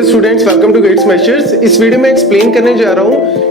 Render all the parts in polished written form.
Dear students, welcome to gets measures. इस video में explain करने जा रहा हूँ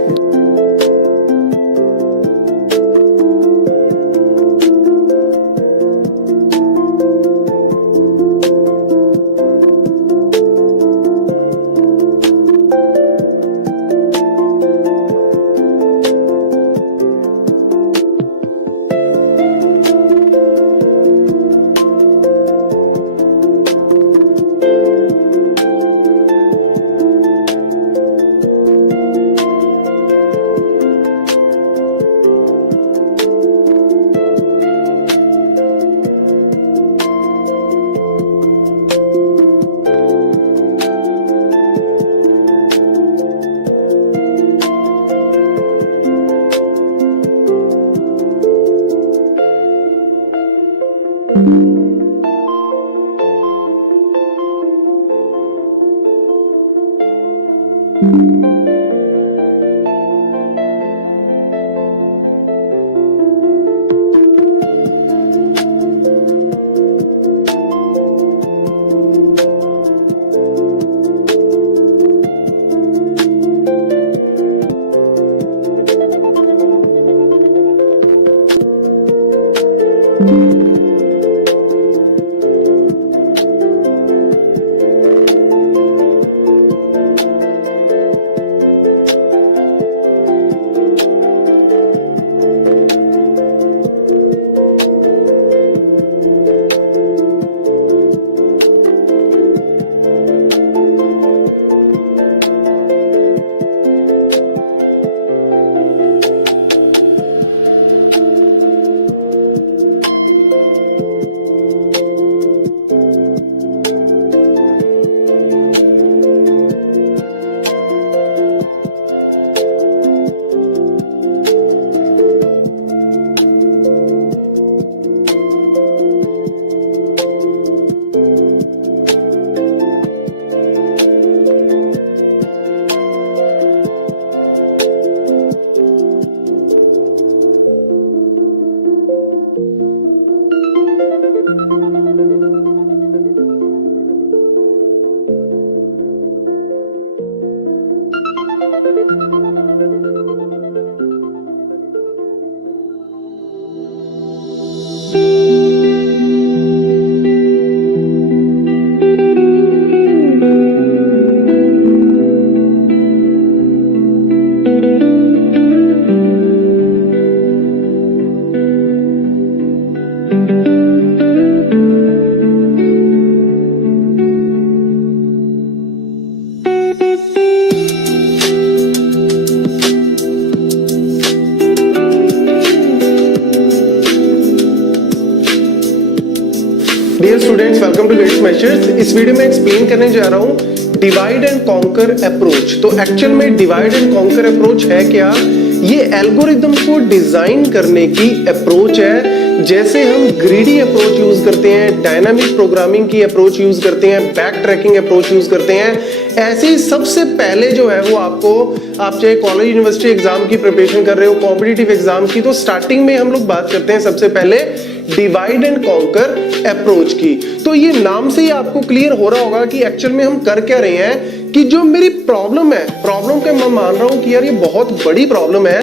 dear students, welcome to gets measures. इस वीडियो में एक्सप्लेन करने जा रहा हूँ डिवाइड एंड कॉन्कर अप्रोच। तो एक्चुअल में डिवाइड एंड कॉन्कर अप्रोच है क्या? ये एल्गोरिदम को डिजाइन करने की अप्रोच है। जैसे हम ग्रीडी अप्रोच यूज करते हैं, डायनामिक प्रोग्रामिंग की अप्रोच यूज करते हैं, बैक ट्रैकिंग अप्रोच यूज करते हैं, ऐसे ही सबसे पहले जो है वो आपको, आप चाहे कॉलेज यूनिवर्सिटी एग्जाम की प्रिपरेशन कर रहे हो, कॉम्पिटिटिव एग्जाम की, तो स्टार्टिंग में हम लोग बात करते हैं सबसे पहले डिवाइड एंड कॉन्कर अप्रोच की। तो ये नाम से ही आपको क्लियर हो रहा होगा कि एक्चुअल में हम कर क्या रहे हैं कि जो मेरी प्रॉब्लम है, प्रॉब्लम के मैं मान रहा हूं कि यार ये बहुत बड़ी प्रॉब्लम है,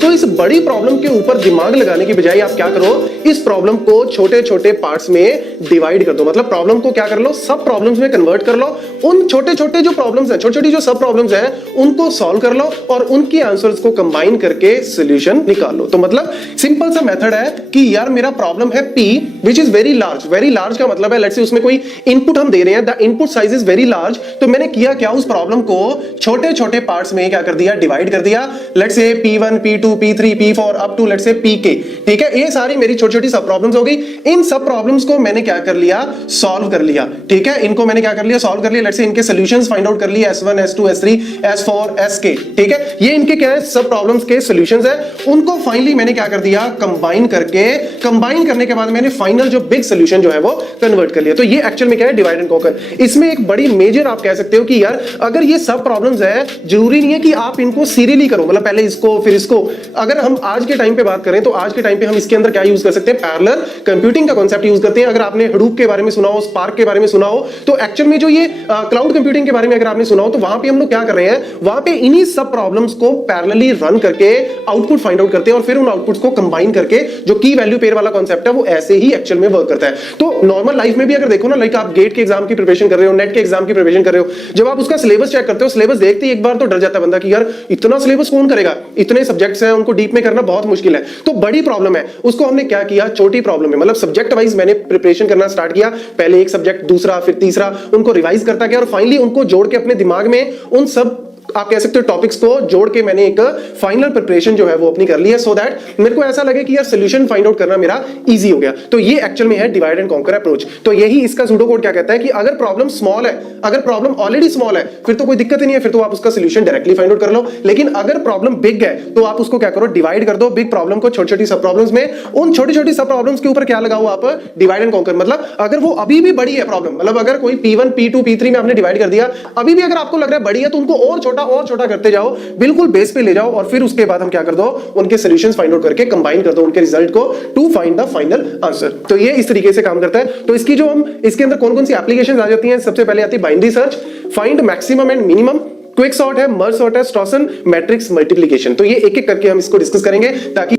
तो इस बड़ी प्रॉब्लम के ऊपर दिमाग लगाने की बजाय आप क्या करो, इस प्रॉब्लम को छोटे छोटे पार्ट्स में डिवाइड कर दो। मतलब प्रॉब्लम को क्या कर लो, सब प्रॉब्लम्स में कन्वर्ट कर लो। उन छोटे छोटे जो प्रॉब्लम्स हैं, छोटी छोटी जो सब प्रॉब्लम्स हैं, उनको सॉल्व कर लो और उनकी आंसर्स को कंबाइन करके सॉल्यूशन निकालो। तो मतलब सिंपल सा मेथड है कि यार मेरा प्रॉब्लम है P which is very large. Very large का मतलब है, लेट्स से उसमें कोई इनपुट हम दे रहे हैं, the input size is very large. तो मैंने किया क्या, उस प्रॉब्लम को छोटे छोटे पार्ट्स में क्या कर दिया, डिवाइड कर दिया। Let's say P1, P2, P3, P4 up to let's say Pk। ठीक है, ये सारी मेरी छोटी छोटी सब प्रॉब्लम्स हो गई। इन सब प्रॉब्लम्स को मैंने क्या कर लिया, सॉल्व कर लिया। ठीक है, इनको मैंने क्या कर लिया, सॉल्व कर लिया। लेट्स से इनके सॉल्यूशंस फाइंड आउट कर लिए, S1, S2, S3, S4, Sk। ठीक है, ये इनके क्या है, सब प्रॉब्लम्स के सॉल्यूशंस है। उनको फाइनली मैंने क्या कर दिया, कंबाइन करके, कंबाइन करने के बाद मैंने फाइनल जो बिग सॉल्यूशन जो है वो कन्वर्ट कर लिया। तो ये एक्चुअल में क्या है, डिवाइड एंड कॉन्कर। इसमें एक बड़ी मेजर आप कह सकते हो कि यार यार अगर ये सब प्रॉब्लम्स है, जरूरी नहीं है कि आप इनको सीरियली करो, मतलब पहले इसको फिर इसको। अगर हम आज के टाइम पे बात करें तो आज के टाइम पे हम इसके अंदर क्या यूज कर सकते हैं, पैरेलल कंप्यूटिंग का कॉन्सेप्ट यूज करते हैं। अगर आपने हडूप के बारे में सुना हो, स्पार्क के बारे में सुना हो, तो एक्चुअल में जो ये क्लाउड कंप्यूटिंग के बारे में अगर आपने सुना हो, तो वहां पे हम लोग क्या कर रहे हैं, वहां पे इन्हीं सब प्रॉब्लम्स को पैरेलली रन करके आउटपुट फाइंड आउट करते हैं और फिर उन आउटपुट्स को कंबाइन करके जो की वैल्यू पेयर वाला कॉन्सेप्ट है वो ऐसे ही एक्चुअल में वर्क करता है। तो नॉर्मल लाइफ में भी अगर देखो ना, लाइक आप गेट के एग्जाम की प्रिपरेशन कर रहे हो, नेट के एग्जाम की प्रिपरेशन कर रहे हो, जब आप उसका सिलेबस चेक करते हो, सिलेबस देखते ही एक बार तो डर जाता है बंदा कि यार इतना सिलेबस कौन करेगा, इतने सब्जेक्ट्स हैं, उनको डीप में करना बहुत मुश्किल है। तो बड़ी प्रॉब्लम है, उसको हमने क्या किया, छोटी प्रॉब्लम है, मतलब सब्जेक्ट वाइज मैंने प्रिपरेशन करना स्टार्ट किया। पहले एक सब्जेक्ट, दूसरा, फिर तीसरा, उनको रिवाइज करता गया और फाइनली उनको जोड़ के अपने दिमाग में उन सब आप कह सकते हो टॉपिक्स को जोड़ के मैंने एक फाइनल प्रिपरेशन जो है वो अपनी कर ली है, सो दैट मेरे को ऐसा लगे कि यार सॉल्यूशन फाइंड आउट करना मेरा इजी हो गया। तो ये एक्चुअल में है डिवाइड एंड कॉन्कर अप्रोच। तो यही इसका सूडो कोड क्या कहता है कि अगर प्रॉब्लम स्मॉल है, अगर प्रॉब्लम ऑलरेडी स्मॉल है, फिर तो कोई दिक्कत ही नहीं है, फिर तो आप उसका सॉल्यूशन डायरेक्टली फाइंड आउट कर लो। लेकिन अगर प्रॉब्लम बिग है तो आप उसको क्या करो, डिवाइड कर दो बिग प्रॉब्लम को छोटी छोटी सब प्रॉब्लम्स में। उन छोटी छोटी सब प्रॉब्लम्स के ऊपर क्या लगाओ आप, डिवाइड एंड कॉन्कर। मतलब अगर वो अभी भी बड़ी है प्रॉब्लम, मतलब अगर कोई P1 P2 P3 में आपने डिवाइड कर दिया, अभी भी अगर आपको लग रहा है बड़ी है, तो उनको और छोटा करते जाओ, बिल्कुल बेस पे ले जाओ और फिर उसके बाद हम क्या कर दो, उनके सॉल्यूशंस फाइंड आउट करके कंबाइन कर दो उनके रिजल्ट को to find the final answer. तो ये इस तरीके से काम करता है। तो इसकी जो हम इसके अंदर कौन कौन सी एप्लीकेशंस आ जाती हैं, सबसे पहले आती है binary search, find maximum and minimum, quick sort है, मर्ज सॉर्ट है, स्टॉसन, मैट्रिक्स मल्टीप्लिकेशन। तो ये एक एक करके हम इसको डिस्कस करेंगे ताकि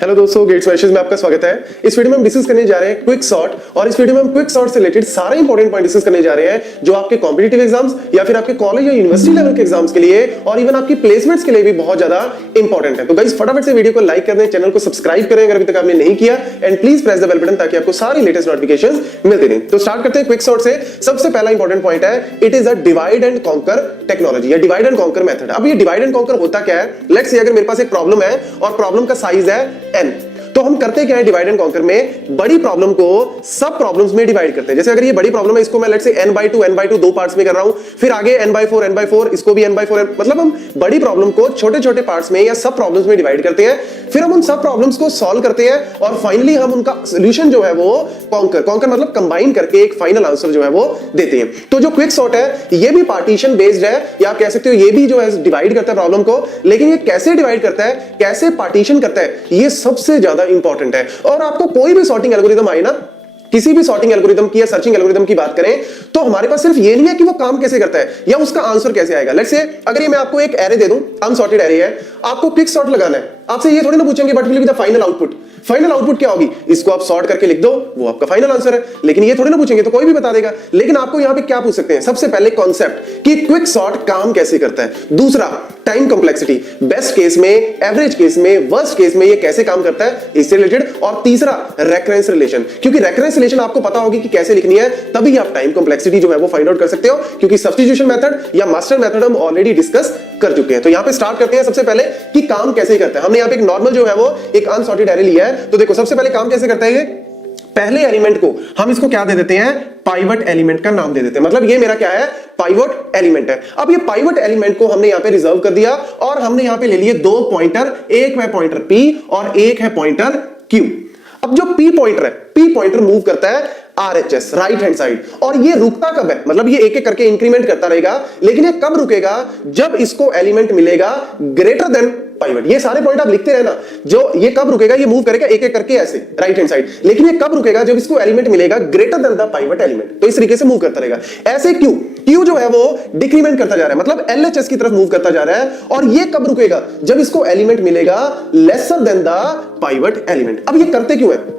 हेलो दोस्तों, गेट्स मैशेस में आपका स्वागत है। इस वीडियो में हम डिस्कस करने जा रहे हैं क्विक सॉर्ट, और इस वीडियो में हम क्विक सॉर्ट से रिलेटेड सारे इंपॉर्टेंट पॉइंट डिस्कस करने जा रहे हैं जो आपके कॉम्पिटिटिव एग्जाम्स या फिर आपके कॉलेज या यूनिवर्सिटी लेवल के एग्जाम्स के लिए और इवन आपकी प्लेसमेंट्स के लिए भी बहुत ज्यादा इंपॉर्टेंट है। तो गाइस फटाफट से वीडियो को लाइक कर दें, चैनल को सब्सक्राइब करें अगर अभी तक आपने नहीं किया, and please press the bell button ताकि आपको सारी लेटेस्ट नोटिफिकेशंस मिलती रहें। तो स्टार्ट करते हैं क्विक सॉर्ट से। सबसे पहला इंपॉर्टेंट पॉइंट है, it is a divide and conquer technology या डिवाइड एंड कॉन्कर मेथड। अब ये डिवाइड एंड कॉन्कर होता क्या है, लेट्स से अगर मेरे पास एक प्रॉब्लम है और प्रॉब्लम का साइज है n, तो हम करते क्या है डिवाइड एंड कॉन्कर में, बड़ी प्रॉब्लम को सब प्रॉब्लम्स में डिवाइड करते हैं। जैसे अगर ये बड़ी प्रॉब्लम है, इसको मैं लेट्स से n/2 दो पार्ट्स में कर रहा हूं, फिर आगे n/4 इसको भी n/4, मतलब हम बड़ी प्रॉब्लम को छोटे छोटे पार्ट्स में या सब प्रॉब्लम्स में डिवाइड करते हैं, फिर हम उन सब प्रॉब्लम्स को सॉल्व करते हैं और फाइनली हम उनका सॉल्यूशन जो है वो कॉन्कर मतलब कंबाइन करके एक फाइनल आंसर जो है वो देते हैं। तो जो क्विक सॉर्ट है ये भी पार्टीशन बेस्ड है, या आप कह सकते हो ये भी जो है डिवाइड करता है प्रॉब्लम को, लेकिन ये कैसे डिवाइड करता है, कैसे पार्टीशन करता है, ये सबसे ज्यादा इंपॉर्टेंट है। और आपको कोई भी सॉर्टिंग एल्गोरिथम आए ना, किसी भी सॉर्टिंग एल्गोरिथम की या सर्चिंग एल्गोरिथम की बात करें, तो हमारे पास सिर्फ ये नहीं है कि वो काम कैसे करता है या उसका आंसर कैसे आएगा। लेट्स से अगर ये मैं आपको एक एरे दे दूं, अनसॉर्टेड एरे है, आपको क्विक सॉर्ट लगाना है, आपसे ये थोड़ी ना पूछेंगे what will be the final output, final output क्या होगी, इसको आप सॉर्ट करके लिख दो, वो आपका फाइनल आंसर है। लेकिन ये थोड़ी ना पूछेंगे, तो कोई भी बता देगा। लेकिन आपको यहां पे क्या पूछ सकते हैं, सबसे पहले कॉन्सेप्ट कि क्विक सॉर्ट काम कैसे करता है, दूसरा टाइम कॉम्प्लेक्सिटी, बेस्ट केस में, एवरेज केस में, वर्स्ट केस में ये कैसे काम करता है इससे रिलेटेड, और तीसरा रेकरेंस रिलेशन, क्योंकि रेकरेंस रिलेशन आपको पता होगी कि कैसे लिखनी है, तभी आप टाइम कॉम्प्लेक्सिटी जो है वो फाइंड आउट कर सकते हो, क्योंकि सब्स्टिट्यूशन मेथड या मास्टर मेथड हम ऑलरेडी डिस्कस कर चुके हैं। तो यहां पे स्टार्ट करते हैं सबसे पहले कि काम कैसे करता है। हमने यहां पे एक नॉर्मल जो है वो एक अनसॉर्टेड एरे लिया है। तो देखो सबसे पहले काम कैसे करता है, ये पहले एलिमेंट को हम इसको क्या दे देते हैं, पाइवट एलिमेंट का नाम दे देते हैं। मतलब ये मेरा क्या है, पाइवट एलिमेंट है। अब ये पाइवट एलिमेंट को हमने यहां पे रिजर्व कर दिया और हमने यहां पे ले लिए दो पॉइंटर, एक है पॉइंटर P और एक है पॉइंटर Q। अब जो P पॉइंटर है, P पॉइंटर मूव करता है RHS, राइट हैंड साइड, और ये रुकता कब है, मतलब ये एक एक करके इंक्रीमेंट करता रहेगा, लेकिन ये कब रुकेगा, जब इसको एलिमेंट मिलेगा ग्रेटर देन पाइवट। ये सारे पॉइंट आप लिखते रहना, जो ये कब रुकेगा, ये मूव करेगा एक एक करके ऐसे राइट हैंड साइड, लेकिन ये कब रुकेगा, जब इसको एलिमेंट मिलेगा greater than the pivot element. तो इस तरीके से मूव करता रहेगा। ऐसे Q जो है वो डिक्रीमेंट करता जा रहा है, मतलब LHS की तरफ मूव करता जा रहा है, और ये कब रुकेगा, जब इसको एलिमेंट मिलेगा lesser than the pivot element. अब ये करते क्यों है,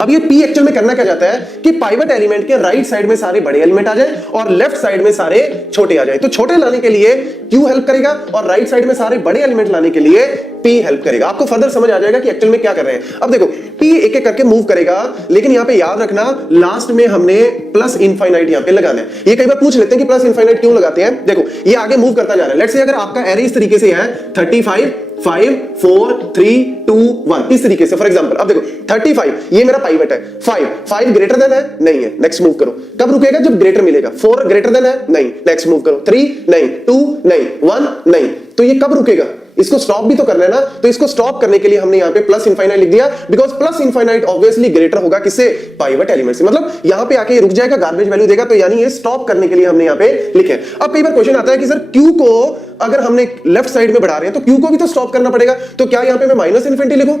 अब ये P एक्चुअल में करना क्या चाहता है कि पाइवट एलिमेंट के राइट साइड में सारे बड़े एलिमेंट आ जाए और लेफ्ट साइड में सारे छोटे आ जाए। तो छोटे लाने के लिए Q हेल्प करेगा और राइट साइड में सारे बड़े एलिमेंट लाने के लिए P हेल्प करेगा। आपको फर्दर समझ आ जाएगा कि एक्चुअल में क्या कर रहे हैं। अब देखो P एक एक करके मूव करेगा, लेकिन यहां पे याद रखना लास्ट में हमने प्लस इनफाइनाइट यहां पे लगाना है। ये कई बार पूछ लेते हैं कि प्लस इनफाइनाइट क्यों लगाते हैं। देखो ये आगे मूव करता जा रहा है। लेट्स से अगर आपका एरे इस तरीके से है 35 5 4 3 2 1 इस तरीके से, फॉर एग्जांपल अब देखो 35 ये मेरा पाइवट है, 5 ग्रेटर देन है, नहीं है, नेक्स्ट मूव करो। कब रुकेगा, जब ग्रेटर मिलेगा। 4 ग्रेटर देन है, नहीं, नेक्स्ट मूव करो। 3 नहीं, 2 नहीं, 1 नहीं। तो ये कब रुकेगा, इसको स्टॉप भी तो करना है ना। तो इसको स्टॉप करने के लिए हमने यहां पे प्लस इनफाइनाइट लिख दिया, because plus infinite obviously greater होगा किससे, पाइवट एलिमेंट से। मतलब यहां पे आके रुक जाएगा, गार्बेज वैल्यू देगा, तो यानी ये स्टॉप करने के लिए हमने यहां पे लिखे। अब कई बार क्वेश्चन आता है कि सर Q को अगर हमने लेफ्ट साइड में बढ़ा रहे हैं तो Q को भी तो स्टॉप करना पड़ेगा, तो क्या यहां पे मैं माइनस इन्फिनिटी लिखूं,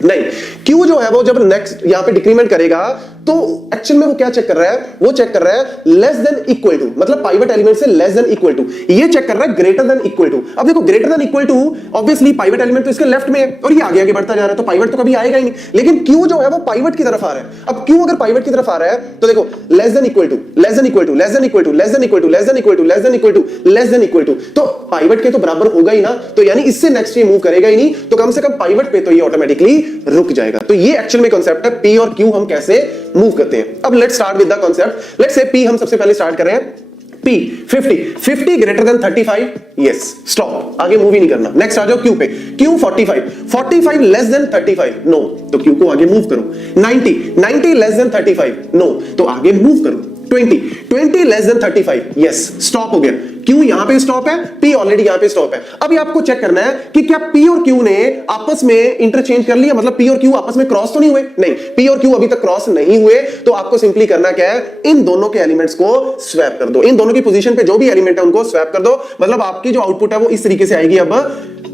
नहीं। Q जो है वो जब नेक्स्ट यहां पे डिक्रीमेंट करेगा तो एक्चुअल में वो क्या चेक कर रहा है, वो चेक कर रहा है लेस देन इक्वल टू, मतलब पाइवट एलिमेंट से लेस देन इक्वल टू। ये चेक कर रहा है ग्रेटर देन इक्वल टू। अब देखो greater than equal to obviously pivot element तो इसके लेफ्ट में है और ये आगे आगे बढ़ता जा रहा है, तो पाइवट तो कभी आएगा ही नहीं। लेकिन Q जो है वो पाइवट की तरफ आ रहा है। अब Q अगर पाइवट की तरफ आ रहा है तो देखो less than equal to, less than equal to, less than equal to, less than equal to, less than equal to, less than equal to, less than equal to, तो पाइवट के तो बराबर होगा ही ना, तो यानी इससे नेक्स्ट ये मूव करेगा ही नहीं, तो कम से कम पाइवट पे तो ये ऑटोमेटिकली रुक जाएगा। तो ये एक्चुअल में कांसेप्ट है P और Q हम कैसे मूव करते हैं। अब let's start with the concept. Let's say P हम सबसे पहले स्टार्ट कर रहे हैं। P 50 greater than 35, yes, stop, आगे मूव ही नहीं करना। नेक्स्ट आ जाओ Q पे। Q 45 लेस देन 35, नो, तो Q को आगे मूव करो। 90 लेस देन 35, नो, तो आगे मूव करो। 20 लेस देन 35, यस, स्टॉप हो गया। Q यहां पे स्टॉप है, P ऑलरेडी यहां पे स्टॉप है। अभी आपको चेक करना है कि क्या P और Q ने आपस में इंटरचेंज कर लिया, मतलब P और Q आपस में क्रॉस तो नहीं हुए, नहीं, P और Q अभी तक क्रॉस नहीं हुए। तो आपको सिंपली करना क्या है, इन दोनों के एलिमेंट्स को स्वैप कर दो, इन दोनों की पोजीशन पे जो भी एलिमेंट है उनको स्वैप कर दो। मतलब आपकी जो आउटपुट है वो इस तरीके से आएगी। अब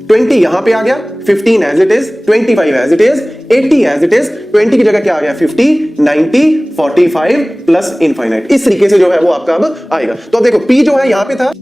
20 यहां पे आ गया, 15 as it is, 25 as it is, 80 as it is, 20 की जगह क्या आ गया 50, 90, 45 प्लस इनफाइनाइट। इस तरीके से जो है वो आपका अब आएगा। तो अब देखो P जो है यहां पे था,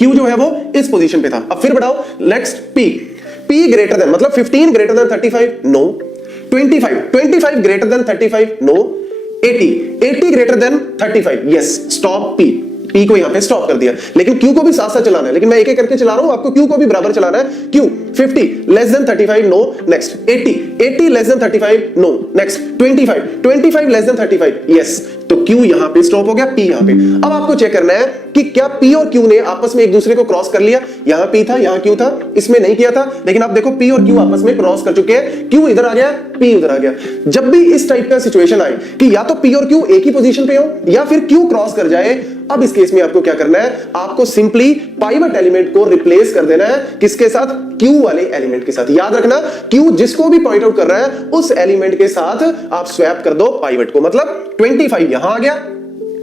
Q जो है वो इस पोजीशन पे था। अब फिर बढ़ाओ, next P, P greater than मतलब 15 greater than 35, no. 25 greater than 35, no. 80 greater than 35, yes. Stop P को यहां पे स्टॉप कर दिया, लेकिन Q को भी साथ साथ चलाना है, लेकिन मैं एक एक करके चला रहा हूं, आपको Q को भी बराबर चलाना है। Q 50 less than 35, no. Next 80 less than 35, no. Next 25 less than 35, yes. तो Q यहां पे स्टॉप हो गया, P यहां पे। अब आपको चेक करना है कि क्या P और Q ने आपस में एक दूसरे को क्रॉस कर लिया। यहां P था, यहां Q था, इसमें नहीं किया था, लेकिन आप देखो P और Q आपस में क्रॉस कर चुके हैं। Q इधर आ गया, P उधर आ गया। जब भी इस टाइप का सिचुएशन आए कि या तो P और Q एक ही पोजीशन पे हो या फिर Q क्रॉस कर जाए, अब इस केस में आपको क्या करना है, आपको सिंपली पाइवट एलिमेंट को रिप्लेस कर देना है। किसके साथ? Q वाले एलिमेंट के साथ। याद रखना, Q जिसको भी पॉइंट आउट कर रहा है उस एलिमेंट के साथ आप स्वैप कर दो पाइवट को। मतलब 25 यहां आ गया,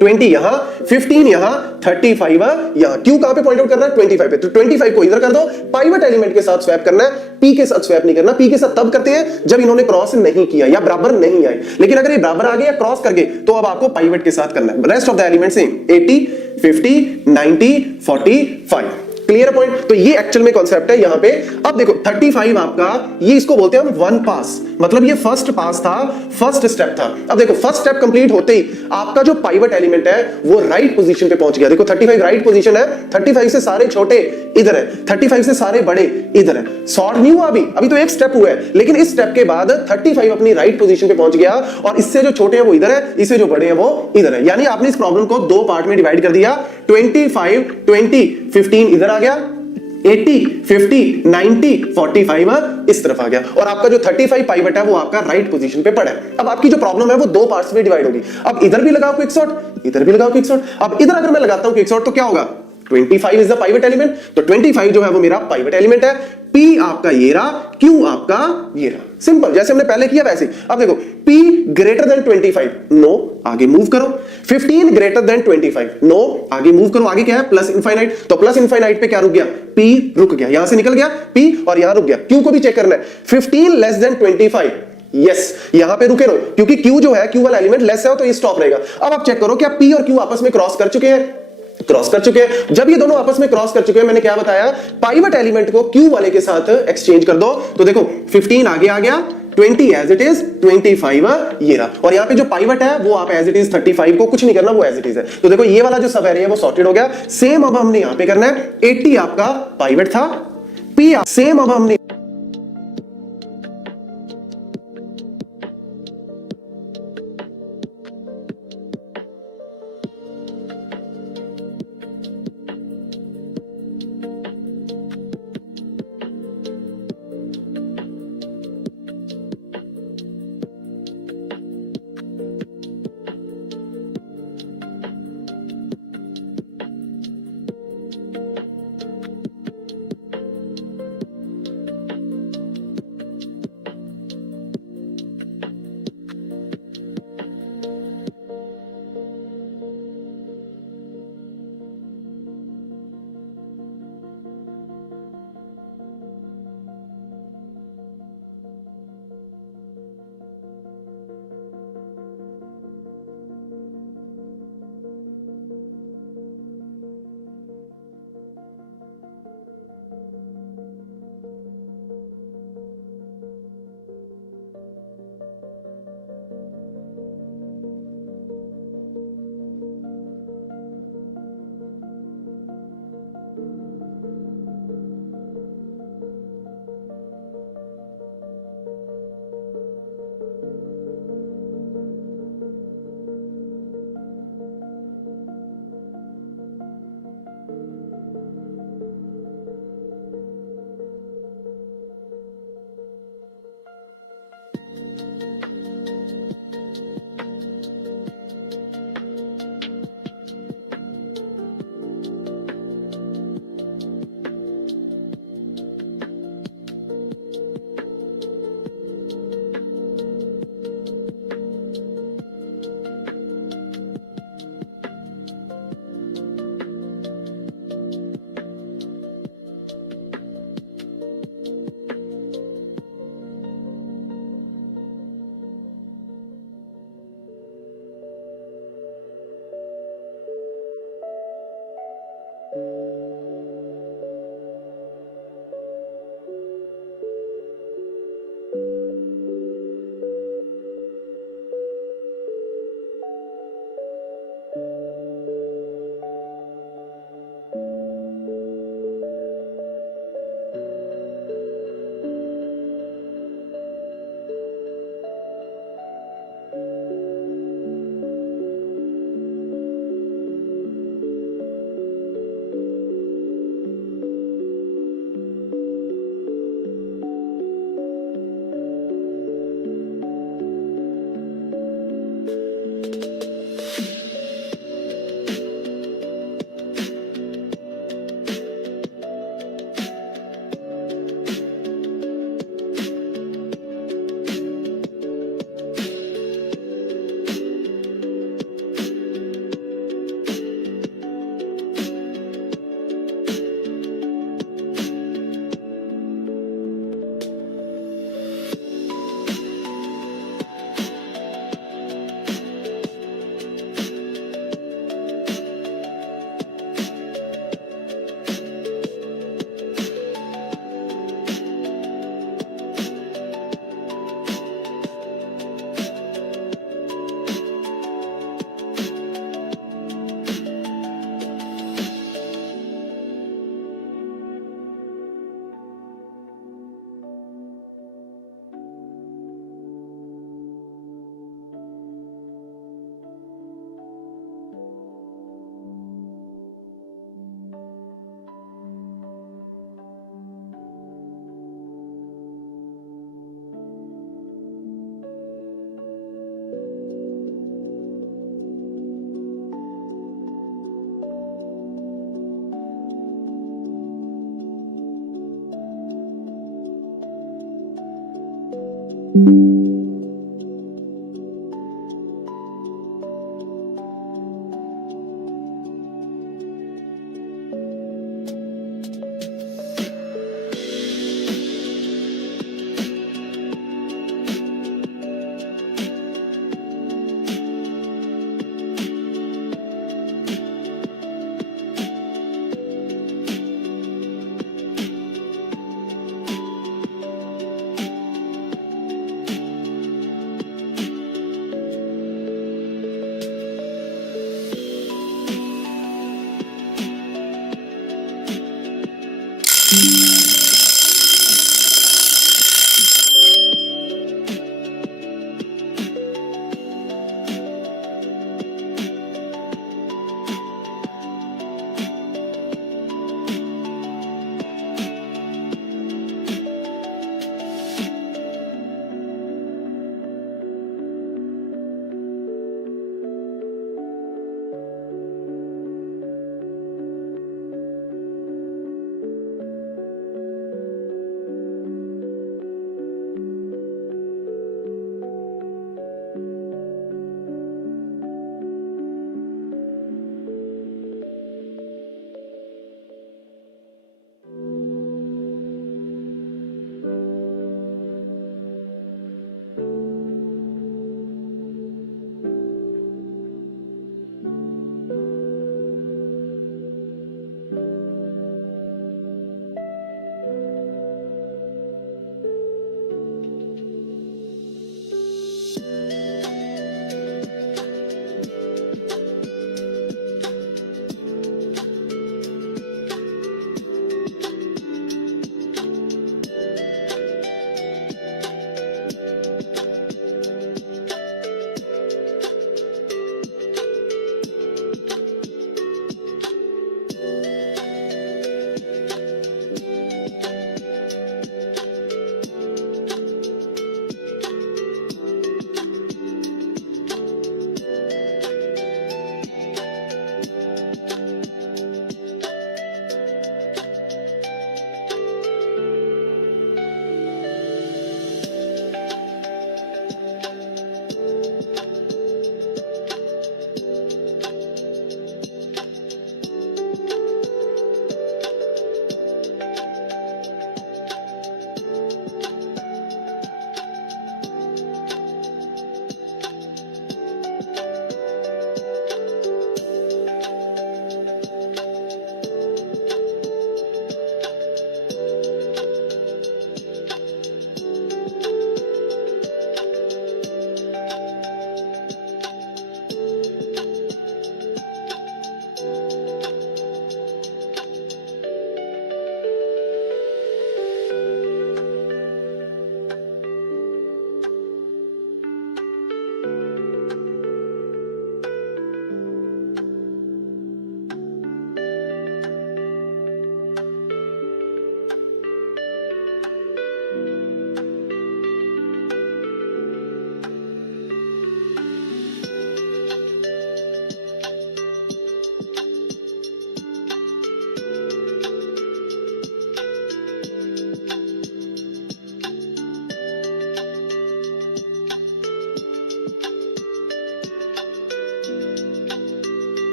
20 यहां, 15 यहां, 35 यहां। Q कहां पे पॉइंट आउट कर रहा है? 25 पे। तो 25 को इधर कर दो, पाइवट एलिमेंट के साथ स्वैप करना है, P के साथ स्वैप नहीं करना। P के साथ तब करते हैं जब इन्होंने क्रॉस नहीं किया या बराबर नहीं आए, लेकिन अगर ये बराबर आ गए या क्रॉस कर गए तो अब आपको पाइवट के साथ करना है। Rest of the element same, 80, 50, 90, 45। Clear point? तो ये एक्चुअल में कॉन्सेप्ट है यहां पे। अब देखो 35 आपका, ये इसको बोलते हैं हम वन पास, मतलब ये फर्स्ट पास था, फर्स्ट स्टेप था। अब देखो फर्स्ट स्टेप कंप्लीट होते ही आपका जो पाइवट एलिमेंट है वो राइट पोजीशन पे पहुंच गया। देखो 35 राइट पोजीशन है, 35 से सारे छोटे इधर है, 35 से सारे बड़े इधर है। सॉर्ट नहीं हुआ अभी तो एक स्टेप हुआ है, लेकिन इस स्टेप के बाद 35 अपनी राइट पोजीशन पे पहुंच गया और इससे जो छोटे हैं वो इधर है, इससे जो बड़े हैं वो इधर है। यानी आपने इस प्रॉब्लम को दो पार्ट में डिवाइड कर दिया। 25, 20, 15 इधर आ गया, 80, 50, 90, 45 इस तरफ आ गया, और आपका जो 35 पाइवट है वो आपका राइट पोजीशन पे पड़ा है। अब आपकी जो प्रॉब्लम है वो दो पार्ट्स में डिवाइड होगी। अब इधर भी लगाओ क्विकसॉर्ट, इधर भी लगाओ क्विकसॉर्ट। अब इधर अगर मैं लगाता हूं क्विकसॉर्ट तो क्या होगा? 25 इज द पाइवट एलिमेंट, तो 25 जो है वो मेरा पाइवट एलिमेंट है। P आपका ये रहा, Q आपका ये रहा। सिंपल, जैसे हमने पहले किया वैसे। अब देखो P ग्रेटर देन 25, नो, आगे मूव करो। 15 ग्रेटर देन 25, नो, आगे मूव करो। आगे क्या है? प्लस इनफाइनाइट, तो प्लस इनफाइनाइट पे क्या रुक गया? P रुक गया, यहां से निकल गया P और यहां रुक गया। Q को भी चेक करना है, 15 लेस देन 25, यस, यहां पे रुके रहो, क्योंकि Q जो है Q वाला एलिमेंट लेस है तो ये स्टॉप रहेगा। अब आप चेक करो क्या P और Q आपस में क्रॉस कर चुके हैं? क्रॉस कर चुके हैं। जब ये दोनों आपस में क्रॉस कर चुके हैं, मैंने क्या बताया, पाइवट एलिमेंट को Q वाले के साथ एक्सचेंज कर दो। तो देखो 15 आगे आ गया, 20 एज इट इज, 25 ये रहा, और यहां पे जो पाइवट है वो आप एज इट इज 35 को कुछ नहीं करना, वो एज इट इज है। तो देखो ये वाला जो सब एरिया है वो सॉर्टेड हो गया। सेम अब हमने यहां पे करना है, 80 आपका पाइवट था, P सेम अब हमने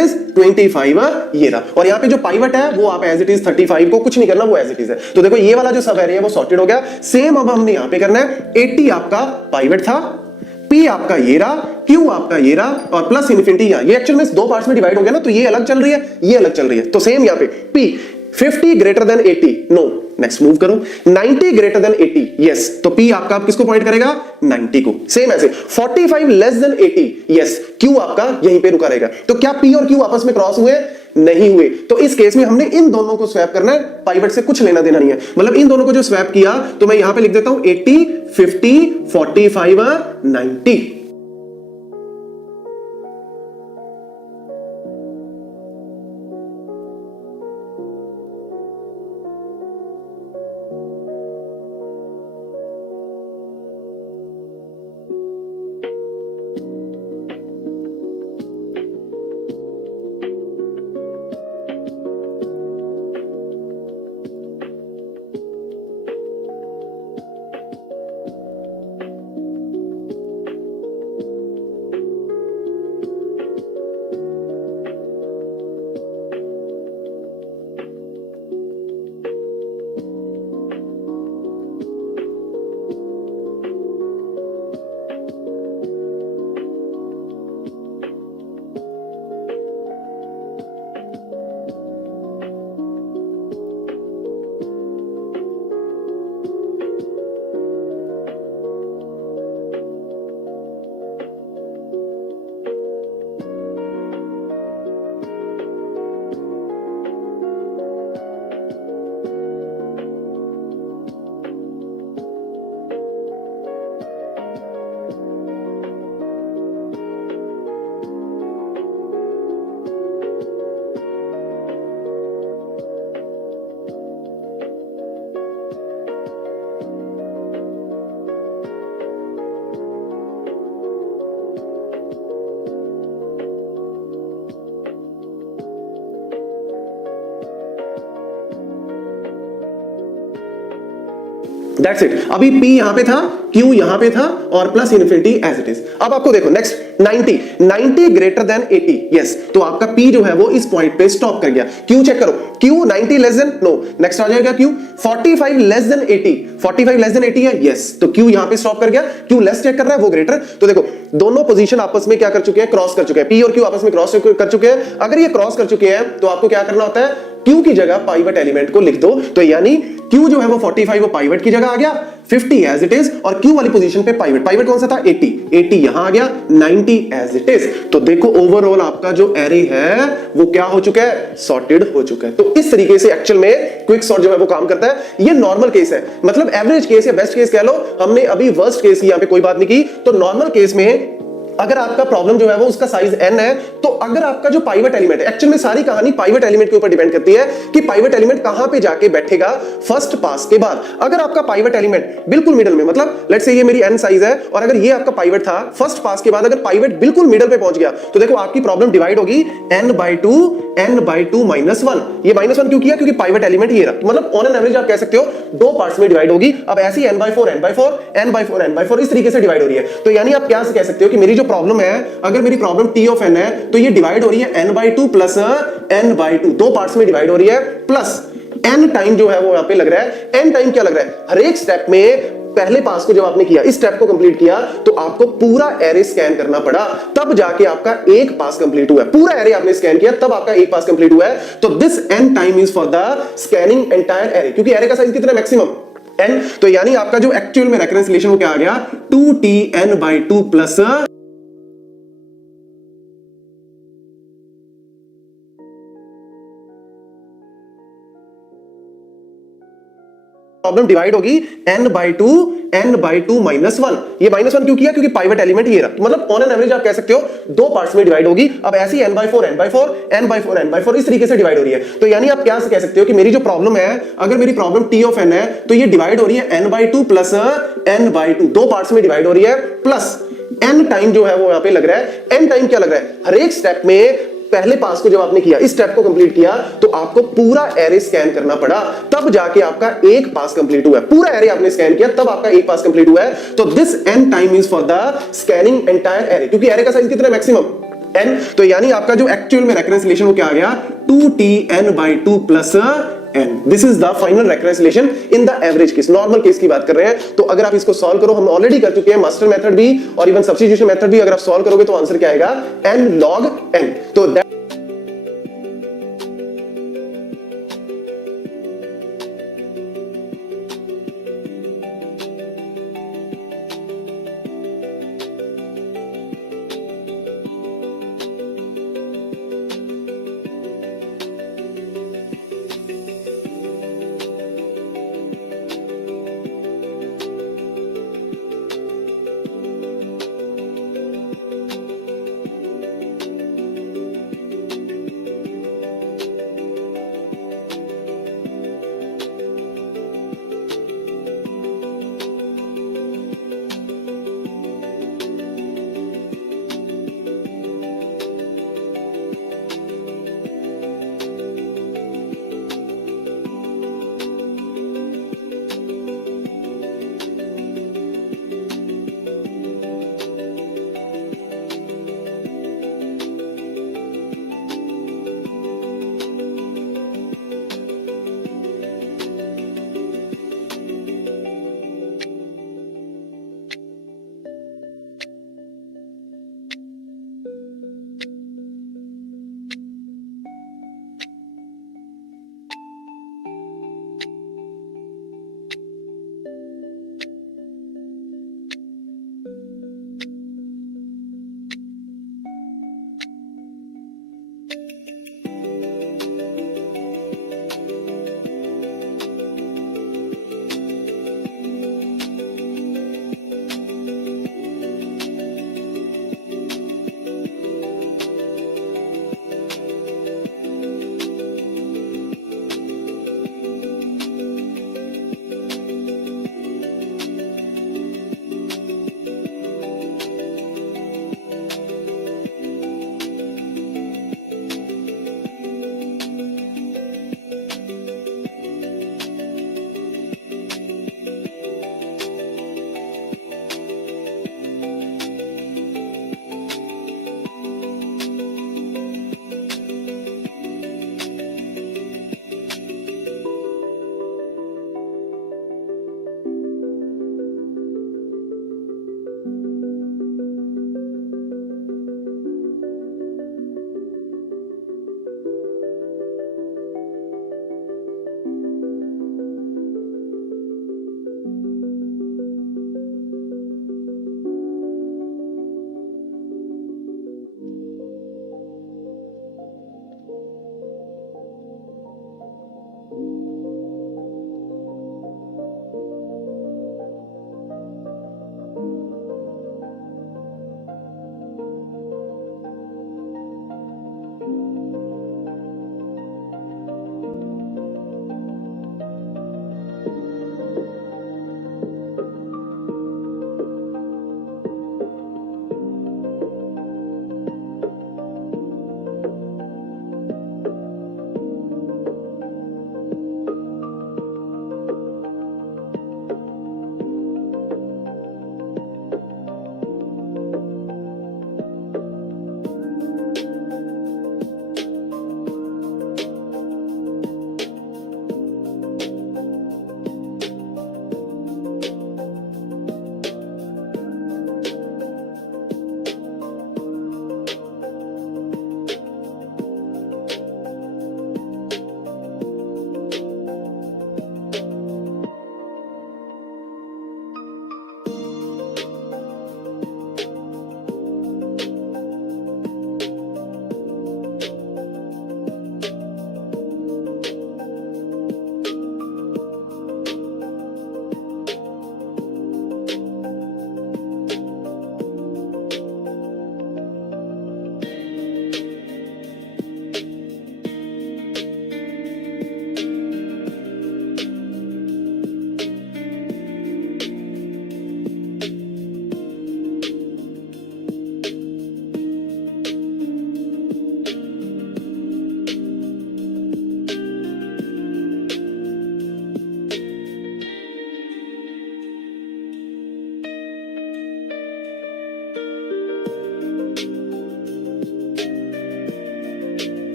इज 25 ये रहा, और यहाँ पे जो पाइवट है वो आप एज इट इज 35 को कुछ नहीं करना, वो एज इट इज है। तो देखो ये वाला जो सब एरिया है वो सॉर्टेड हो गया। सेम अब हमने यहाँ पे करना है, 80 आपका पाइवट था, P आपका ये रहा, Q आपका ये रहा, और प्लस इन्फिनिटी यहाँ। ये एक्चुअल में दो पार्ट्स में डिवाइड हो गया ना, तो ये अलग चल रही है, ये अलग चल रही है। तो सेम यहाँ पे P 50 greater than 80, no, next move करो। 90 ग्रेटर देन 80, यस, तो P आपका आप किसको पॉइंट करेगा, 90 को। सेम ऐसे 45 लेस देन 80, यस, Q आपका यहीं पे रुका रहेगा। तो क्या P और Q आपस में क्रॉस हुए, नहीं हुए। तो इस केस में हमने इन दोनों को स्वैप करना है, पाइवट से कुछ लेना देना नहीं है। मतलब इन दोनों को जो स्वैप किया तो मैं यहां पे लिख देता हूं 80 50 45 90। That's it. अभी P यहां पे था, Q यहां पे था, और plus infinity as it is. अब आपको देखो नेक्स्ट 90 ग्रेटर देन 80, यस, तो आपका P जो है वो इस पॉइंट पे स्टॉप कर गया। Q चेक करो, Q 90 less than, no, next आ जाएगा Q 45 less than 80, 45 less than 80 है, यस, तो Q यहां पे स्टॉप कर गया। Q लेस चेक कर रहा है, वो ग्रेटर। तो देखो दोनों पोजीशन आपस में क्या कर चुके हैं, क्रॉस कर चुके हैं। P और Q आपस में क्रॉस कर चुके हैं। अगर ये क्रॉस कर चुके हैं तो आपको क्या करना होता है, Q की जगह पाइवट एलिमेंट को लिख दो। तो यानी Q जो है वो 45 वो पाइवट की जगह आ गया, 50 एज इट इज, और Q वाली पोजीशन पे पाइवट, पाइवट कौन सा था, 80 यहां आ गया, 90 एज इट इज। तो देखो ओवरऑल आपका जो एरे है वो क्या हो चुका है, सॉर्टेड हो चुका है। तो इस तरीके से एक्चुअल में क्विक सॉर्ट जो है वो काम करता है। ये नॉर्मल केस है, मतलब एवरेज केस या बेस्ट केस कह लो, हमने अभी वर्स्ट केस की यहां पे कोई बात नहीं की। तो नॉर्मल केस में अगर आपका प्रॉब्लम जो है वो उसका साइज n है, तो अगर आपका जो पाइवट एलिमेंट है, एक्चुअल में सारी कहानी पाइवट एलिमेंट के ऊपर डिपेंड करती है कि पाइवट एलिमेंट कहां पे जाके बैठेगा फर्स्ट पास के बाद। अगर आपका पाइवट एलिमेंट बिल्कुल मिडल में, मतलब लेट्स से ये मेरी n साइज है और अगर ये आपका पाइवट था, फर्स्ट पास के बाद अगर पाइवट बिल्कुल मिडल पे पहुंच गया तो देखो आपकी प्रॉब्लम डिवाइड होगी n/2 -1। ये -1 क्यों किया, क्योंकि पाइवट एलिमेंट ये रहा, मतलब ऑन एन एवरेज आप कह सकते हो दो पार्ट्स में डिवाइड होगी। अब ऐसी n/4 इस तरीके से डिवाइड हो रही है। तो यानी आप क्या कह सकते हो कि मेरी जो प्रॉब्लम है, अगर मेरी प्रॉब्लम T ऑफ n है तो ये डिवाइड हो रही है n/2 प्लस n/2, दो पार्ट्स में डिवाइड हो रही है, प्लस n टाइम जो है वो यहां पे लग रहा है। n टाइम क्या लग रहा है, हर एक स्टेप में पहले पास को जब आपने किया, इस स्टेप को कंप्लीट किया, तो आपको पूरा एरे स्कैन करना पड़ा, तब जाके आपका एक पास कंप्लीट हुआ है। पूरा एरे आपने स्कैन किया तब आपका एक पास कंप्लीट हुआ है। तो this n time is for the scanning entire array, क्योंकि एरे का साइज कितना, मैक्सिमम n। तो यानी आपका जो एक्चुअल में रेफरेंस रिलेशन वो क्या आ गया, 2Tn/2 प्लस प्रॉब्लम डिवाइड होगी n/2 -1। ये -1 क्यों किया, क्योंकि पाइवट एलिमेंट ये रहा, मतलब ऑन एन एवरेज आप कह सकते हो दो पार्ट्स में डिवाइड होगी। अब ऐसी n/4 इस तरीके से डिवाइड हो रही है। तो यानी आप क्या कह सकते हो कि मेरी जो प्रॉब्लम है, अगर मेरी प्रॉब्लम T ऑफ n है तो ये डिवाइड हो रही है n/2 प्लस n/2, दो पार्ट्स में डिवाइड हो रही है, प्लस n टाइम जो है वो यहां पे लग रहा है। n टाइम क्या लग रहा है, हर एक स्टेप में पहले पास को जब आपने किया, इस स्टेप को कंप्लीट किया, तो आपको पूरा एरे स्कैन करना पड़ा, तब जाके आपका एक पास कंप्लीट हुआ है। पूरा एरे आपने स्कैन किया तब आपका एक पास कंप्लीट हुआ है। तो this n time is for the scanning entire array, क्योंकि एरे का साइज कितना है, मैक्सिमम n, तो यानी आपका जो एक्चुअल में रेकरेंस रिलेशन वो क्या आ गया 2tn/2 plus n। This is the final recurrence relation in the average case, normal case की बात कर रहे हैं। तो अगर आप इसको सॉल्व करो, हम ऑलरेडी कर चुके हैं मास्टर मेथड भी और इवन सब्स्टिट्यूशन मेथड भी, अगर आप सॉल्व करोगे तो आंसर क्या आएगा n log n। तो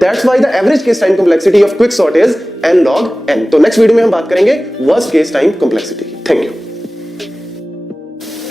that's why the average case time complexity of quick sort is n log n। तो नेक्स्ट वीडियो में हम बात करेंगे worst case time complexity. Thank you.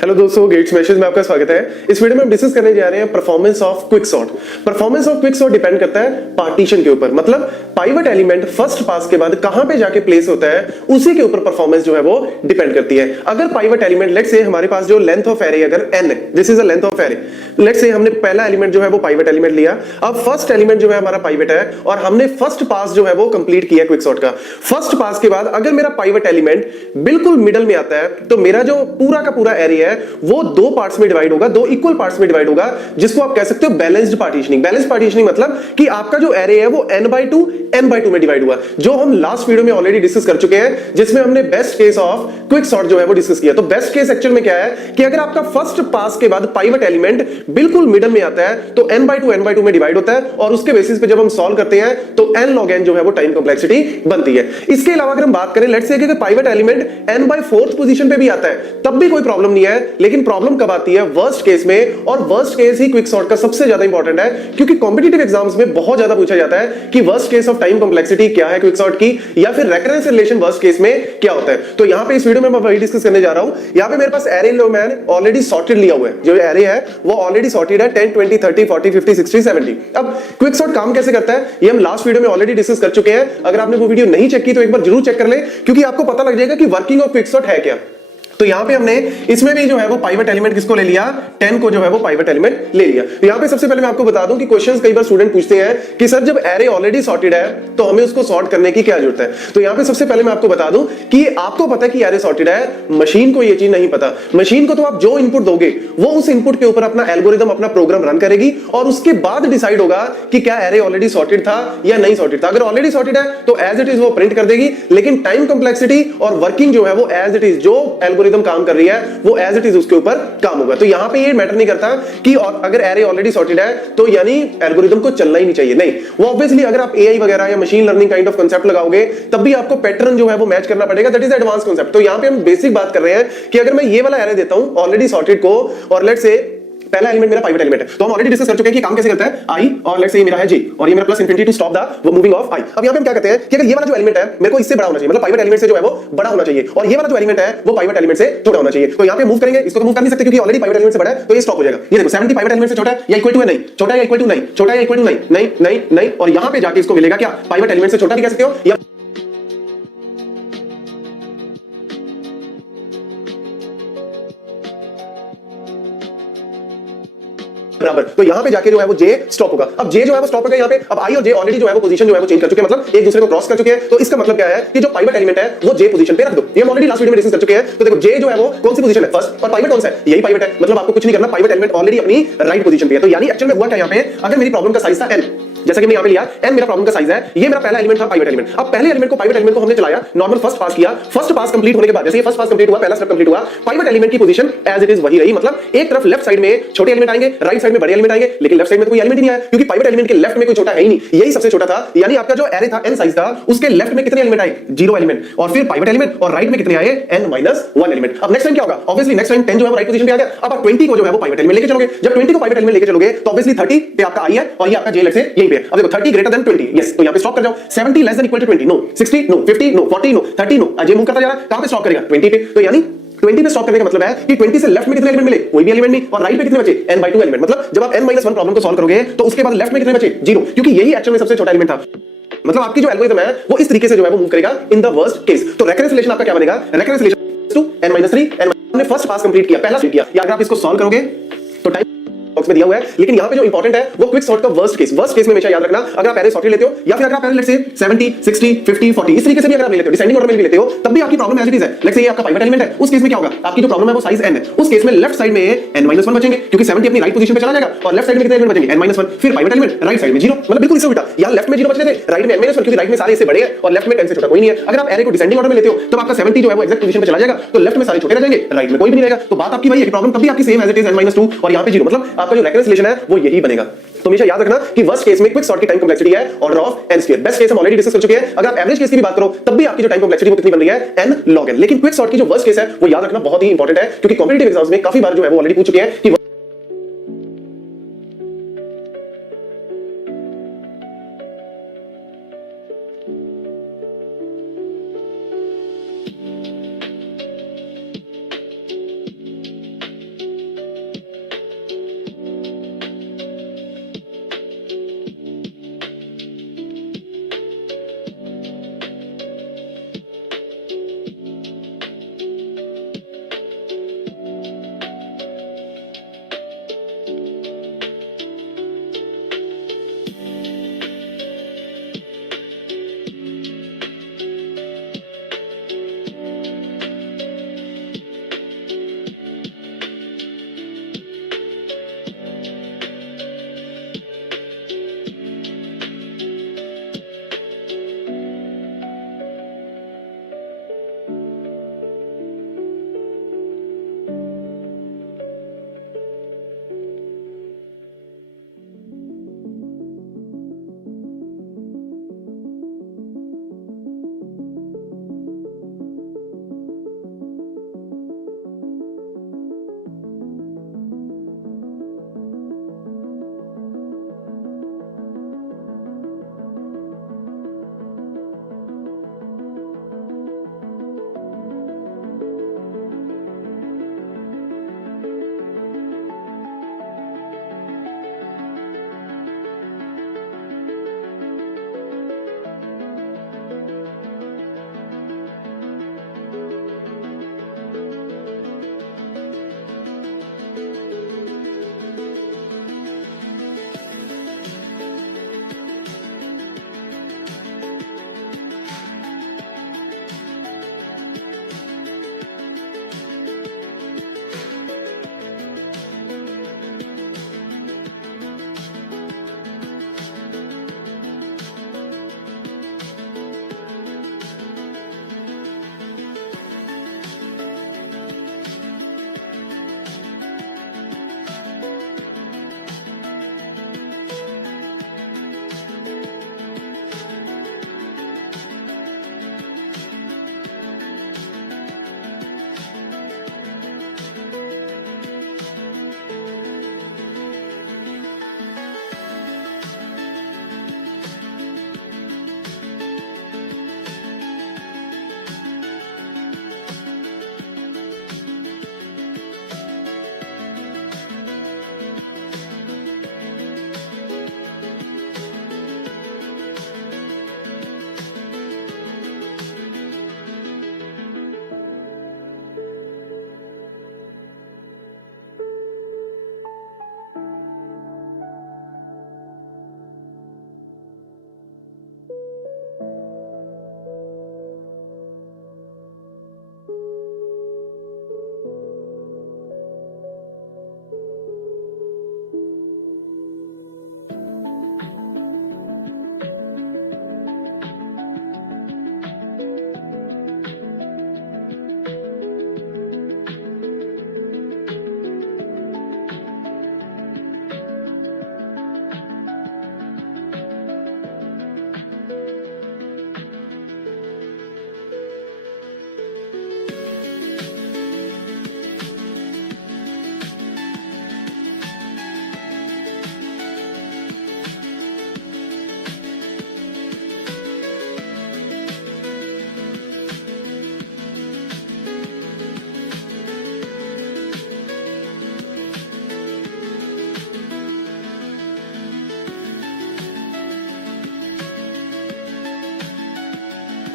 Hello दोस्तों, गेट स्मैशर्स में आपका स्वागत है। इस वीडियो में हम डिस्कस करने जा रहे हैं performance of quick sort. Performance of quick sort depend करता है पार्टीशन के ऊपर, मतलब पाइवट एलिमेंट फर्स्ट पास के बाद कहां पे जाके प्लेस होता है उसी के ऊपर परफॉर्मेंस जो है वो डिपेंड करती है। अगर पाइवट एलिमेंट लेट्स से हमारे पास जो लेंथ ऑफ एरे अगर n है, this is the length of array, let's say हमने पहला एलिमेंट जो है वो पाइवट एलिमेंट लिया। अब फर्स्ट एलिमेंट जो है हमारा पाइवट है और हमने फर्स्ट पास जो है वो कंप्लीट किया क्विक सॉर्ट का। फर्स्ट पास के बाद अगर मेरा पाइवट एलिमेंट बिल्कुल मिडल में आता है तो मेरा जो पूरा का पूरा एरे है वो दो पार्ट्स में डिवाइड होगा, दो इक्वल पार्ट्स में डिवाइड होगा, जिसको आप कह सकते हो बैलेंस्ड पार्टीशनिंग। बैलेंस्ड पार्टीशनिंग मतलब कि आपका जो एरे है वो n/2 में डिवाइड हुआ, जो हम लास्ट वीडियो में ऑलरेडी डिस्कस कर चुके हैं, जिसमें हमने best case of quick sort जो है वो डिस्कस किया। तो बेस्ट केस एक्चुअल में क्या है कि अगर आपका फर्स्ट पास के बाद पाइवट एलिमेंट बिल्कुल मिडल में आता है तो n/2 में डिवाइड होता है और उसके बेसिस पे जब हम सॉल्व करते हैं तो n log n जो है वो टाइम कॉम्प्लेक्सिटी बनती है। इसके अलावा अगर हम बात करें लेट्स से कि पाइवट एलिमेंट n/4 पोजीशन पे भी आता है तब भी कोई प्रॉब्लम नहीं है, लेकिन प्रॉब्लम कब आती है? वर्स्ट केस में। और वर्स्ट केस ही क्विक सॉर्ट का सबसे ज्यादा इंपॉर्टेंट है, क्योंकि कॉम्पिटिटिव एग्जाम्स में बहुत ज्यादा पूछा जाता है कि worst case of time complexity क्या है क्विक सॉर्ट की, या फिर रेकरेंस रिलेशन वर्स्ट केस में क्या होता है। तो यहां पे इस वीडियो में मैं वही डिस्कस करने जा रहा हूं। यहां पे मेरे पास एरे लो मैंने ऑलरेडी सॉर्टेड लिया हुआ है, जो एरे है वो ऑलरेडी सॉर्टेड है 10 20 30 40 50 60 70। अब क्विक सॉर्ट काम कैसे करता है ये हम लास्ट वीडियो में ऑलरेडी डिस्कस कर चुके हैं। अगर आपने वो वीडियो नहीं चेक की तो एक बार जरूर चेक कर ले, क्योंकि आपको पता लग जाएगा कि वर्किंग ऑफ क्विक सॉर्ट है क्या। तो यहां पे हमने इसमें भी जो है वो पाइवट एलिमेंट किसको ले लिया? 10 को जो है वो पाइवट एलिमेंट ले लिया। तो यहां पे सबसे पहले मैं आपको बता दूं कि क्वेश्चंस कई बार स्टूडेंट पूछते हैं कि सर जब एरे ऑलरेडी सॉर्टेड है तो हमें उसको सॉर्ट करने की क्या जरूरत है। तो यहां पे सबसे पहले मैं आपको बता दूं कि आपको पता है कि एरे सॉर्टेड है, मशीन को ये चीज नहीं पता। मशीन को तो आप जो इनपुट दोगे वो उस इनपुट के ऊपर अपना एल्गोरिदम अपना प्रोग्राम रन करेगी और उसके बाद डिसाइड होगा कि क्या एरे ऑलरेडी सॉर्टेड था या नहीं सॉर्टेड था। अगर ऑलरेडी सॉर्टेड है तो एज इट इज वो प्रिंट कर देगी, लेकिन टाइम कॉम्प्लेक्सिटी और वर्किंग जो है वो एज इट इज, जो एल्गोरिदम काम कर रही है वो एज इट इज उसके ऊपर काम होगा। तो यहां पे ये मैटर नहीं करता कि और अगर एरे ऑलरेडी सॉर्टेड है तो यानी एल्गोरिदम को चलना ही नहीं चाहिए, नहीं। वो ऑब्वियसली अगर आप एआई वगैरह या machine learning kind of concept लगाओगे तब भी आपको पैटर्न जो है वो मैच करना पड़ेगा, दैट इज एडवांस कांसेप्ट। तो यहां पे हम बेसिक बात कर रहे हैं कि अगर मैं ये वाला एरे देता हूं ऑलरेडी सॉर्टेड को, और लेट्स से पहला एलिमेंट मेरा पाइवट एलिमेंट है, तो हम ऑलरेडी डिस्कस कर चुके हैं कि काम कैसे करता है i, और लेट्स से ये मेरा है j और ये मेरा plus infinity to stop the moving of i। अब यहां पे हम क्या करते हैं कि अगर ये वाला जो एलिमेंट है मेरे को इससे बड़ा होना चाहिए, मतलब पाइवट एलिमेंट से जो है वो बड़ा होना चाहिए, और ये वाला जो एलिमेंट है वो पाइवट एलिमेंट से छोटा होना चाहिए। तो यहां पे मूव करेंगे, इसको तो मूव कर नहीं सकते क्योंकि ऑलरेडी पाइवट एलिमेंट से बड़ा है, तो ये स्टॉप हो जाएगा। ये देखो 70 पाइवट एलिमेंट से छोटा है या इक्वल टू है, नहीं छोटा है या इक्वल टू नहीं, छोटा है या इक्वल टू नहीं, नहीं नहीं नहीं, और यहां पे जाके इसको मिलेगा क्या? पाइवट एलिमेंट से छोटा भी कह सकते हो या बराबर। तो यहां पे जाके जो है वो जे स्टॉप होगा। अब जे जो है वो स्टॉप होगा यहां पे। अब आई और जे ऑलरेडी जो है वो पोजीशन जो है वो चेंज कर चुके हैं, मतलब एक दूसरे को क्रॉस कर चुके हैं। तो इसका मतलब क्या है कि जो पाइवट एलिमेंट है वो जे पोजीशन पे रख दो। ये हम ऑलरेडी लास्ट वीडियो में डिस्कस कर चुके हैं। तो देखो जे जो है वो कौन सी पोजीशन है? फर्स्ट। और पाइवट कौन सा है? यही पाइवट है, मतलब आपको कुछ नहीं करना, पाइवट एलिमेंट ऑलरेडी अपनी राइट पोजीशन पे है। तो यानी एक्चुअल में हुआ क्या यहां पे, अगर मेरी प्रॉब्लम का साइज था n, जैसा कि मैं यहां पे लिया n मेरा प्रॉब्लम का साइज है, ये मेरा पहला एलिमेंट था पाइवट एलिमेंट। अब पहले एलिमेंट को पाइवट एलिमेंट को हमने चलाया, नॉर्मल फर्स्ट पास किया। फर्स्ट पास कंप्लीट होने के बाद जैसे ये फर्स्ट पास कंप्लीट हुआ, पहला स्टेप कंप्लीट हुआ, पाइवट एलिमेंट की पोजीशन एज इट इज वही रही, मतलब एक तरफ लेफ्ट साइड में छोटे एलिमेंट आएंगे, राइट साइड में बड़े एलिमेंट आएंगे, लेकिन लेफ्ट साइड में तो कोई एलिमेंट ही नहीं आया क्योंकि पाइवट एलिमेंट के लेफ्ट में कोई छोटा है ही नहीं, यही सबसे छोटा था। यानी आपका जो एरे था n साइज था उसके लेफ्ट में कितने एलिमेंट आए? 0 एलिमेंट, और फिर पाइवट एलिमेंट, और राइट में कितने आए? n-1 element. अब नेक्स्ट टाइम क्या होगा? ऑब्वियसली नेक्स्ट टाइम 10 जो है वो राइट पोजीशन पे आ गया। अब आप 20 को जो है वो पाइवट एलिमेंट लेके चलोगे। जब 20 को पाइवट एलिमेंट लेके चलोगे तो ऑब्वियसली 30 पे आपका i है और ये आपका j लेट से यहीं पे है। अब देखो 30 ग्रेटर देन 20, यस, तो यहां पे स्टॉप कर जाओ। 70 less than equal to 20, no. 60 no, 50 no, 40 no, 30 no, Ajay move करता जा रहा है, कहां पे स्टॉप करेगा? 20 पे। तो यानी 20 पे स्टॉप करने का मतलब है कि 20 से लेफ्ट में कितने एलिमेंट मिले? कोई भी एलिमेंट नहीं, और राइट में कितने बचे? n/2 element. मतलब जब आप n-1 प्रॉब्लम को सॉल्व करोगे तो उसके बाद लेफ्ट में कितने बचे? 0, क्योंकि यही एक्चुअल में सबसे छोटा एलिमेंट था। मतलब आपकी जो एल्गोरिथम है वो इस तरीके से जो है वो मूव करेगा इन द वर्स्ट केस। तो रेकरेंस रिलेशन आपका क्या बनेगा? रेकरेंस रिलेशन टू n-3, हमने फर्स्ट पास कंप्लीट किया, पहला स्टेप किया, या अगर आप इसको सॉल्व करोगे तो टाइम बॉक्स में दिया हुआ है। लेकिन यहां पे जो इंपॉर्टेंट है वो क्विक सॉर्ट का वर्स्ट केस में हमेशा याद रखना। अगर आप एरे सॉर्टेड लेते हो या फिर अगर आप लेट्स से 70 60 50 40 इस तरीके से भी अगर आप लेते हो, डिसेंडिंग ऑर्डर में भी लेते हो, तब भी आपकी प्रॉब्लम एज इट इज है। लेट्स से ये आपका पाइवट एलिमेंट है, उस केस में क्या होगा? आपकी जो प्रॉब्लम है वो साइज n है, उस केस में लेफ्ट साइड में n-1 बचेंगे क्योंकि 70 अपनी राइट पोजीशन पे चला जाएगा, और लेफ्ट साइड में कितने एलिमेंट बचेंगे? n-1, फिर पाइवट एलिमेंट, राइट साइड में 0, मतलब बिल्कुल इससे उल्टा। यहां लेफ्ट में 0 बच रहे थे, राइट में n-1, क्योंकि राइट में सारे इससे बड़े हैं और लेफ्ट में 10 से छोटा कोई नहीं है। अगर आप एरे को डिसेंडिंग ऑर्डर में लेते हो तब आपका 70 जो है वो एग्जैक्ट पोजीशन पे चला जाएगा, तो लेफ्ट में सारे छोटे रह जाएंगे, राइट में कोई भी नहीं रहेगा। तो बात आपकी वही है कि प्रॉब्लम तब भी आपकी same as it is n-2 और यहां पे 0, मतलब आपका जो रेकरेंस रिलेशन है वो यही बनेगा। तो हमेशा याद रखना कि वर्स्ट केस में क्विक सॉर्ट की टाइम कॉम्प्लेक्सिटी है order of n square. Best case हम ऑलरेडी डिस्कस कर चुके हैं। अगर आप एवरेज केस की भी बात करो तब भी आपकी जो टाइम कॉम्प्लेक्सिटी वो कितनी बन रही है? n log n। लेकिन क्विक सॉर्ट की जो वर्स्ट केस है वो याद रखना बहुत ही इंपॉर्टेंट है, क्योंकि कॉम्पिटिटिव एग्जाम्स में काफी बार जो है वो ऑलरेडी पूछ चुके हैं कि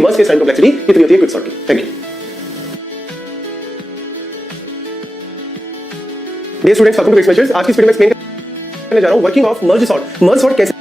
मर्ज केस टाइम कॉम्प्लेक्सिटी कितनी होती है क्विकसॉर्ट की। Thank you. Dear students, welcome to quick measures. आज की वीडियो में एक्सप्लेन करने जा रहा हूं working of merge sort. Merge sort कैसे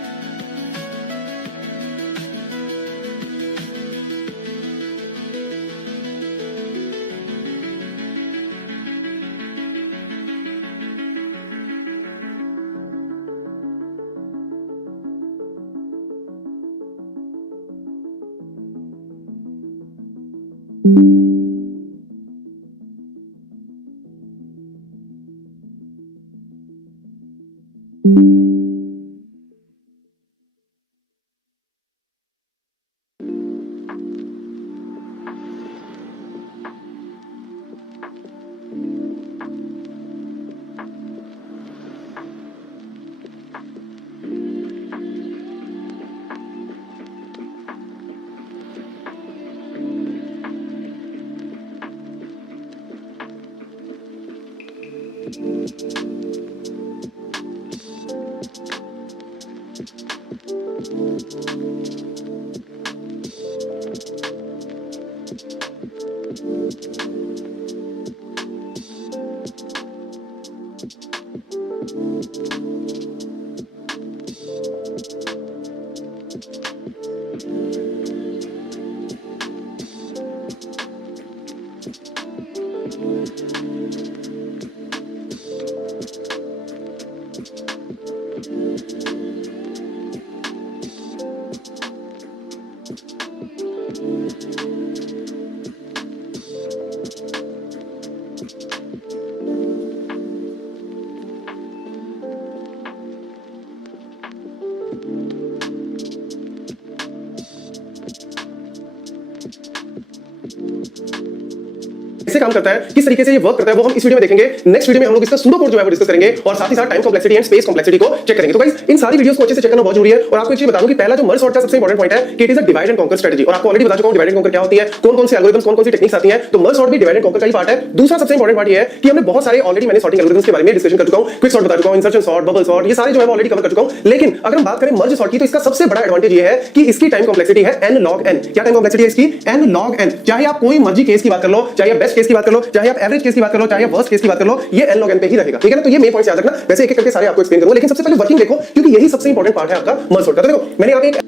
काम करता है, किस तरीके से ये वर्क करता है, वो हम इस वीडियो में देखेंगे। नेक्स्ट वीडियो में हम लोग इसका सूडो कोड जो है वो डिस्कस करेंगे और साथ ही साथ time complexity and space complexity को चेक करेंगे। तो गाइस इन सारी वीडियोस को अच्छे से चेक करना बहुत जरूरी है। और आपको एक चीज बता दूं कि पहला जो मर्ज सॉर्ट का सबसे इंपॉर्टेंट पॉइंट है कि it is a divide and conquer strategy. और आपको ऑलरेडी बता चुका हूं डिवाइड एंड कॉन्कर क्या होती है, कौन-कौन से एल्गोरिथम्स, कौन-कौन सी टेक्निक्स आती हैं। तो मर्ज सॉर्ट भी डिवाइड एंड कॉन्कर का ही पार्ट है। दूसरा सबसे इंपॉर्टेंट पार्ट ये है कि हमने बहुत सारे ऑलरेडी मैंने सॉर्टिंग एल्गोरिथम्स के बारे में डिस्कशन कर चुका हूं, क्विक सॉर्ट बता चुका हूं, इंसर्शन सॉर्ट, बबल सॉर्ट, ये सारे जो है ऑलरेडी कवर कर चुका हूं। लेकिन अगर हम बात करें मर्ज सॉर्ट की तो इसका सबसे बड़ा एडवांटेज ये है कि इसकी टाइम कॉम्प्लेक्सिटी है n log n। क्या टाइम कॉम्प्लेक्सिटी है इसकी? n log n। चाहे आप कोई मर्जी केस की बात कर लो, चाहे आप बेस्ट केस की बात कर लो, चाहे आप एवरेज केस की बात कर लो, चाहे आप वर्स्ट केस की बात कर लो, ये n log n पे ही रहेगा। ठीक है ना? तो ये मेन पॉइंट्स याद रखना। वैसे एक-एक करके सारे आपको एक्सप्लेन करूंगा, लेकिन सबसे पहले वर्किंग देखो क्योंकि यही सबसे इंपॉर्टेंट पार्ट है आपका मर्ज सॉर्ट का। तो देखो मैंने यहां पे एक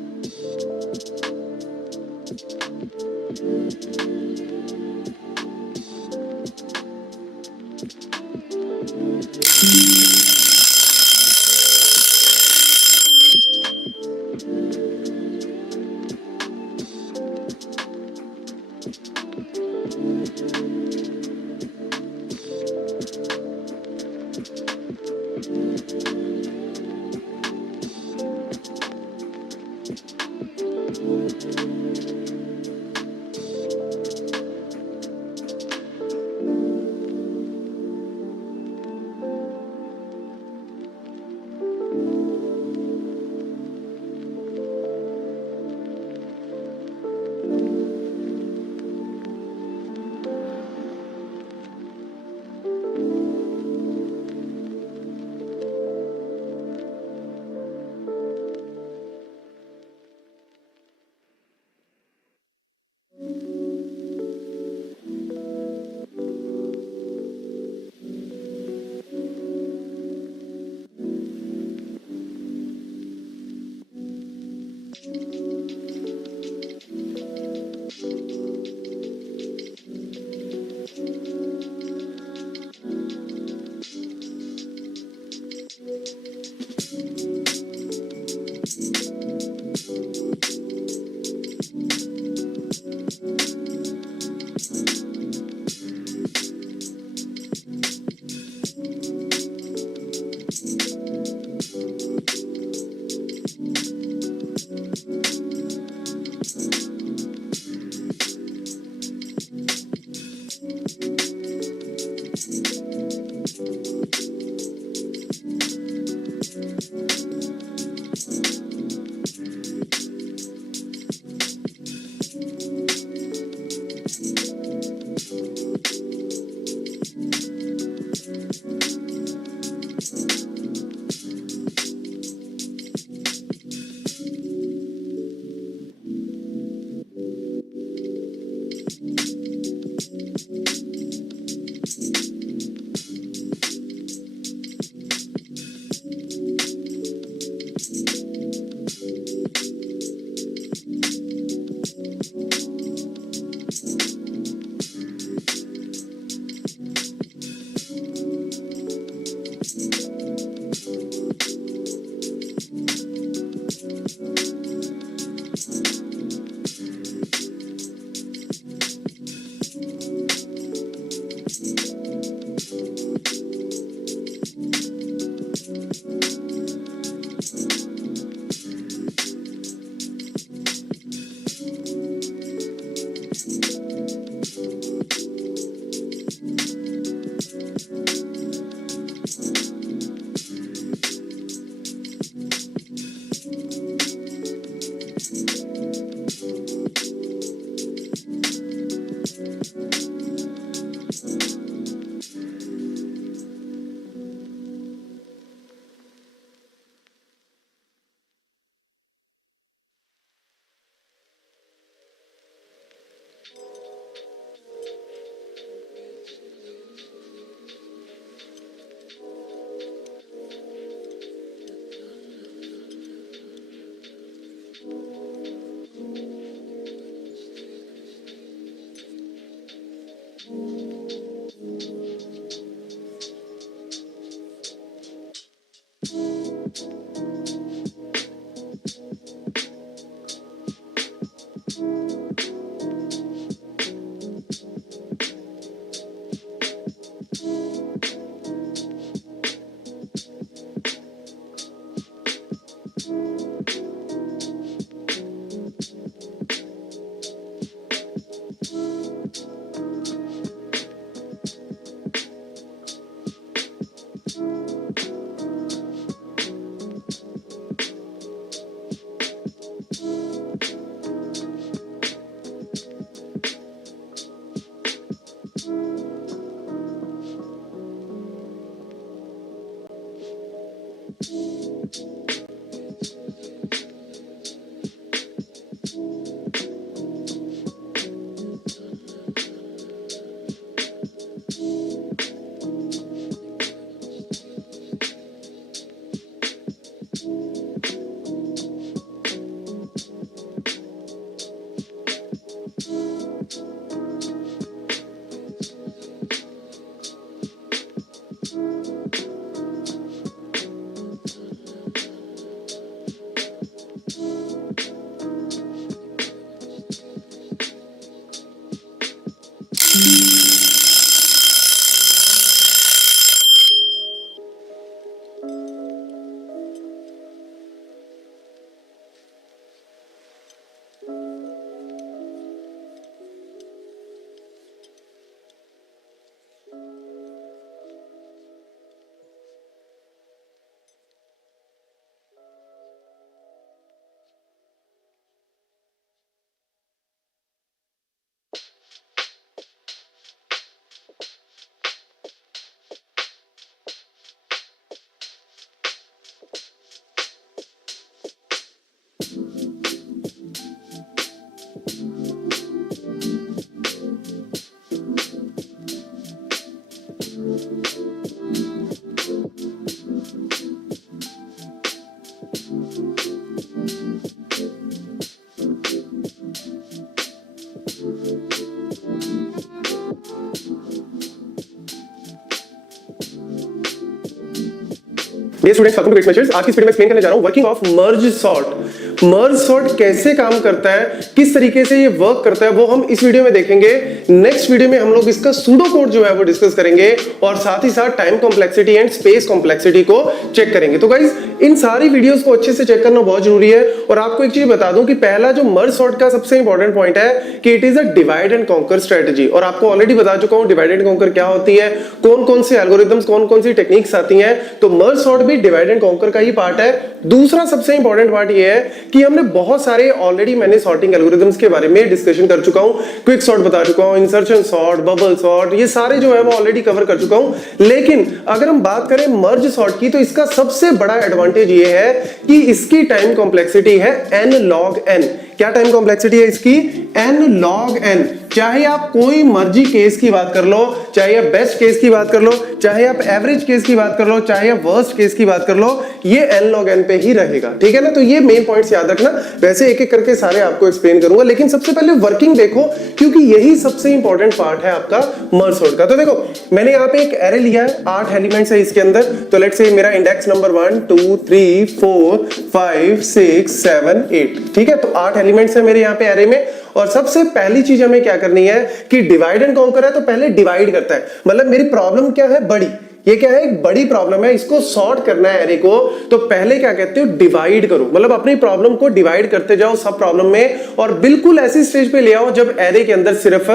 dear students, welcome to Gate Smashers. आज की इस वीडियो में एक्सप्लेन करने जा रहा हूं working of merge sort. Merge sort कैसे काम करता है, किस तरीके से ये वर्क करता है, वो हम इस वीडियो में देखेंगे। नेक्स्ट वीडियो में हम लोग इसका सूडो कोड जो है वो डिस्कस करेंगे और साथ ही साथ time complexity and space complexity को चेक करेंगे। तो गाइस, इन सारी वीडियोस को अच्छे से चेक करना बहुत जरूरी है। और आपको एक चीज बता दूं कि पहला जो मर्ज सॉर्ट का सबसे इंपॉर्टेंट पॉइंट है कि it is a divide and conquer strategy. और आपको ऑलरेडी बता चुका हूं डिवाइड एंड कॉन्कर क्या होती है, कौन कौन से एल्गोरिथम्स, कौन कौन सी टेक्निक्स आती हैं। तो मर्ज सॉर्ट भी डिवाइड एंड कॉन्कर का ही पार्ट है। दूसरा सबसे इंपॉर्टेंट पार्ट ये है कि हमने बहुत सारे ऑलरेडी मैंने सॉर्टिंग एल्गोरिथम्स के बारे में डिस्कशन कर चुका हूं। क्विक सॉर्ट बता चुका हूं, इंसर्शन सॉर्ट, बबल सॉर्ट, ये सारे जो है वो ऑलरेडी कवर कर चुका हूं। लेकिन अगर हम बात करें मर्ज सॉर्ट की, तो इसका सबसे बड़ा एडवांटेज ये है कि इसकी टाइम कॉम्प्लेक्सिटी है n log n। क्या टाइम कॉम्प्लेक्सिटी है इसकी? n log n। चाहे आप कोई मर्जी केस की बात कर लो, चाहे आप बेस्ट केस की बात कर लो, चाहे आप एवरेज केस की बात कर लो, चाहे आप वर्स्ट केस की बात कर लो, ये n log n पे ही रहेगा। ठीक है ना? तो ये मेन पॉइंट्स याद रखना। वैसे एक एक करके सारे आपको एक्सप्लेन करूंगा, लेकिन सबसे पहले वर्किंग देखो, क्योंकि यही सबसे इंपॉर्टेंट पार्ट है आपका मर्ज सॉर्ट का। तो देखो, मैंने यहाँ पे एक एरे लिया है, 8 एलिमेंट्स है इसके अंदर। तो लेट्स से मेरा इंडेक्स नंबर 1 2 3 4 5 6 7 8। ठीक है? तो 8 एलिमेंट्स है मेरे यहाँ पे एरे में। और सबसे पहली चीज हमें क्या करनी है कि डिवाइड एंड कॉन्कर है, तो पहले डिवाइड करता है। मतलब मेरी प्रॉब्लम क्या है? बड़ी। ये क्या है? एक बड़ी प्रॉब्लम है, इसको सॉर्ट करना है एरे को। तो पहले क्या कहते हो? डिवाइड करो। मतलब अपनी प्रॉब्लम को डिवाइड करते जाओ सब प्रॉब्लम में, और बिल्कुल ऐसी स्टेज पे ले आओ जब एरे के अंदर सिर्फ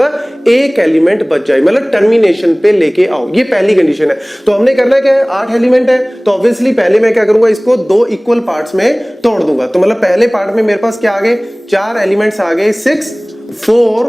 एक एलिमेंट बच जाए, मतलब टर्मिनेशन पे लेके आओ। ये पहली कंडीशन है। तो हमने करना क्या है? 8 एलिमेंट है, तो ऑब्वियसली पहले मैं क्या करूंगा, इसको 2 इक्वल पार्ट्स में तोड़ दूंगा। तो मतलब पहले पार्ट में मेरे पास क्या आ गए? 4 एलिमेंट्स आ गए, 6 4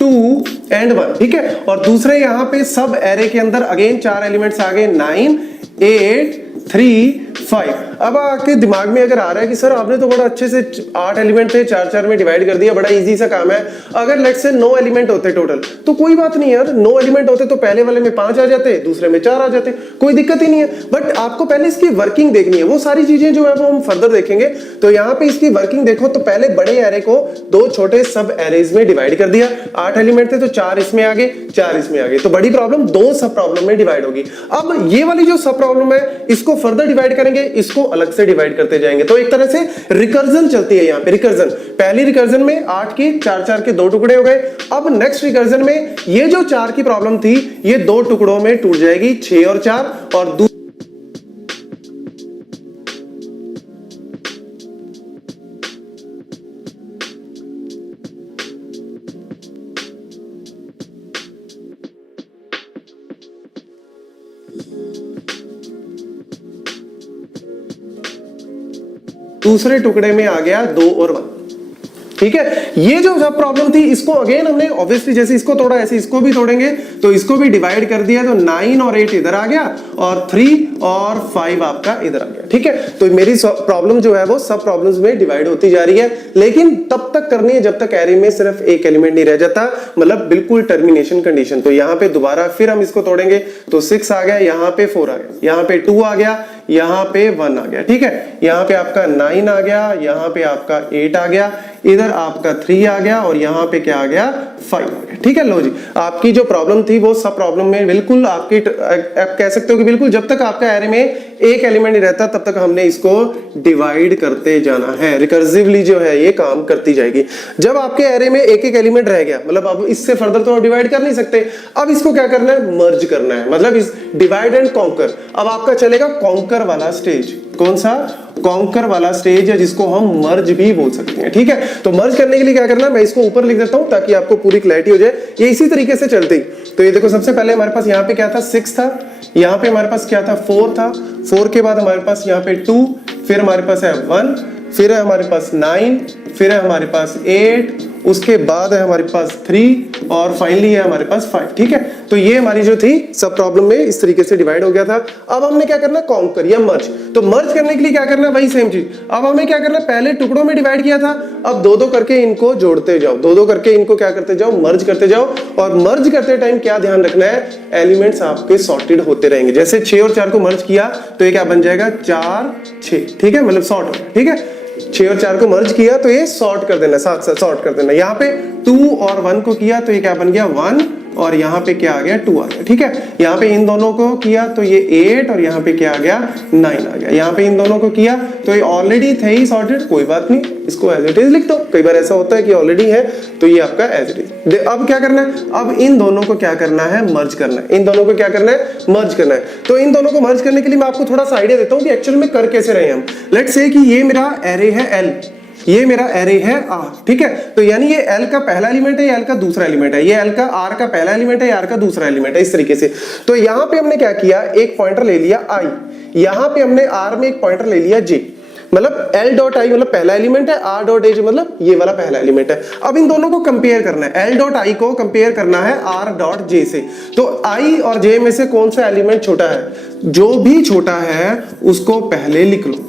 2 एंड 1। ठीक है? और दूसरे यहां पे सब एरे के अंदर अगेन 4 एलिमेंट्स आ गए, 9 8 3 5। अब आपके दिमाग में अगर आ रहा है कि सर आपने तो बड़ा अच्छे से 8 एलिमेंट थे, 4-4 में डिवाइड कर दिया, बड़ा इजी सा काम है। अगर लेट्स से 9 एलिमेंट होते टोटल, तो कोई बात नहीं यार। 9 एलिमेंट होते तो पहले वाले में 5 आ जाते, दूसरे में 4 आ जाते, कोई दिक्कत ही नहीं है। बट आपको पहले इसकी वर्किंग देखनी है, वो सारी चीजें जो है वो हम फर्दर देखेंगे। तो यहाँ पे इसकी वर्किंग देखो, तो पहले बड़े एरे को 2 छोटे सब एरेज में डिवाइड कर दिया। 8 एलिमेंट थे तो 4 इसमें आ गए, 4 इसमें आ गए। तो बड़ी प्रॉब्लम 2 सब प्रॉब्लम में डिवाइड होगी। अब ये वाली जो सब प्रॉब्लम है, इसको फर्दर डिवाइड करेंगे जाएंगे, इसको अलग से डिवाइड करते जाएंगे। तो एक तरह से रिकर्जन चलती है यहाँ पे, रिकर्जन। पहली रिकर्जन में 8 के 4 के 2 टुकड़े हो गए। अब नेक्स्ट रिकर्जन में ये जो 4 की प्रॉब्लम थी ये 2 टुकड़ों में टूट जाएगी, 6 और 4। और दूसरे टुकड़े में आ गया 2 और 1। ठीक है, ये जो सब प्रॉब्लम थी इसको अगेन हमने ऑब्वियसली जैसे इसको तोड़ा ऐसे इसको भी तोड़ेंगे, तो इसको भी डिवाइड कर दिया, तो 9 और 8 इधर आ गया और 3 और 5 आपका इधर आ गया। ठीक है, तो मेरी प्रॉब्लम जो है वो सब प्रॉब्लम्स में डिवाइड होती जा रही है, लेकिन तब तक करनी है जब तक एरे में सिर्फ एक एलिमेंट नहीं रह जाता, मतलब बिल्कुल टर्मिनेशन कंडीशन। तो यहाँ पे दोबारा फिर हम इसको तोड़ेंगे, तो 6 आ गया, यहाँ पे 4 आ गया, यहाँ पे 2 आ गया, यहाँ पे 1 आ गया। ठीक है, यहाँ पे आपका 9 आ गया, यहाँ पे आपका 8 आ गया, इधर आपका 3 आ गया और यहाँ पे क्या आ गया 5 आ गया। ठीक है, लो जी, आपकी जो प्रॉब्लम थी वो सब प्रॉब्लम में बिल्कुल आपकी आप कह सकते हो कि बिल्कुल जब तक आपका एरे में एक एलिमेंट नहीं रहता तब तक हमने इसको डिवाइड करते जाना है। रिकर्सिवली जो है ये काम करती जाएगी। जब आपके एरे में एक एक एलिमेंट रह गया, मतलब अब इससे फर्दर तो आप डिवाइड कर नहीं सकते, अब इसको क्या करना है, मर्ज करना है, मतलब इस डिवाइड एंड कॉन्कर। अब आपका चलेगा कॉन्कर वाला स्टेज। कौन सा? कॉन्कर वाला स्टेज है, जिसको हम मर्ज भी बोल सकते हैं। ठीक है, तो मर्ज करने के लिए क्या करना है, मैं इसको ऊपर लिख देता हूं ताकि आपको पूरी क्लैरिटी हो जाए। ये इसी तरीके से चलते ही, तो ये देखो सबसे पहले हमारे पास यहाँ पे क्या था, 6 था, यहाँ पे हमारे पास क्या था, 4 था, 4 के बाद हमारे पास यहाँ पे 2, फिर हमारे पास है 1, फिर है हमारे पास 9, फिर है हमारे पास 8, उसके बाद है हमारे पास 3 और फाइनली है हमारे पास 5। ठीक है, तो ये हमारी जो थी सब प्रॉब्लम में इस तरीके से डिवाइड हो गया था। अब हमने क्या करना, कॉन्कर या मर्ज। तो मर्ज करने के लिए क्या करना, वही सेम चीज। अब हमें क्या करना, पहले टुकड़ों में डिवाइड किया था, अब 2-2 करके इनको जोड़ते जाओ, 2-2 करके इनको क्या करते जाओ, मर्ज करते जाओ। और मर्ज करते टाइम क्या ध्यान रखना है, एलिमेंट्स आपके सॉर्टेड होते रहेंगे। जैसे 6 और 4 को मर्ज किया तो ये क्या बन जाएगा, 4 6। ठीक है, मतलब सॉर्ट हो गया। ठीक है, 6 और 4 को मर्ज किया तो ये सॉर्ट कर देना, साथ साथ सॉर्ट कर देना। यहाँ पे 2 और 1 को किया तो ये क्या बन गया, 1, और यहाँ पे क्या आ गया, 2 आ गया। ठीक है, यहाँ पे इन दोनों को किया तो ये 8 और यहाँ पे क्या आ गया, 9 आ गया। यहाँ पे इन दोनों को किया तो ये ऑलरेडी थे ही सॉर्टेड, कोई बात नहीं, इसको एज इट इज लिख दो। कई बार ऐसा होता है कि ऑलरेडी है तो ये आपका एज इट इज। अब क्या करना है, अब इन दोनों को क्या करना है, मर्ज करना है। इन दोनों को क्या करना है, मर्ज करना है। तो इन दोनों को मर्ज करने के लिए मैं आपको थोड़ा सा आइडिया देता हूँ कि एक्चुअल में कर कैसे रहे हम। लेट्स से कि ये मेरा एरे है L, ये मेरा एरे है R। ठीक है, तो यानी ये L का पहला एलिमेंट है, ये L का दूसरा एलिमेंट है, ये L का R का पहला एलिमेंट है, ये R का दूसरा एलिमेंट है, इस तरीके से। तो यहाँ पे हमने क्या किया, एक पॉइंटर ले लिया I, यहाँ पे हमने R में एक पॉइंटर ले लिया J, मतलब L.I मतलब पहला एलिमेंट है, R.J मतलब ये वाला पहला एलिमेंट है। अब इन दोनों को कंपेयर करना है, L.I को कंपेयर करना है R.J से। तो I और J में से कौन सा एलिमेंट छोटा है, जो भी छोटा है उसको पहले लिख लो।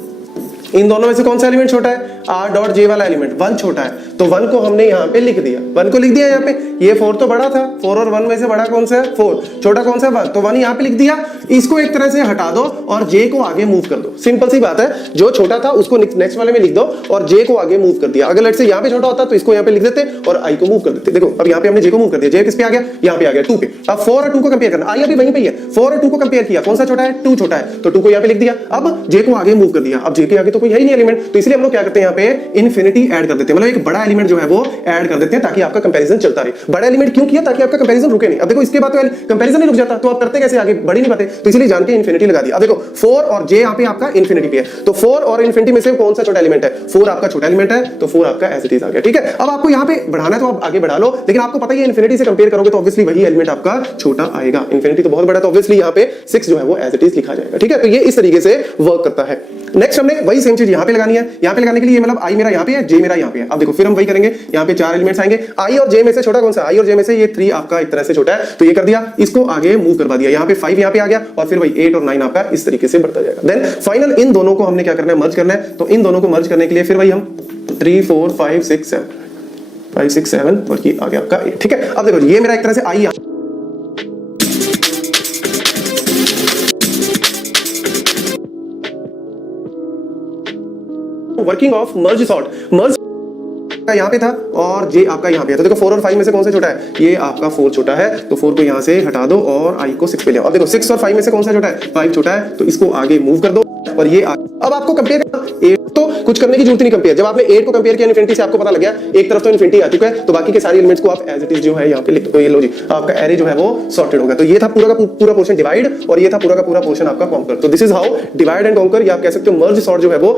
इन दोनों में से कौन सा एलिमेंट छोटा है, R.J वाला एलिमेंट 1 छोटा है, तो 1 को हमने यहाँ पे लिख दिया, 1 को लिख दिया यहाँ पे। ये 4 तो बड़ा था, 4 और 1 में से बड़ा कौन सा है, 4, छोटा कौन सा है 1, तो 1 यहाँ पे लिख दिया। इसको एक तरह से हटा दो और J को आगे मूव कर दो। सिंपल सी बात है, जो छोटा था उसको नेक्स्ट वाले में लिख दो और J को आगे मूव कर दिया। अगर लेट्स से यहाँ पे छोटा होता तो इसको यहाँ पे लिख देते और I को मूव कर देते। देखो अब यहाँ पे हमने J को मूव कर दिया, J किस पे आ गया, यहाँ पे आ गया 2 पे। अब 4 और 2 को कंपेयर करना, I अभी वहीं पे ही है, 4 और 2 को कंपेयर किया, कौन सा छोटा है, 2 छोटा है, तो 2 को यहाँ पे लिख दिया। अब J को आगे मूव कर दिया, अब J के आगे तो कोई है ही नहीं एलिमेंट, तो इसलिए हम लोग क्या करते हैं, यहाँ पे इन्फिनिटी ऐड कर देते हैं, मतलब एक बड़ा एलिमेंट जो है वो ऐड कर देते हैं ताकि आपका कंपैरिजन चलता रहे। बड़ा एलिमेंट क्यों किया, ताकि आपका कंपैरिजन रुके नहीं। अब देखो इसके बाद तो कंपैरिजन नहीं रुक जाता, तो आप करते कैसे, आगे बढ़ ही नहीं पाते, तो इसलिए जान के इन्फिनिटी लगा दिया। अब देखो 4 और J यहाँ पे आपका इन्फिनिटी पे है, तो 4 और इन्फिनिटी में से कौन सा छोटा एलिमेंट है, 4 आपका छोटा एलिमेंट है, तो 4 आपका एज इट इज आ गया। ठीक है, अब आपको यहाँ पे बढ़ाना है तो आप आगे बढ़ा लो, लेकिन आपको पता है इन्फिनिटी से कंपेयर करोगे तो ऑब्वियसली वही एलिमेंट आपका छोटा आएगा। इन्फिनिटी तो बहुत बड़ा, तो ऑब्वियसली यहाँ पे 6 जो है वो एज इट इज लिखा जाएगा। ठीक है, तो ये इस तरीके से वर्क करता है। नेक्स्ट हमने वही सेम चीज यहाँ पे लगानी है। यहाँ पे लगाने के लिए मतलब I मेरा यहाँ पे है, J मेरा यहाँ पे है। अब देखो फिर हम वही करेंगे, यहाँ पे 4 एलिमेंट्स आएंगे, I और J में से छोटा कौन सा, I और J में से ये 3 आपका एक तरह से छोटा है, तो ये कर दिया, इसको आगे मूव करवा दिया। यहाँ पे 5 यहाँ पे आ गया और फिर वही 8 और 9 आपका इस तरीके से बढ़ता जाएगा। देन फाइनल इन दोनों को हमने क्या करना है, मर्ज करना है। तो इन दोनों को मर्ज करने के लिए फिर वही हम 3 4 5 6 7 5 6 7 और ये आ गया आपका 8। ठीक है, अब देखो ये मेरा एक तरह से I working of merge sort. Merge यहाँ पे था और J आपका यहाँ पे है, तो देखो 4 और 5 में से कौन सा छोटा है, ये आपका 4 छोटा है, तो 4 को यहाँ से हटा दो और I को 6 पे ले आओ। अब देखो 6 और 5 में से कौन सा छोटा है, 5 छोटा है, तो इसको आगे मूव कर दो और ये अब आपको कंपेयर करना, 8 तो कुछ करने की जरूरत नहीं कंपेयर। जब आपने 8 को कंपेयर किया इन्फिनिटी से, आपको पता लग गया एक तरफ तो इन्फिनिटी आ चुका है, तो बाकी के सारे एलिमेंट्स को आप एज इट इज जो है यहाँ पे लिख दो। ये लो जी, आपका एरे जो है वो सॉर्टेड हो गया। तो ये था पूरा का पूरा पोर्शन डिवाइड, और ये था पूरा का पूरा पोर्शन आपका कॉन्कर। तो this is how divide and conquer, या आप कह सकते हो मर्ज सॉर्ट जो है वो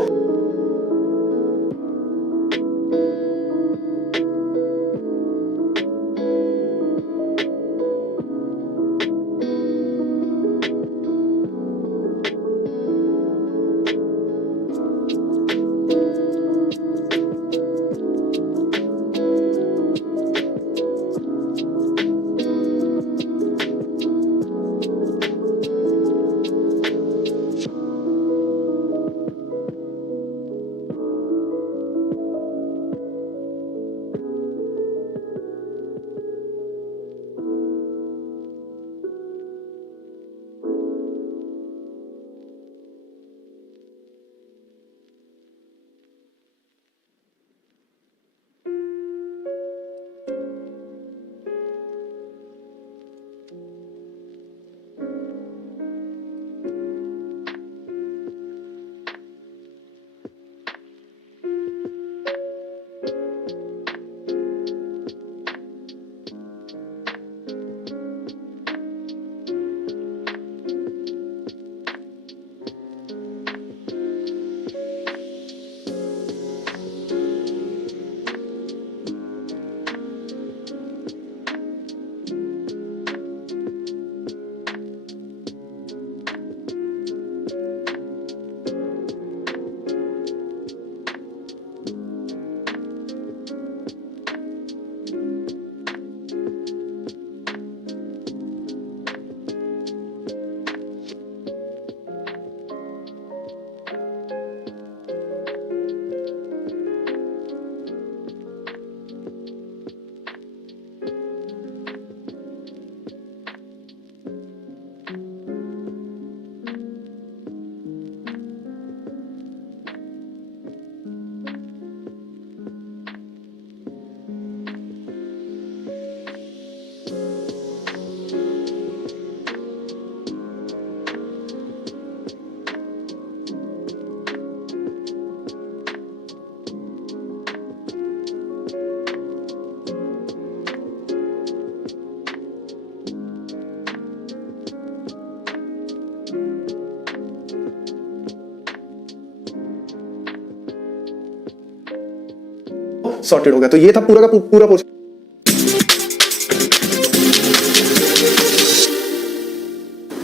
सॉर्टेड हो गया। तो ये था पूरा का पूरा portion.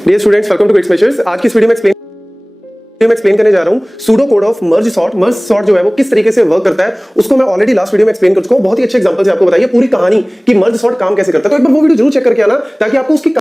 Dear students, welcome to quick measures. आज की इस वीडियो में एक्सप्लेन करने जा रहा हूं pseudo code of merge sort. Merge sort जो है वो किस तरीके से वर्क करता है, उसको मैं ऑलरेडी लास्ट वीडियो में एक्सप्लेन कर चुका हूं। बहुत ही अच्छे एग्जांपल से आपको बताइए पूरी कहानी कि मर्ज सॉर्ट काम कैसे करता है। तो एक बार वो वीडियो जरूर चेक करके आना, ताकि आपको उसकी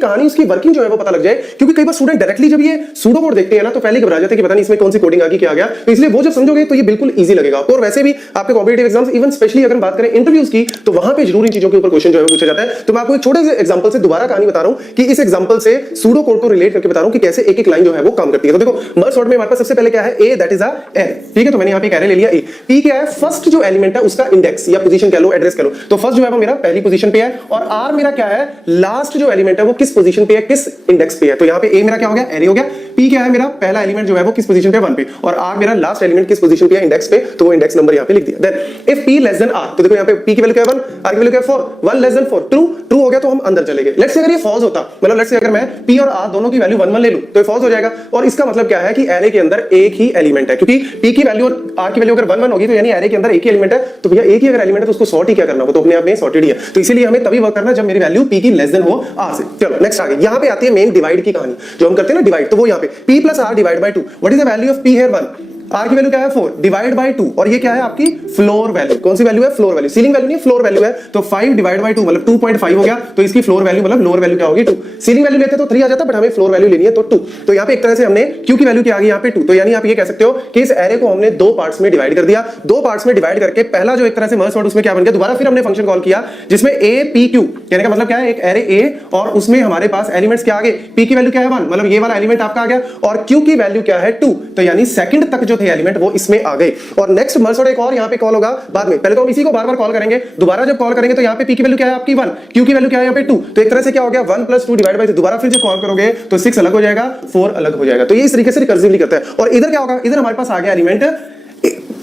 कहानी उसकी वर्किंग जो है वो पता लग जाए, क्योंकि कई बार स्टूडेंट डायरेक्टली जब ये सूडो कोड देखते हैं ना तो पहले घबरा जाते हैं कि पता नहीं इसमें कौन सी कोडिंग आ गई क्या आ गया, तो इसलिए वो जब समझोगे तो ये बिल्कुल इजी लगेगा आपको। और वैसे भी आपके कॉम्पिटिटिव एग्जाम्स, इवन स्पेशली अगर बात करें इंटरव्यूज की, तो वहां पे जरूर इन चीजों के ऊपर क्वेश्चन जो है पूछा जाता है। तो मैं आपको एक छोटे से एग्जांपल से दोबारा कहानी बता रहा हूं कि इस एग्जांपल से सूडो कोड को रिलेट करके बता रहा हूं कि कैसे एक एक लाइन जो है वो काम करती है। तो देखो मर्ज सॉर्ट में हमारे पास सबसे पहले क्या है, ए, दैट इज अ एरे, ठीक है। तो मैंने यहां पे एक एरे ले लिया ए। पी क्या है, फर्स्ट जो एलिमेंट है उसका इंडेक्स या पोजीशन कह लो, एड्रेस कह लो। तो फर्स्ट जो है वो मेरा पहली पोजीशन पे है, और आर मेरा क्या है, लास्ट जो एलिमेंट है वो किस पोजीशन पे है, किस इंडेक्स पे है। तो यहां पे ए मेरा क्या हो गया, एरे हो गया। पी क्या है, मेरा पहला एलिमेंट जो है वो किस पोजीशन पे है, 1 पे, और आर मेरा लास्ट एलिमेंट किस पोजीशन पे है, इंडेक्स पे, तो वो इंडेक्स नंबर यहां पे लिख दिया। Then if P less than R, तो देखो यहां पे पी की वैल्यू क्या है 1, आर की वैल्यू क्या है 4, 1 लेस देन 4, ट्रू, ट्रू हो गया तो हम अंदर चले गए। लेट्स से अगर ये फॉल्स होता, मतलब लेट्स से अगर मैं पी और आर दोनों की वैल्यू 1 1 ले लूं तो ये फॉल्स हो जाएगा। और इसका मतलब क्या है कि एरे के अंदर एक ही एलिमेंट है, क्योंकि पी की वैल्यू और आर की वैल्यू अगर 1 1 होगी तो यानी एरे के अंदर एक ही एलिमेंट है। तो भैया एक ही अगर एलिमेंट है तो उसको सॉर्ट ही क्या करना, वो तो अपने आप में सॉर्टेड ही है। तो इसीलिए हमें तभी वर्क करना जब मेरी वैल्यू पी की लेस देन हो आर से। चलो नेक्स्ट आगे, यहां पे आती है मेन डिवाइड की कहानी, जो हम करते हैं ना डिवाइड, तो वो यहां पे p plus R divide by 2, what is the value of p here 1, R की वैल्यू क्या है 4 डिवाइड बाय 2, और ये क्या है आपकी फ्लोर वैल्यू। कौन सी वैल्यू है, फ्लोर वैल्यू, सीलिंग वैल्यू नहीं, फ्लोर वैल्यू है। तो 5 डिवाइड बाय 2 मतलब 2.5 हो गया, तो इसकी फ्लोर वैल्यू मतलब लोअर वैल्यू क्या होगी 2। सीलिंग वैल्यू लेते तो 3 आ जाता, बट हमें फ्लोर वैल्यू लेनी है तो 2। तो यहां पे एक तरह से हमने q की वैल्यू क्या आ गई यहां पे 2। तो यानी आप ये कह सकते हो कि इस एरे को हमने दो पार्ट्स में डिवाइड कर दिया। दो पार्ट्स में डिवाइड करके पहला जो एक तरह से मर्ज सॉर्ट उसमें क्या बन गया, दोबारा फिर हमने फंक्शन कॉल किया जिसमें a p q, कहने का मतलब क्या है, एक एरे a और उसमें हमारे पास एलिमेंट्स क्या आ गए, p की वैल्यू क्या है 1, मतलब ये वाला एलिमेंट आपका आ गया, और q की वैल्यू क्या है 2, तो यानी सेकंड तक जो थे एलिमेंट वो इसमें आ गए। और नेक्स्ट मर्ज सॉर्ट एक और यहां पे कॉल होगा बाद में, पहले तो हम इसी को बार-बार कॉल करेंगे, दोबारा जब कॉल करेंगे तो यहां पे p की वैल्यू क्या है आपकी 1, q की वैल्यू क्या है यहां पे 2, तो एक तरह से क्या हो गया 1 + 2 डिवाइड बाय 3, दोबारा फिर जब कॉल करोगे तो 6 अलग हो जाएगा, 4 अलग हो जाएगा। तो ये इस तरीके से रिकर्सिवली करता है। और इधर क्या होगा, इधर हमारे पास आ गया एलिमेंट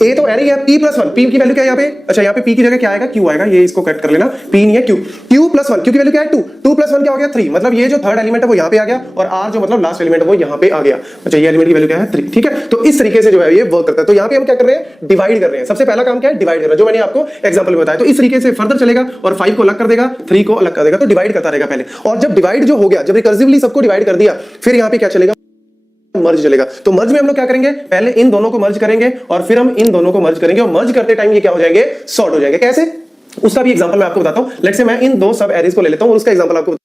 ए, तो एरे है p + 1, p की वैल्यू क्या है यहाँ पे, अच्छा यहाँ पे p की जगह क्या आएगा, q आएगा, ये इसको कट कर लेना, p नहीं है q, q + 1, q की वैल्यू क्या है 2, 2 + 1 क्या हो गया 3, मतलब ये जो थर्ड एलिमेंट है वो यहाँ पे आ गया, और r जो मतलब लास्ट एलिमेंट है वो यहाँ पे आ गया। अच्छा ये एलिमेंट की वैल्यू क्या है 3, ठीक है। तो इस तरीके से जो है ये वर्क करता है। तो यहाँ पे हम क्या कर रहे हैं, डिवाइड कर रहे हैं। सबसे पहला काम क्या है, डिवाइड करना, जो मैंने आपको एग्जाम्पल में बताया। तो इस तरीके से फर्दर चलेगा और 5 को अलग कर देगा, 3 को अलग कर देगा, तो डिवाइड करता रहेगा पहले। और जब डिवाइड जो हो गया, जब रिकर्सिवली सबको डिवाइड कर दिया, फिर यहाँ पे क्या चलेगा, मर्ज चलेगा। तो मर्ज में हम लोग क्या करेंगे, पहले इन दोनों को मर्ज करेंगे और फिर हम इन दोनों को मर्ज करेंगे, और मर्ज करते टाइम ये क्या हो जाएंगे, सॉर्ट हो जाएंगे। कैसे, उसका भी एग्जांपल मैं आपको बताता हूं। लेट्स से मैं इन दो सब एरेज को ले लेता हूं और उसका एग्जांपल आपको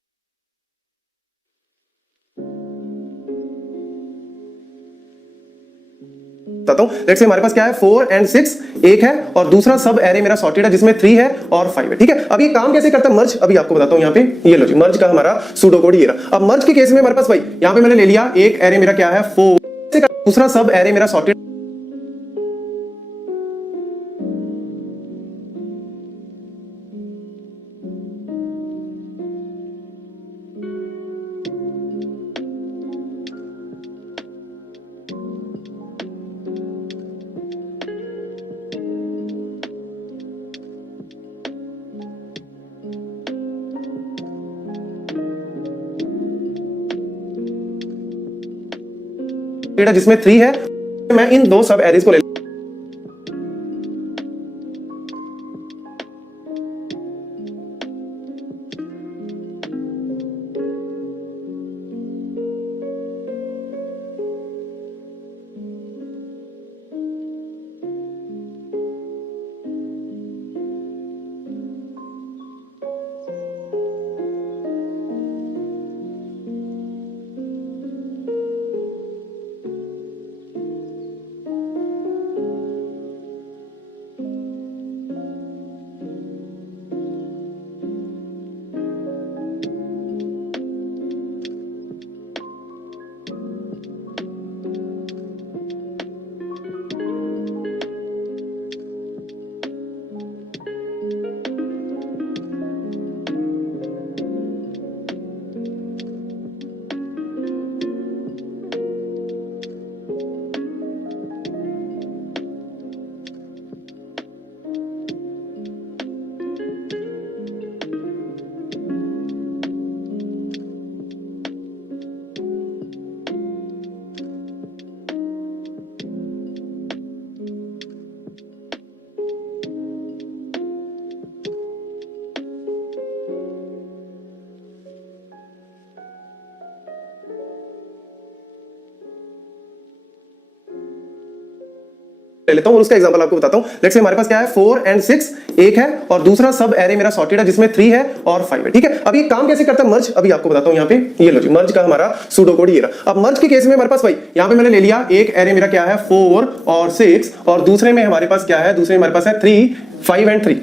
बताता हूं। लेट्स से हमारे पास क्या है 4 और 6 एक है, और दूसरा सब एरे मेरा सॉर्टेड है जिसमें 3 है और 5 है, ठीक है। अब ये काम कैसे करता है मर्ज, अभी आपको बताता हूं। यहाँ पे ये लो जी, मर्ज का हमारा सूडो कोड ये रहा। अब मर्ज के केस में हमारे पास भाई यहाँ पे मैंने ले लिया एक एरे मेरा क्या है 4, दूसरा सब एरे मेरा सॉर्टेड जिसमें 3 है। मैं इन दो सब एरेज को ले ले लेता हूं और उसका एग्जांपल आपको बताता हूं। लेट्स से हमारे पास क्या है 4 एंड 6 एक है और दूसरा सब एरे मेरा सॉर्टेड है जिसमें 3 है और 5 है। ठीक है, अब ये काम कैसे करता है मर्ज, अभी आपको बताता हूं। यहाँ पे ये लो जी मर्ज का हमारा सूडो कोड ये रहा। अब मर्ज के केस में हमारे पास भाई यहाँ पे मैंने ले लिया एक एरे मेरा क्या है 4 और 6 और दूसरे में हमारे पास क्या है, दूसरे में हमारे पास है 3 5 एंड 3,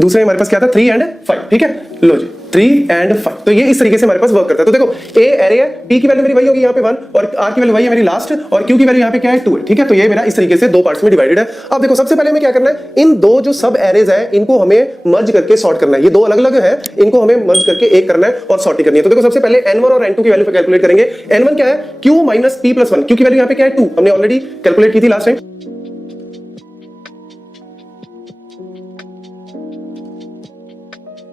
दूसरे में हमारे पास क्या था 3 एंड 5। ठीक है, लो जी 3 एंड 5, तो ये इस तरीके से हमारे पास वर्क करता है। तो देखो ए एरे है, पी की वैल्यू मेरी वही होगी यहाँ पे 1 और आर की वैल्यू वही है मेरी लास्ट और क्यू की वैल्यू यहाँ पे क्या है 2 है। ठीक है, तो ये मेरा इस तरीके से दो पार्ट्स में डिवाइडेड है। अब देखो सबसे पहले हमें क्या करना है, इन दो जो सब एरेज है इनको हमें मर्ज करके सॉर्ट करना है। ये दो अलग अलग है, इनको हमें मर्ज करके एक करना है और सॉर्टिंग करनी है। तो देखो सबसे पहले n1 और n2 की वैल्यू कैलकुलेट करेंगे। n1 क्या है q minus p plus 1, q की वैल्यू यहाँ पे क्या है 2, हमने ऑलरेडी कैलकुलेट की थी लास्ट टाइम।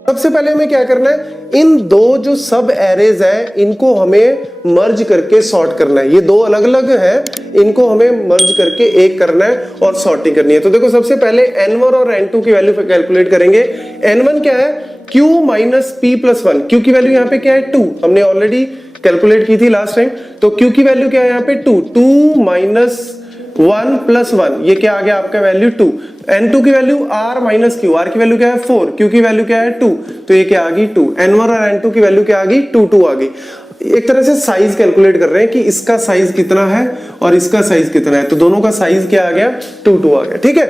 सबसे पहले हमें क्या करना है, इन दो जो सब एरेज है इनको हमें मर्ज करके सॉर्ट करना है। ये दो अलग अलग है, इनको हमें मर्ज करके एक करना है और सॉर्टिंग करनी है। तो देखो सबसे पहले n1 और n2 की वैल्यू कैलकुलेट करेंगे। n1 क्या है q minus p plus 1, q की वैल्यू यहाँ पे क्या है 2, हमने ऑलरेडी कैलकुलेट की थी लास्ट टाइम। तो q की वैल्यू क्या है यहाँ पे 2 माइनस 1 प्लस 1, ये क्या आ गया आपका वैल्यू 2। n2 की value r minus q, r की वैल्यू क्या है 4, q की वैल्यू क्या है 2, तो ये क्या आ गई 2। n1 और n2 की वैल्यू क्या आ गई 2 आ गई। एक तरह से साइज कैलकुलेट कर रहे हैं कि इसका साइज कितना है और इसका साइज कितना है, तो दोनों का साइज क्या आ गया 2 आ गया। ठीक है,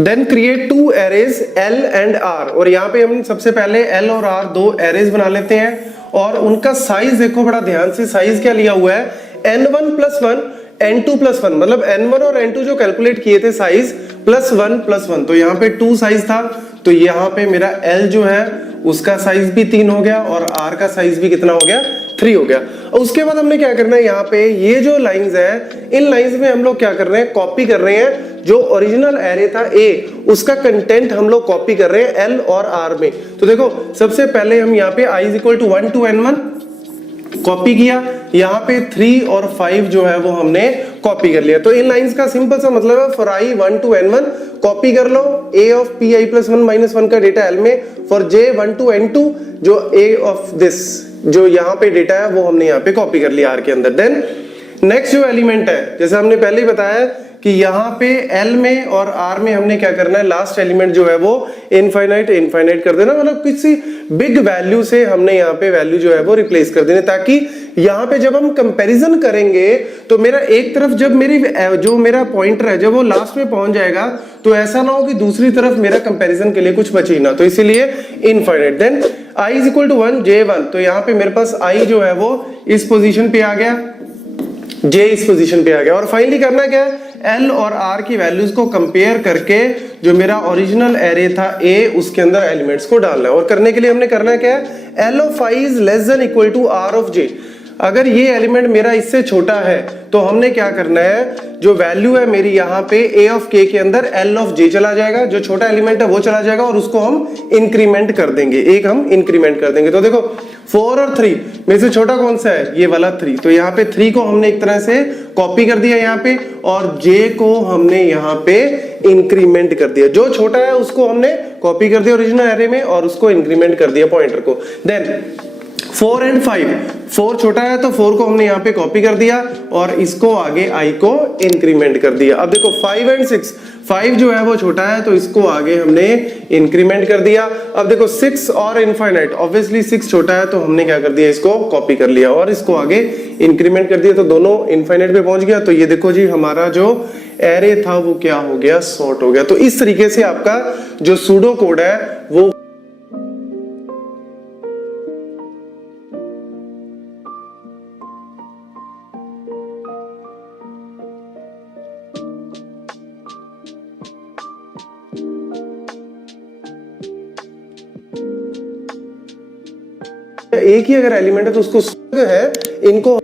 then create two arrays L and R, और यहाँ पे हम सबसे पहले L और R दो एरेज बना लेते हैं और उनका साइज देखो बड़ा ध्यान से, साइज क्या लिया हुआ है n1 प्लस 1 n2 प्लस 1, मतलब n1 और n2 जो कैलकुलेट किए थे साइज प्लस 1, तो यहाँ पे 2 साइज था, तो यहाँ पे मेरा L जो है उसका साइज भी 3 हो गया और R का साइज भी कितना हो गया 3 हो गया। उसके बाद हमने क्या करना है, यहाँ पे ये जो लाइंस है इन लाइंस में हम लोग क्या कर रहे हैं, कॉपी कर रहे हैं जो ओरिजिनल एरे था A उसका कंटेंट हम लोग कॉपी कर रहे हैं L और R में। तो देखो सबसे पहले हम यहाँ पे i is equal to 1 to n1 copy किया, यहाँ पे 3 और 5 जो है वो हमने कॉपी कर लिया। तो इन लाइंस का सिंपल सा मतलब है for i 1 to n1 copy कर लो a of p i plus 1 minus 1 का डेटा l में, फॉर j 1 to n2 जो a ऑफ दिस जो यहाँ पे डेटा है वो हमने यहाँ पे कॉपी कर लिया r के अंदर। देन नेक्स्ट जो एलिमेंट है, जैसे हमने पहले ही बताया कि यहाँ पे L में और R में हमने क्या करना है, लास्ट एलिमेंट जो है वो इनफाइनाइट कर देना, मतलब किसी बिग वैल्यू से हमने यहाँ पे वैल्यू जो है वो रिप्लेस कर देना, ताकि यहाँ पे जब हम कंपैरिजन करेंगे तो मेरा एक तरफ जब मेरी जो मेरा पॉइंटर है जब वो लास्ट में पहुंच जाएगा तो ऐसा ना हो कि दूसरी तरफ मेरा कंपैरिजन के लिए कुछ बचे ना, तो इसीलिए infinite. Then i is equal to 1 j1, तो यहाँ पे मेरे पास i जो है वो इस पोजीशन पे आ गया, j इस पोजीशन पे आ गया, और फाइनली करना क्या है, L और R की वैल्यूज को कंपेयर करके जो मेरा ओरिजिनल एरे था A उसके अंदर एलिमेंट्स को डालना है। और करने के लिए हमने करना क्या है, L of I is less than equal to R of J। अगर ये एलिमेंट मेरा इससे छोटा है तो हमने क्या करना है, जो वैल्यू है मेरी यहाँ पे A ऑफ K के अंदर L ऑफ J चला जाएगा, जो छोटा एलिमेंट है वो चला जाएगा और उसको हम इंक्रीमेंट कर देंगे, एक हम इंक्रीमेंट कर देंगे। तो देखो 4 और 3 में से छोटा कौन सा है, ये वाला 3, तो यहाँ पे 3 को हमने एक तरह से कॉपी कर दिया यहाँ पे और J को हमने यहाँ पे इंक्रीमेंट कर दिया, जो छोटा है उसको हमने कॉपी कर दिया ओरिजिनल एरे में और उसको इंक्रीमेंट कर दिया पॉइंटर को। देन 4 एंड 5, 4 छोटा है तो 4 को हमने यहाँ पे कॉपी कर दिया और इसको आगे i को इंक्रीमेंट कर दिया। अब देखो 5 एंड 6, 5 जो है वो छोटा है तो इसको आगे हमने इंक्रीमेंट कर दिया। अब देखो 6 और इनफाइनाइट, ऑब्वियसली 6 छोटा है तो हमने क्या कर दिया, इसको कॉपी कर लिया और इसको आगे इंक्रीमेंट कर दिया, तो दोनों इनफाइनाइट पे पहुंच गया। तो ये देखो जी हमारा जो एरे था वो क्या हो गया, सॉर्ट हो गया। तो इस तरीके से आपका जो सूडो कोड है वो एक ही अगर एलिमेंट है तो उसको है इनको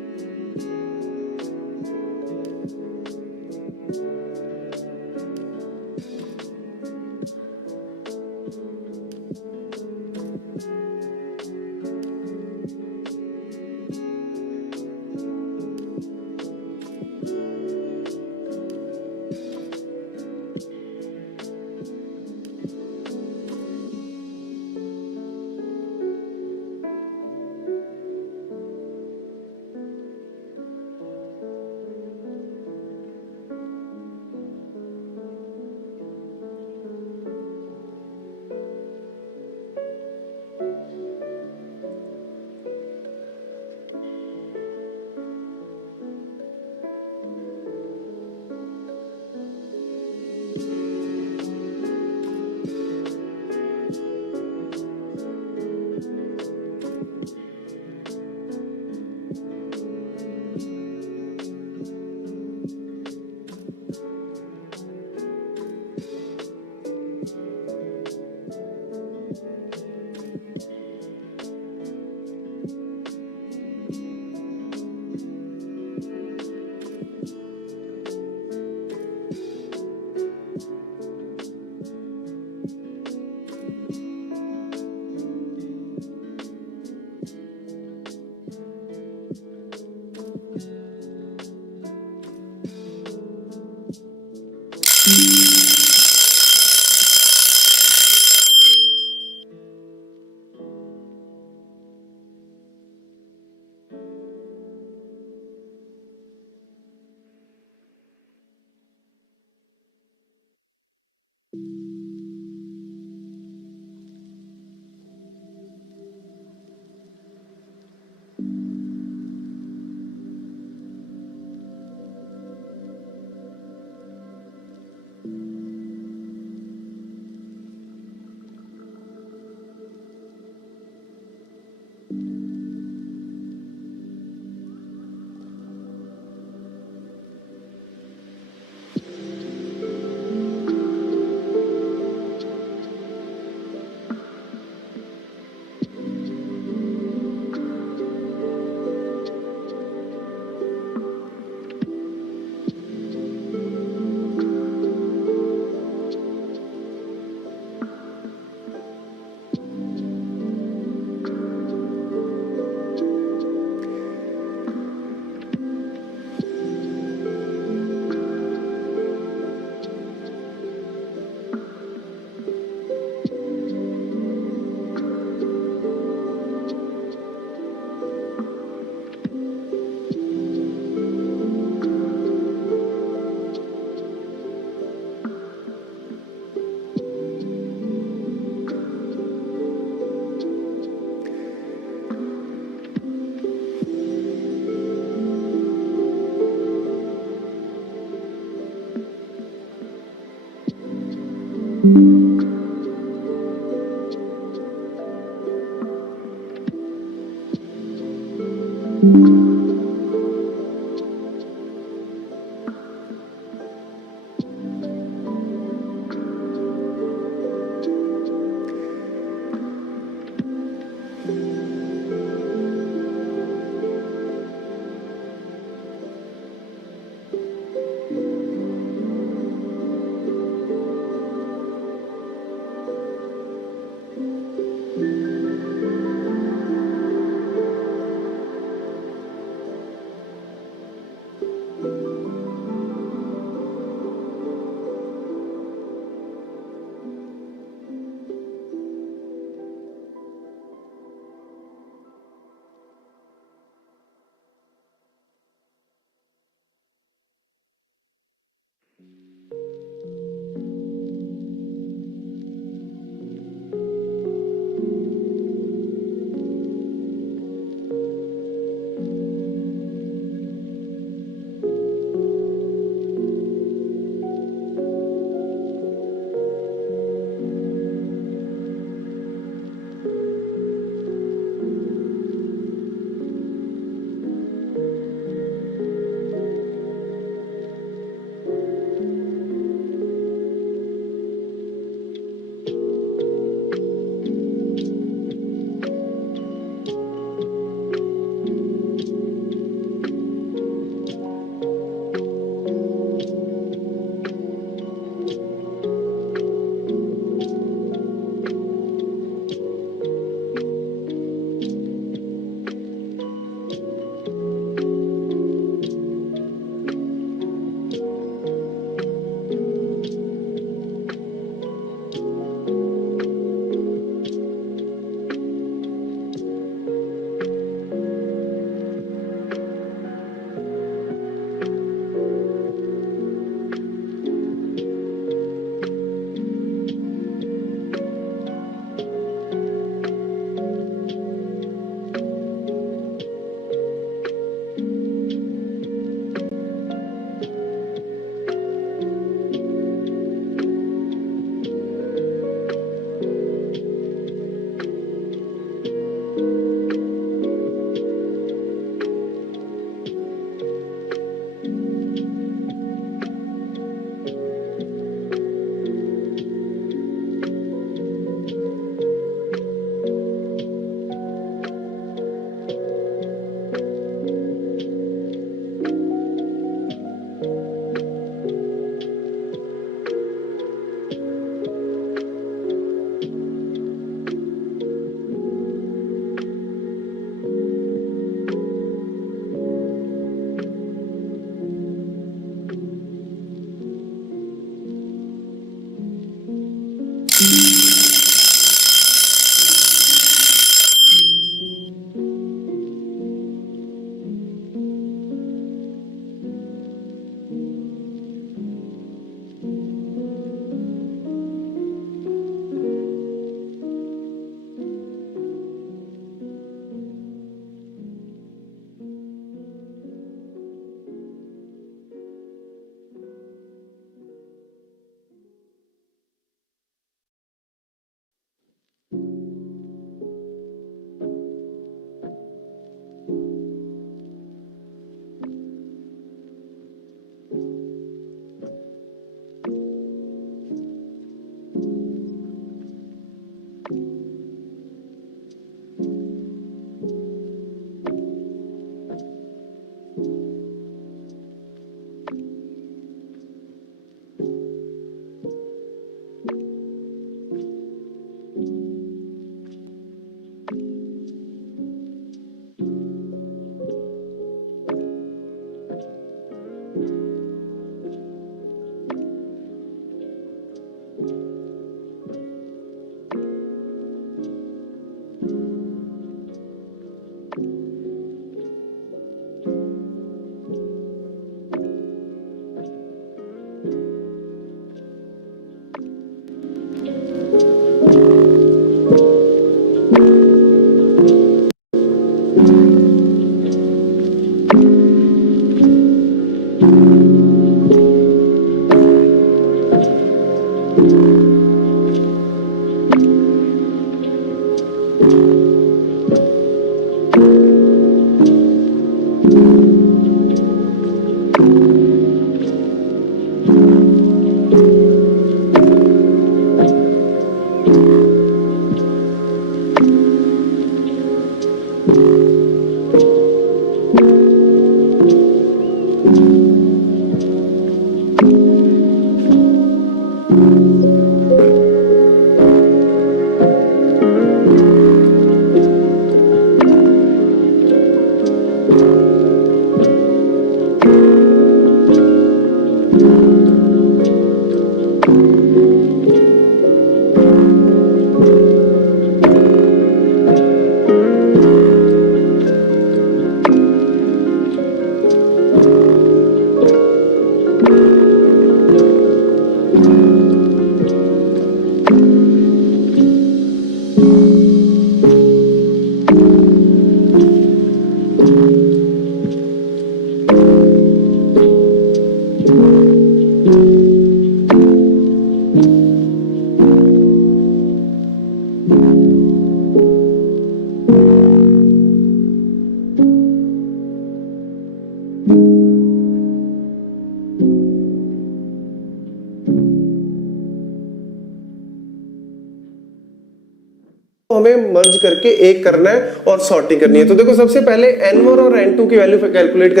हमें मर्ज करके एक करना है और सॉर्टिंग करनी है। तो देखो सबसे पहले n1 और n2 की वैल्यू कैलकुलेट कर।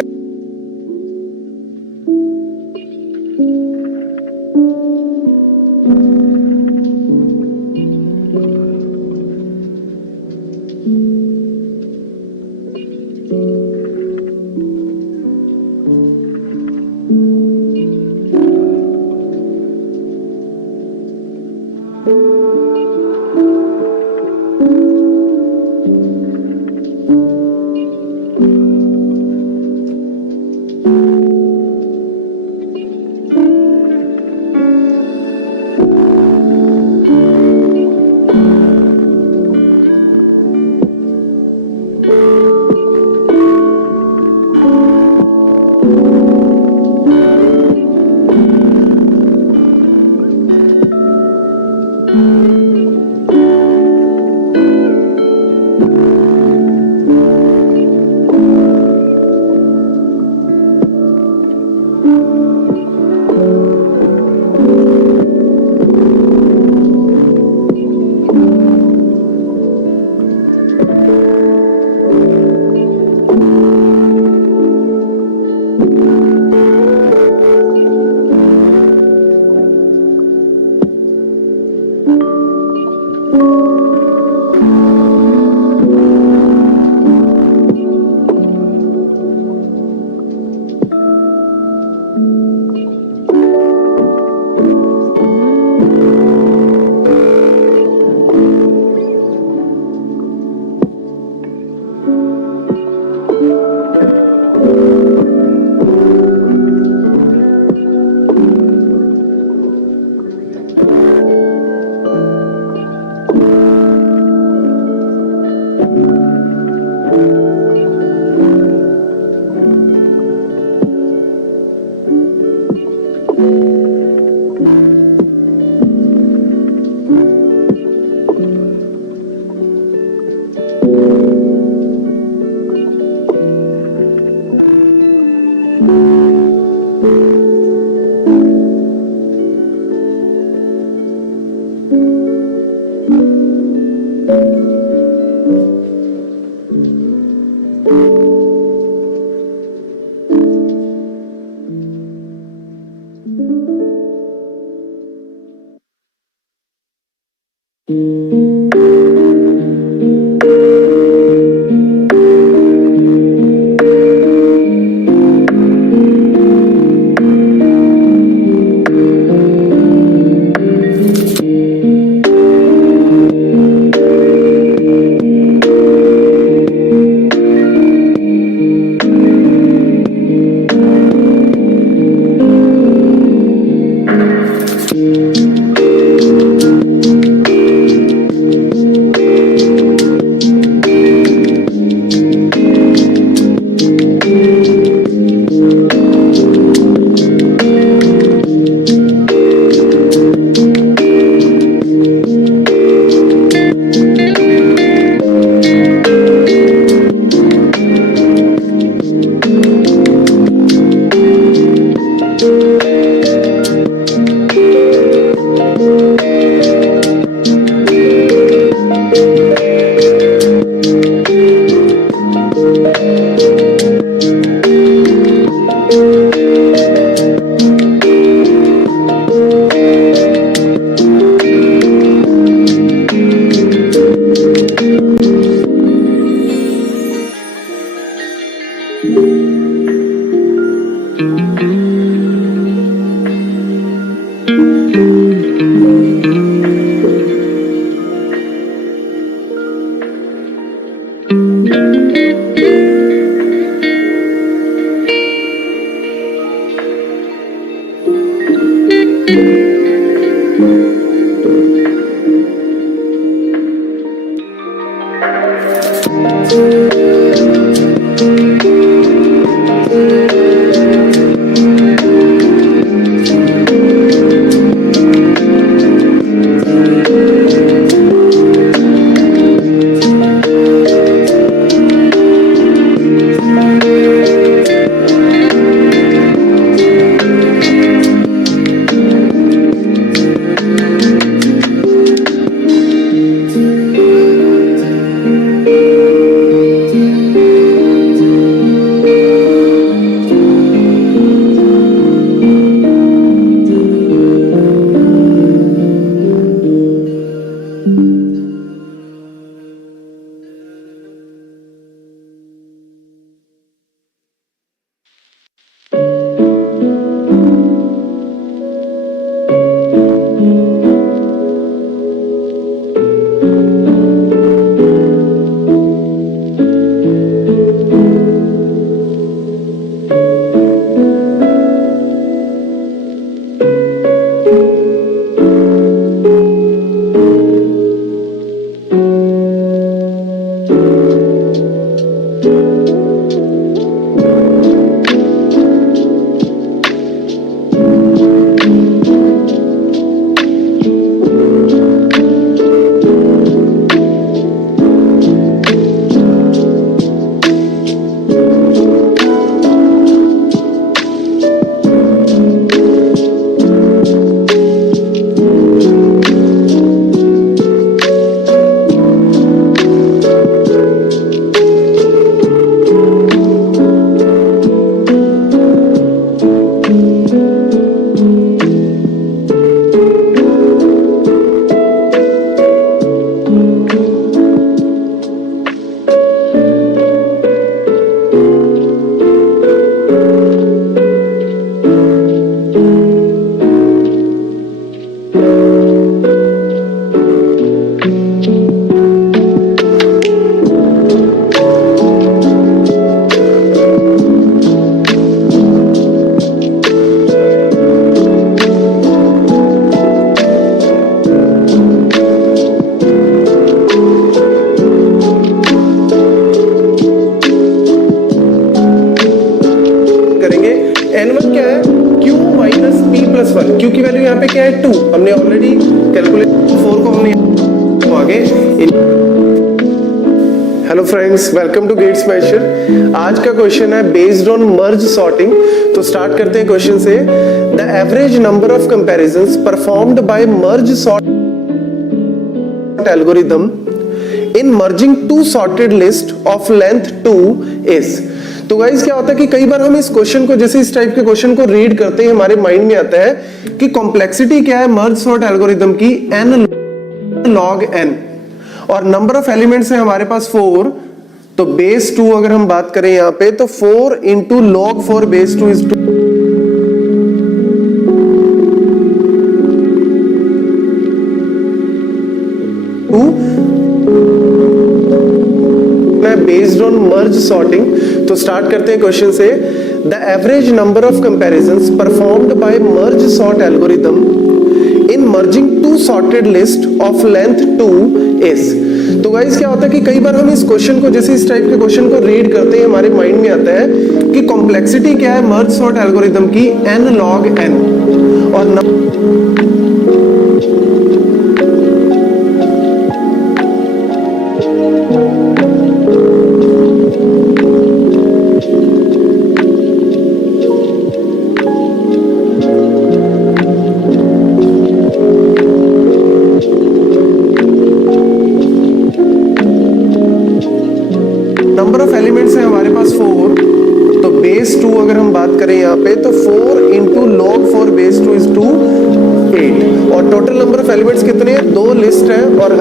क्यू की वैल्यू यहाँ पे क्या है 2, हमने ऑलरेडी कैलकुलेट 4 को हमने तो आगे। Hello friends, welcome to Gate Smashers. आज का क्वेश्चन है बेस्ड ऑन मर्ज सॉर्टिंग। तो स्टार्ट करते हैं क्वेश्चन से। The average number of comparisons performed by merge sort algorithm in merging two sorted list of length 2 is. तो guys क्या होता है कि कई बार हम इस क्वेश्चन को, जैसे इस टाइप के क्वेश्चन को रीड करते हैं, हमारे माइंड में आता है कि कॉम्प्लेक्सिटी क्या है मर्ज सॉर्ट एल्गोरिथम की, n log n, और नंबर ऑफ एलिमेंट्स है हमारे पास 4। तो बेस 2 अगर हम बात करें यहां पे, तो 4 into log 4 base 2 is 2। Based on merge sorting. तो स्टार्ट करते हैं क्वेश्चन से। The average number of comparisons performed by merge sort algorithm in merging two sorted list of length 2 is. तो गाइस क्या होता है कि कई बार हम इस क्वेश्चन को, जैसे इस टाइप के क्वेश्चन को रीड करते हैं, हमारे माइंड में आता है कि कॉम्प्लेक्सिटी क्या है मर्ज सॉर्ट एल्गोरिथम की, n log n, और नंबर ऑफ एलिमेंट्स है हमारे पास 4। तो बेस 2 अगर हम बात करें यहाँ पे, तो 4 इंटू log 4 बेस 2 इज 2 8। और टोटल नंबर ऑफ एलिमेंट्स कितने हैं? 2 लिस्ट है और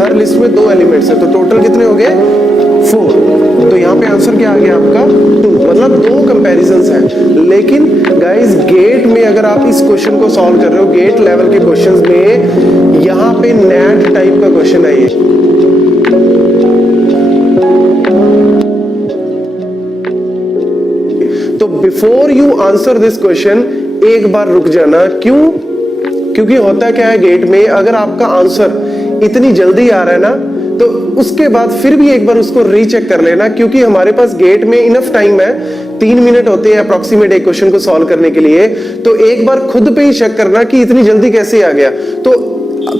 हर लिस्ट में 2 एलिमेंट्स है, तो टोटल कितने हो गए? 4। तो यहाँ पे आंसर क्या आ गया आपका 2, मतलब 2 कंपैरिजंस हैं। लेकिन गाइस गेट में अगर आप इस क्वेश्चन को सॉल्व कर रहे हो, गेट लेवल के क्वेश्चंस में, यहाँ पे नेट टाइप का क्वेश्चन है ये। तो before you answer this question एक बार रुक जाना। क्यों? क्योंकि होता क्या है गेट में, अगर आपका आंसर इतनी जल्दी आ रहा है ना, तो उसके बाद फिर भी एक बार उसको रीचेक कर लेना, क्योंकि हमारे पास गेट में इनफ टाइम है, 3 मिनट होते हैं अप्रोक्सीमेट एक क्वेश्चन को सॉल्व करने के लिए। तो एक बार खुद पे ही चेक करना कि इतनी जल्दी कैसे आ गया। तो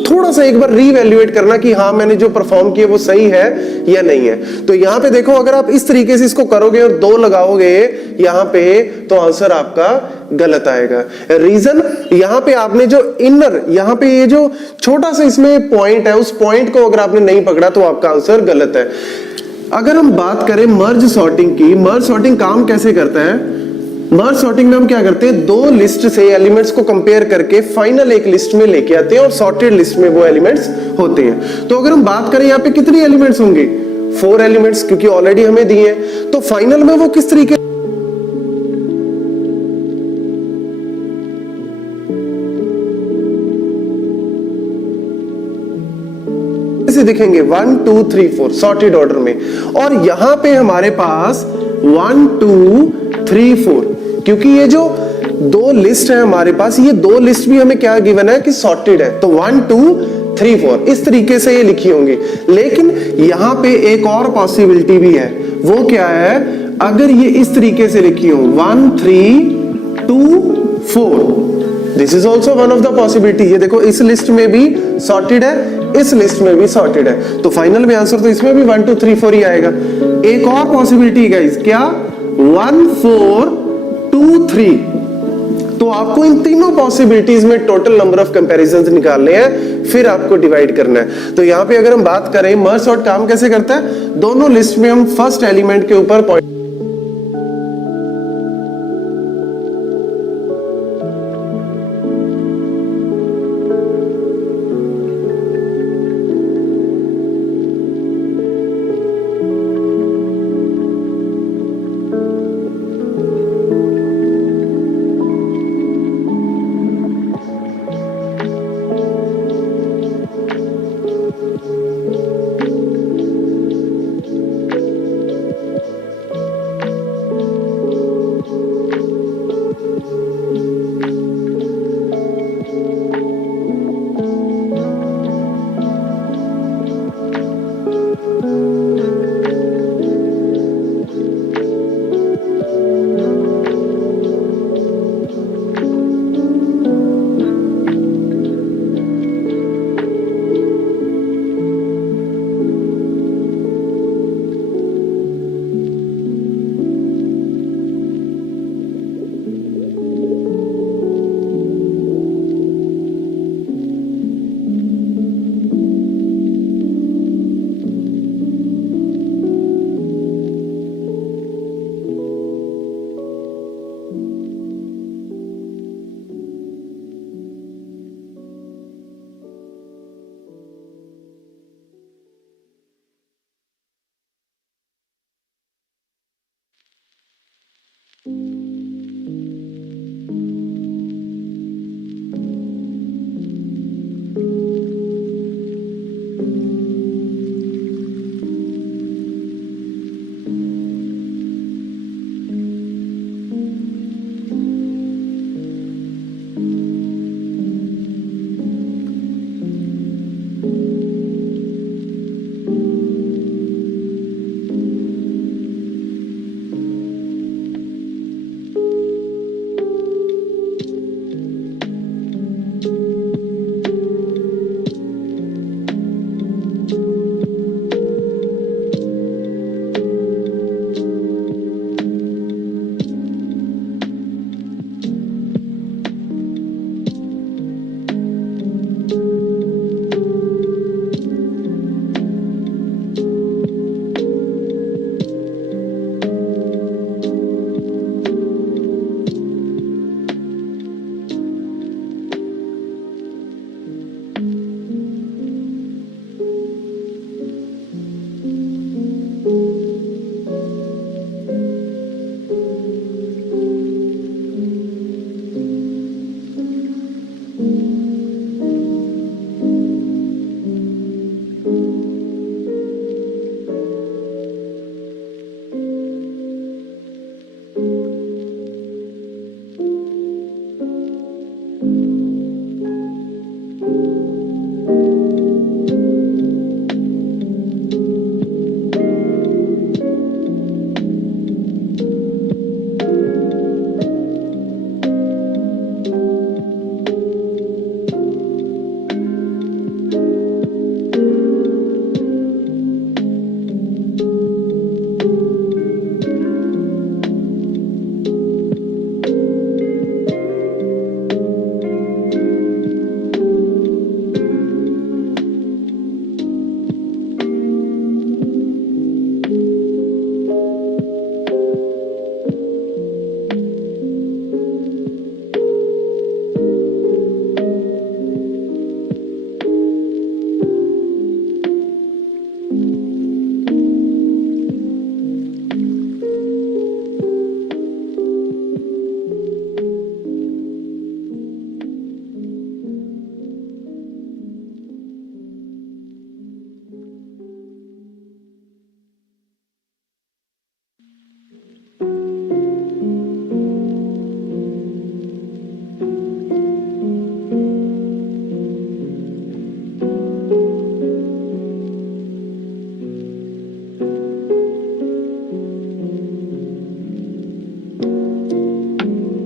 थोड़ा सा एक बार रीवैल्यूएट करना कि हाँ मैंने जो परफॉर्म किया वो सही है या नहीं है। तो यहां पे देखो, अगर आप इस तरीके से इसको करोगे और 2 लगाओगे यहां पे, तो आंसर आपका गलत आएगा। रीजन, यहां पे आपने जो इनर, यहां पे ये जो छोटा सा इसमें पॉइंट है, उस पॉइंट को अगर आपने नहीं पकड़ा तो आपका आंसर गलत है। अगर हम बात करें मर्ज सॉर्टिंग की, मर्ज सॉर्टिंग काम कैसे करता है? मर्ज सॉर्टिंग में हम क्या करते हैं, 2 लिस्ट से एलिमेंट्स को कंपेयर करके फाइनल एक लिस्ट में लेके आते हैं और सॉर्टेड लिस्ट में वो एलिमेंट्स होते हैं। तो अगर हम बात करें यहाँ पे कितने एलिमेंट्स होंगे, 4 एलिमेंट्स, क्योंकि ऑलरेडी हमें दिए हैं। तो फाइनल में वो किस तरीके से दिखेंगे, 1 2 3 4 सॉर्टेड ऑर्डर में। और यहां पे हमारे पास 1 2 3 4, क्योंकि ये जो 2 लिस्ट है हमारे पास, ये 2 लिस्ट भी हमें क्या गिवन है कि सॉर्टेड है। तो 1 2 3 4 इस तरीके से ये लिखी होंगी। लेकिन यहां पे एक और पॉसिबिलिटी भी है, वो क्या है, अगर ये इस तरीके से लिखी हो 1 3 2 4, this is also one of the possibility. ये देखो इस लिस्ट में भी सॉर्टेड है, इस लिस्ट में भी सॉर्टेड है, तो फाइनल में आंसर तो इसमें भी 1 2 3 4 ही आएगा। एक और पॉसिबिलिटी गाइस, क्या, 1 4 2 3। तो आपको इन तीनों पॉसिबिलिटीज में टोटल नंबर ऑफ कंपैरिजंस निकालने हैं, फिर आपको डिवाइड करना है। तो यहां पे अगर हम बात करें मर्ज सॉर्ट काम कैसे करता है, दोनों लिस्ट में हम फर्स्ट एलिमेंट के ऊपर पॉइंट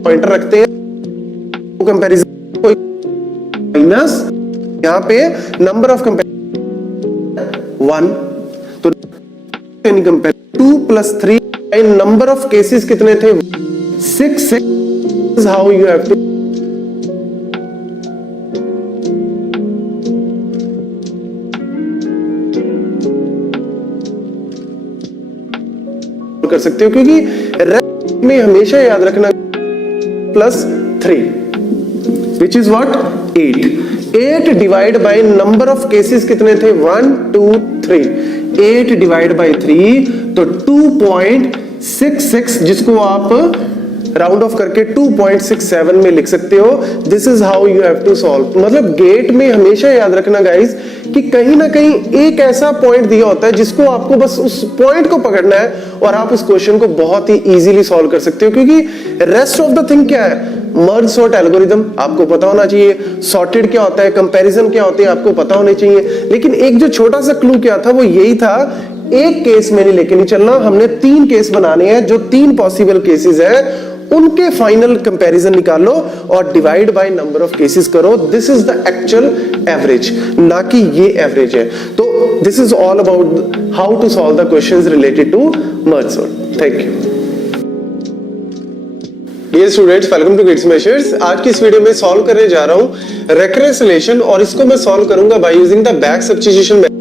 पॉइंटर रखते हैं कंपैरिजन कोई माइनस यहाँ पे नंबर ऑफ कंपैरिजन 1 तो यानी कंपेयर 2 + 3 नंबर ऑफ केसेस कितने थे 6 हाउ यू हैव टू कर सकते हो क्योंकि रेस्ट में हमेशा याद रखना +3 which is what 8 divide by number of cases कितने थे 1 2 3 8 डिवाइड बाय 3 तो 2.66 जिसको आप राउंड ऑफ करके 2.67 में लिख सकते हो। This is how you have to solve. मतलब गेट में हमेशा याद रखना गाइस कि कहीं ना कहीं एक ऐसा पॉइंट दिया होता है जिसको आपको बस उस पॉइंट को पकड़ना है और आप उस क्वेश्चन को बहुत ही इजीली सॉल्व कर सकते हो क्योंकि रेस्ट ऑफ द थिंग क्या है मर्ज सॉर्ट एल्गोरिथम आपको पता होना चाहिए, सॉर्टेड क्या होता है, कंपैरिजन क्या होते हैं आपको पता होने चाहिए। लेकिन एक जो छोटा सा क्लू क्या था वो यही था एक केस में नहीं लेके नहीं चलना, हमने 3 केस बनाने हैं जो 3 पॉसिबल केसेस है उनके फाइनल कंपैरिजन निकालो और divide by number of cases करो। This is the actual average, ना कि ये एवरेज है। तो this is all about how to solve the questions related to merge sort. Thank you dear students, welcome to gets Smashers. आज की इस video में सॉल्व करने जा रहा हूं रेकरेंस रिलेशन और इसको मैं सॉल्व करूंगा by using the back substitution method.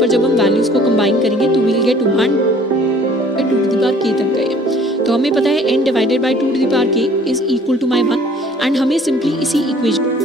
पर जब हम वैल्यूज़ को कंबाइन करेंगे तो will get 1 2 to the power k तक गए। तो हमें पता है n divided by 2 to the power k is equal to my 1 and हमें सिंपली इसी equation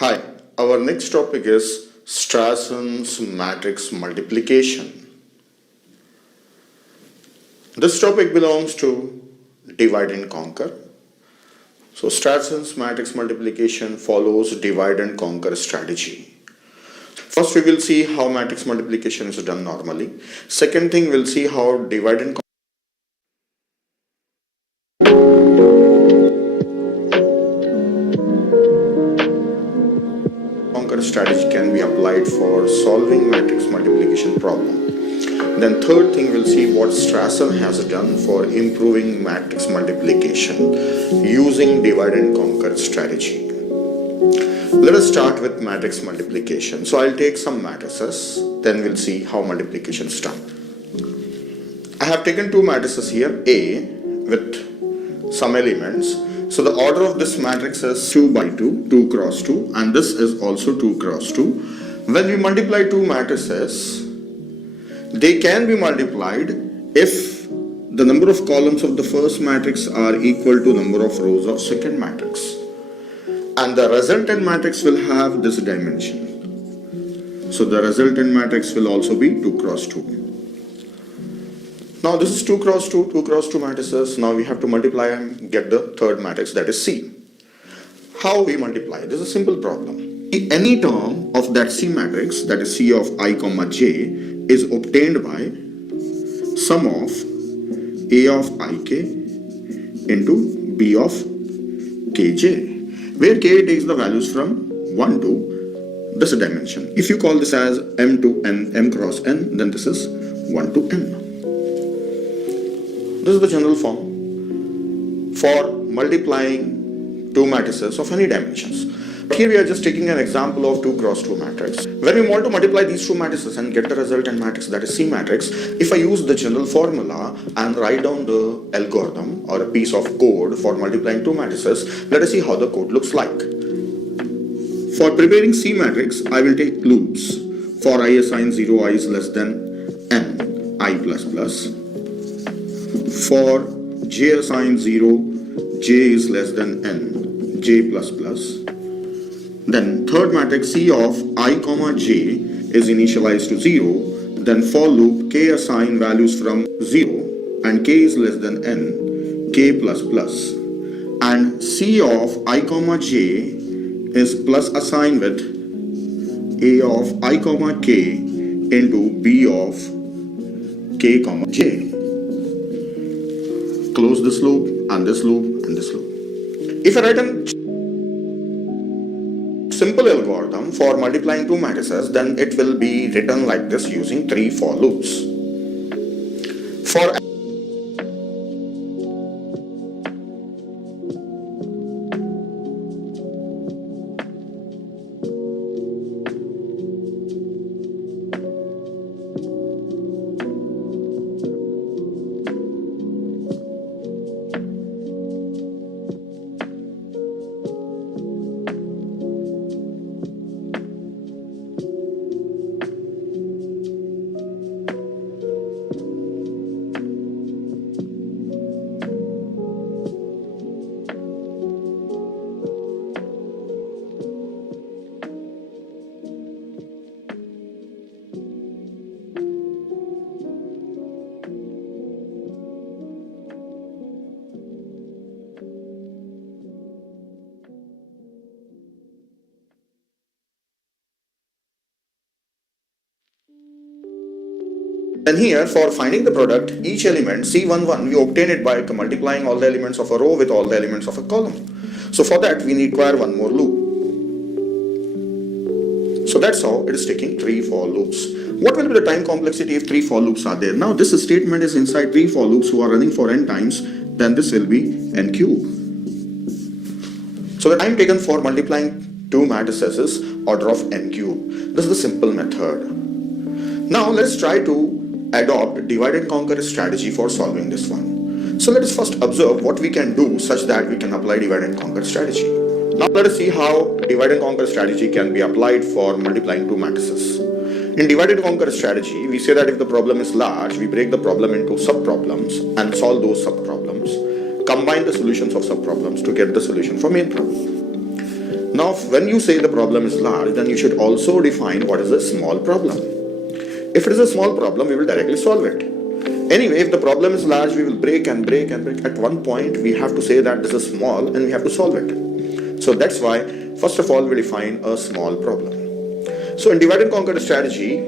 Hi, our next topic is Strasson's matrix multiplication. This topic belongs to divide and conquer. So Strasson's matrix multiplication follows divide and conquer strategy. First we will see how matrix multiplication is done normally. Second thing we'll see how divide and conquer strategy can be applied for solving matrix multiplication problem. Then third thing we'll see what Strasson has done for improving matrix multiplication using divide and conquer strategy. Let us start with matrix multiplication. So I'll take some matrices, then we'll see how multiplication is done. I have taken two matrices here, A with some elements. So the order of this matrix is 2 by 2, 2 cross 2, and this is also 2 cross 2. When we multiply two matrices, they can be multiplied if the number of columns of the first matrix are equal to number of rows of second matrix. And the resultant matrix will have this dimension. So the resultant matrix will also be 2 cross 2. Now this is 2 cross 2, 2 cross 2 matrices. Now we have to multiply and get the third matrix, that is C. How we multiply? This is a simple problem. Any term of that C matrix, that is C of I comma j, is obtained by sum of A of ik into B of kj, where k takes the values from 1 to this dimension. If you call this as m to n, m cross n, then this is 1 to n. This is the general form for multiplying two matrices of any dimensions. Here we are just taking an example of 2 cross 2 matrix. When we want to multiply these two matrices and get the resultant matrix, that is C matrix, if I use the general formula and write down the algorithm or a piece of code for multiplying two matrices, let us see how the code looks like. For preparing C matrix, I will take loops. For I assign 0 I is less than n, I plus plus. For j assign 0, j is less than n, j plus plus. Then third matrix C of I comma j is initialized to 0. Then for loop k assign values from 0 and k is less than n, k plus plus. And C of I comma j is plus assigned with A of I comma k into B of k comma j. Close this loop and this loop and this loop. If I write a simple algorithm for multiplying two matrices, then it will be written like this using 3 for loops. For then here, for finding the product, each element C11, we obtain it by multiplying all the elements of a row with all the elements of a column. So for that, we require one more loop. So that's how it is taking 3 for loops. What will be the time complexity if 3 for loops are there? Now this statement is inside 3 for loops who are running for n times, then this will be n cube. So the time taken for multiplying two matrices is order of n cube. This is the simple method. Now let's try to adopt divide and conquer strategy for solving this one. So let us first observe what we can do such that we can apply divide and conquer strategy. Now let us see how divide and conquer strategy can be applied for multiplying two matrices. In divide and conquer strategy, we say that if the problem is large, we break the problem into sub-problems and solve those sub-problems. Combine the solutions of sub-problems to get the solution for main problem. Now when you say the problem is large, then you should also define what is a small problem. If it is a small problem, we will directly solve it. Anyway, if the problem is large, we will break and break and break. At one point, we have to say that this is small and we have to solve it. So that's why, first of all, we define a small problem. So in divide and conquer strategy,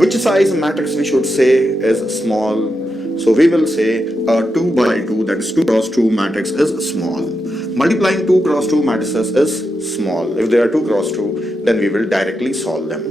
which size matrix we should say is small? So we will say a 2 by 2, that is 2 cross 2 matrix is small. Multiplying 2 cross 2 matrices is small. If they are 2 cross 2, then we will directly solve them.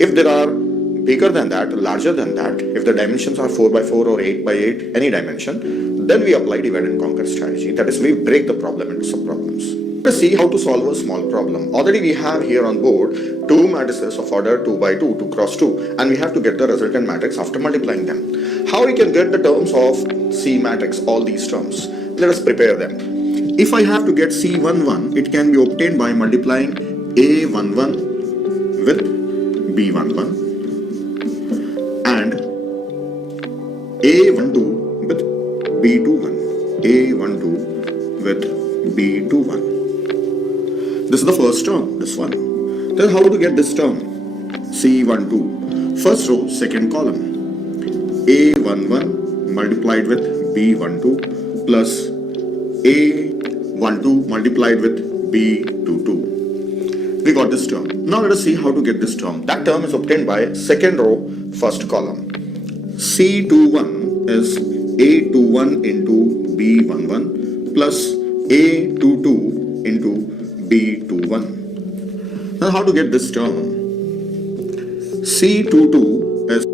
If there are bigger than that, larger than that, if the dimensions are 4 by 4 or 8 by 8, any dimension, then we apply divide and conquer strategy. That is, we break the problem into sub-problems. Let's see how to solve a small problem. Already we have here on board two matrices of order 2 by 2, 2 cross 2, and we have to get the resultant matrix after multiplying them. How we can get the terms of C matrix, all these terms? Let us prepare them. If I have to get C11, it can be obtained by multiplying A11 with B11 and A12 with B21, A12 with B21. This is the first term, this one. Then how to get this term? C12, first row, second column. A11 multiplied with B12 plus A12 multiplied with B22. We got this term. Now let us see how to get this term. That term is obtained by second row, first column. C21 is A21 into B11 plus A22 into B21. Now how to get this term? C22 is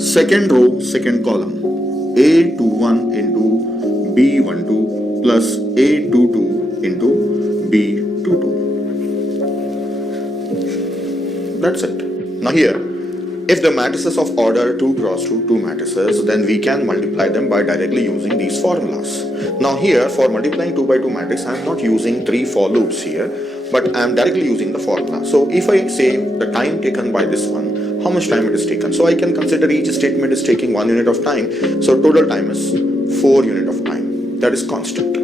second row, second column. A21 into B12 plus A22 into B22. That's it. Now here, if the matrices of order 2 cross 2, 2 matrices, then we can multiply them by directly using these formulas. Now here, for multiplying 2 by 2 matrix, I am not using 3 for loops here, but I am directly using the formula. So if I say the time taken by this one, how much time it is taken. So I can consider each statement is taking 1 unit of time. So total time is 4 unit of time. That is constant.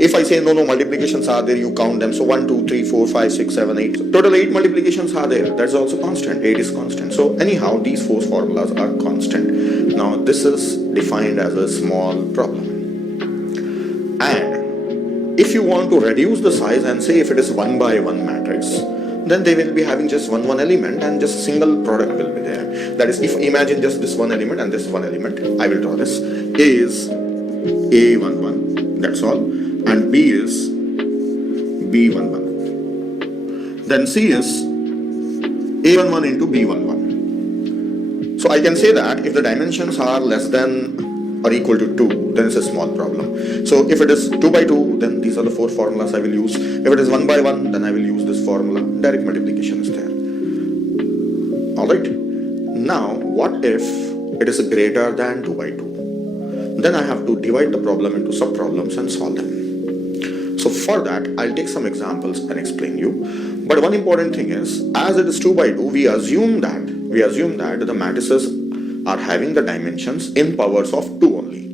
If I say no, multiplications are there, you count them. So 1, 2, 3, 4, 5, 6, 7, 8. Total 8 multiplications are there. That's also constant. 8 is constant. So anyhow, these 4 formulas are constant. Now this is defined as a small problem. And if you want to reduce the size and say if it is 1 by 1 matrix, then they will be having just one element and just single product will be there. That is, if imagine just this one element and this one element, I will draw this, A is A11, that's all, and B is B11. Then C is A11 into B11. So I can say that if the dimensions are less than or equal to 2, then it's a small problem. So if it is 2 by 2, then these are the 4 formulas I will use. If it is 1 by 1, then I will use this formula. Direct multiplication is there. Alright. Now, what if it is greater than 2 by 2? Then I have to divide the problem into sub-problems and solve them. So for that, I'll take some examples and explain you. But one important thing is, as it is 2 by 2, we assume that the matrices are having the dimensions in powers of 2 only,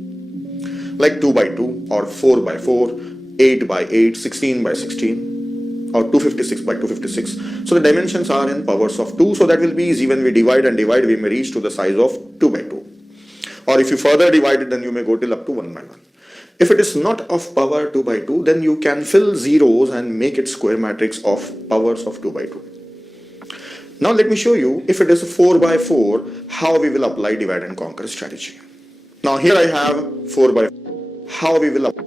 like 2 by 2 or 4 by 4, 8 by 8, 16 by 16 or 256 by 256. So the dimensions are in powers of 2, so that will be easy. When we divide and divide, we may reach to the size of 2 by 2, or if you further divide it, then you may go till up to 1 by 1. If it is not of power 2 by 2, then you can fill zeros and make it square matrix of powers of 2 by 2. Now let me show you, if it is 4 by 4, how we will apply divide and conquer strategy. Now here I have 4 by 4. How we will apply.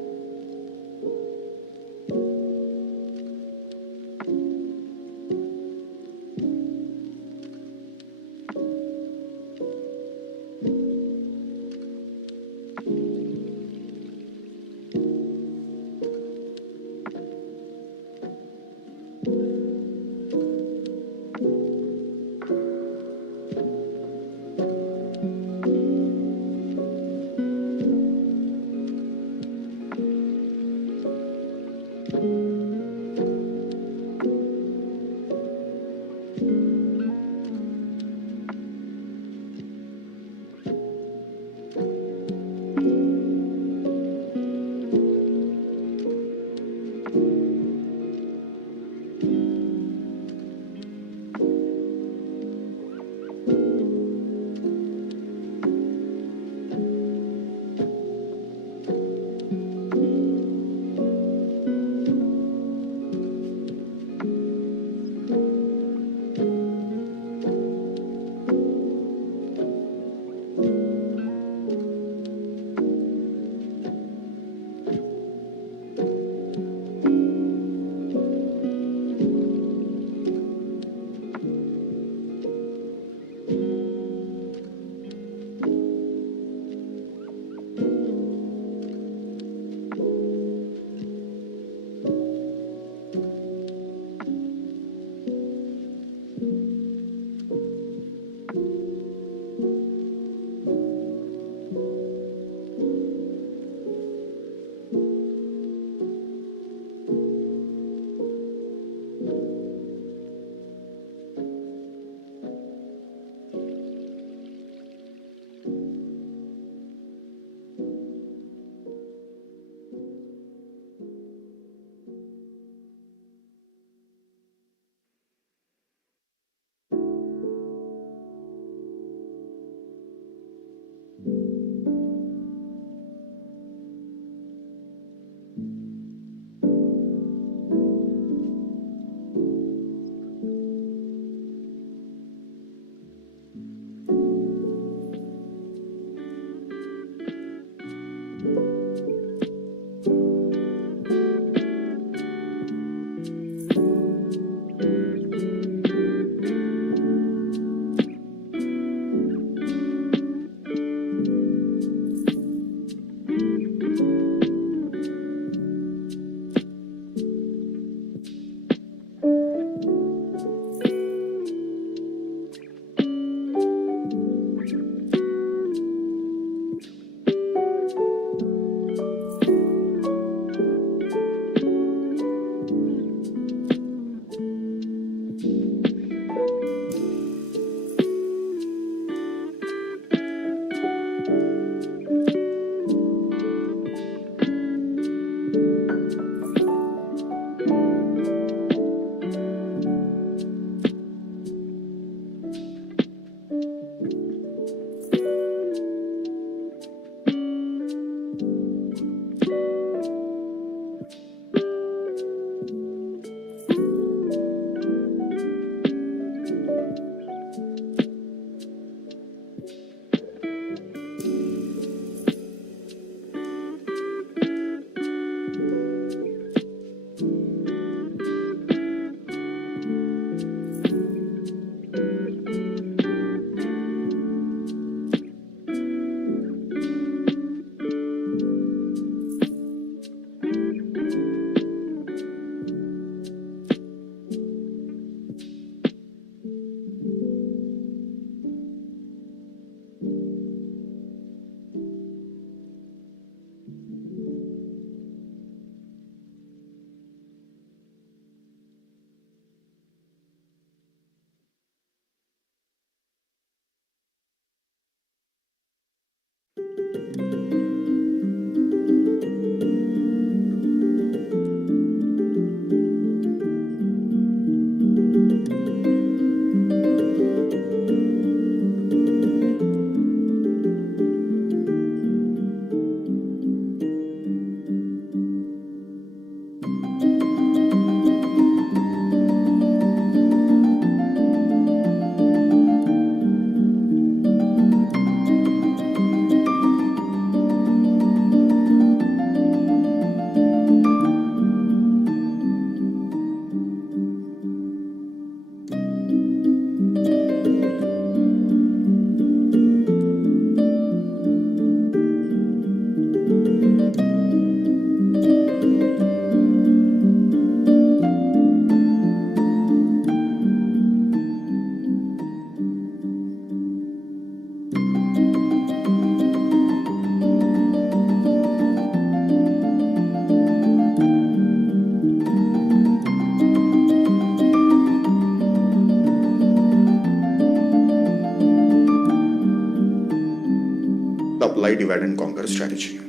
the apply divide and conquer strategy.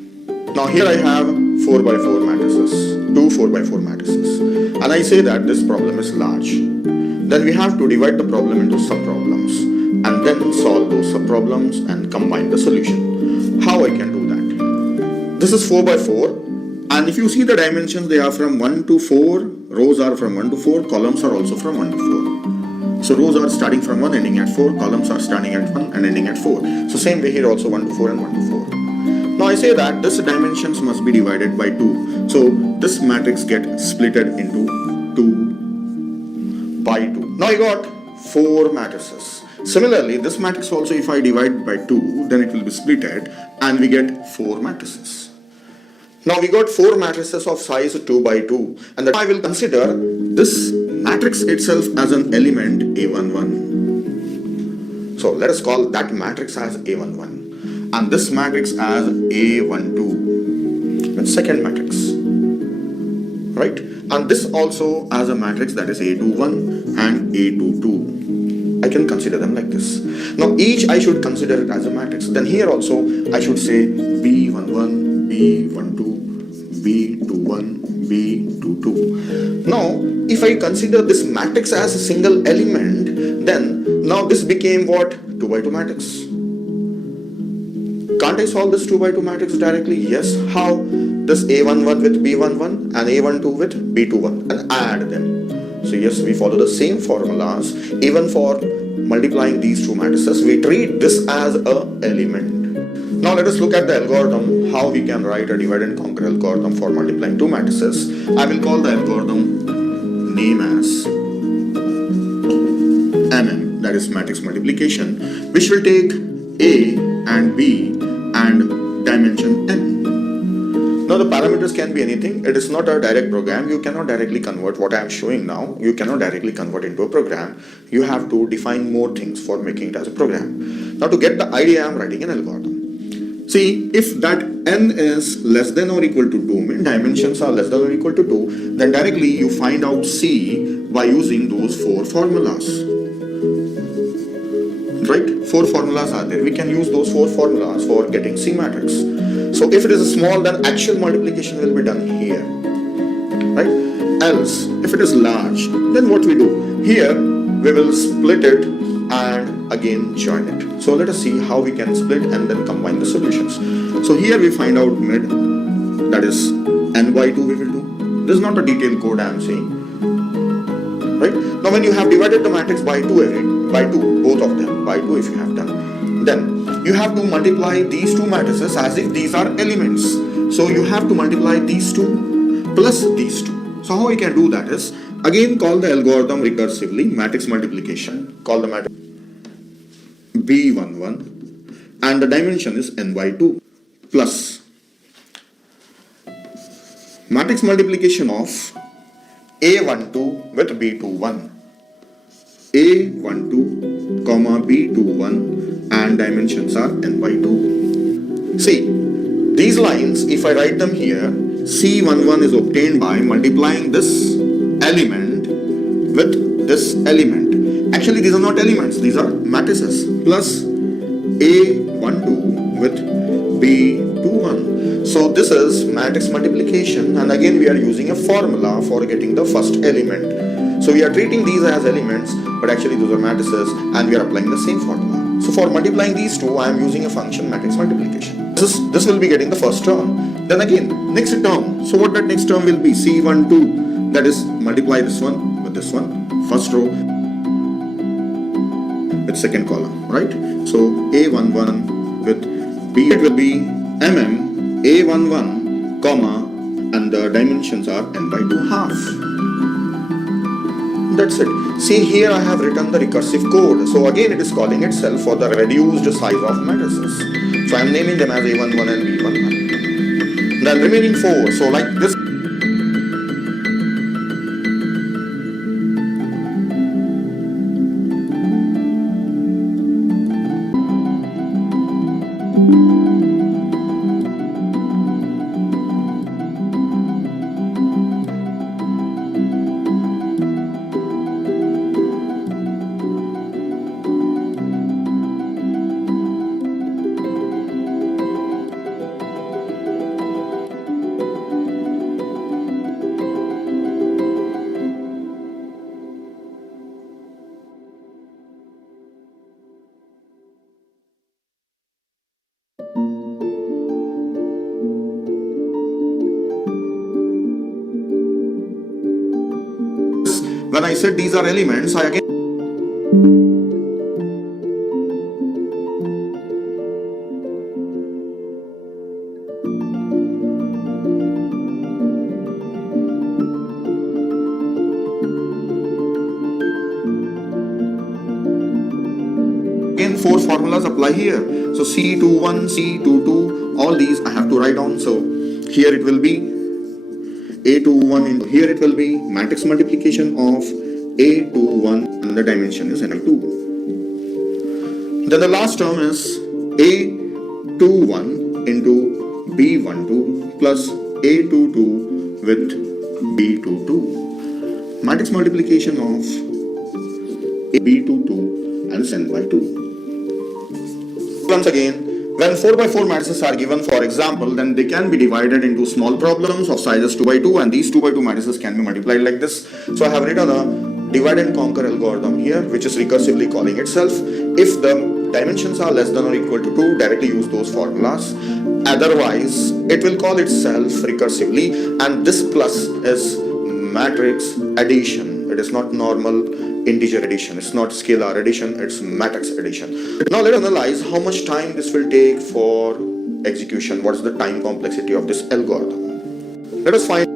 Now here I have 4 by 4 matrices, two 4 by 4 matrices, and I say that this problem is large. Then we have to divide the problem into sub-problems and then solve those sub-problems and combine the solution. How I can do that? This is 4 by 4, and if you see the dimensions, they are from 1 to 4, rows are from 1 to 4, columns are also from 1 to 4. So rows are starting from 1 ending at 4, columns are starting at 1 and ending at 4. So same way here also 1 to 4 and 1 to 4. Now I say that this dimensions must be divided by 2. So this matrix gets splitted into 2 by 2. Now I got 4 matrices. Similarly, this matrix also, if I divide by 2, then it will be splitted and we get 4 matrices. Now we got 4 matrices of size 2 by 2, and that I will consider this matrix itself as an element A11. So let us call that matrix as A11 and this matrix as A12. That's second matrix, right? And this also as a matrix, that is A21 and A22. I can consider them like this. Now each I should consider it as a matrix. Then here also I should say B11, B12, B21, B22. Now if I consider this matrix as a single element, then now this became what? 2 by 2 matrix. Can't I solve this 2 by 2 matrix directly? Yes. How? This A11 with B11 and A12 with B21 and add them. So yes, we follow the same formulas. Even for multiplying these two matrices, we treat this as a element. Now let us look at the algorithm, how we can write a divide and conquer algorithm for multiplying two matrices. I will call the algorithm name as MM, that is matrix multiplication, which will take A and B and dimension n. Now the parameters can be anything. It is not a direct program. You cannot directly convert what I am showing now. You cannot directly convert into a program. You have to define more things for making it as a program. Now to get the idea, I am writing an algorithm. See, if that n is less than or equal to 2, mean dimensions are less than or equal to 2, then directly you find out C by using those 4 formulas. Right? 4 formulas are there. We can use those 4 formulas for getting C matrix. So if it is small, then actual multiplication will be done here. Right? Else, if it is large, then what we do? Here, we will split it and again join it. So let us see how we can split and then combine the solutions. So here we find out mid, that is n by 2 we will do. This is not a detailed code I am saying. Right? Now when you have divided the matrix by 2, both of them, by 2 if you have done, then you have to multiply these two matrices as if these are elements. So you have to multiply these two plus these two. So how we can do that is, again call the algorithm recursively, matrix multiplication, call the matrix B11 and the dimension is n by 2 plus matrix multiplication of A12 with B21. A12 comma B21 and dimensions are n by 2. See, these lines, if I write them here, C11 is obtained by multiplying this element with this element. Actually, these are not elements, these are matrices. Plus A12 with B21. So this is matrix multiplication, and again we are using a formula for getting the first element. So we are treating these as elements, but actually those are matrices, and we are applying the same formula. So for multiplying these two, I am using a function matrix multiplication. This will be getting the first term. Then again, next term. So what that next term will be? C12, that is multiply this one with this one, first row with second column, right? So A11 with B, it will be MM A11 comma, and the dimensions are n by 2 half. That's it. See, here I have written the recursive code. So again it is calling itself for the reduced size of matrices. So I am naming them as A11 and B11. Then remaining 4. So like this. When I said these are elements, I again four formulas apply here. So C21, C22, all these I have to write down. So here it will be A21 into here it will be matrix multiplication of A21 and the dimension is NL2. Then the last term is A21 into B12 plus A22 with B22. Matrix multiplication of B22 and send by 2. Once again, when 4 by 4 matrices are given, for example, then they can be divided into small problems of sizes 2 by 2, and these 2 by 2 matrices can be multiplied like this. So I have written a divide and conquer algorithm here, which is recursively calling itself. If the dimensions are less than or equal to 2, directly use those formulas. Otherwise, it will call itself recursively, and this plus is matrix addition. It is not normal integer addition, it's not scalar addition, it's matrix addition. Now let us analyze how much time this will take for execution. What is the time complexity of this algorithm? Let us find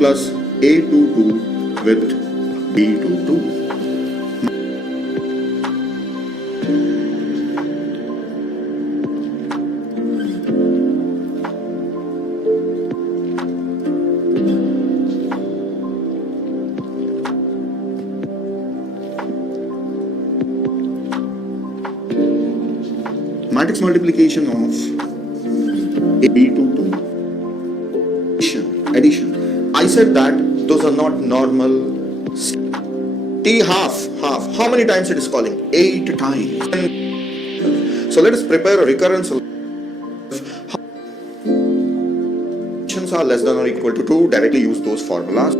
plus A22 with B22. Matrix multiplication of B22 addition. I said that those are not normal. T half. How many times it is calling? 8 times. So let us prepare a recurrence solutions are less than or equal to 2. Directly use those formulas.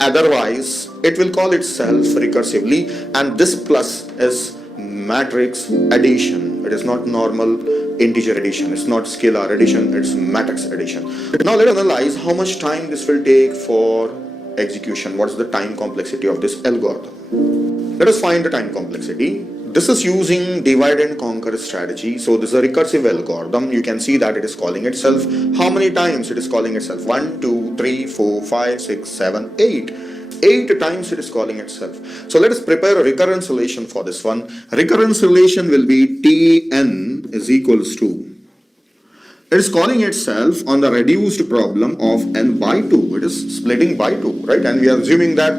Otherwise, it will call itself recursively, and this plus is matrix addition. It is not normal integer addition, it's not scalar addition, it's matrix addition. Now let us analyze how much time this will take for execution. What is the time complexity of this algorithm? Let us find the time complexity. This is using divide and conquer strategy. So this is a recursive algorithm. You can see that it is calling itself. How many times it is calling itself? 1, 2, 3, 4, 5, 6, 7, 8. 8 times it is calling itself. So let us prepare a recurrence relation for this one. Recurrence relation will be Tn is equals to, it is calling itself on the reduced problem of n by 2. It is splitting by 2, right? And we are assuming that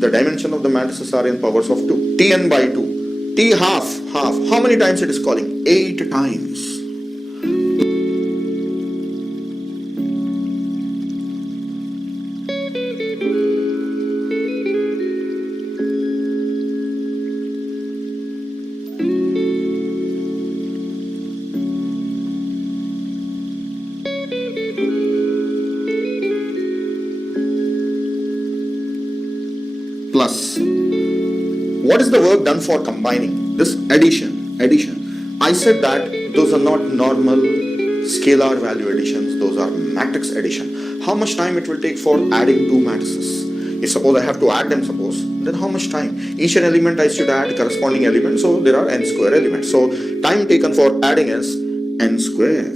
the dimension of the matrices are in powers of 2. Tn by 2. T half. How many times it is calling? 8 times. Plus, what is the work done for combining this addition? I said that those are not normal scalar value additions, those are matrix addition. How much time it will take for adding two matrices? If suppose I have to add them, then how much time? Each an element I should add corresponding element, so there are n square elements. So time taken for adding is n square.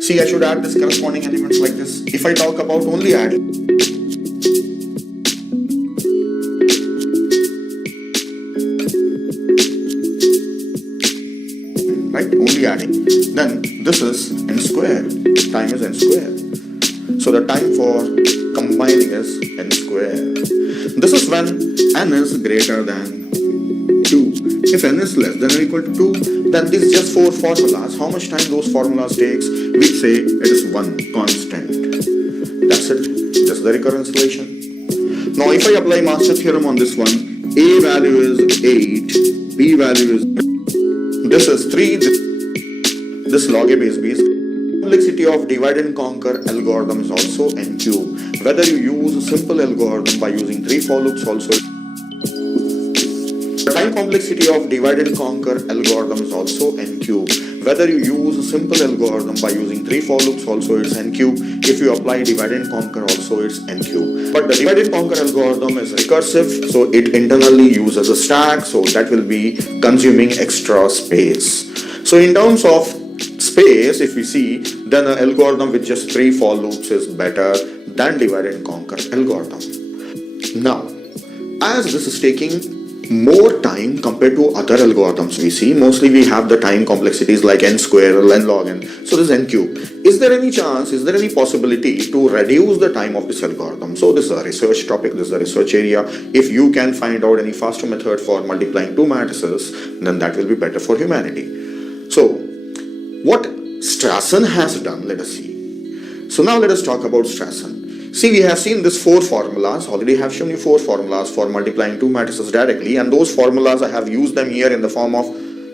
See, I should add this corresponding elements like this. If I talk about only adding, right, only adding, then this is n square. Time is n square. So the time for combining is n square. This is when n is greater than 2. If n is less than or equal to 2, then these just 4 formulas. How much time those formulas takes? We say it is 1 constant. That's it. This is the recurrence relation. Now if I apply master theorem on this one, a value is 8, b value is, this is 3, this log a base b is. Complexity of divide and conquer algorithm is also n cube. Whether you use a simple algorithm by using 3 for loops also. The time complexity of divide and conquer algorithm is also n cube. Whether you use a simple algorithm by using 3 for loops also it's n cube. If you apply divide and conquer also it's n cube. But the divide and conquer algorithm is recursive, so it internally uses a stack, so that will be consuming extra space. So in terms of space, if we see, then an algorithm with just 3 for loops is better than divide and conquer algorithm. Now, as this is taking more time compared to other algorithms we see, mostly we have the time complexities like n square or n log n, so this is n cube. Is there any chance, is there any possibility to reduce the time of this algorithm? So this is a research topic, this is a research area. If you can find out any faster method for multiplying 2 matrices, then that will be better for humanity. So what Strassen has done, let us see. So now let us talk about Strassen. See, we have seen this 4 formulas, already have shown you 4 formulas for multiplying 2 matrices directly, and those formulas I have used them here in the form of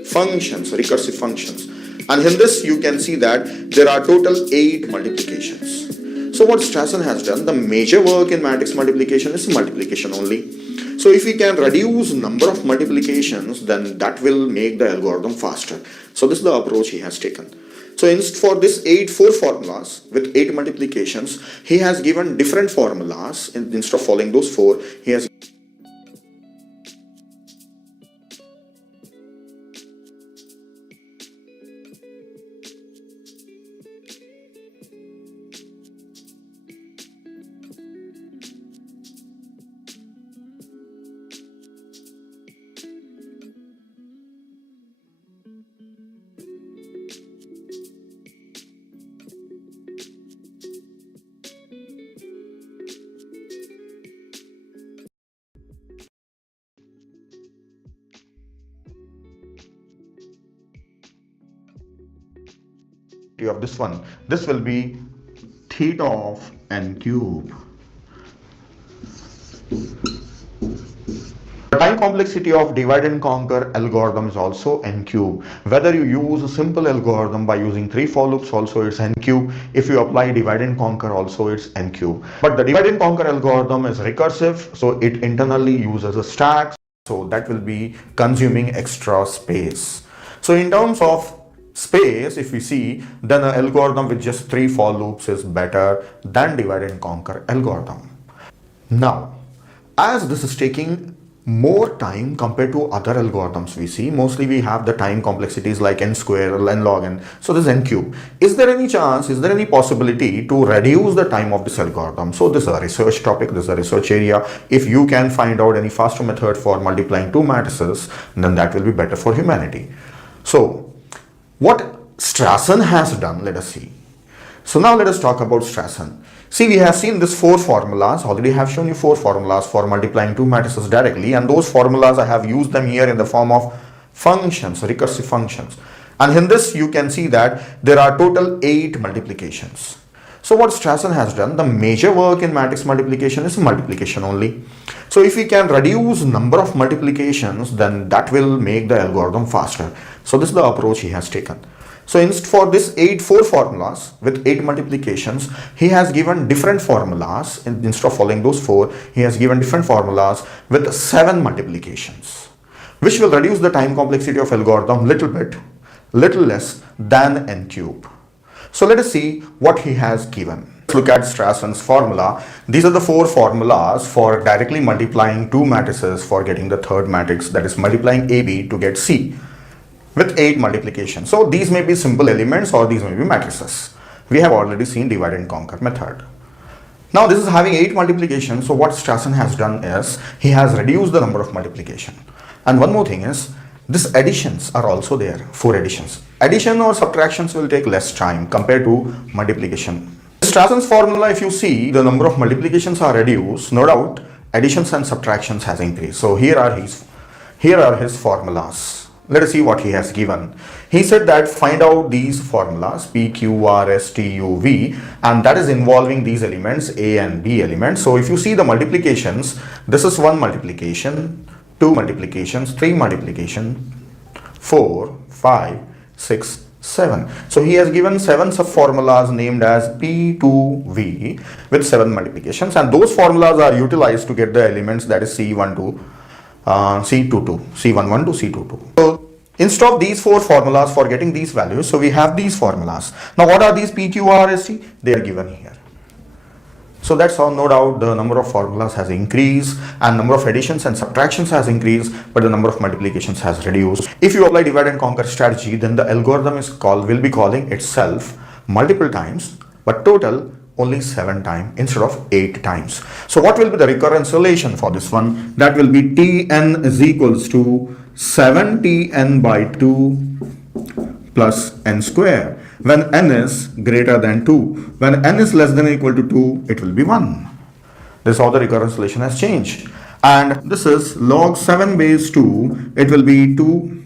functions, recursive functions. And in this you can see that there are total 8 multiplications. So what Strassen has done, the major work in matrix multiplication is multiplication only. So if we can reduce number of multiplications, then that will make the algorithm faster. So this is the approach he has taken. So for this 4 formulas with 8 multiplications, he has given different formulas. Instead of following those 4, he has of this one. This will be theta of n cube. The time complexity of divide and conquer algorithm is also n cube. Whether you use a simple algorithm by using 3 for loops also it's n cube. If you apply divide and conquer also it's n cube. But the divide and conquer algorithm is recursive, so it internally uses a stack, so that will be consuming extra space. So in terms of space, if we see, then an algorithm with just 3 for loops is better than divide and conquer algorithm. Now, as this is taking more time compared to other algorithms we see, mostly we have the time complexities like n square or n log n, so this is n cube. Is there any chance, is there any possibility to reduce the time of this algorithm? So this is a research topic, this is a research area. If you can find out any faster method for multiplying 2 matrices, then that will be better for humanity. So what Strassen has done, let us see. So now let us talk about Strassen. See, we have seen this 4 formulas, already have shown you 4 formulas for multiplying 2 matrices directly, and those formulas I have used them here in the form of functions, recursive functions. And in this you can see that there are total 8 multiplications. So what Strassen has done, the major work in matrix multiplication is multiplication only. So if we can reduce number of multiplications, then that will make the algorithm faster. So this is the approach he has taken. So for this 4 formulas with 8 multiplications, he has given different formulas. Instead of following those 4, he has given different formulas with 7 multiplications, which will reduce the time complexity of algorithm little less than n cube. So let us see what he has given. Let's look at Strassen's formula. These are the 4 formulas for directly multiplying 2 matrices for getting the third matrix, that is multiplying AB to get C with 8 multiplications. So these may be simple elements or these may be matrices. We have already seen divide and conquer method. Now this is having 8 multiplications. So what Strassen has done is he has reduced the number of multiplication. And one more thing is, these additions are also there, 4 additions. Addition or subtractions will take less time compared to multiplication. Strassen's formula, if you see, the number of multiplications are reduced, no doubt additions and subtractions has increased. So here are his formulas. Let us see what he has given. He said that find out these formulas P, Q, R, S, T, U, V, and that is involving these elements A and B elements. So if you see the multiplications, this is one multiplication, two multiplications, three multiplication, 4, 5, 6, 7. So he has given 7 sub formulas named as P2V with 7 multiplications, and those formulas are utilized to get the elements, that is C1 to C22, C11 to C22. So instead of these 4 formulas for getting these values, so we have these formulas. Now what are these PQRST? They are given here. So that's how, no doubt, the number of formulas has increased and number of additions and subtractions has increased, but the number of multiplications has reduced. If you apply divide and conquer strategy, then the algorithm will be calling itself multiple times, but total only 7 times instead of 8 times. So what will be the recurrence relation for this one? That will be Tn is equals to 7Tn by 2 plus n square. When n is greater than 2, when n is less than or equal to 2, it will be 1. This is how the recurrence relation has changed. And this is log 7 base 2, it will be 2.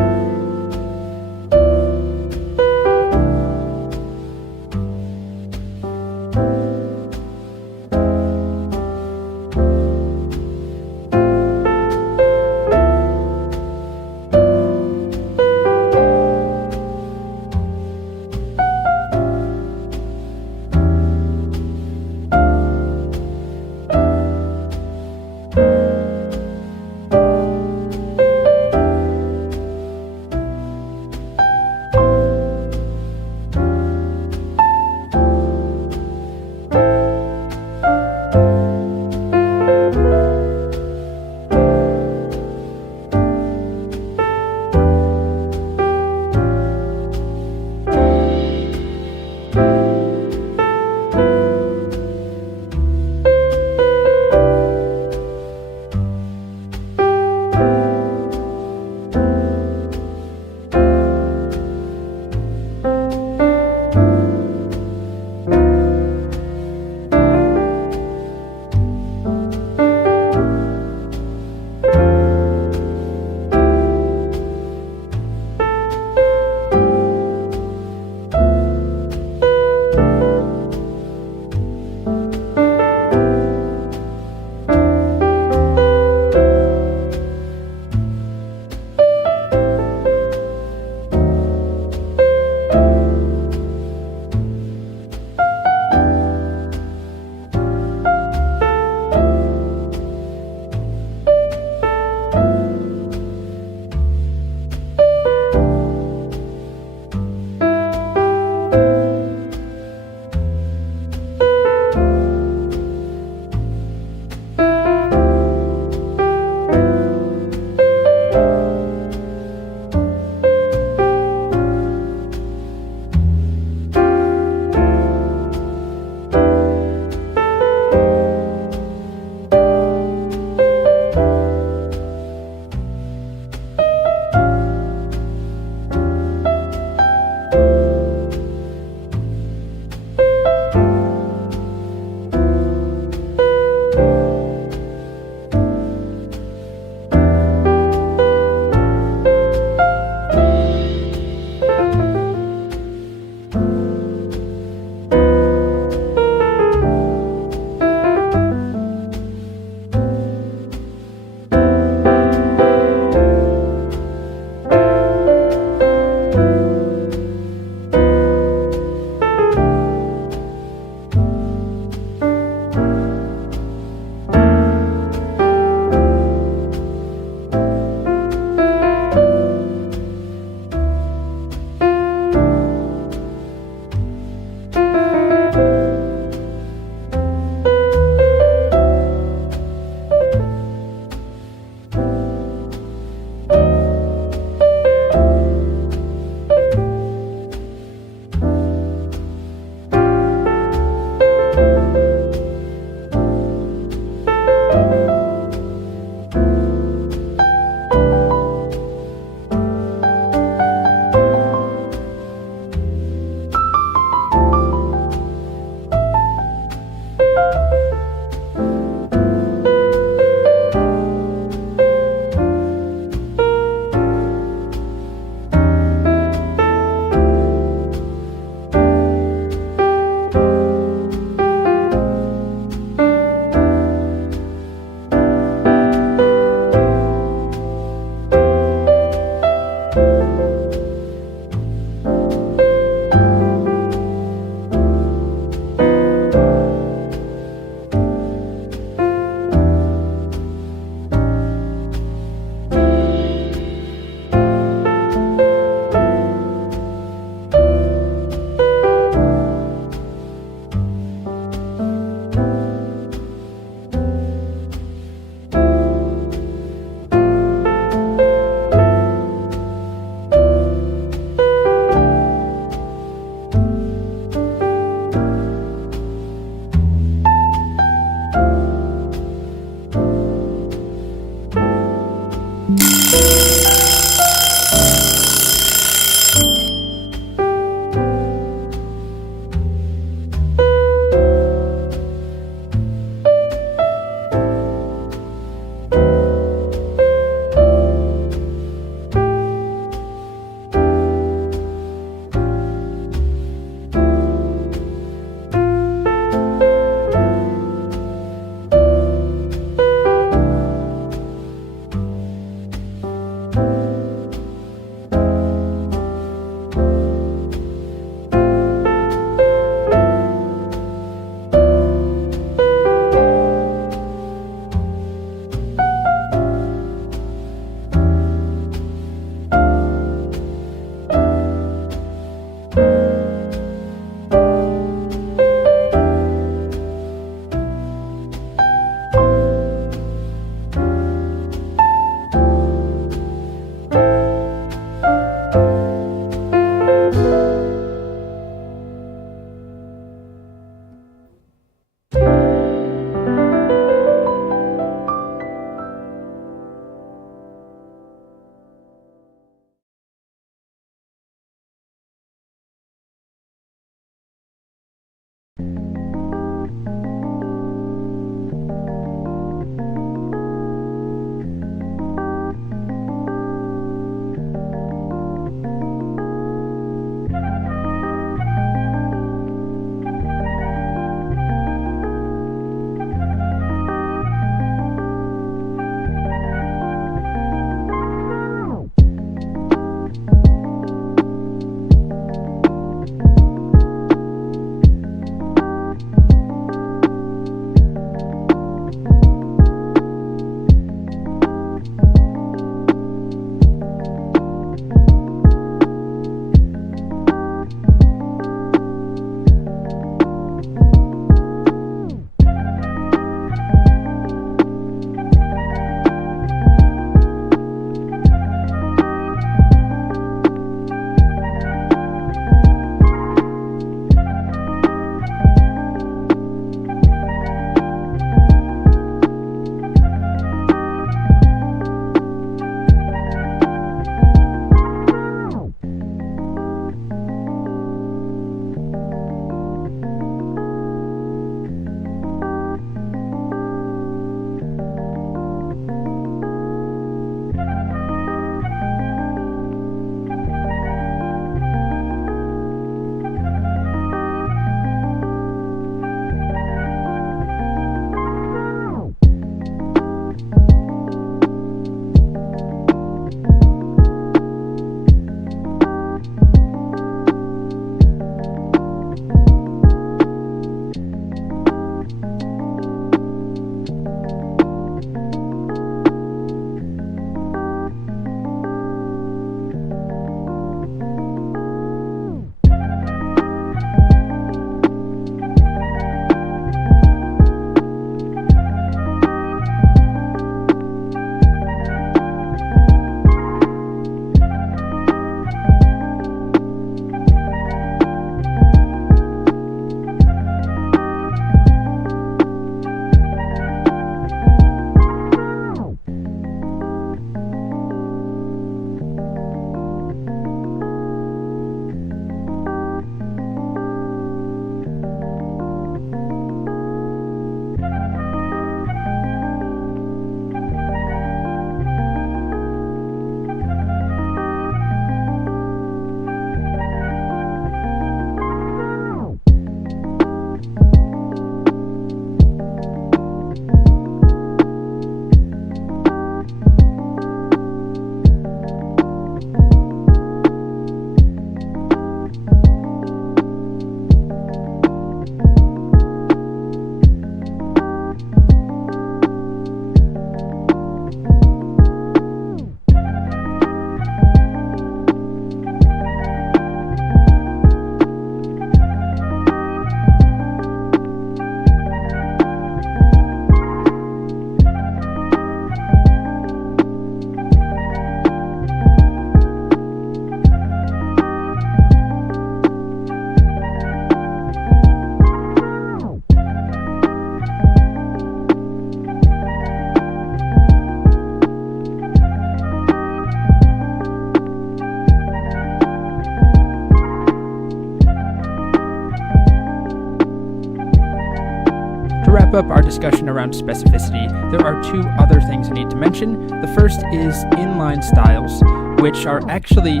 wrap up our discussion around specificity, there are two other things I need to mention. The first is inline styles, which are actually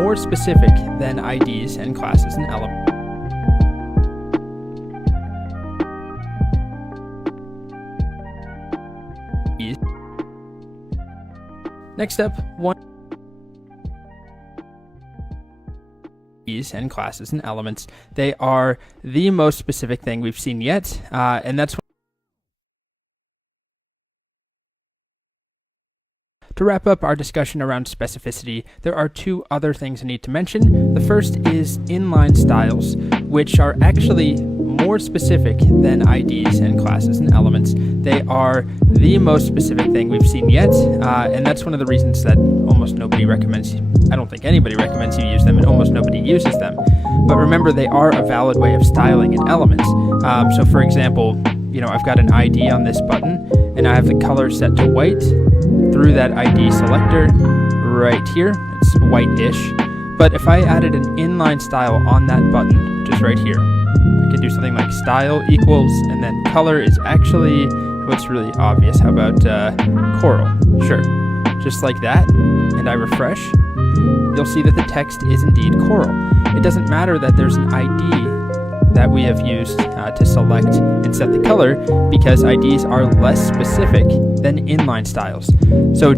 more specific than IDs and classes and elements. Next up, and classes and elements. They are the most specific thing we've seen yet, and that's to wrap up our discussion around specificity, there are two other things I need to mention. The first is inline styles, which are actually more specific than IDs and classes and elements. They are the most specific thing we've seen yet, and that's one of the reasons that almost nobody recommends, I don't think anybody recommends you use them, and almost nobody uses them. But remember, they are a valid way of styling an element. So for example, I've got an ID on this button, and I have the color set to white through that ID selector right here. It's white-ish. But if I added an inline style on that button, just right here, I could do something like style equals, and then color is actually what's really obvious. How about coral? Sure. Just like that, and I refresh, you'll see that the text is indeed coral. It doesn't matter that there's an ID that we have used to select and set the color, because IDs are less specific than inline styles. So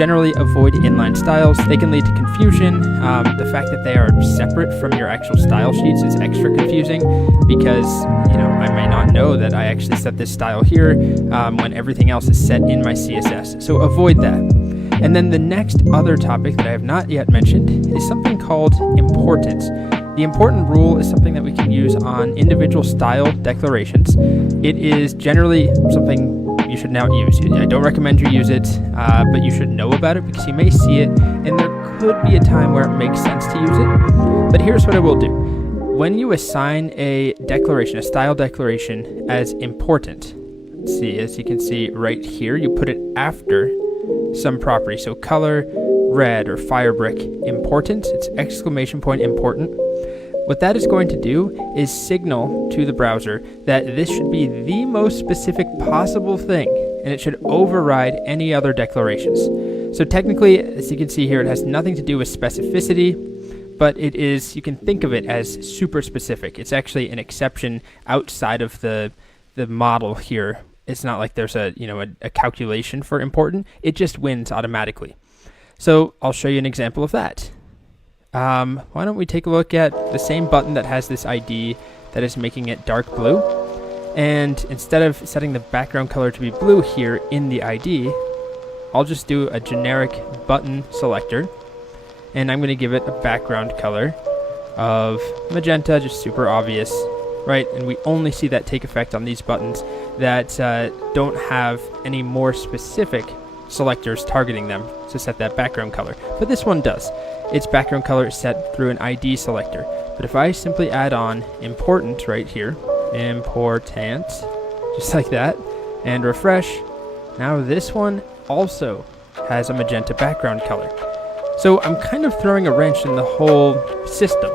generally avoid inline styles. They can lead to confusion. The fact that they are separate from your actual style sheets is extra confusing, because I may not know that I actually set this style here when everything else is set in my CSS. So avoid that. And then the next other topic that I have not yet mentioned is something called importance. The important rule is something that we can use on individual style declarations. It is generally something you should now use. I don't recommend you use it, but you should know about it, because you may see it, and there could be a time where it makes sense to use it. But here's what I will do. When you assign a declaration, a style declaration, as important, let's see, as you can see right here, you put it after some property. So color, red, or firebrick, important. It's exclamation point important. What that is going to do is signal to the browser that this should be the most specific possible thing, and it should override any other declarations. So technically, as you can see here, it has nothing to do with specificity, but it is, you can think of it as super specific. It's actually an exception outside of the model here. It's not like there's a calculation for important. It just wins automatically. So I'll show you an example of that. Why don't we take a look at the same button that has this ID that is making it dark blue, and instead of setting the background color to be blue here in the ID, I'll just do a generic button selector, and I'm going to give it a background color of magenta, just super obvious, right? And we only see that take effect on these buttons that don't have any more specific selectors targeting them to set that background color, but this one does. Its background color is set through an ID selector. But if I simply add on important right here, important, just like that, and refresh, now this one also has a magenta background color. So I'm kind of throwing a wrench in the whole system.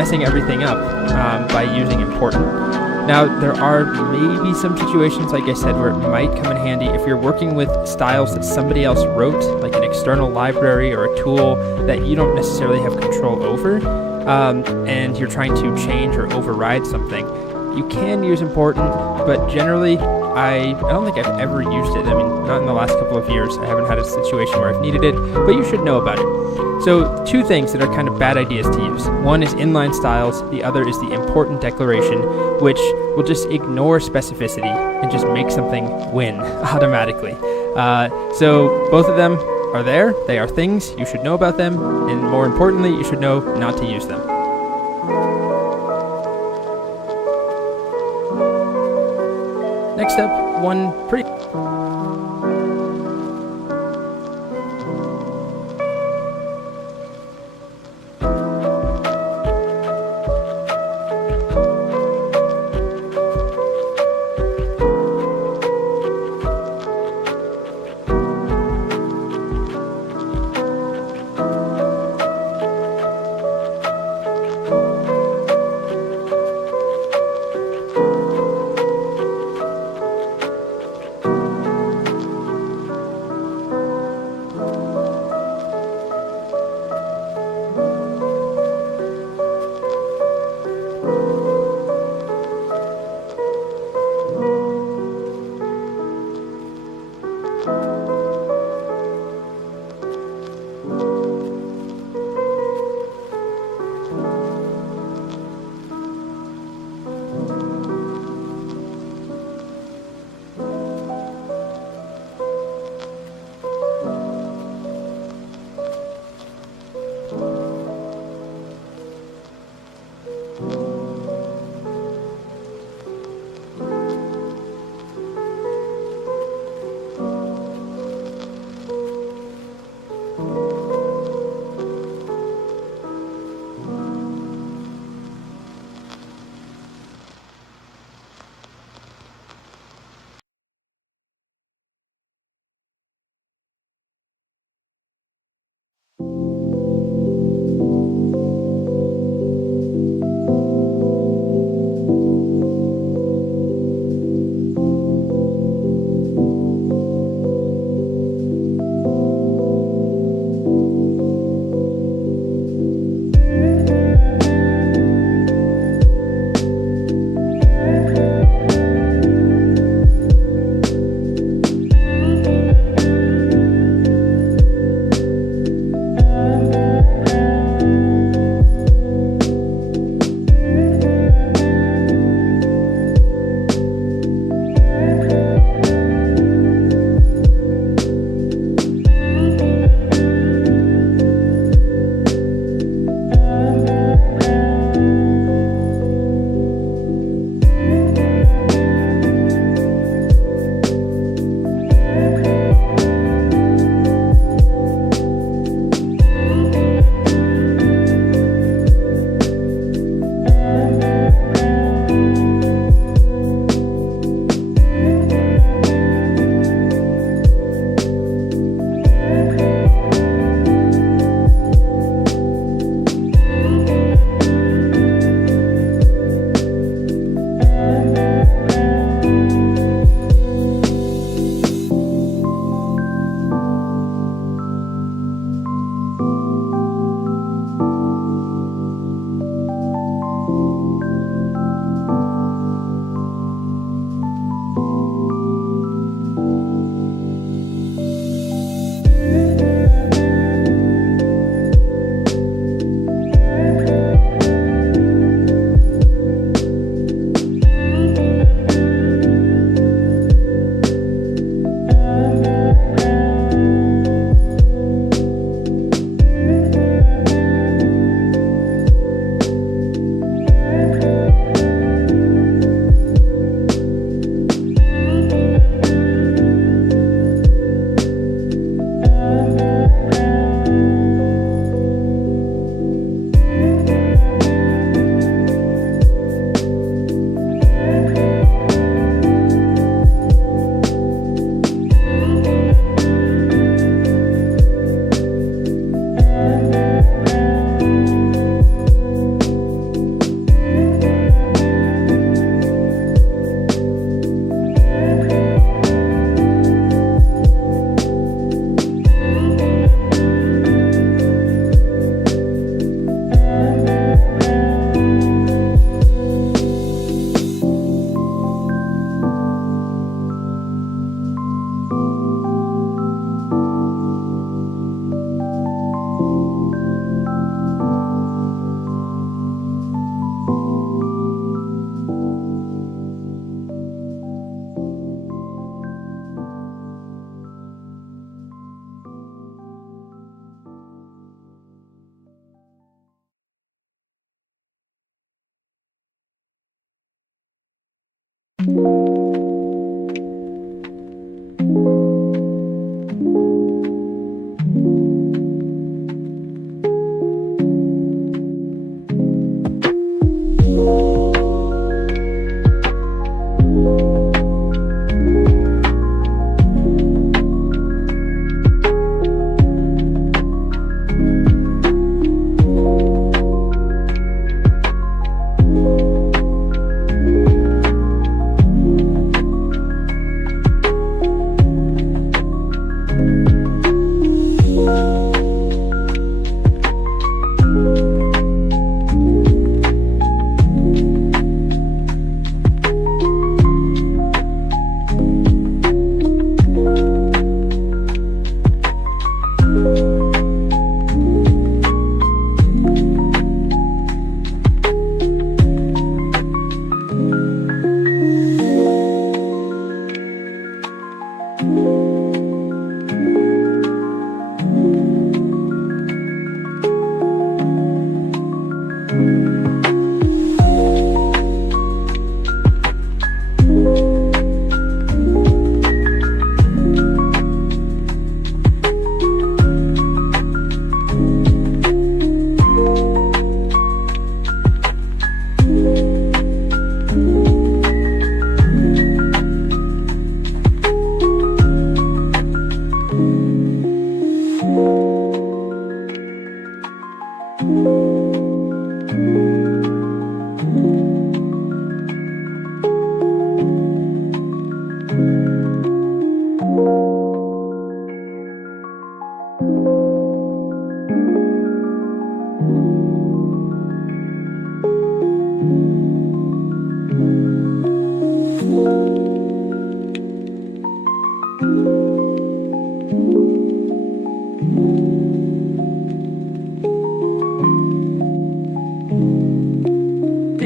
messing everything up by using important. Now, there are maybe some situations, like I said, where it might come in handy if you're working with styles that somebody else wrote, like an external library or a tool that you don't necessarily have control over, and you're trying to change or override something. You can use important, but generally, I don't think I've ever used it. I mean, not in the last couple of years. I haven't had a situation where I've needed it, but you should know about it. So, two things that are kind of bad ideas to use. One is inline styles, the other is the important declaration, which will just ignore specificity and just make something win automatically. So, both of them are there. They are things. You should know about them, and more importantly, you should know not to use them. Next up, one pretty...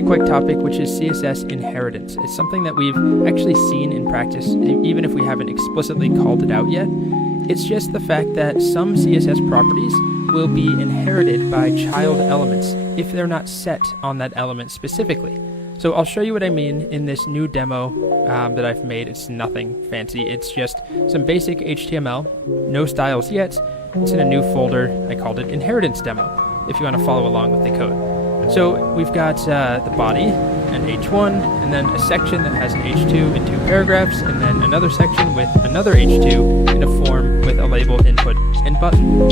Quick topic, which is CSS inheritance. It's something that we've actually seen in practice, even if we haven't explicitly called it out yet. It's just the fact that some CSS properties will be inherited by child elements if they're not set on that element specifically. So I'll show you what I mean in this new demo that I've made. It's nothing fancy. It's just some basic HTML, no styles yet. It's in a new folder. I called it Inheritance Demo, if you want to follow along with the code. So we've got the body, an H1, and then a section that has an H2 and 2 paragraphs, and then another section with another H2 in a form with a label, input, and button.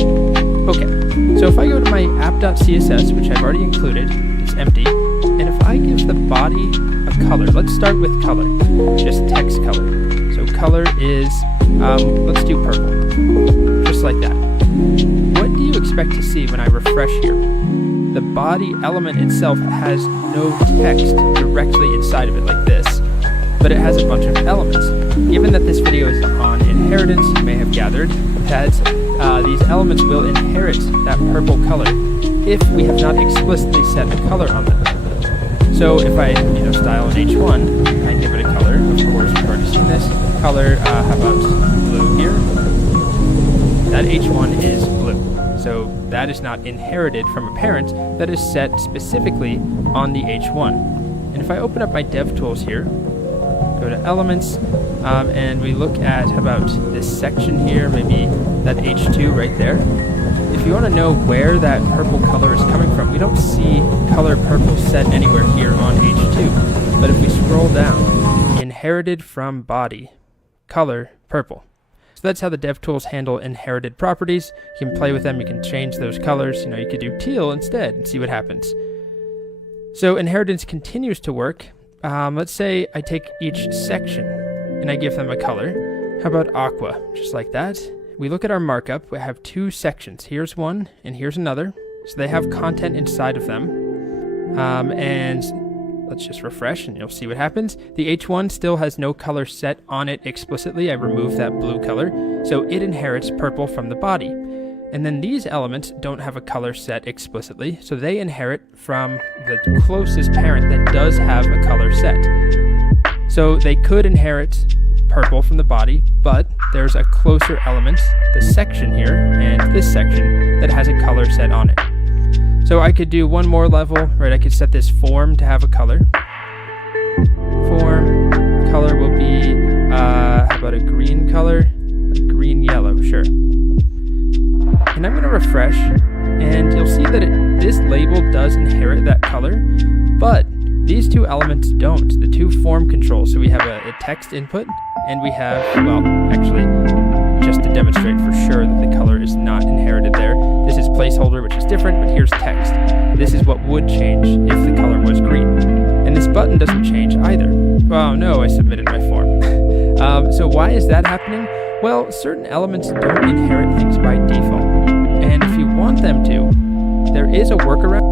Okay, so if I go to my app.css, which I've already included, it's empty, and if I give the body a color, let's start with color, just text color. So color is, let's do purple, just like that. What do you expect to see when I refresh here? The body element itself has no text directly inside of it like this, but it has a bunch of elements. Given that this video is on inheritance, you may have gathered that these elements will inherit that purple color if we have not explicitly set a color on them. So if I style an H1, I give it a color, of course, we've already seen this. Color, how about blue here? That H1 is blue. So that is not inherited from a parent, that is set specifically on the H1. And if I open up my DevTools here, go to Elements, and we look at how about this section here, maybe that H2 right there. If you want to know where that purple color is coming from, we don't see color purple set anywhere here on H2. But if we scroll down, inherited from body, color purple. So that's how the DevTools handle inherited properties. You can play with them, you can change those colors. You could do teal instead and see what happens. So inheritance continues to work. Let's say I take each section and I give them a color. How about aqua? Just like that. We look at our markup. We have 2 sections. Here's one and here's another. So they have content inside of them. And let's just refresh and you'll see what happens. The H1 still has no color set on it explicitly. I removed that blue color. So it inherits purple from the body. And then these elements don't have a color set explicitly. So they inherit from the closest parent that does have a color set. So they could inherit purple from the body, but there's a closer element, the section here, and this section that has a color set on it. So I could do one more level, right? I could set this form to have a color. Form, How about a green color? A green yellow, sure. And I'm going to refresh, and you'll see that this label does inherit that color, but these two elements don't. The two form controls. So we have a text input, and we have, well, actually, just to demonstrate for sure that the color is not inherited there, this is placeholder, which is different, but here's text. This is what would change if the color was green. And this button doesn't change either. Oh no, I submitted my form. So why is that happening? Well, certain elements don't inherit things by default. And if you want them to, there is a workaround.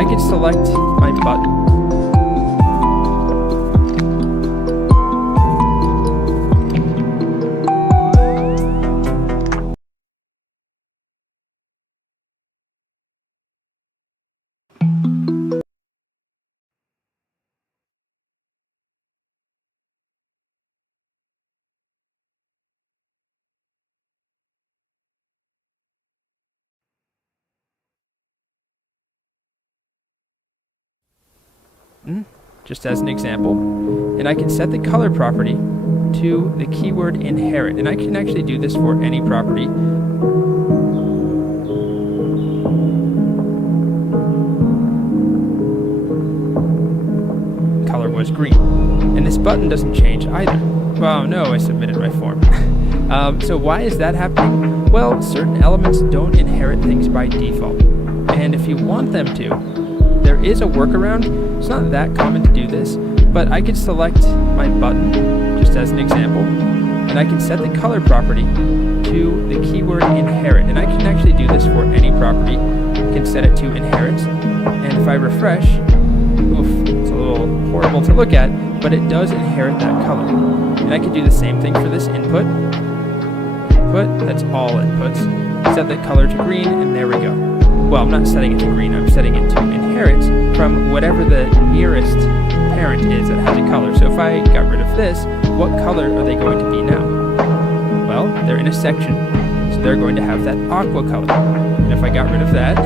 I could select my button. Just as an example, and I can set the color property to the keyword inherit, and I can actually do this for any property. Color was green, and this button doesn't change either. Well, no, I submitted my form. So why is that happening? Well, certain elements don't inherit things by default, and if you want them to, there is a workaround. It's not that common to do this, but I could select my button, just as an example, and I can set the color property to the keyword inherit, and I can actually do this for any property. I can set it to inherit, and if I refresh, it's a little horrible to look at, but it does inherit that color. And I could do the same thing for this input. That's all inputs. Set the color to green, and there we go. Well, I'm not setting it to green, I'm setting it to inherit from whatever the nearest parent is that has a color. So if I got rid of this, what color are they going to be now? Well, they're in a section, so they're going to have that aqua color. And if I got rid of that,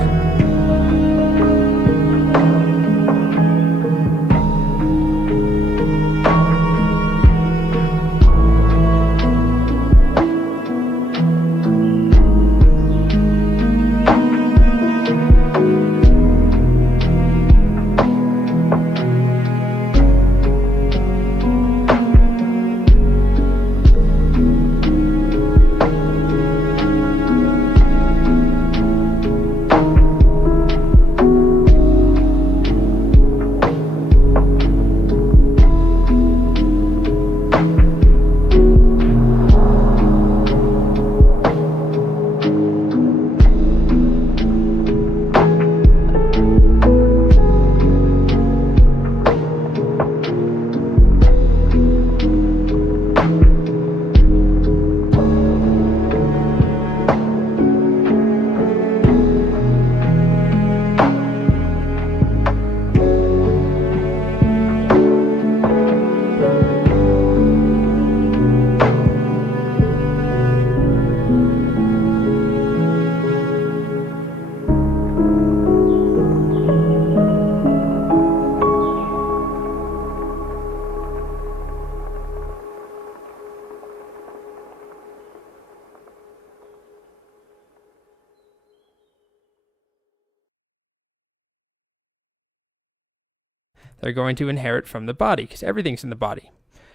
they're going to inherit from the body, because everything's in the body.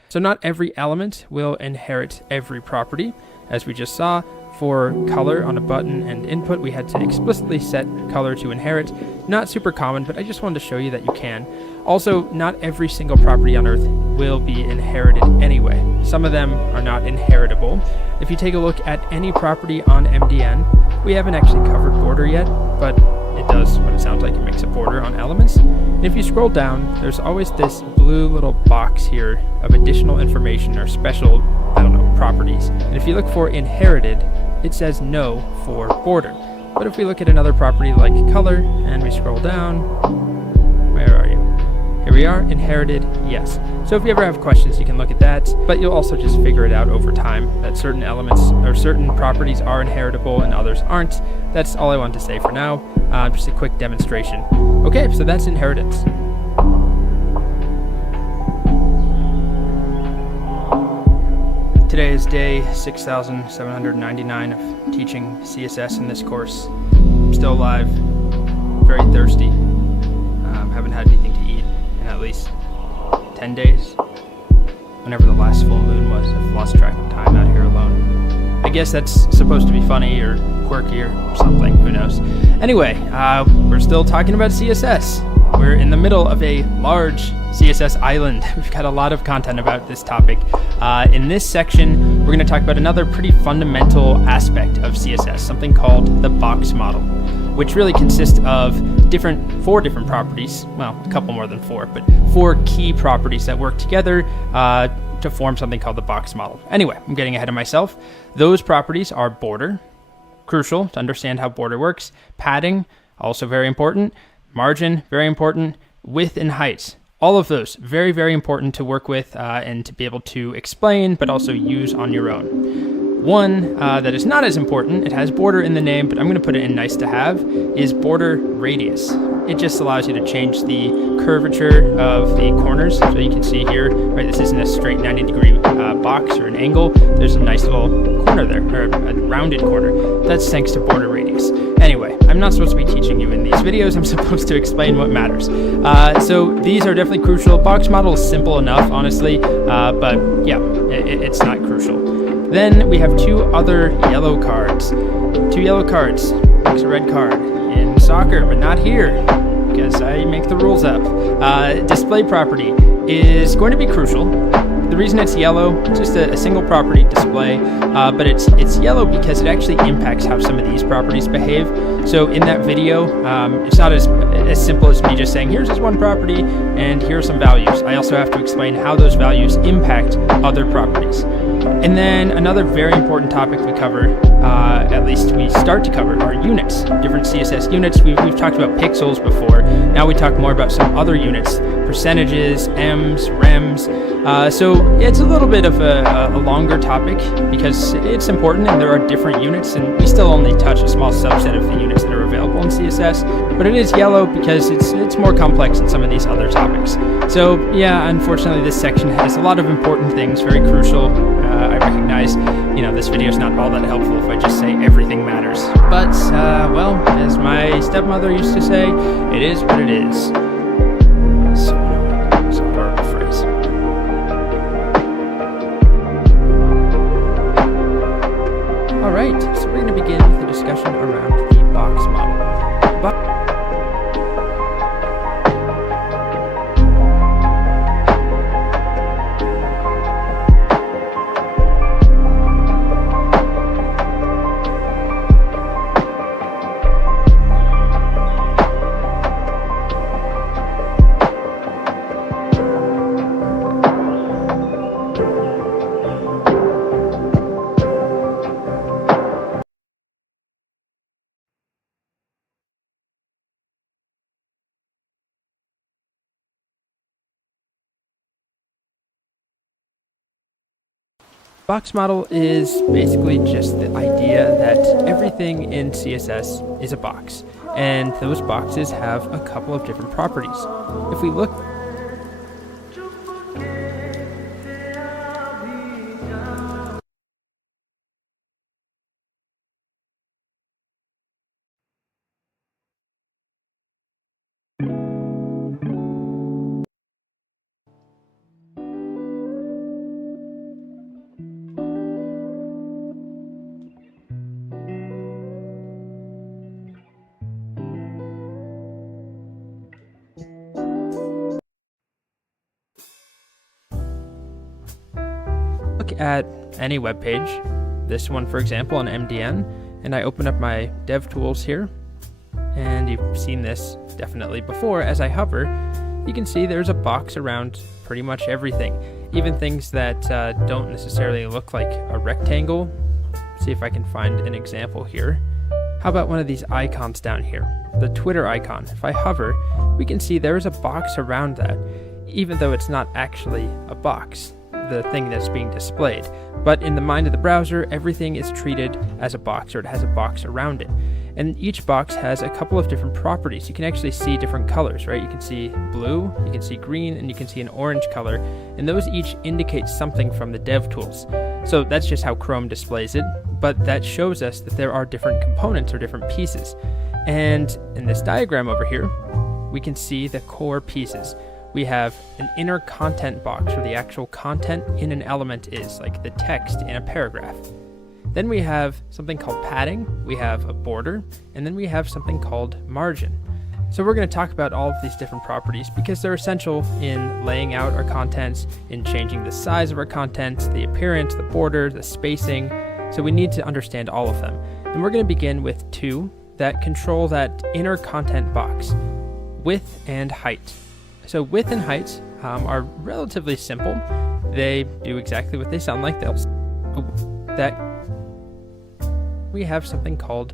So not every element will inherit every property. As we just saw, for color on a button and input, we had to explicitly set color to inherit. Not super common, but I just wanted to show you that you can. Also, not every single property on Earth will be inherited anyway. Some of them are not inheritable. If you take a look at any property on MDN, we haven't actually covered border yet, but it does what it sounds like. It makes a border on elements. And if you scroll down, there's always this blue little box here of additional information or special, properties. And if you look for inherited, it says no for border. But if we look at another property like color and we scroll down, where are you? Here we are, inherited, yes. So if you ever have questions, you can look at that, but you'll also just figure it out over time that certain elements or certain properties are inheritable and others aren't. That's all I want to say for now. Just a quick demonstration. Okay, so that's inheritance. Today is day 6,799 of teaching CSS in this course. I'm still alive, very thirsty. Haven't had anything to eat in at least 10 days. Whenever the last full moon was, I've lost track of time out here alone. I guess that's supposed to be funny or quirky or something, who knows. Anyway, we're still talking about CSS. We're in the middle of a large CSS island. We've got a lot of content about this topic. In this section, we're going to talk about another pretty fundamental aspect of CSS, something called the box model. which really consists of four different properties. Well, a couple more than four, but four key properties that work together to form something called the box model. Anyway, I'm getting ahead of myself. Those properties are border, crucial to understand how border works, padding, also very important, margin, very important, width and height. All of those, very, very important to work with and to be able to explain, but also use on your own. One that is not as important, it has border in the name, but I'm going to put it in nice to have, is border radius. It just allows you to change the curvature of the corners. So you can see here, right, this isn't a straight 90-degree box or an angle. There's a nice little corner there, or a rounded corner. That's thanks to border radius. Anyway, I'm not supposed to be teaching you in these videos. I'm supposed to explain what matters. So these are definitely crucial. Box model is simple enough, honestly, but yeah, it's not crucial. Then we have two other yellow cards. Two yellow cards makes a red card in soccer, but not here because I make the rules up. Display property is going to be crucial. The reason it's yellow, it's just a single property display, but it's yellow because it actually impacts how some of these properties behave. So in that video, it's not as simple as me just saying, here's this one property and here are some values. I also have to explain how those values impact other properties. And then another very important topic we cover, at least we start to cover, are units. Different CSS units. We've talked about pixels before. Now we talk more about some other units, percentages, ems, rems. So it's a little bit of a longer topic because it's important and there are different units, and we still only touch a small subset of the units that are available in CSS. But it is yellow because it's more complex than some of these other topics. So yeah, unfortunately this section has a lot of important things, very crucial. I recognize, this video is not all that helpful if I just say everything matters. But, well, as my stepmother used to say, it is what it is. So annoying. It's a horrible phrase. Alright, so we're going to begin with a discussion around the box model. Box model is basically just the idea that everything in CSS is a box, and those boxes have a couple of different properties. If we look at any web page, this one for example on MDN, and I open up my DevTools here, and you've seen this definitely before. As I hover, you can see there's a box around pretty much everything, even things that don't necessarily look like a rectangle. See if I can find an example here. How about one of these icons down here, the Twitter icon? If I hover, we can see there's a box around that, even though it's not actually a box, the thing that's being displayed. But in the mind of the browser, everything is treated as a box, or it has a box around it. And each box has a couple of different properties. You can actually see different colors, right? You can see blue, you can see green, and you can see an orange color. And those each indicate something from the DevTools. So that's just how Chrome displays it. But that shows us that there are different components or different pieces. And in this diagram over here, we can see the core pieces. We have an inner content box where the actual content in an element is, like the text in a paragraph. Then we have something called padding, we have a border, and then we have something called margin. So we're going to talk about all of these different properties because they're essential in laying out our contents, in changing the size of our contents, the appearance, the border, the spacing. So we need to understand all of them. And we're going to begin with two that control that inner content box, width and height. So width and height are relatively simple. They do exactly what they sound like. That we have something called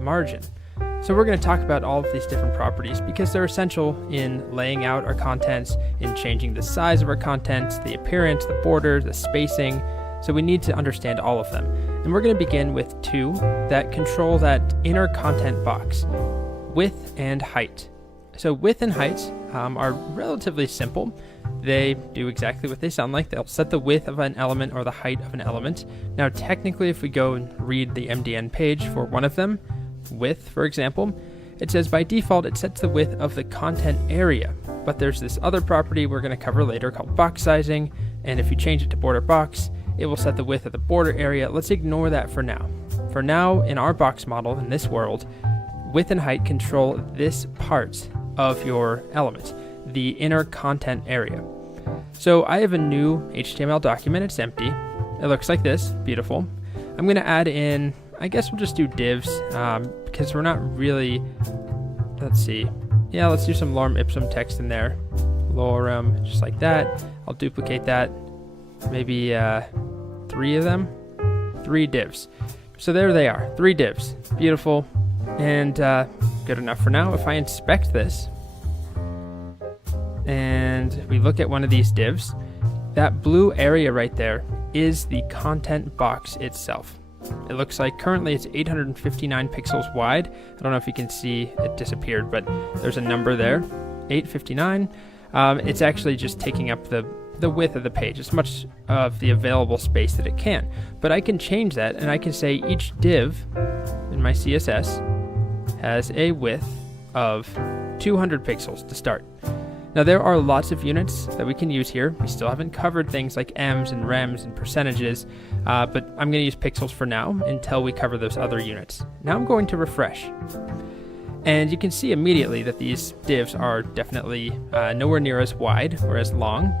margin. So we're going to talk about all of these different properties because they're essential in laying out our contents, in changing the size of our contents, the appearance, the border, the spacing. So we need to understand all of them. And we're going to begin with two that control that inner content box, width and height. So width and height are relatively simple. They do exactly what they sound like. They'll set the width of an element or the height of an element. Now technically, if we go and read the MDN page for one of them, width, for example, it says by default it sets the width of the content area, but there's this other property we're going to cover later called box sizing, and if you change it to border box, it will set the width of the border area. Let's ignore that for now. For now, in our box model, in this world, width and height control this part of your element, the inner content area. So I have a new HTML document, it's empty. It looks like this, beautiful. I'm going to add in, I guess we'll just do divs, because we're not really, let's see. Yeah, let's do some lorem ipsum text in there. Lorem, just like that. I'll duplicate that. Maybe 3 of them. 3 divs. So there they are, 3 divs. Beautiful. And good enough for now. If I inspect this, and we look at one of these divs, that blue area right there is the content box itself. It looks like currently it's 859 pixels wide. I don't know if you can see it disappeared, but there's a number there, 859. It's actually just taking up the width of the page, as much of the available space that it can. But I can change that, and I can say each div in my CSS has a width of 200 pixels to start. Now there are lots of units that we can use here. We still haven't covered things like ems and rems and percentages, but I'm going to use pixels for now until we cover those other units. Now I'm going to refresh. And you can see immediately that these divs are definitely nowhere near as wide or as long.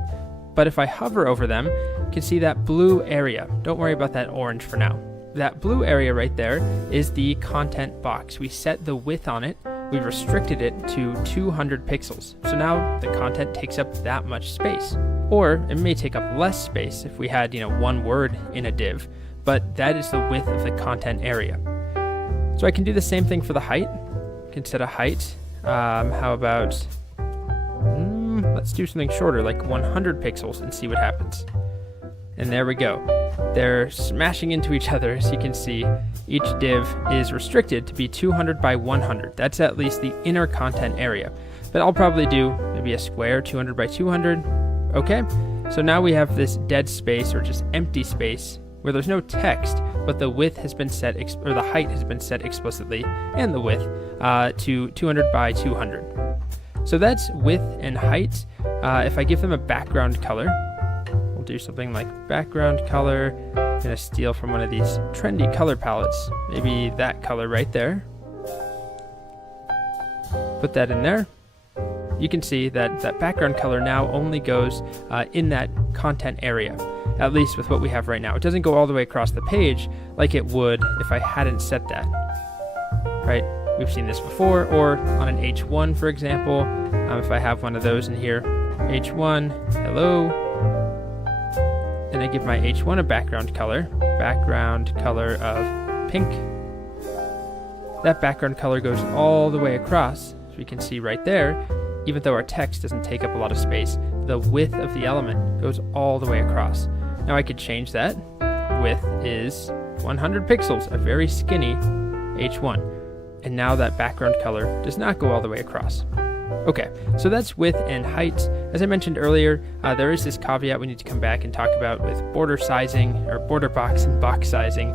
But if I hover over them, you can see that blue area. Don't worry about that orange for now. That blue area right there is the content box. We set the width on it. We restricted it to 200 pixels. So now the content takes up that much space. Or it may take up less space if we had, one word in a div, but that is the width of the content area. So I can do the same thing for the height. I can set a height. How about, let's do something shorter, like 100 pixels and see what happens. And there we go. They're smashing into each other. As you can see, each div is restricted to be 200 by 100. That's at least the inner content area. But I'll probably do maybe a square 200 by 200. Okay, so now we have this dead space, or just empty space, where there's no text, but the width has been set, or the height has been set explicitly, and the width to 200 by 200. So that's width and height. If I give them a background color, we'll do something like background color. I'm gonna steal from one of these trendy color palettes, maybe that color right there. Put that in there. You can see that that background color now only goes in that content area, at least with what we have right now. It doesn't go all the way across the page like it would if I hadn't set that, right? We've seen this before, or on an H1, for example, if I have one of those in here, H1, hello, and I give my H1 a background color of pink. That background color goes all the way across, so we can see right there, even though our text doesn't take up a lot of space, the width of the element goes all the way across. Now I could change that. Width is 100 pixels, a very skinny H1. And now that background color does not go all the way across. Okay, so that's width and height. As I mentioned earlier, there is this caveat we need to come back and talk about with border sizing, or border box and box sizing.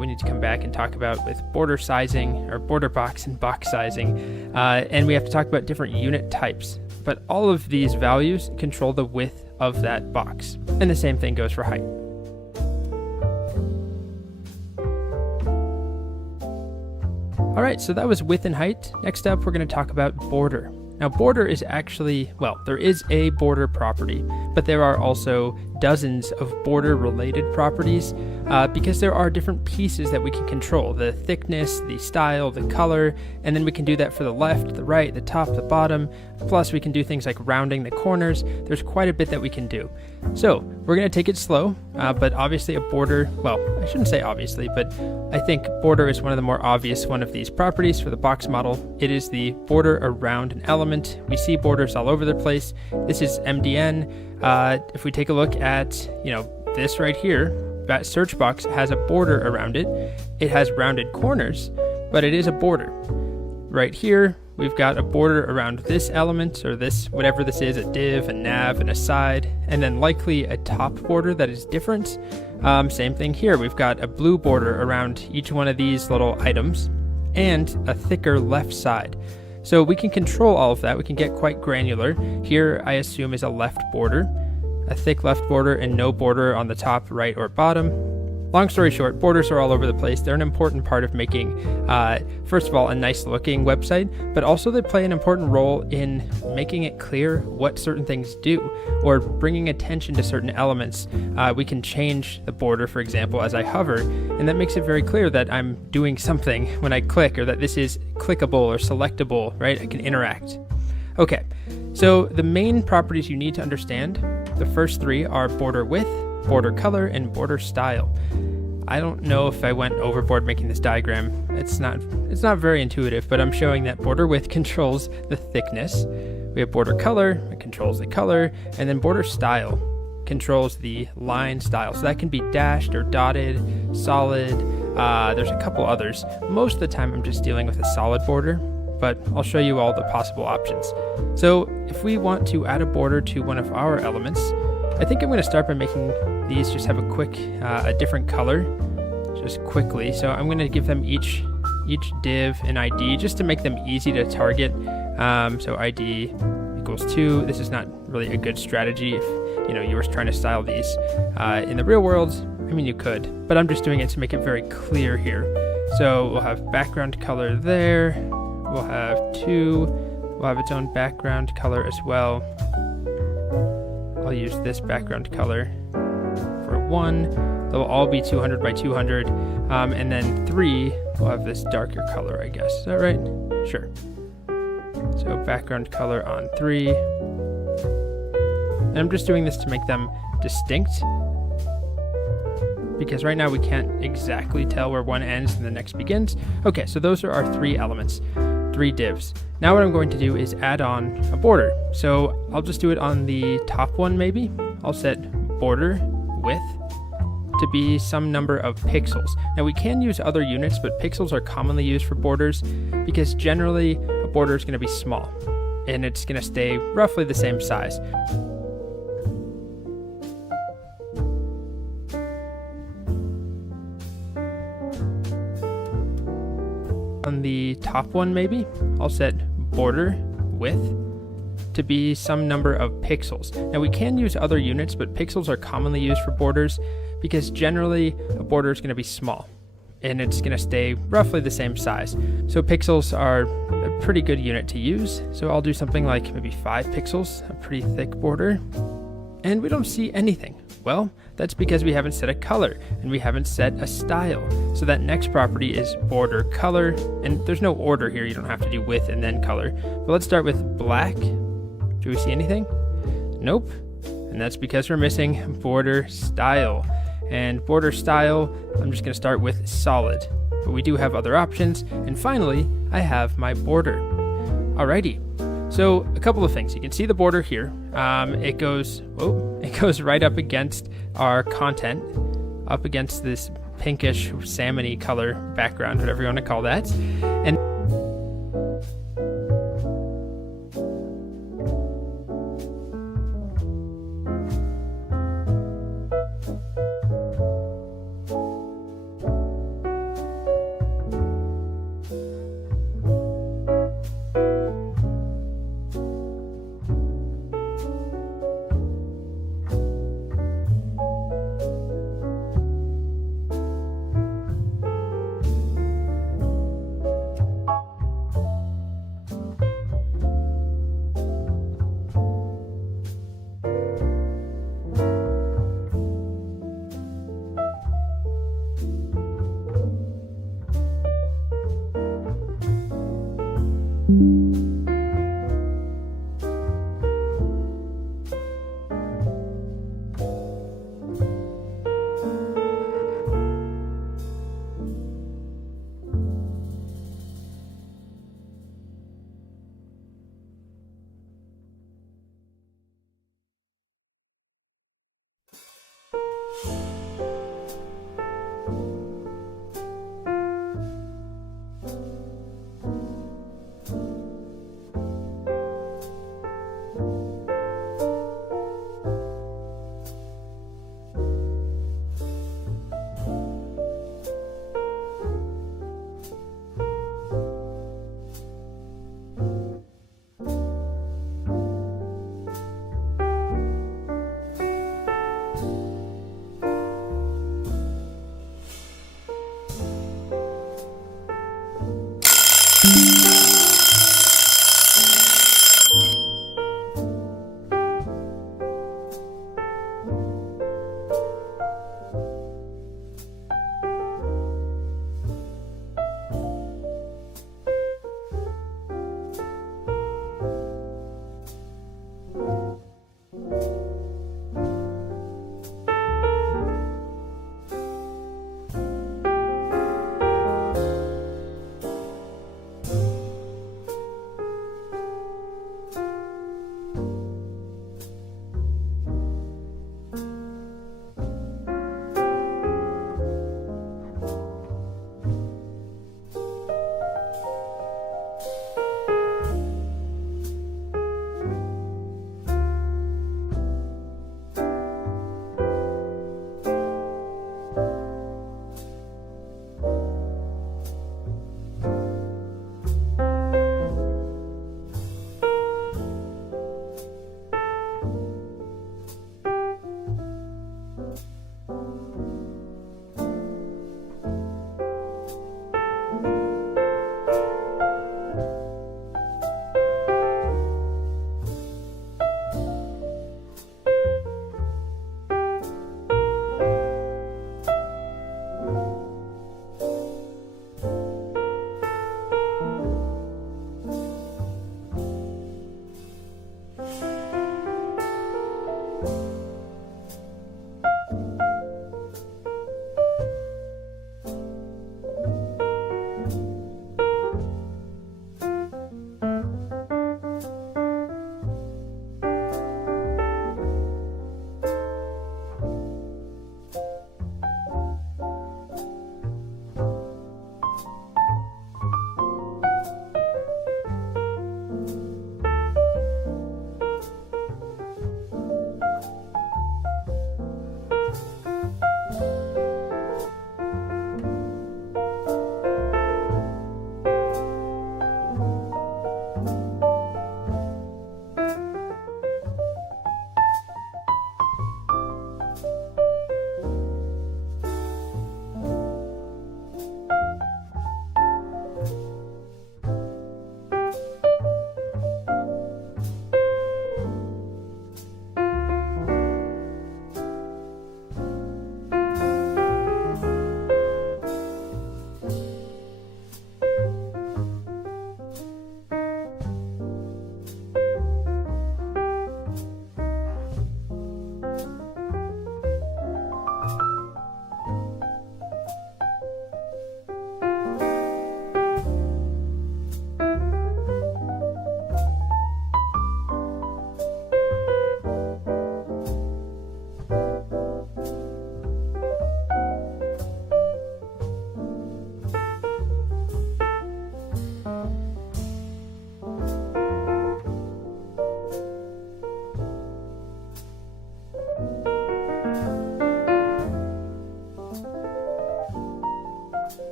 We need to come back and talk about with border sizing, or border box and box sizing, and we have to talk about different unit types. But all of these values control the width of that box, and the same thing goes for height. All right, so that was width and height. Next up, we're going to talk about border. Now, border is actually, well, there is a border property, but there are also dozens of border-related properties because there are different pieces that we can control. The thickness, the style, the color, and then we can do that for the left, the right, the top, the bottom. Plus, we can do things like rounding the corners. There's quite a bit that we can do. So, we're going to take it slow, but obviously a border, well, I shouldn't say obviously, but I think border is one of the more obvious one of these properties for the box model. It is the border around an element. We see borders all over the place. This is MDN. If we take a look at, this right here, that search box, has a border around it. It has rounded corners, but it is a border. Right here, we've got a border around this element, or this, whatever this is, a div, a nav, and a side, and then likely a top border that is different. Same thing here, we've got a blue border around each one of these little items, and a thicker left side. So we can control all of that, we can get quite granular. Here, I assume, is a left border, a thick left border, and no border on the top, right, or bottom. Long story short, borders are all over the place. They're an important part of making, first of all, a nice looking website, but also they play an important role in making it clear what certain things do, or bringing attention to certain elements. We can change the border, for example, as I hover, and that makes it very clear that I'm doing something when I click, or that this is clickable or selectable, right? I can interact. Okay, so the main properties you need to understand, the first three are border width, border color, and border style. I don't know if I went overboard making this diagram. It's not very intuitive, but I'm showing that border width controls the thickness. We have border color, it controls the color, and then border style controls the line style. So that can be dashed or dotted, solid. There's a couple others. Most of the time I'm just dealing with a solid border, but I'll show you all the possible options. So if we want to add a border to one of our elements, I think I'm going to start by making these just have a different color, just quickly. So I'm going to give them each div an ID just to make them easy to target. So ID equals 2. This is not really a good strategy if you were trying to style these in the real world. I mean, you could, but I'm just doing it to make it very clear here. So we'll have background color there. We'll have 2. We'll have its own background color as well. I'll use this background color for 1. They'll all be 200 by 200. And then 3, we'll have this darker color, I guess. Is that right? Sure. So background color on 3. And I'm just doing this to make them distinct, because right now we can't exactly tell where one ends and the next begins. Okay, so those are our 3 elements. 3 divs. Now what I'm going to do is add on a border. So I'll just do it on the top one maybe. I'll set border width to be some number of pixels. Now we can use other units, but pixels are commonly used for borders because generally a border is going to be small and it's going to stay roughly the same size. On the top one maybe, I'll set border width to be some number of pixels. Now we can use other units, but pixels are commonly used for borders because generally a border is going to be small and it's going to stay roughly the same size. So pixels are a pretty good unit to use. So I'll do something like maybe 5 pixels, a pretty thick border. And we don't see anything. Well, that's because we haven't set a color and we haven't set a style. So that next property is border color, and there's no order here. You don't have to do width and then color. But let's start with black. Do we see anything? Nope. And that's because we're missing border style. And border style, I'm just going to start with solid. But we do have other options. And finally, I have my border. Alrighty. So a couple of things. You can see the border here. It goes right up against our content, up against this pinkish salmon-y color background, whatever you want to call that. And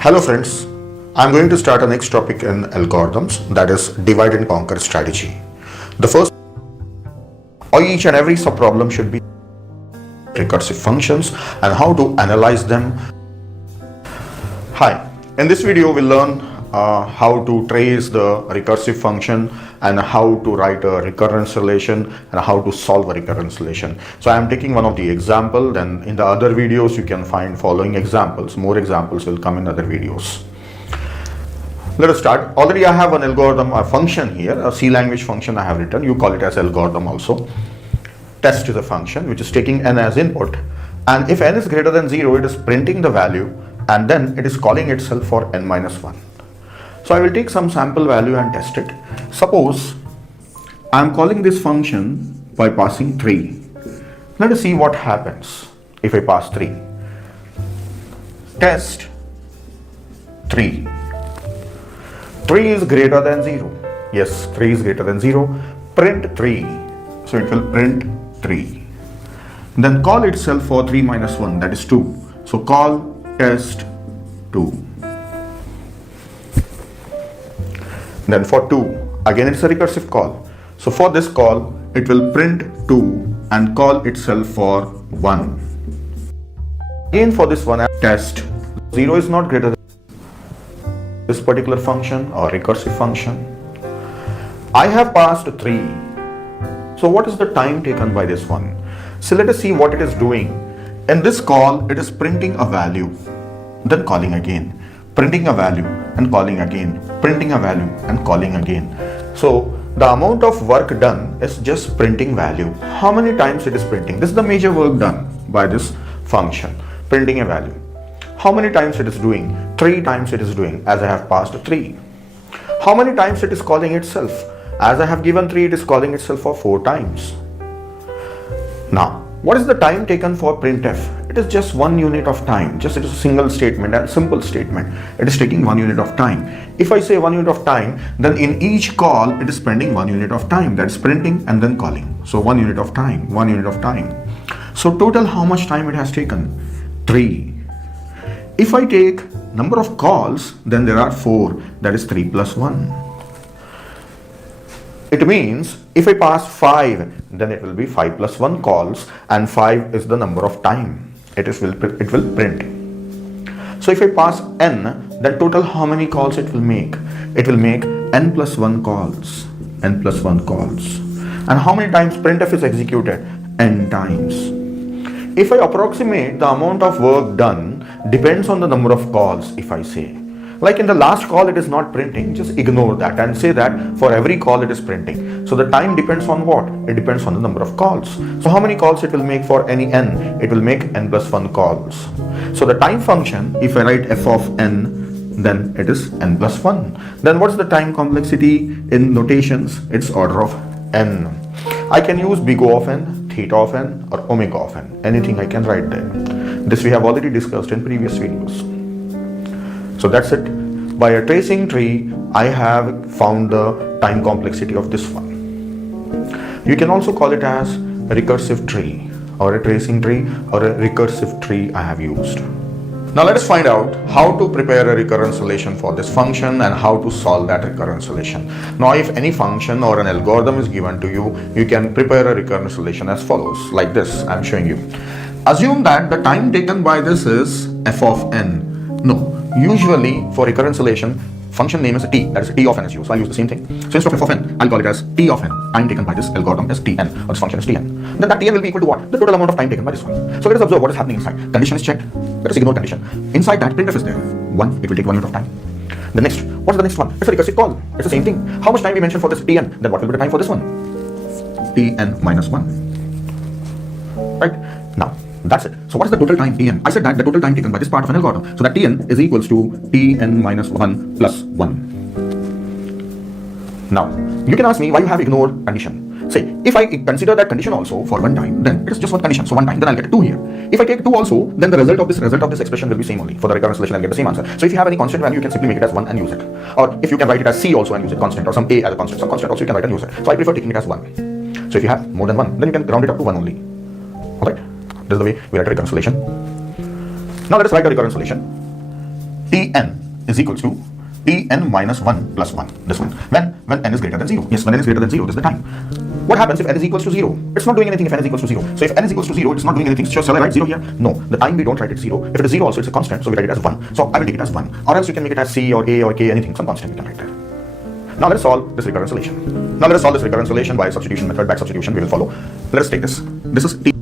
Hello friends, I'm going to start a next topic in algorithms, that is divide and conquer strategy. The first, each and every subproblem should be recursive functions and how to analyze them. Hi, in this video we'll learn how to trace the recursive function and how to write a recurrence relation and how to solve a recurrence relation. So I am taking one of the example, then in the other videos you can find following examples. More examples will come in other videos. Let us start. Already I have an algorithm, a function here, a C language function I have written. You call it as algorithm also. Test is a function which is taking n as input, and if n is greater than 0, it is printing the value and then it is calling itself for n minus 1. So I will take some sample value and test it. Suppose I am calling this function by passing 3. Let us see what happens if I pass 3. Test 3. 3 is greater than 0. Yes, 3 is greater than 0. Print 3. So it will print 3. Then call itself for 3 minus 1, that is 2. So call test 2. Then for 2, again it's a recursive call. So for this call, it will print 2 and call itself for 1. Again for this one, test 0 is not greater than this particular function or recursive function. I have passed 3. So what is the time taken by this one? So let us see what it is doing. In this call, it is printing a value, then calling again. Printing a value and calling again, printing a value and calling again. So the amount of work done is just printing value. How many times it is printing? This is the major work done by this function, printing a value. How many times it is doing? 3 times it is doing, as I have passed 3. How many times it is calling itself? As I have given 3, it is calling itself for 4 times. Now, what is the time taken for printf? It is just 1 unit of time. It is a single statement, a simple statement. It is taking 1 unit of time. If I say 1 unit of time, then in each call, it is spending 1 unit of time. That's printing and then calling. So 1 unit of time, 1 unit of time. So total, how much time it has taken? 3. If I take number of calls, then there are 4. That is 3 plus 1. It means if I pass 5, then it will be 5 plus 1 calls, and 5 is the number of time it will print. So if I pass n, then total how many calls it will make? It will make n plus 1 calls, n plus 1 calls. And how many times printf is executed? N times. If I approximate the amount of work done depends on the number of calls, if I say. Like in the last call it is not printing, just ignore that and say that for every call it is printing. So the time depends on what? It depends on the number of calls. So how many calls it will make for any n? It will make n plus 1 calls. So the time function, if I write f of n, then it is n plus 1. Then what's the time complexity in notations? It's order of n. I can use big O of n, theta of n or omega of n. Anything I can write there. This we have already discussed in previous videos. So that's it. By a tracing tree, I have found the time complexity of this one. You can also call it as a recursive tree or a tracing tree or a recursive tree I have used. Now let us find out how to prepare a recurrence relation for this function and how to solve that recurrence relation. Now if any function or an algorithm is given to you, you can prepare a recurrence relation as follows, like this I'm showing you. Assume that the time taken by this is f of n. No, usually for recurrence relation, function name is a t, that is t of n is used, so I'll use the same thing. So instead of f of n, I'll call it as t of n, time taken by this algorithm is tn, or this function is tn. Then that tn will be equal to what? The total amount of time taken by this one. So let us observe what is happening inside. Condition is checked, let us ignore condition. Inside that, printf is there, 1, it will take 1 unit of time. The next, what's the next one? It's a recursive call, it's the same thing. How much time we mentioned for this tn, then what will be the time for this one? tn minus 1. Right? Now, that's it. So what is the total time tn? I said that the total time taken by this part of an algorithm. So that tn is equals to tn minus 1 plus 1. Now, you can ask me why you have ignored condition. Say, if I consider that condition also for one time, then it is just one condition. So one time, then I'll get 2 here. If I take 2 also, then the result of this expression will be same only. For the recurrence relation, I'll get the same answer. So if you have any constant value, you can simply make it as 1 and use it. Or if you can write it as c also and use it constant, or some a as a constant. Some constant also you can write and use it. So I prefer taking it as 1. So if you have more than 1, then you can round it up to 1 only. Alright? This is the way we write a recurrence relation. Now let us write a recurrence relation. Tn is equals to Tn minus 1 plus 1. This one. When n is greater than 0. Yes, when n is greater than 0, this is the time. What happens if n is equals to 0? It's not doing anything if n is equals to 0. So if n is equals to 0, it's not doing anything. So shall I write 0 here? No. The time we don't write it 0. If it is 0 also, it's a constant. So we write it as 1. So I will take it as 1. Or else you can make it as c or a or k, anything. Some constant you can write there. Now let us solve this recurrence relation. Now let us solve this recurrence relation by substitution method, back substitution we will follow. Let us take this. This is t.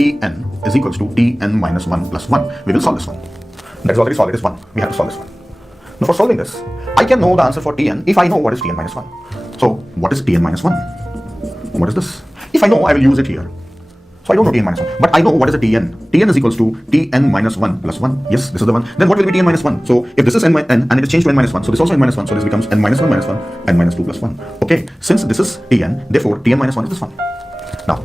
Tn is equals to Tn minus 1 plus 1. We will solve this one. That is already solved. It is 1. We have to solve this one. Now for solving this, I can know the answer for Tn if I know what is Tn minus 1. So what is Tn minus 1? What is this? If I know, I will use it here. So I don't know Tn minus 1, but I know what is a Tn. Tn is equals to Tn minus 1 plus 1. Yes, this is the one. Then what will be Tn minus 1? So if this is n and it is changed to n minus 1, so this also n minus 1, so this becomes n minus 1 minus 1, n minus 2 plus 1. Okay, since this is Tn, therefore Tn minus 1 is this one. Now,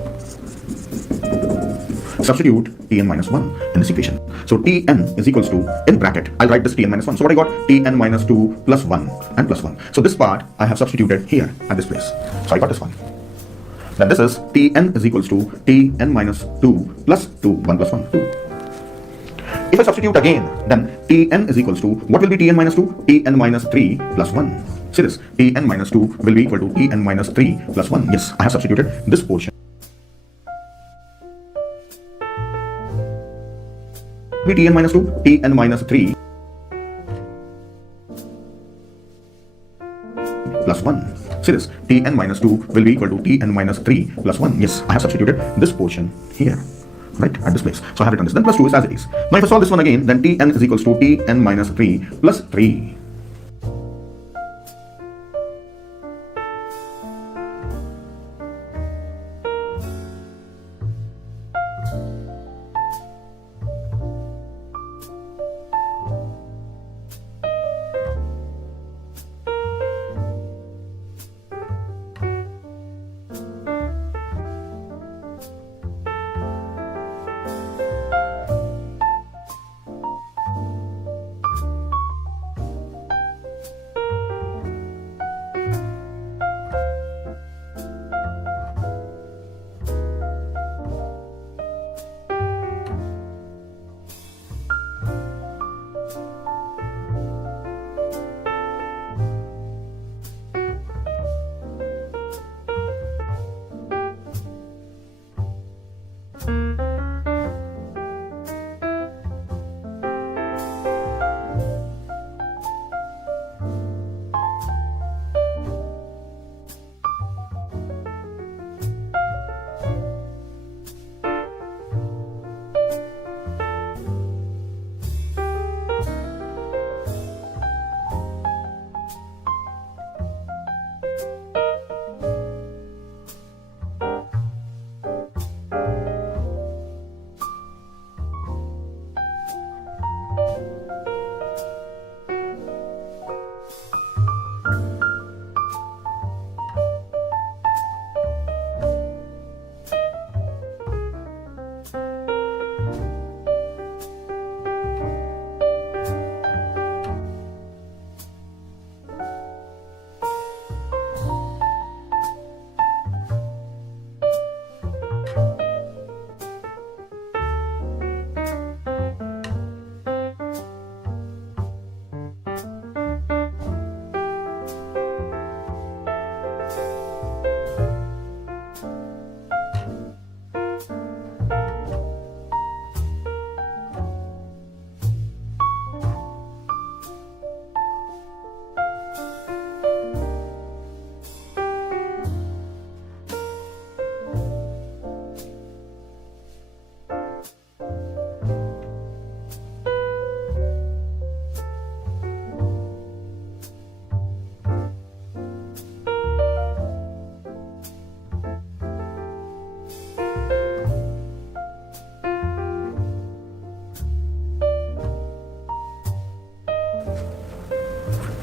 substitute Tn minus 1 in this equation. So Tn is equals to, in bracket, I'll write this Tn minus 1. So what I got? Tn minus 2 plus 1 and plus 1. So this part I have substituted here at this place. So I got this one. Then this is Tn is equals to Tn minus 2 plus 2, 1 plus 1, 2. If I substitute again, then Tn is equals to, what will be Tn minus 2? Tn minus 3 plus 1. See this, Tn minus 2 will be equal to Tn minus 3 plus 1. Yes, I have substituted this portion. Be Tn minus 2, Tn minus 3 plus 1. See this, Tn minus 2 will be equal to Tn minus 3 plus 1. Yes, I have substituted this portion here, right, at this place. So I have written this. Then plus 2 is as it is. Now if I solve this one again, then Tn is equals to Tn minus 3 plus 3.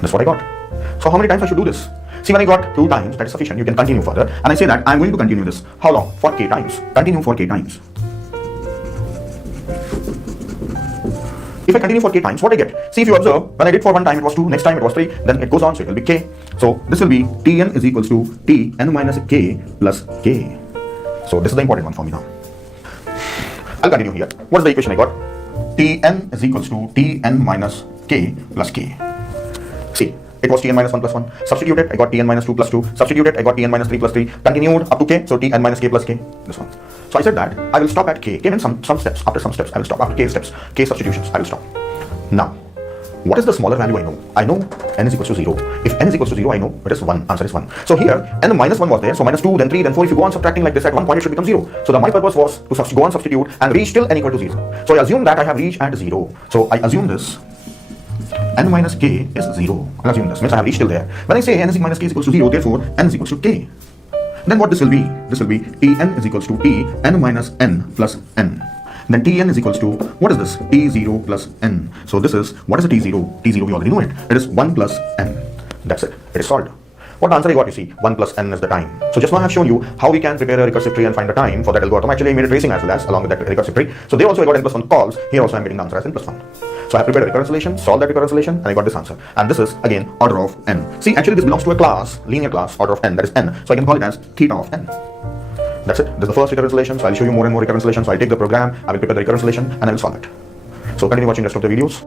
That's what I got. So how many times I should do this? See, when I got 2 times, that is sufficient. You can continue further. And I say that I'm going to continue this. How long? For k times. Continue for k times. If I continue for k times, what I get? See, if you observe, when I did for 1 time, it was 2. Next time, it was 3. Then it goes on, so it will be k. So this will be Tn is equals to Tn minus k plus k. So this is the important one for me now. I'll continue here. What's the equation I got? Tn is equals to Tn minus k plus k. See, it was Tn minus 1 plus 1. Substituted, I got Tn minus 2 plus 2. Substituted, I got Tn minus 3 plus 3. Continued up to k, so Tn minus k plus k. This one. So I said that I will stop at k. K means some steps. After some steps, I will stop. After k steps, k substitutions, I will stop. Now, What is the smaller value I know? I know n is equals to 0. If n is equals to 0, I know it is 1. Answer is 1. So here, n minus 1 was there. So minus 2, then 3, then 4. If you go on subtracting like this, at one point it should become 0. So my purpose was to go on substitute and reach till n equal to 0. So I assume that I have reached at 0. So I assume this n minus k is 0. I'll assume this means I have reached till there. When I say n is minus k is equals to 0, therefore n is equals to k. Then what this will be? This will be Tn is equals to T n minus n plus n. Then Tn is equals to, what is this? T0 plus n. So this is, what is a T0? T0, we already know it. It is 1 plus n. That's it. It is solved. What answer I got, you see? 1 plus n is the time. So just now I have shown you how we can prepare a recursive tree and find the time for that algorithm. Actually, I made a tracing as well as along with that recursive tree. So there also I got n plus 1 calls. Here also I am getting the answer as n plus 1. So I prepared a recurrence relation, solved that recurrence relation, and I got this answer. And this is, again, order of n. See, actually this belongs to a class, linear class, order of n, that is n. So I can call it as theta of n. That's it. This is the first recurrence relation. So I'll show you more and more recurrence relations. So I'll take the program, I will prepare the recurrence relation, and I will solve it. So continue watching the rest of the videos.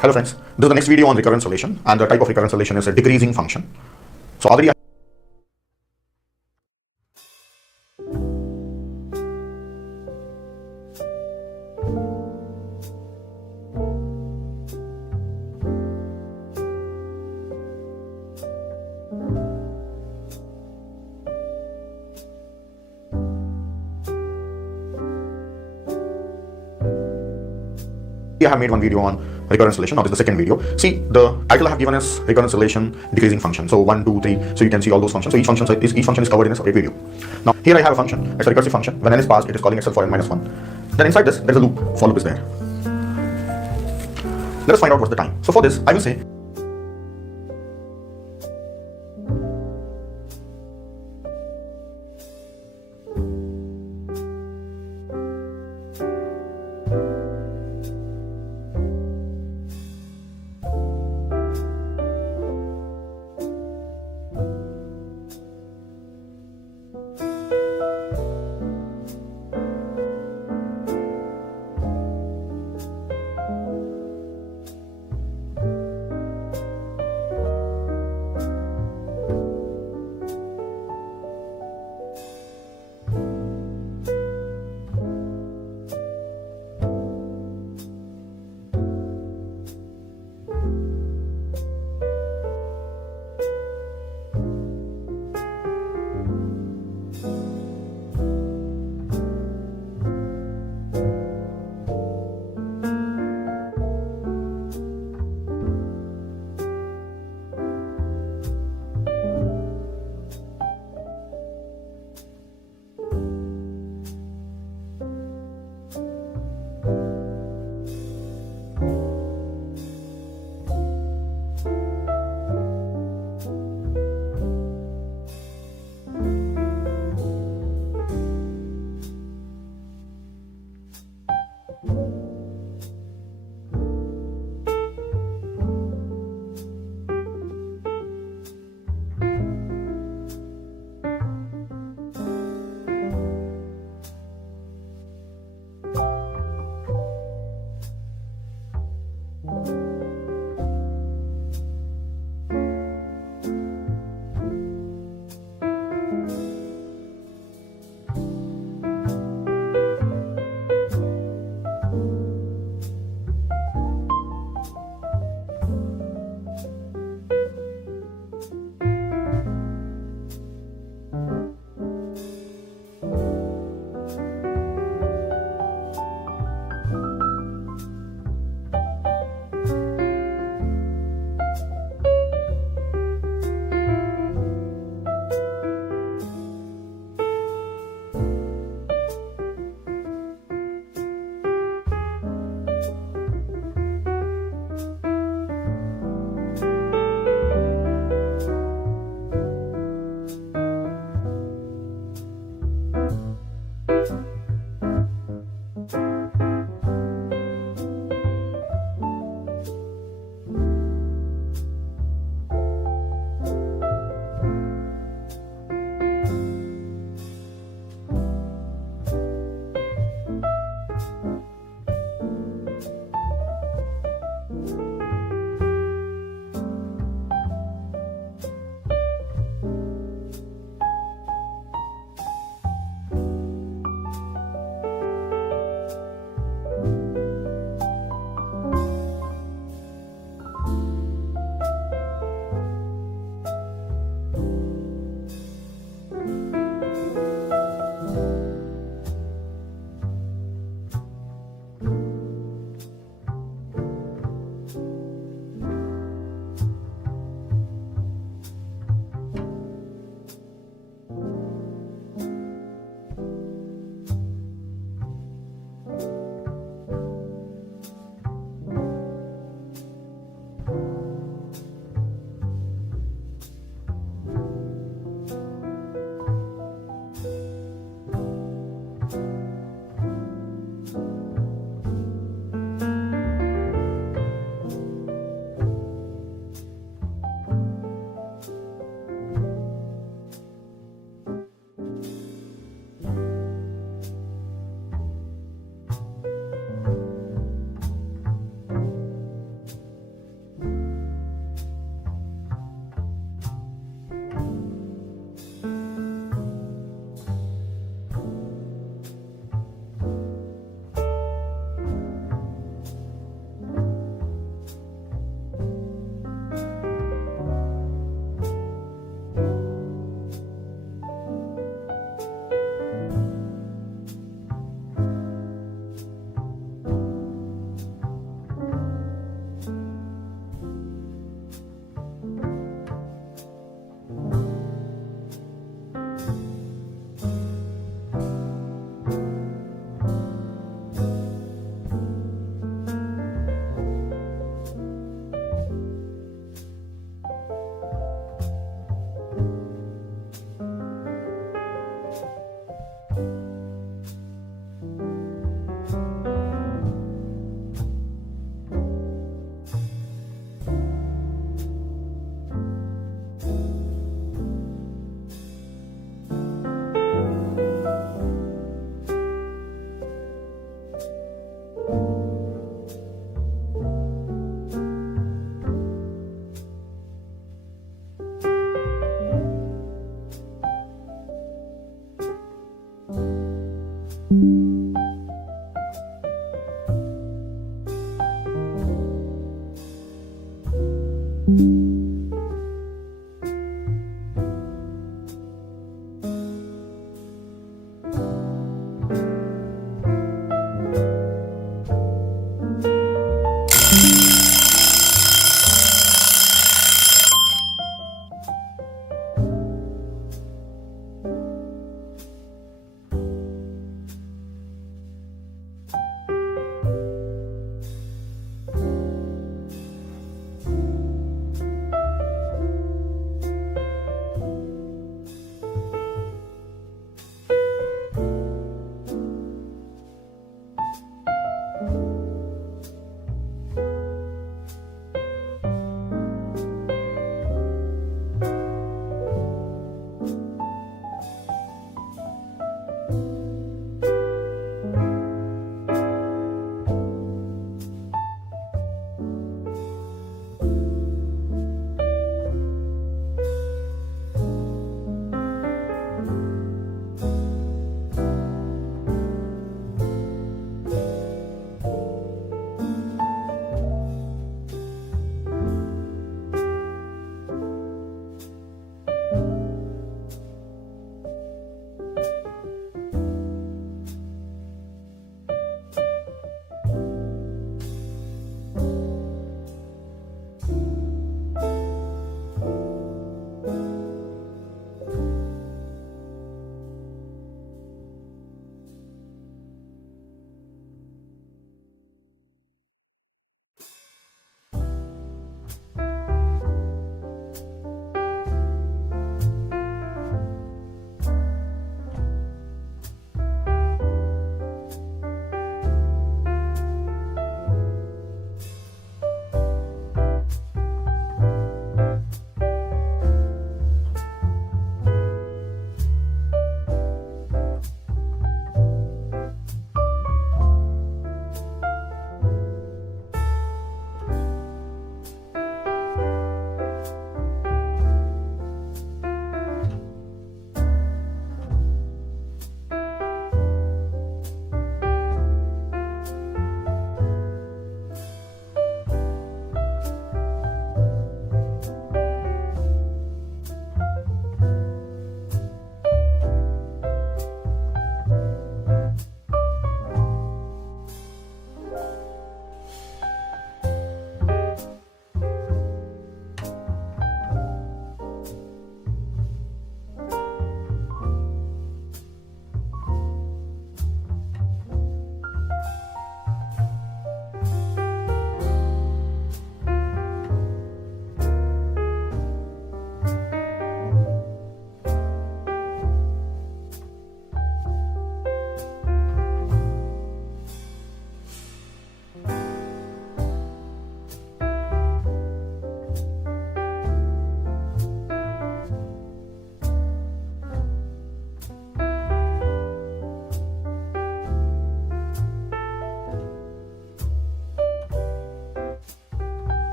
Hello friends, this is the next video on recurrence relation, and the type of recurrence relation is a decreasing function. So already I have made one video on recurrence relation. Now this is the second video. See, the title I have given is recurrence relation decreasing function. So 1, 2, 3. So you can see all those functions. So each function is covered in a separate video. Now here I have a function. It's a recursive function. When n is passed, it is calling itself for n minus 1. Then inside this, there is a loop. For loop is there. Let us find out what's the time. So for this, I will say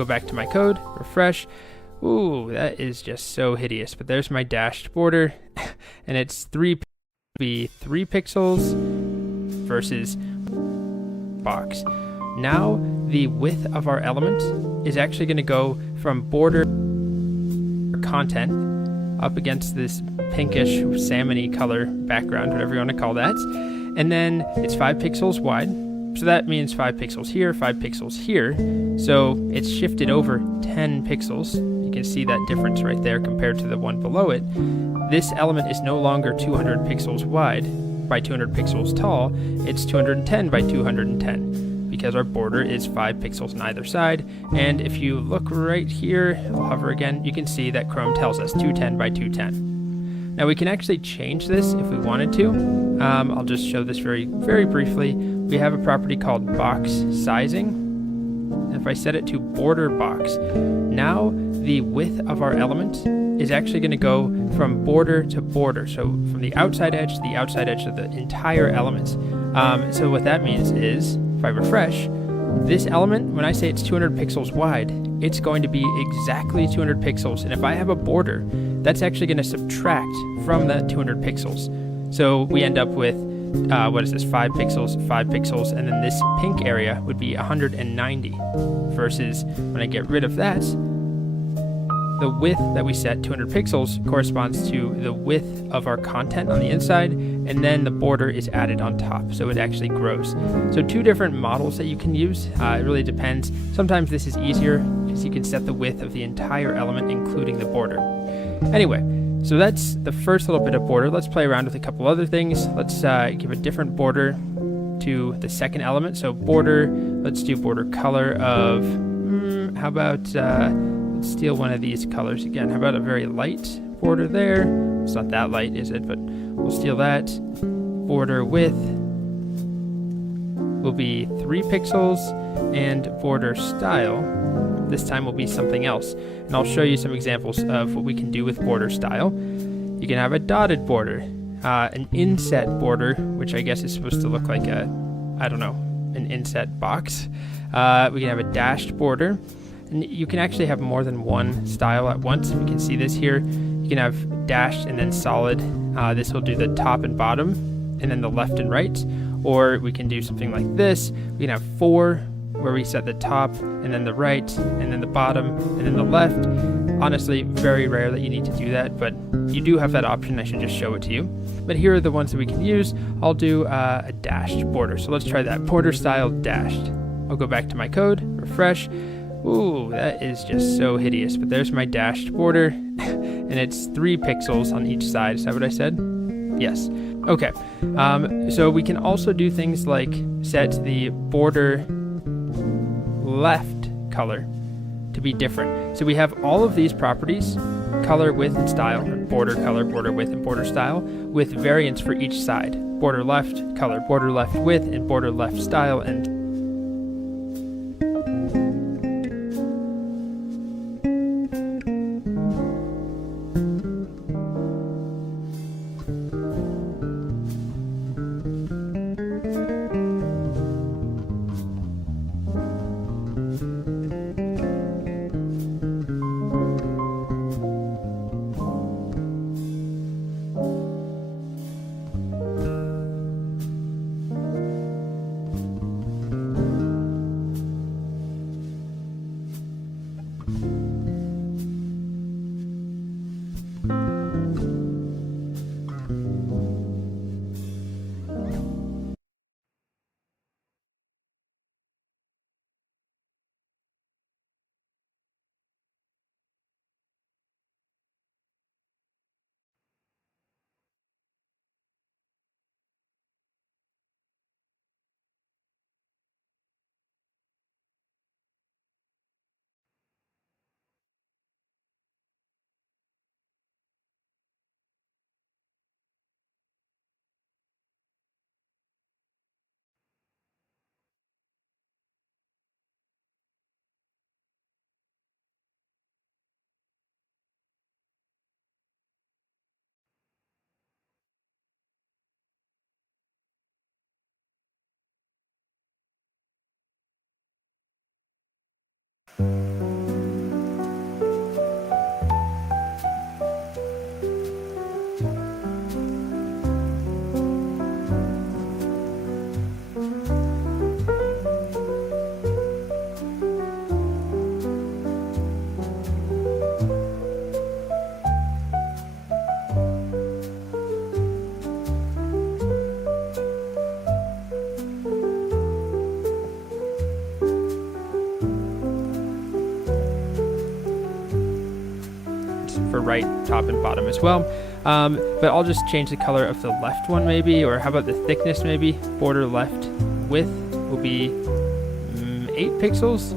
go back to my code, refresh. Ooh, that is just so hideous. But there's my dashed border, and it's 3 pixels versus box. Now the width of our element is actually going to go from border content up against this pinkish salmony color background, whatever you want to call that, and then it's 5 pixels wide. So that means 5 pixels here, 5 pixels here. So it's shifted over 10 pixels. You can see that difference right there compared to the one below it. This element is no longer 200 pixels wide by 200 pixels tall. It's 210 by 210 because our border is 5 pixels on either side. And if you look right here, I'll hover again, you can see that Chrome tells us 210 by 210. Now we can actually change this if we wanted to. I'll just show this very briefly. We have a property called box sizing. If I set it to border box, now the width of our element is actually going to go from border to border. So from the outside edge to the outside edge of the entire element. So what that means is, if I refresh, this element, when I say it's 200 pixels wide, it's going to be exactly 200 pixels. And if I have a border, that's actually going to subtract from that 200 pixels. So we end up with, 5 pixels, and then this pink area would be 190, versus when I get rid of that, the width that we set, 200 pixels, corresponds to the width of our content on the inside, and then the border is added on top, so it actually grows. So 2 different models that you can use. It really depends. Sometimes this is easier because you can set the width of the entire element, including the border. Anyway, so that's the first little bit of border. Let's play around with a couple other things. Let's give a different border to the second element. So border, let's do border color of, how about, let's steal one of these colors again. How about a very light border there? It's not that light, is it? But we'll steal that. Border width will be 3 pixels, and border style this time will be something else. And I'll show you some examples of what we can do with border style. You can have a dotted border, an inset border, which I guess is supposed to look like an inset box. We can have a dashed border. And you can actually have more than one style at once. You can see this here. You can have dashed and then solid. This will do the top and bottom, and then the left and right. Or we can do something like this. We can have 4, where we set the top, and then the right, and then the bottom, and then the left. Honestly, very rare that you need to do that, but you do have that option. I should just show it to you. But here are the ones that we can use. I'll do a dashed border. So let's try that. Border style dashed. I'll go back to my code, refresh. Ooh, that is just so hideous. But there's my dashed border, and it's 3 pixels on each side. Is that what I said? Yes. Okay. So we can also do things like set the border left color to be different. So we have all of these properties, color, width, and style, or border color, border width, and border style, with variants for each side. Border left color, border left width, and border left style, and right top and bottom as well. But I'll just change the color of the left one maybe, or how about the thickness maybe? Border left width will be 8 pixels.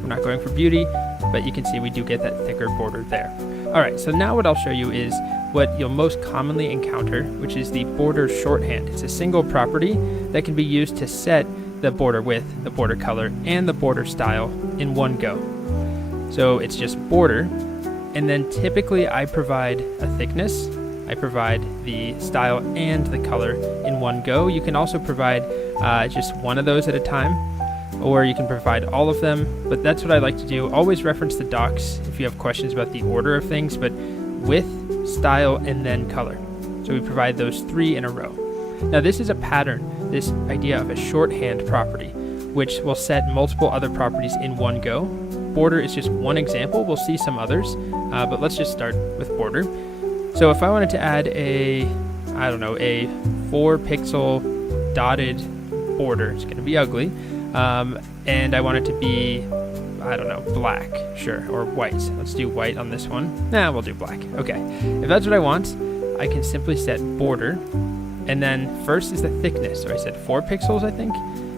We're not going for beauty, but you can see we do get that thicker border there. All right, so now what I'll show you is what you'll most commonly encounter, which is the border shorthand. It's a single property that can be used to set the border width, the border color, and the border style in one go. So it's just border, and then typically I provide a thickness, I provide the style and the color in one go. You can also provide just one of those at a time, or you can provide all of them, but that's what I like to do. Always reference the docs if you have questions about the order of things, but width, style, and then color. So we provide those 3 in a row. Now this is a pattern, this idea of a shorthand property, which will set multiple other properties in one go. Border is just one example. We'll see some others, but let's just start with border. So if I wanted to add a 4 pixel dotted border, it's going to be ugly, and I want it to be, black, sure, or white. Let's do white on this one. We'll do black. Okay, if that's what I want, I can simply set border, and then first is the thickness. So I said 4 pixels, I think,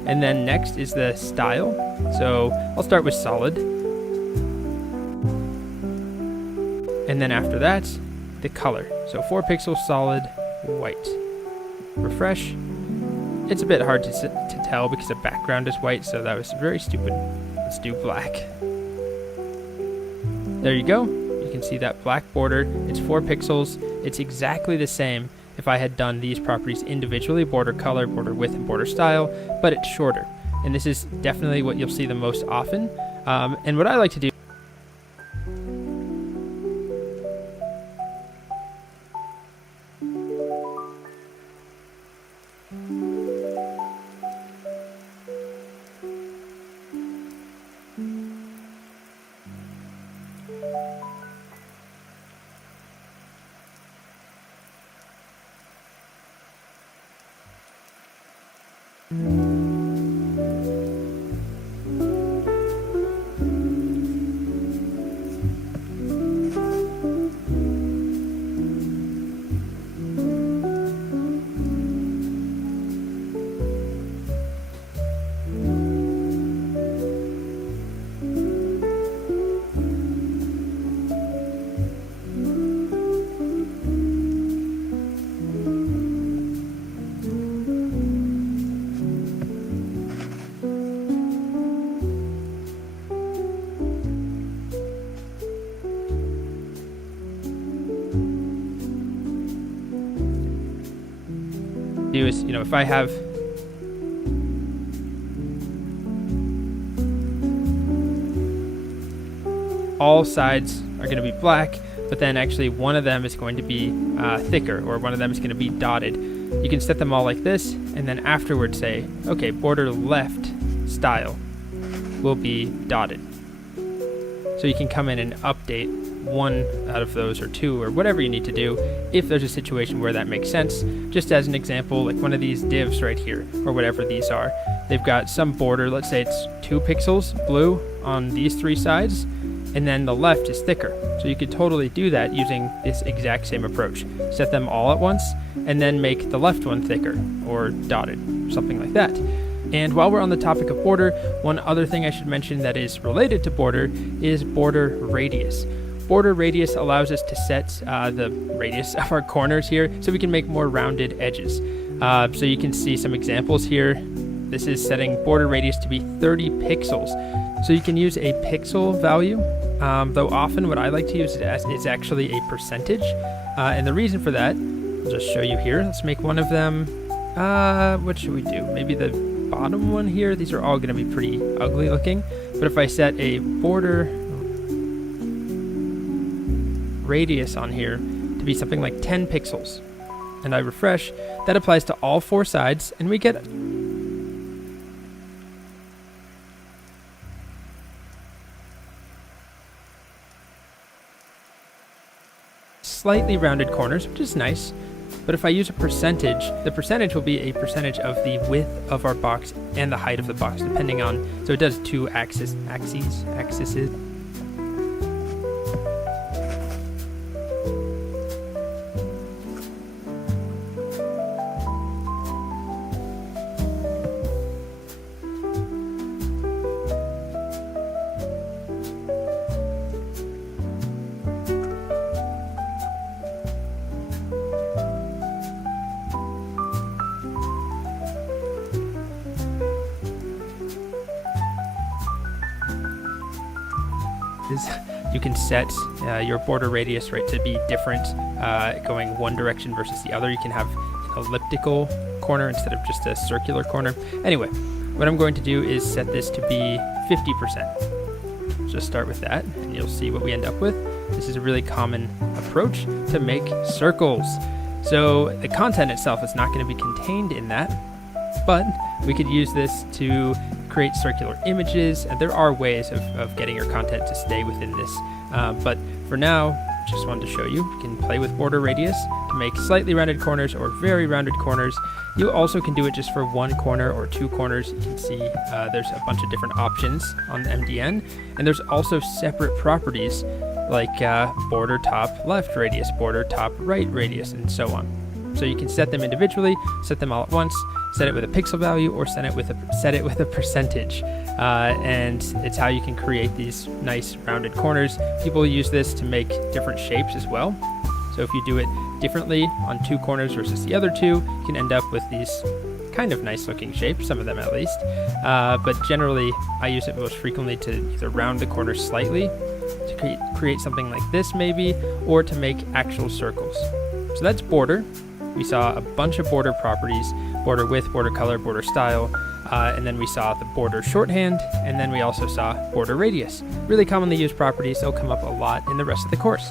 and then next is the style. So I'll start with solid, and then after that, the color. So 4 pixels solid, white. Refresh. It's a bit hard to tell because the background is white, so that was very stupid. Let's do black. There you go. You can see that black border. It's 4 pixels. It's exactly the same if I had done these properties individually, border color, border width, and border style, but it's shorter. And this is definitely what you'll see the most often. And what I like to do is, if I have all sides are going to be black, but then actually one of them is going to be thicker, or one of them is going to be dotted. You can set them all like this, and then afterwards say, okay, border left style will be dotted. So you can come in and update one out of those, or 2, or whatever you need to do if there's a situation where that makes sense. Just as an example, like one of these divs right here, or whatever these are, they've got some border, let's say it's 2 pixels blue on these 3 sides, and then the left is thicker. So you could totally do that using this exact same approach. Set them all at once, and then make the left one thicker, or dotted, something like that. And while we're on the topic of border, one other thing I should mention that is related to border is border radius. Border radius allows us to set the radius of our corners here so we can make more rounded edges. So you can see some examples here. This is setting border radius to be 30 pixels. So you can use a pixel value, though often what I like to use it as is actually a percentage. And the reason for that, I'll just show you here. Let's make one of them, what should we do? Maybe the bottom one here. These are all going to be pretty ugly looking. But if I set a border radius on here to be something like 10 pixels, and I refresh, that applies to all 4 sides, and we get slightly rounded corners, which is nice. But if I use a percentage, the percentage will be a percentage of the width of our box and the height of the box, depending on, so it does 2 axes. you can set your border radius, right, to be different, going one direction versus the other. You can have an elliptical corner instead of just a circular corner. Anyway, what I'm going to do is set this to be 50%. Just start with that, and you'll see what we end up with. This is a really common approach to make circles. So the content itself is not going to be contained in that, but we could use this to create circular images, and there are ways of getting your content to stay within this. But for now, just wanted to show you can play with border radius to make slightly rounded corners or very rounded corners. You also can do it just for one corner or two corners. You can see there's a bunch of different options on the MDN, and there's also separate properties like border top left radius, border top right radius, and so on. So you can set them individually, set them all at once, set it with a pixel value, or set it with a percentage. And it's how you can create these nice rounded corners. People use this to make different shapes as well. So if you do it differently on two corners versus the other two, you can end up with these kind of nice looking shapes, some of them at least. But generally, I use it most frequently to either round the corners slightly, to create something like this maybe, or to make actual circles. So that's border. We saw a bunch of border properties: border width, border color, border style, and then we saw the border shorthand, and then we also saw border radius. Really commonly used properties. They'll come up a lot in the rest of the course.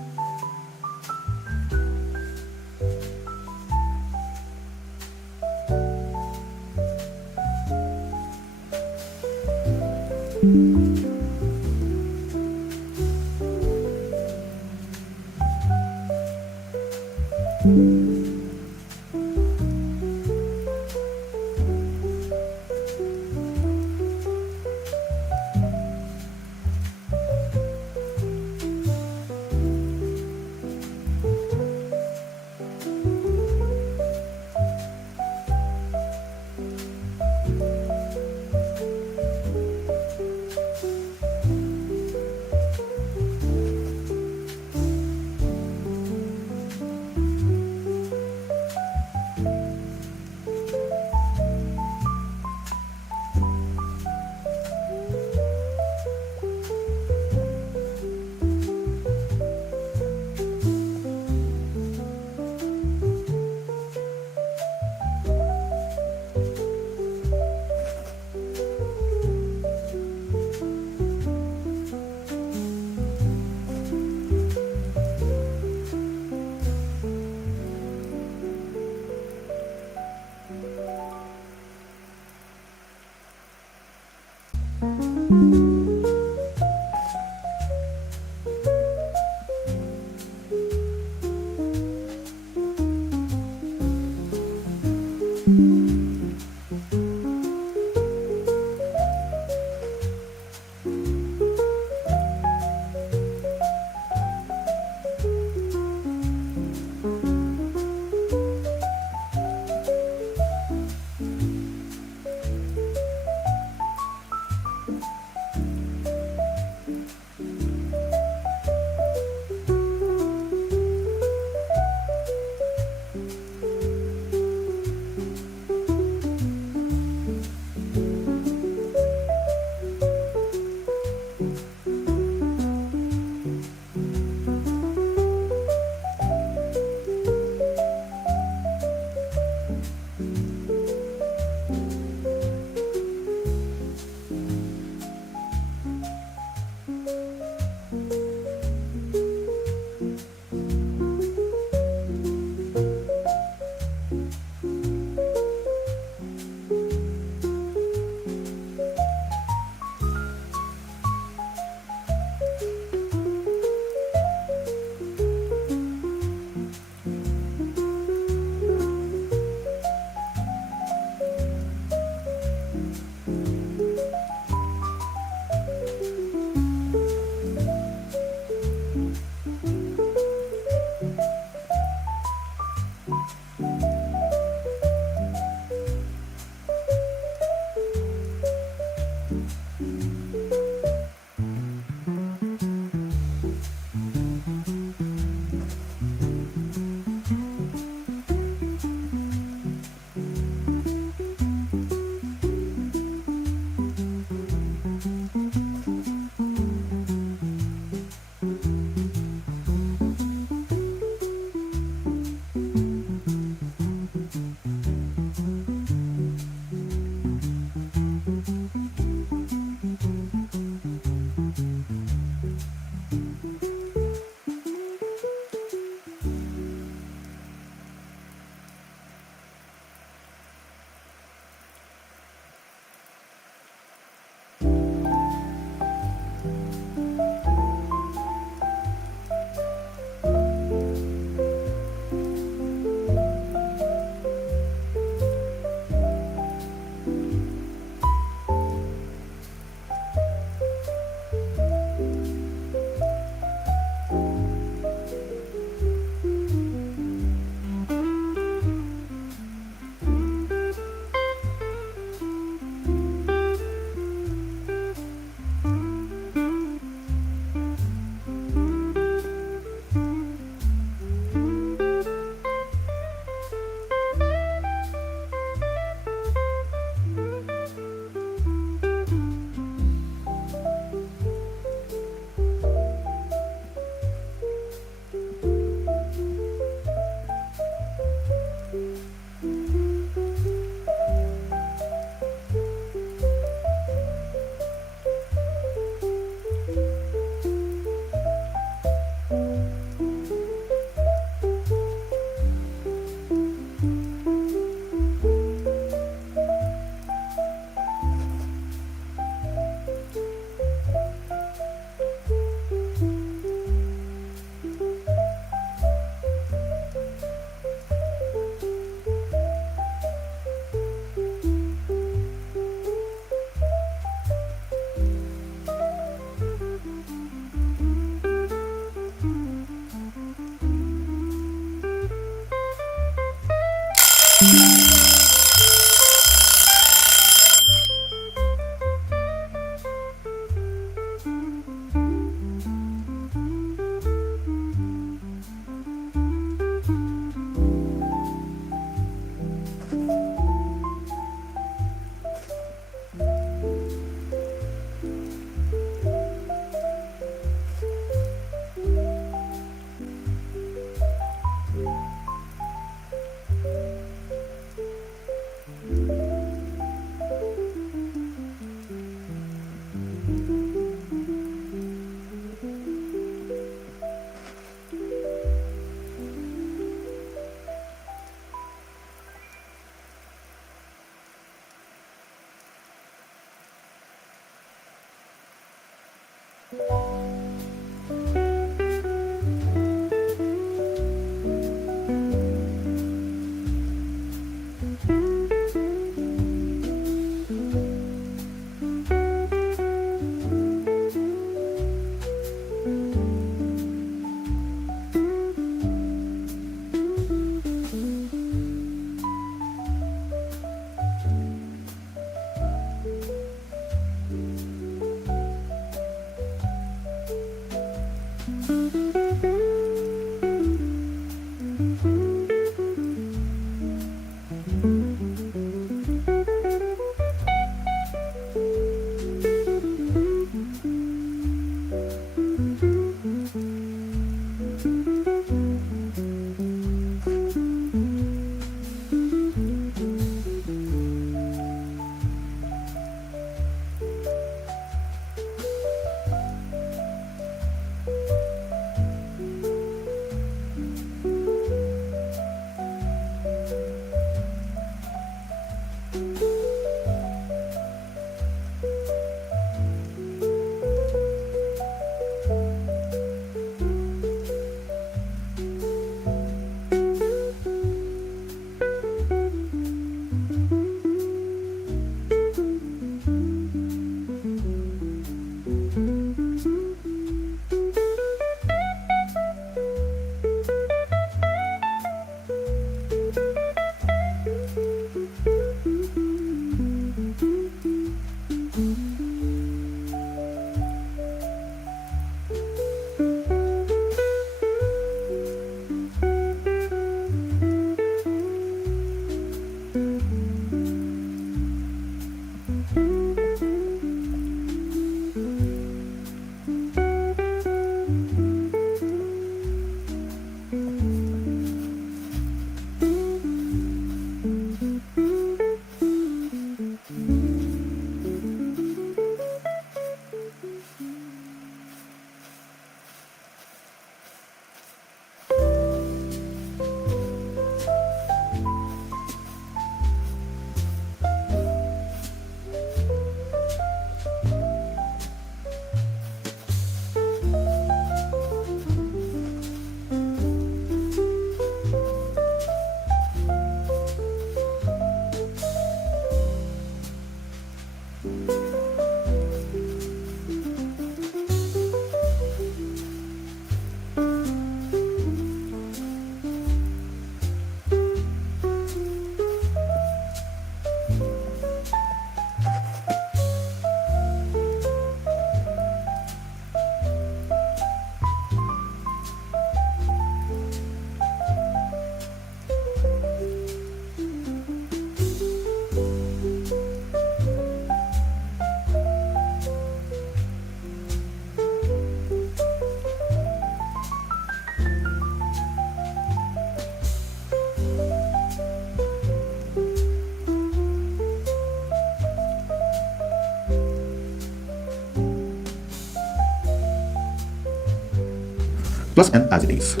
plus n as it is.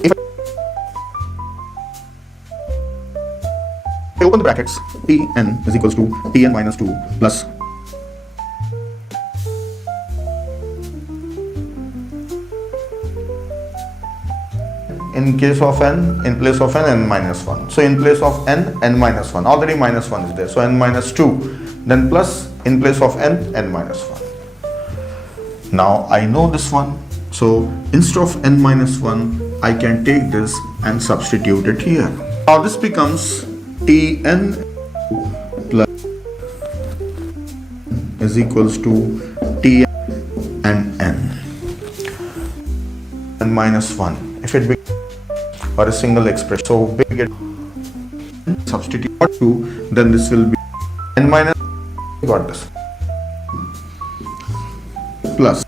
If I open the brackets, Tn is equals to Tn minus 2 plus in case of n, in place of n minus 1. So in place of n minus 1, already minus 1 is there, so n minus 2, then plus in place of n minus 1. Now I know this one, so instead of n minus 1, I can take this and substitute it here. Now this becomes Tn plus is equals to Tn and n minus 1. If it or a single expression, so we get substitute 2, then this will be n minus, got this, plus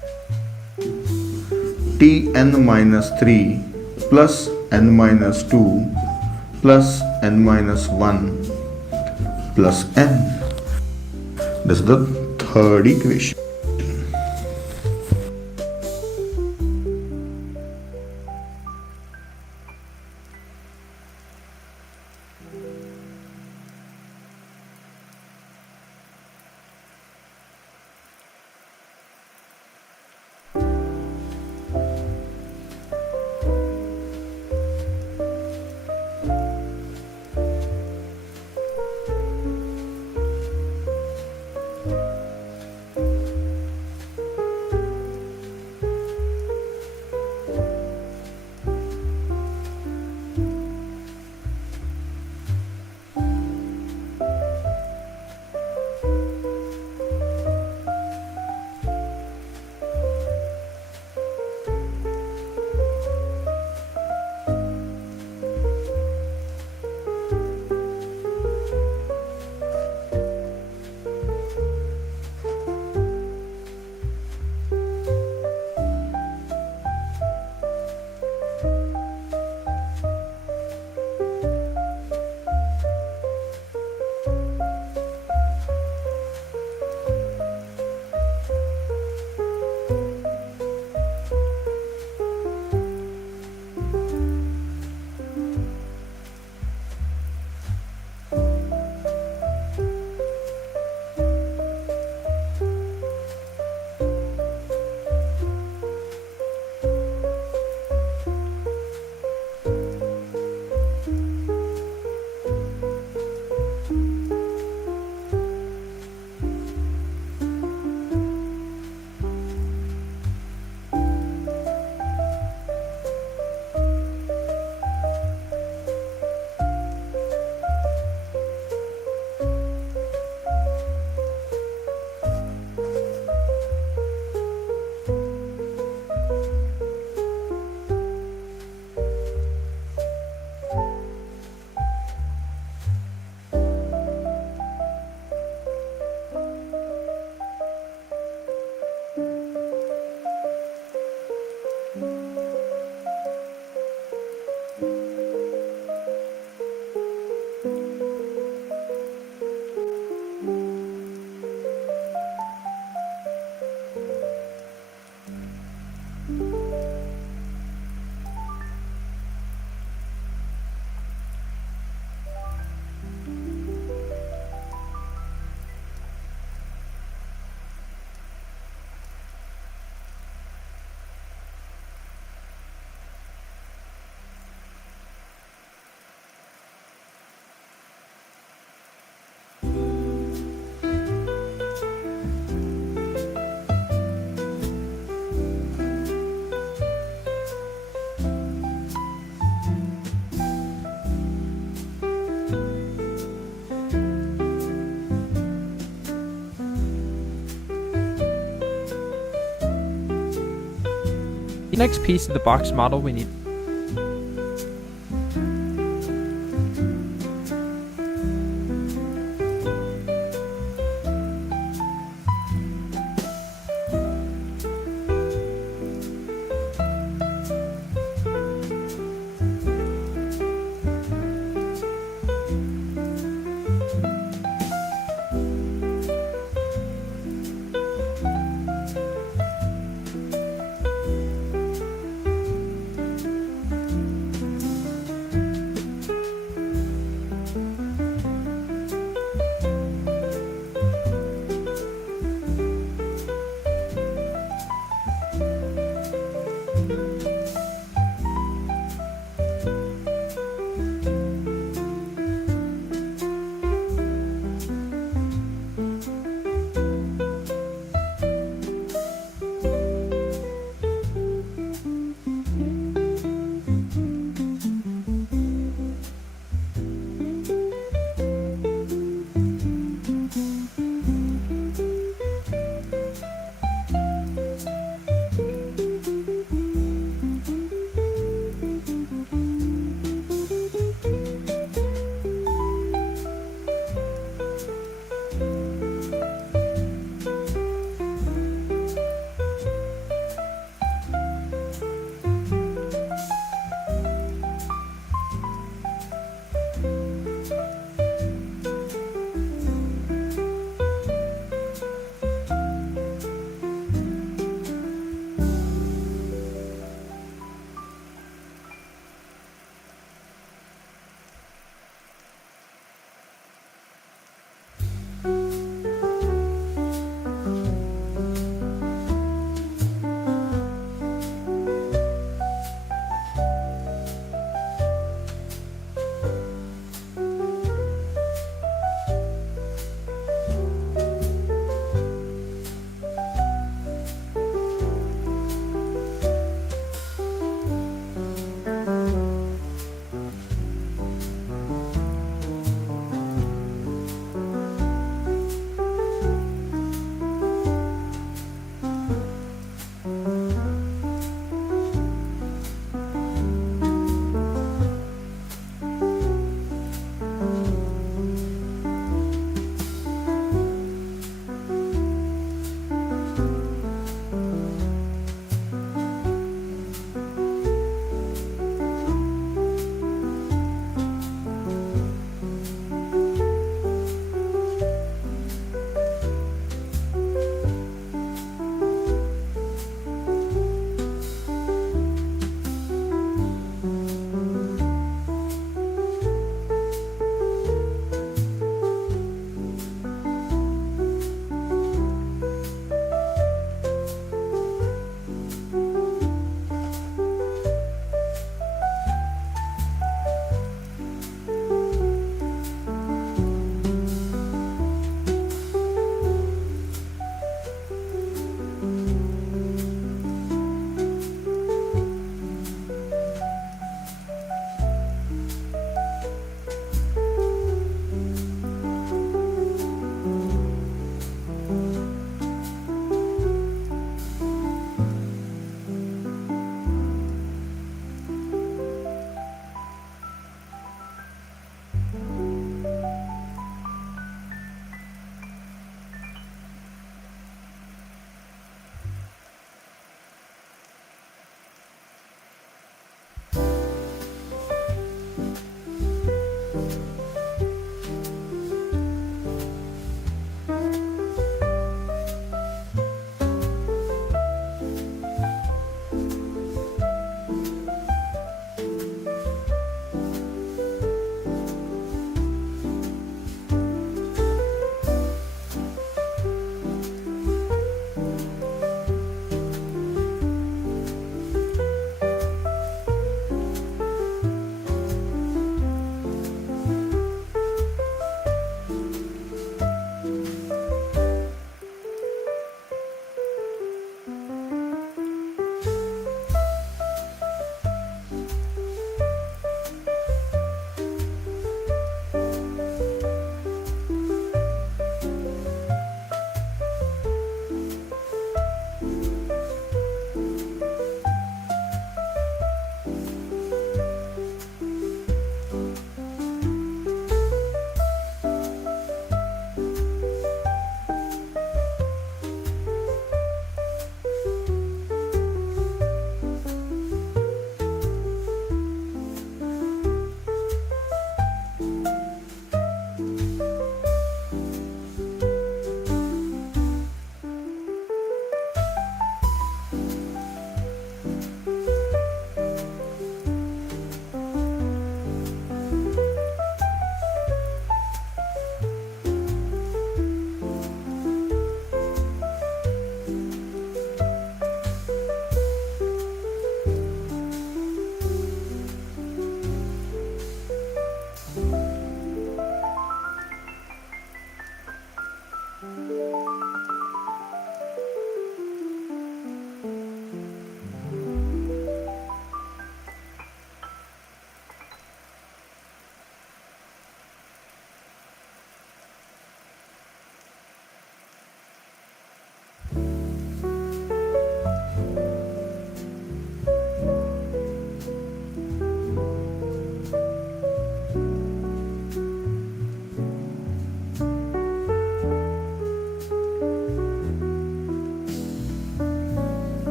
Tn minus 3 plus n minus 2 plus n minus 1 plus n. This is the third equation. The next piece of the box model we need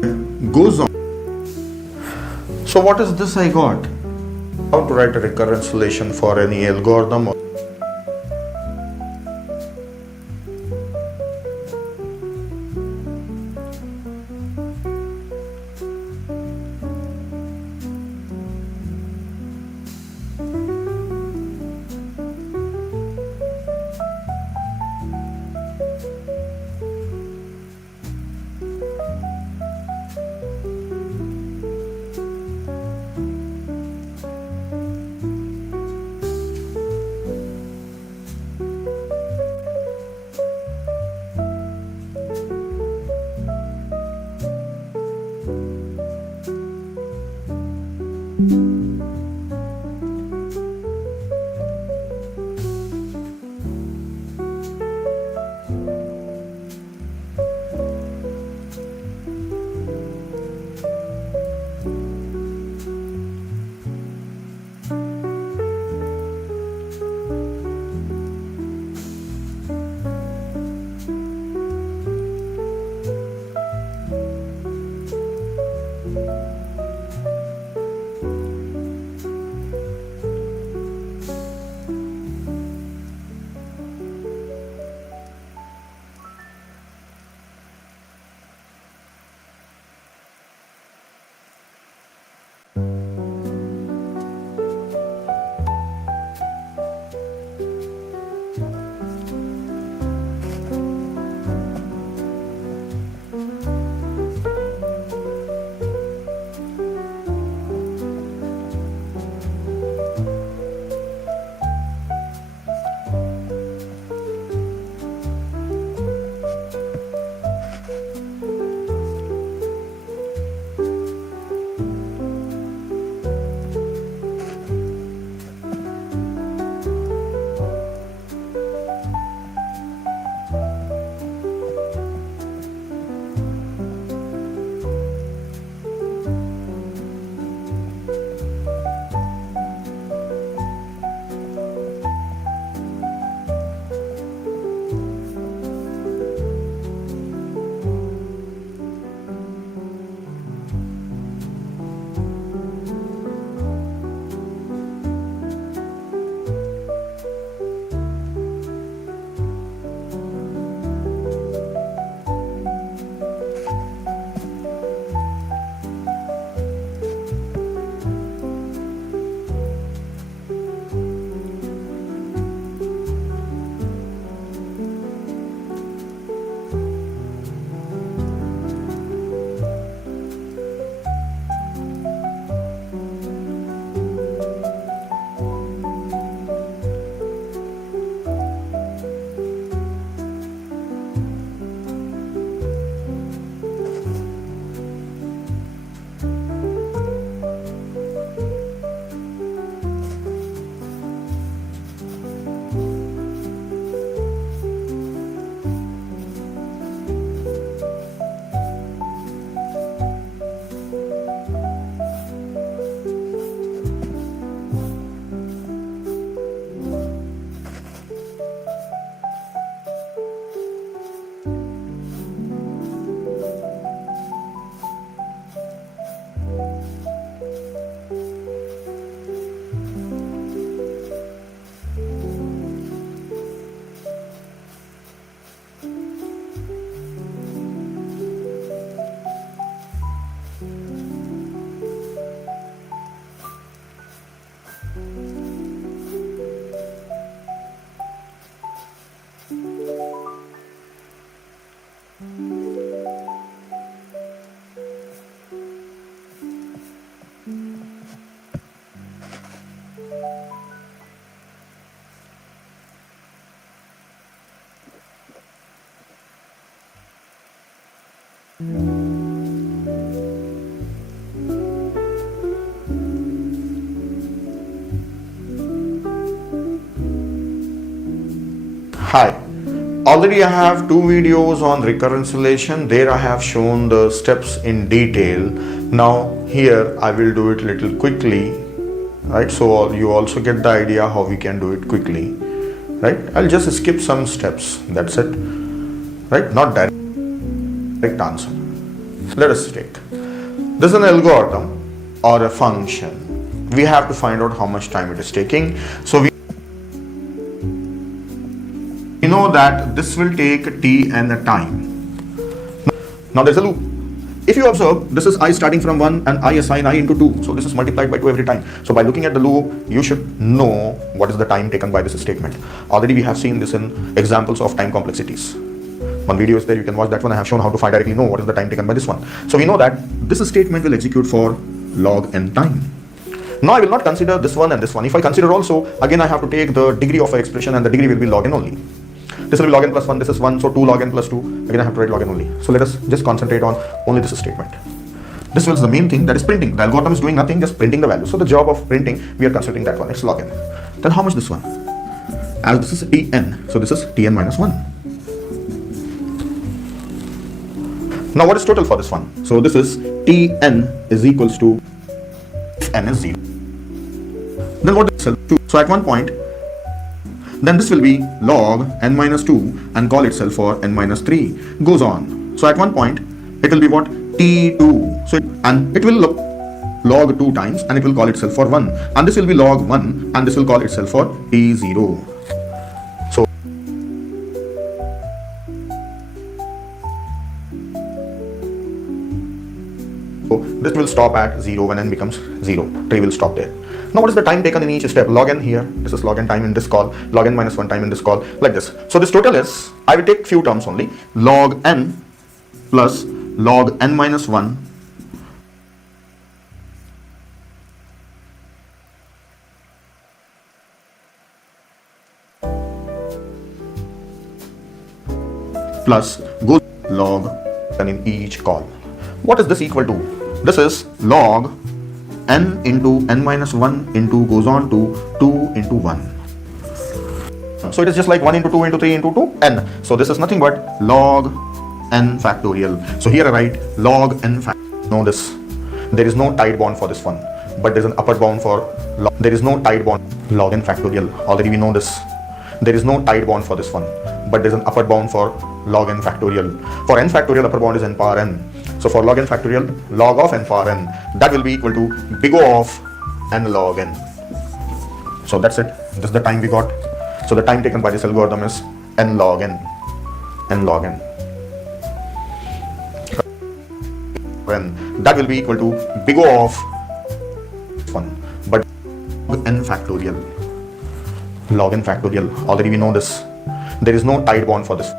goes on. So what is this I got? How to write a recurrence relation for any algorithm? Hi, already I have two videos on recurrence relation. There I have shown the steps in detail. Now here I will do it little quickly, right? So you also get the idea how we can do it quickly, right? I'll just skip some steps, that's it, right? Not direct answer. Let us take. This is an algorithm or a function. We have to find out how much time it is taking. So we know that this will take t and a time. Now there's a loop. If you observe, this is I starting from 1 and I assign I into 2. So this is multiplied by 2 every time. So by looking at the loop, you should know what is the time taken by this statement. Already we have seen this in examples of time complexities. One video is there, you can watch that one. I have shown how to find directly know what is the time taken by this one. So we know that this statement will execute for log n time. Now I will not consider this one and this one. If I consider also, again I have to take the degree of an expression and the degree will be log n only. This will be log n plus 1, this is 1, so 2 log n plus 2. Again I have to write log n only. So let us just concentrate on only this statement. This was the main thing, that is printing. The algorithm is doing nothing, just printing the value. So the job of printing, we are considering that one, it's log n. Then how much this one? As this is tn, so this is tn minus 1. Now what is total for this one? So this is tn is equals to n is 0. Then what is 2? So at one point, then this will be log n minus 2 and call itself for n minus 3. Goes on. So at one point, it will be what? T2. So and it will log 2 times and it will call itself for 1. And this will be log 1 and this will call itself for T0. So this will stop at 0 when n becomes 0. Tree will stop there. Now what is the time taken in each step? Log n here, this is log n time in this call, log n minus 1 time in this call, like this. So this total is, I will take few terms only, log n plus log n minus 1 plus goes log n in each call. What is this equal to? This is log n into n minus 1 into goes on to 2 into 1. So it is just like 1 into 2 into 3 into 2 n. So this is nothing but log n factorial. So here I write log n factorial. Know this. There is no tied bond for this one, but there is an upper bound for log. There is no tied bond log n factorial. Already we know this. There is no tied bond for this one, but there is an upper bound for log n factorial. For n factorial, upper bound is n power n. So for log n factorial, log of n power n, that will be equal to big O of n log n. So that's it. This is the time we got. So the time taken by this algorithm is n log n. N log n. That will be equal to big O of 1, but log n factorial. Log n factorial. Already we know this. There is no tied bond for this.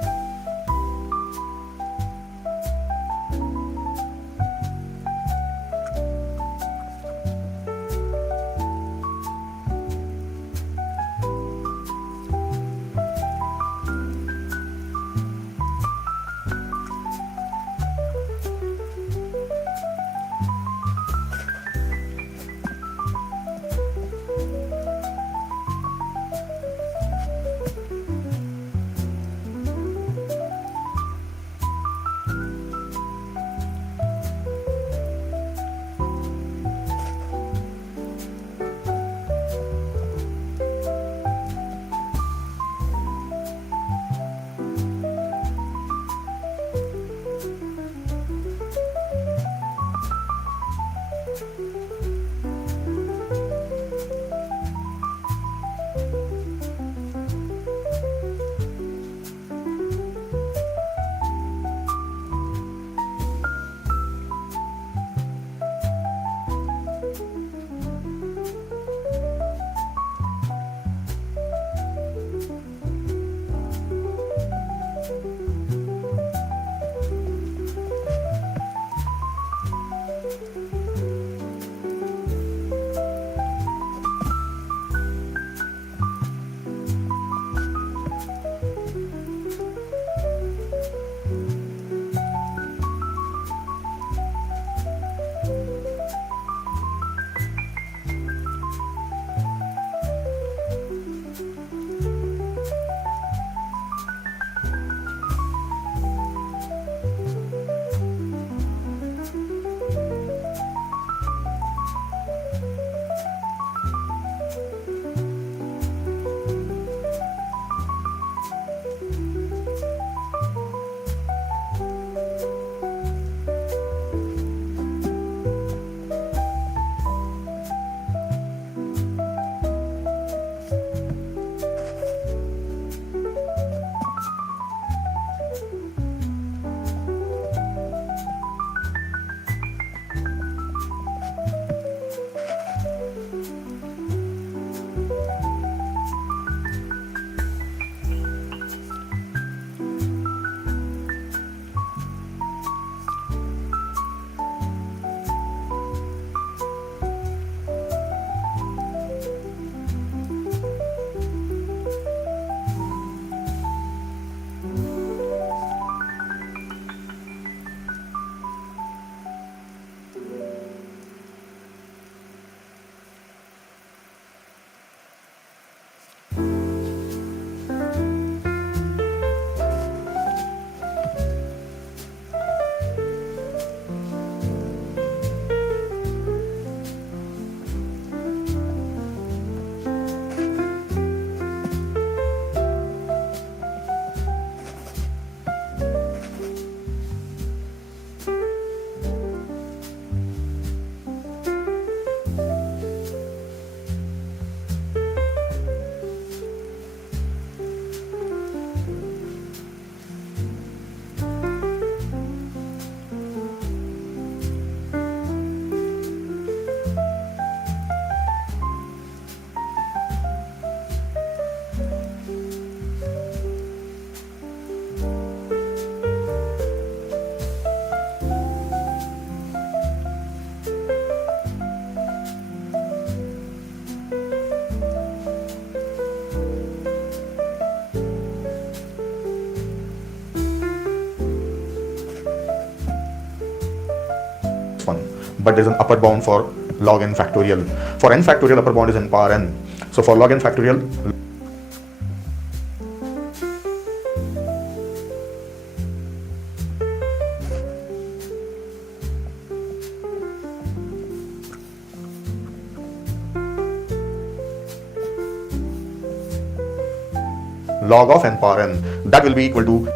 but there's an upper bound for log n factorial. For n factorial, upper bound is n power n. So for log n factorial, log of n power n, that will be equal to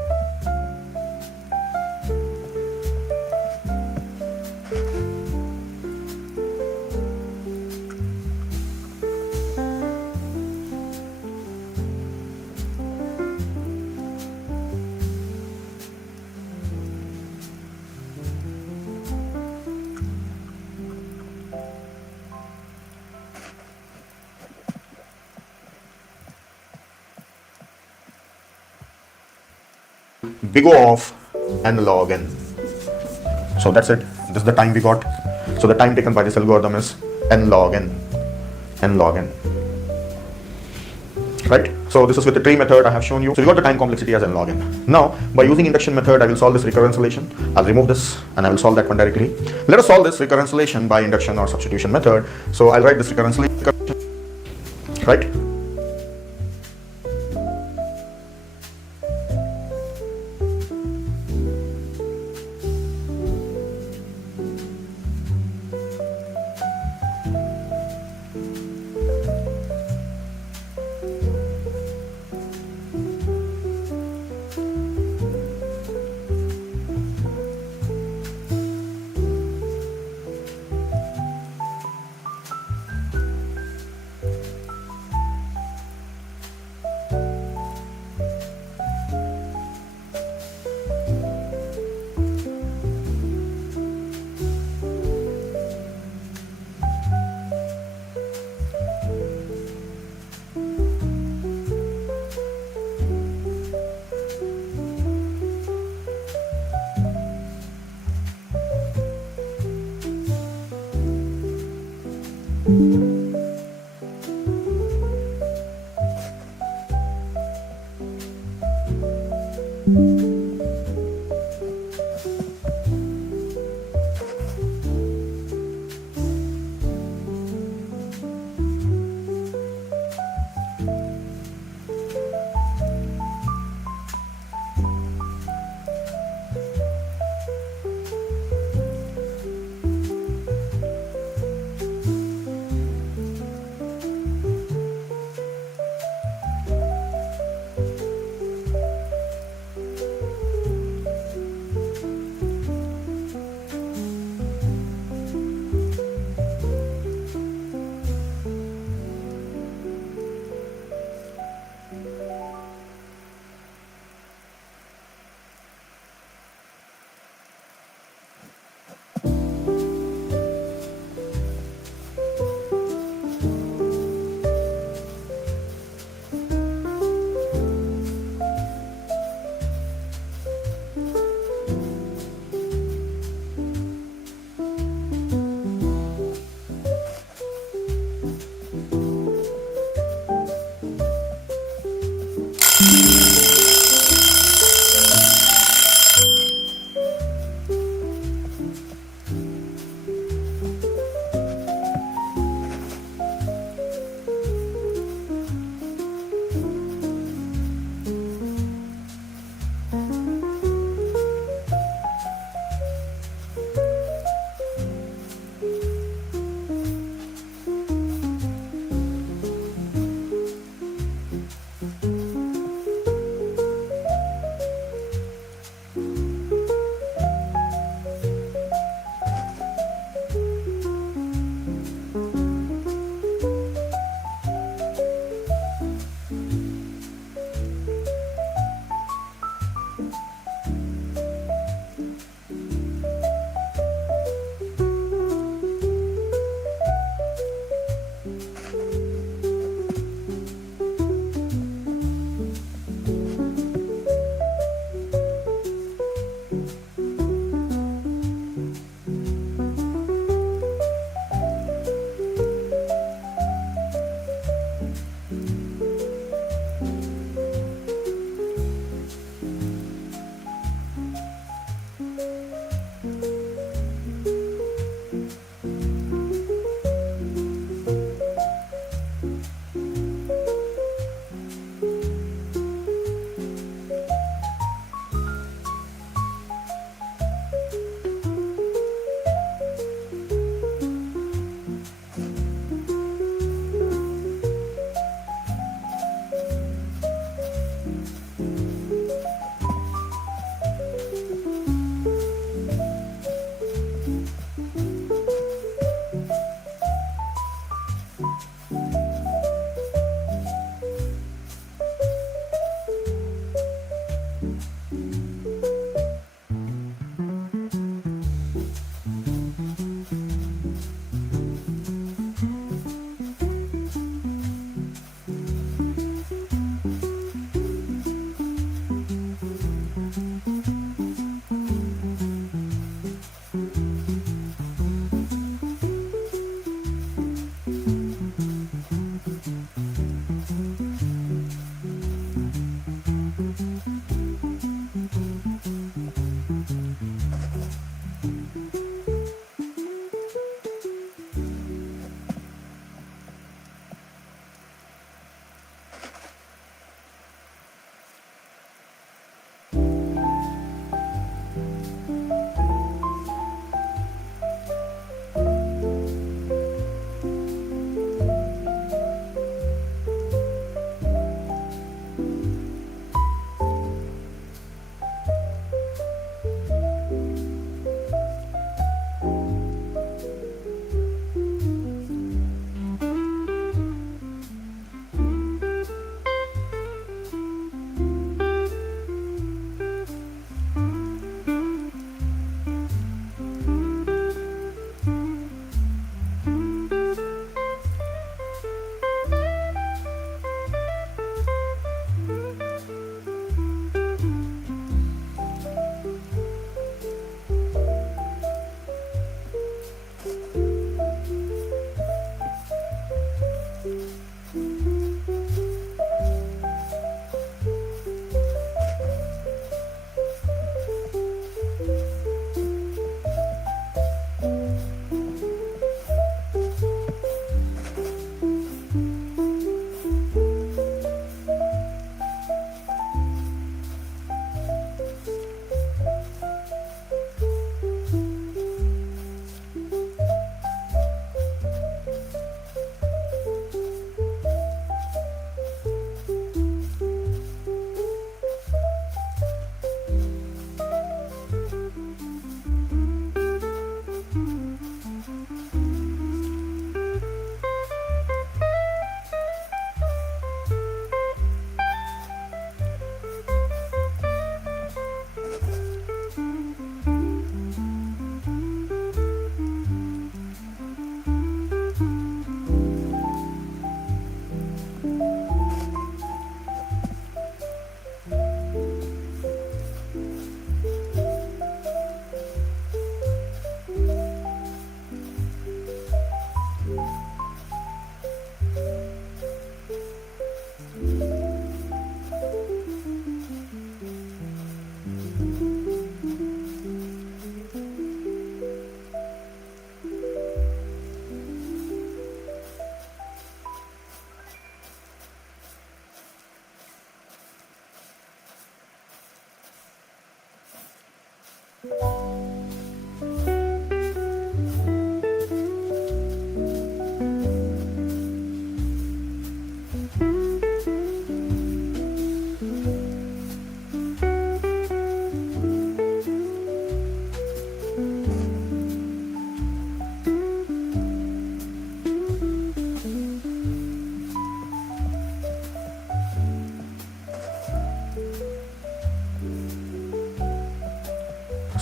big O of n log n. So that's it. This is the time we got. So the time taken by this algorithm is n log n. N log n. Right? So this is with the tree method I have shown you. So we got the time complexity as n log n. Now, by using induction method, I will solve this recurrence relation. I'll remove this and I will solve that one directly. Let us solve this recurrence relation by induction or substitution method. So I'll write this recurrence relation. Right?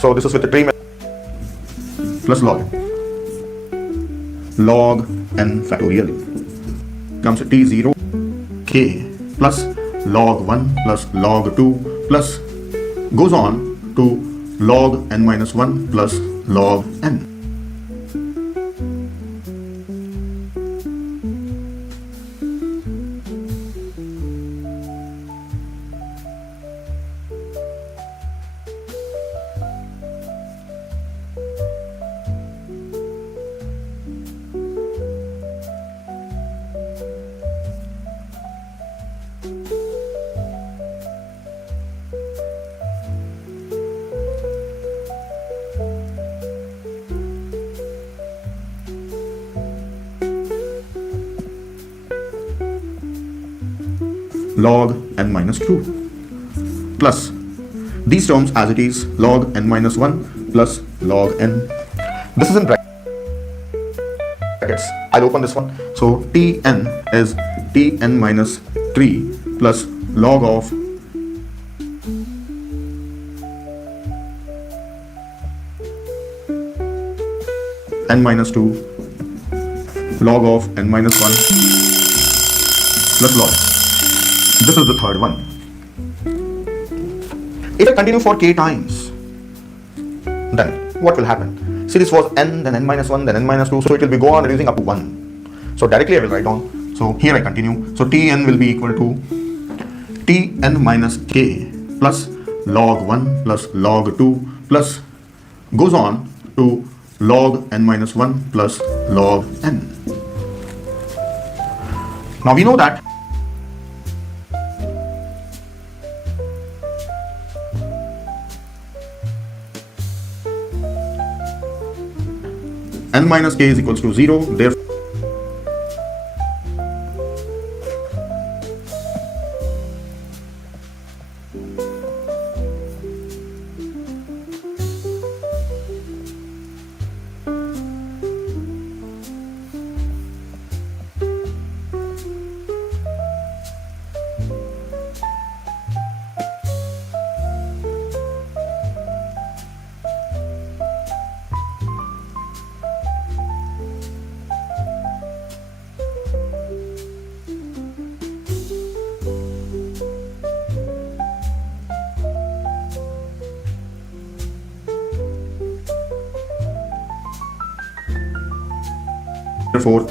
So this is with the tree plus log n factorial comes to t0 k plus log 1 plus log 2 plus goes on to log n minus 1 plus log n. Log n minus 2 plus these terms as it is log n minus 1 plus log n. This is in brackets. I'll open this one. So Tn is Tn minus 3 plus log of n minus 2 log of n minus 1 plus log. This is the third one. If I continue for k times, then what will happen? See, this was n, then n minus 1, then n minus 2, so it will be go on reducing up to 1. So directly I will write down. So here I continue. So Tn will be equal to Tn minus k plus log 1 plus log 2 plus goes on to log n minus 1 plus log n. Now we know that n minus k is equals to 0, therefore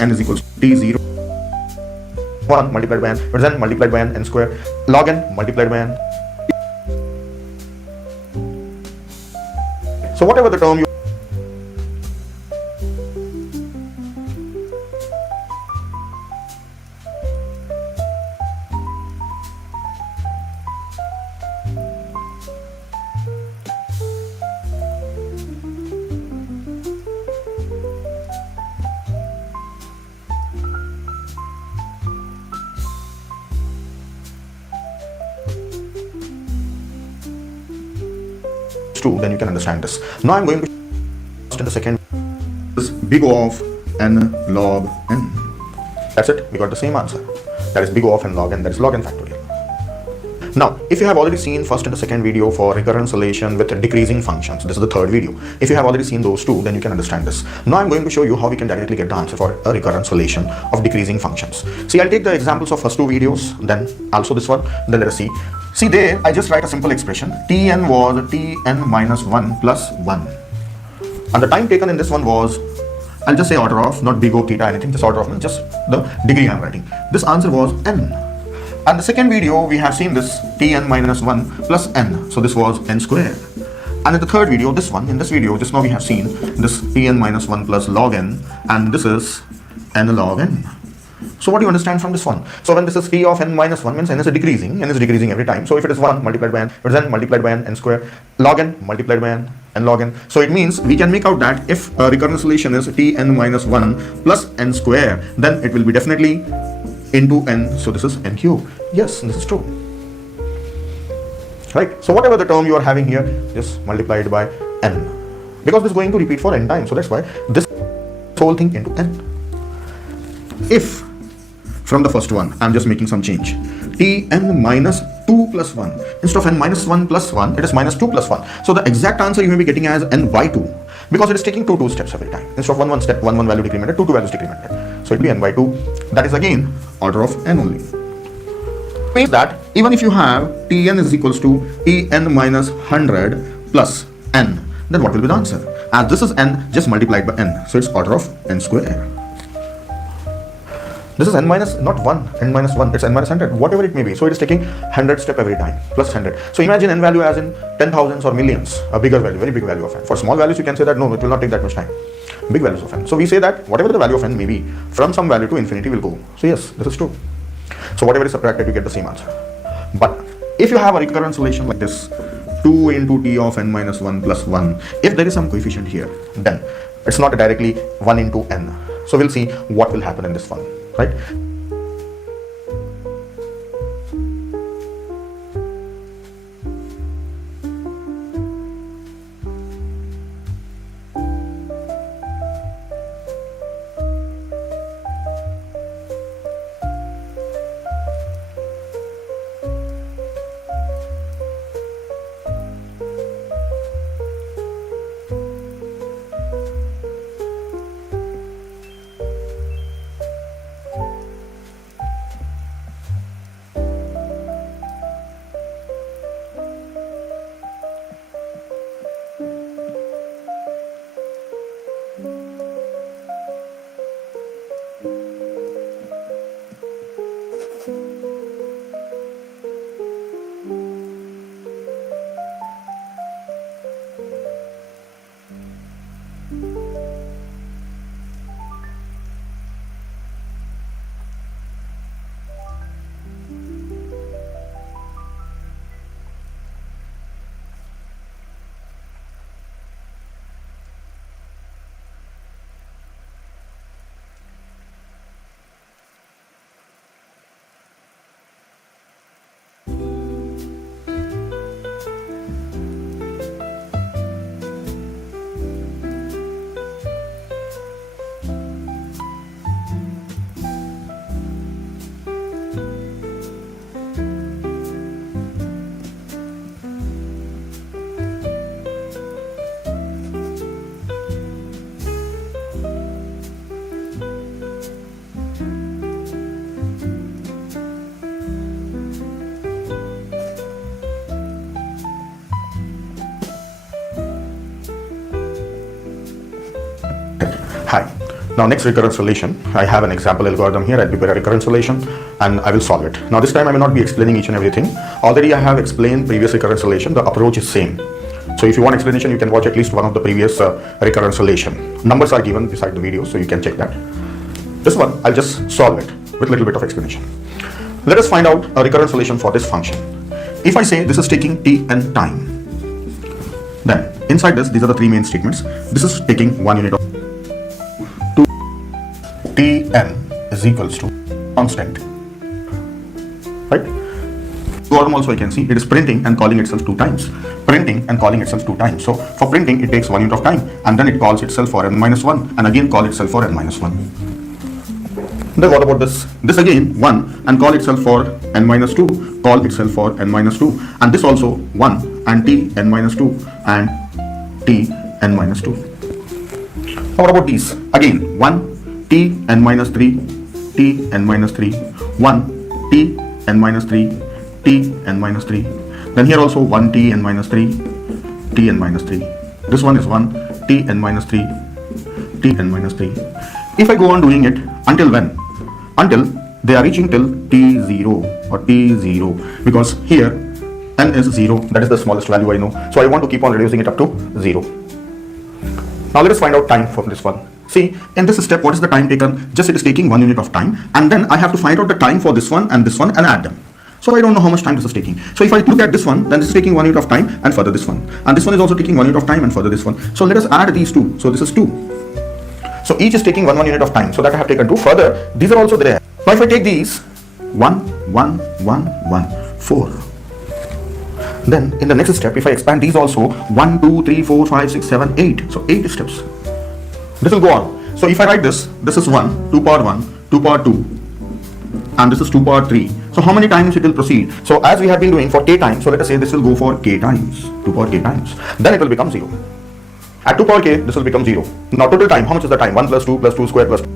n is equals to t0 1 multiplied by n, then multiplied by n square log n multiplied by n. So whatever the term you true, then you can understand this. Now I'm going to first and the second is big O of n log n. That's it, we got the same answer. That is big O of n log n, that is log n factorial. Now, if you have already seen first and the second video for recurrent solution with decreasing functions, this is the third video. If you have already seen those two, then you can understand this. Now I'm going to show you how we can directly get the answer for a recurrent solution of decreasing functions. See, I'll take the examples of first two videos, then also this one, then let us see. See there, I just write a simple expression. Tn was Tn minus 1 plus 1. And the time taken in this one was, I'll just say order of, not big O theta anything, just order of, just the degree I'm writing. This answer was n. And the second video, we have seen this Tn minus 1 plus n. So this was n squared. And in the third video, this one, in this video, just now we have seen this Tn minus 1 plus log n. And this is n log n. So what do you understand from this one? So when this is T of n minus 1 means n is decreasing, n is decreasing every time. So if it is 1 multiplied by n, it is n multiplied by n square, log n multiplied by n log n. So it means we can make out that if a recurrent solution is Tn minus 1 plus n square, then it will be definitely into n. So this is n cube. Yes, this is true. Right? So whatever the term you are having here, just multiplied by n. Because this is going to repeat for n times. So that's why this whole thing into n. If from the first one, I'm just making some change. Tn minus 2 plus 1. Instead of n minus 1 plus 1, it is minus 2 plus 1. So the exact answer you may be getting as n by 2. Because it is taking 2 steps every time. Instead of 1 step, 1 value decremented, 2 values decremented. So it will be n by 2. That is again order of n only. Means that even if you have Tn is equals to Tn minus 100 plus n, then what will be the answer? As this is n just multiplied by n. So it's order of n square. This is n minus, not 1, n minus 1, it's n minus 100, whatever it may be. So it is taking 100 step every time, plus 100. So imagine n value as in 10,000s or millions, a bigger value, very big value of n. For small values, you can say that no, it will not take that much time. Big values of n. So we say that whatever the value of n may be, from some value to infinity will go. So yes, this is true. So whatever is subtracted, you get the same answer. But if you have a recurrent solution like this, 2 into t of n minus 1 plus 1, if there is some coefficient here, then it's not directly 1 into n. So we'll see what will happen in this one. Right? Hi. Now next recurrence relation, I have an example algorithm here. I'll prepare a recurrence relation and I will solve it. Now this time I will not be explaining each and everything. Already I have explained previous recurrence relation. The approach is same. So if you want explanation, you can watch at least one of the previous recurrence relation. Numbers are given beside the video, so you can check that. This one, I'll just solve it with a little bit of explanation. Let us find out a recurrence relation for this function. If I say this is taking tn time, then inside this, these are the three main statements. This is taking 1 unit of tn is equals to constant, right? Algorithm also I can see it is printing and calling itself 2 times. Printing and calling itself 2 times. So for printing it takes 1 unit of time and then it calls itself for n-1 and again call itself for n-1. Then what about this? This again 1 and call itself for n-2, call itself for n-2, and this also 1 and tn-2 and tn-2. Now what about these? Again 1 tn-3, tn-3, 1 tn-3, tn-3. Then here also 1 tn-3, tn-3. This one is 1 tn-3, tn-3. If I go on doing it until when? Until they are reaching till t0 or t0, because here n is 0, that is the smallest value I know. So I want to keep on reducing it up to 0. Now let us find out time from this one. See, in this step, what is the time taken? Just it is taking 1 unit of time, and then I have to find out the time for this one and add them. So I don't know how much time this is taking. So if I look at this one, then this is taking 1 unit of time and further this one. And this one is also taking 1 unit of time and further this one. So let us add these two. So this is 2. So each is taking 1 unit of time. So that I have taken 2. Further, these are also there. Now if I take these, 1, 1, 1, 1, 4. Then in the next step, if I expand these also, 1, 2, 3, 4, 5, 6, 7, 8. So 8 steps. This will go on. So if I write this is 1, 2 power 1, 2 power 2, and this is 2 power 3. So how many times it will proceed? So as we have been doing for k times, so let us say this will go for k times, 2 power k times. Then it will become 0. At 2 power k, this will become 0. Now total time, how much is the time? 1 plus 2 square plus 2.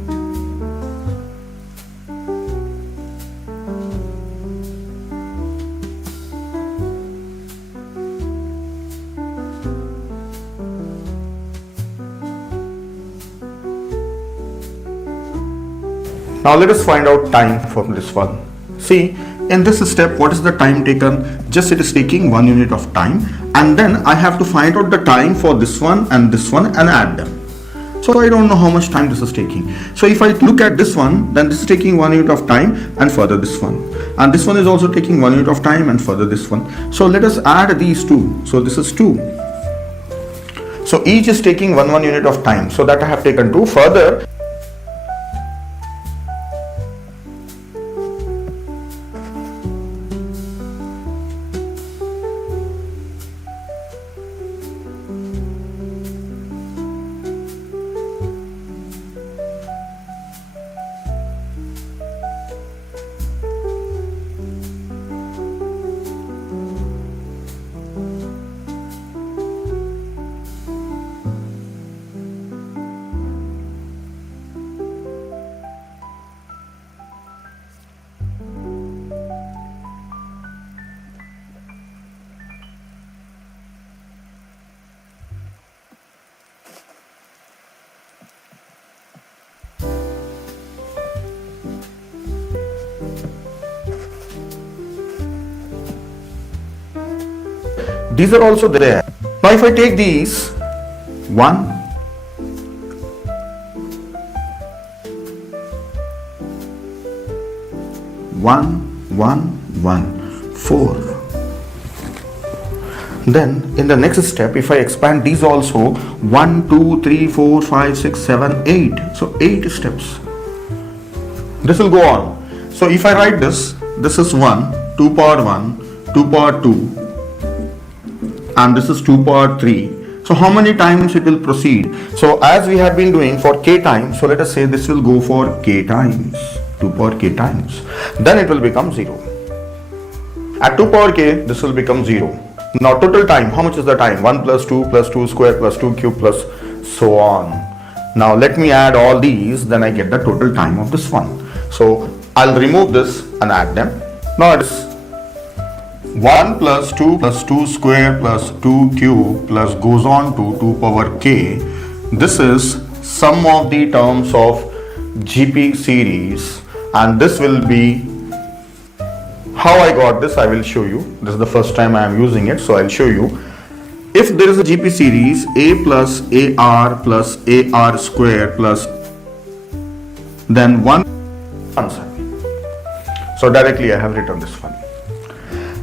Now let us find out time from this one. See, in this step, what is the time taken? Just it is taking 1 unit of time, and then I have to find out the time for this one and add them. So I don't know how much time this is taking. So if I look at this one, then this is taking 1 unit of time and further this one. And this one is also taking 1 unit of time and further this one. So let us add these two. So this is 2. So each is taking 1 unit of time. So that I have taken 2. Further, these are also there. Now if I take these 1, 4. Then in the next step, if I expand these also, 1, 2, 3, 4, 5, 6, 7, 8. So 8 steps. This will go on. So if I write this is 1, 2 power 1, 2 power 2. And this is 2 power 3. So how many times it will proceed? So as we have been doing for k times, so let us say this will go for k times, 2 power k times. Then it will become 0. At 2 power k, this will become 0. Now total time, how much is the time? 1 plus 2 square plus 2 cube plus so on. Now let me add all these, then I get the total time of this one. So I'll remove this and add them. Now it is 1 plus 2 square plus 2 cube plus goes on to 2 power k. This is sum of the terms of GP series, and this will be how I got this. I will show you. This is the first time I am using it, so I'll show you. If there is a GP series A plus AR square plus then 1 answer. So directly I have written this one.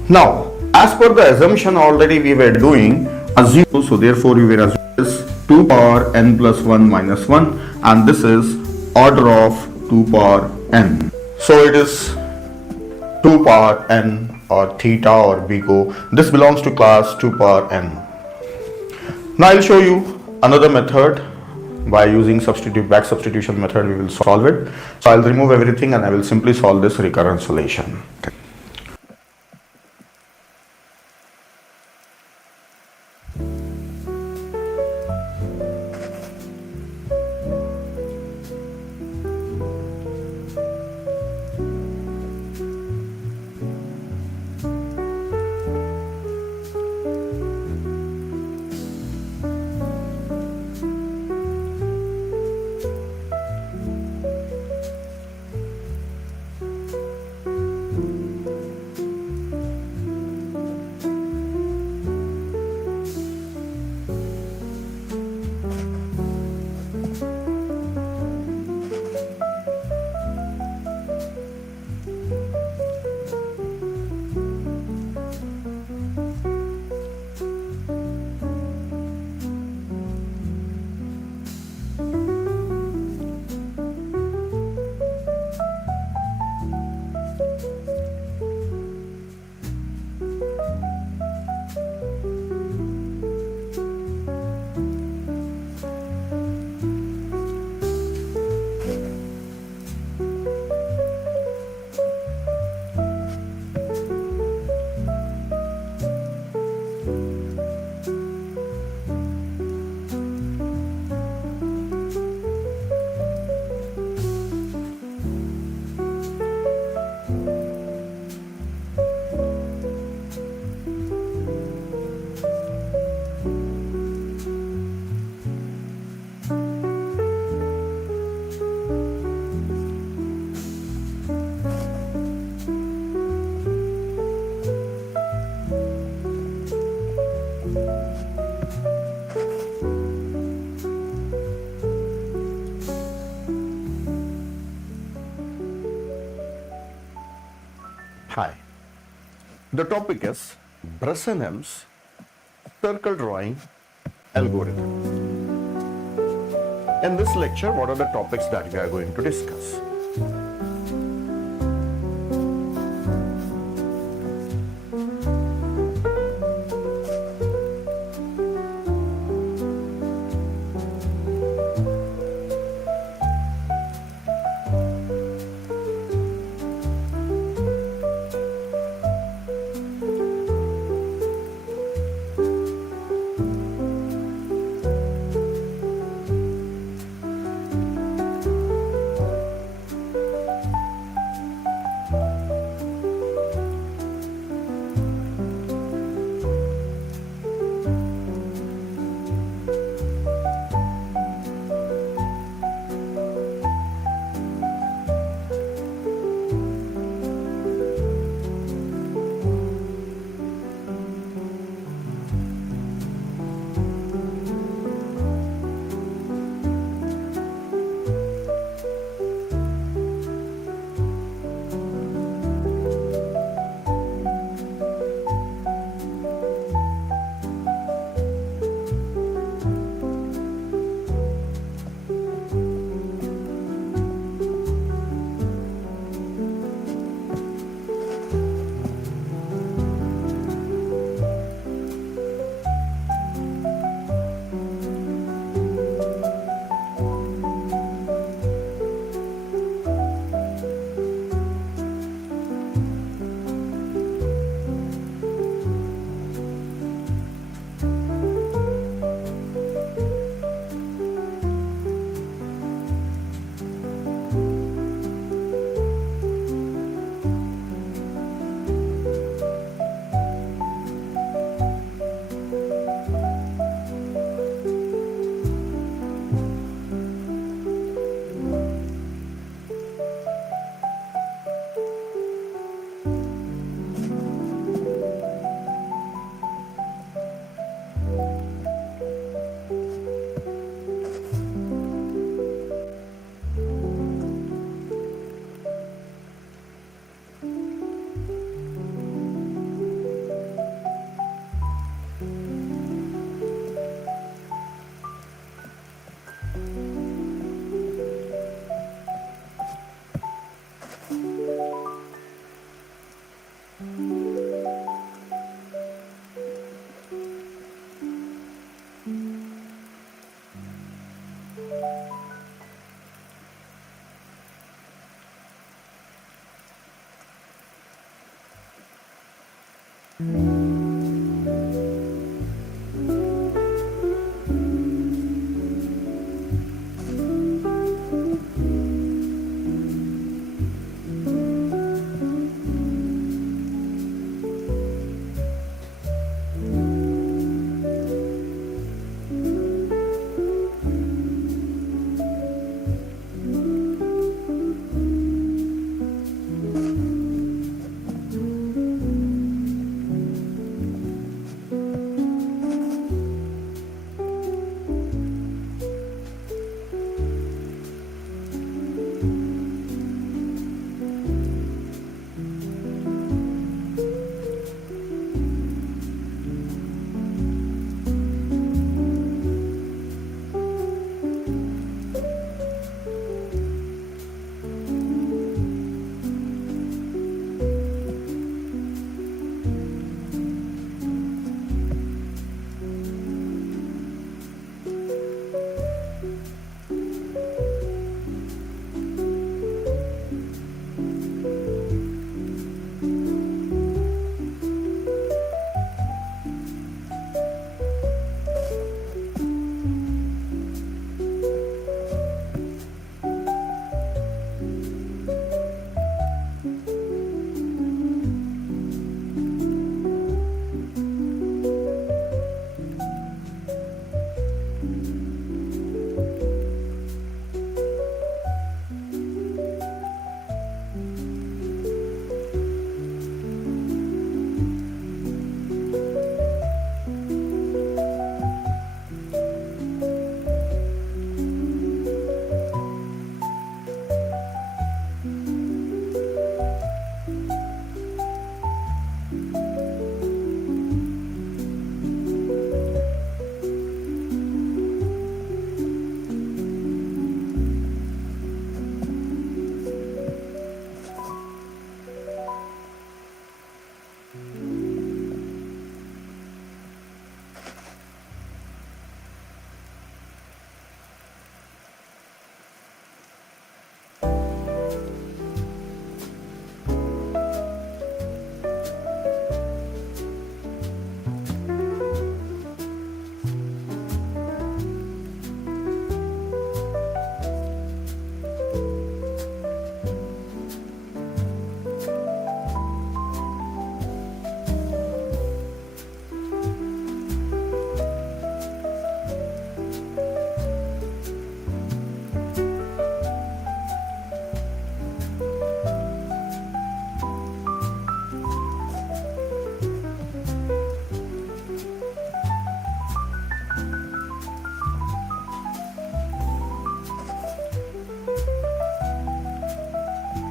Now, as per the assumption already we were doing, assume, so therefore we were assuming this 2 power n plus 1 minus 1, and this is order of 2 power n. So it is 2 power n or theta or bigo. This belongs to class 2 power n. Now I'll show you another method. By using back substitution method, we will solve it. So I'll remove everything and I will simply solve this recurrence relation. Hi, the topic is Bresson's circle drawing algorithm. In this lecture, what are the topics that we are going to discuss?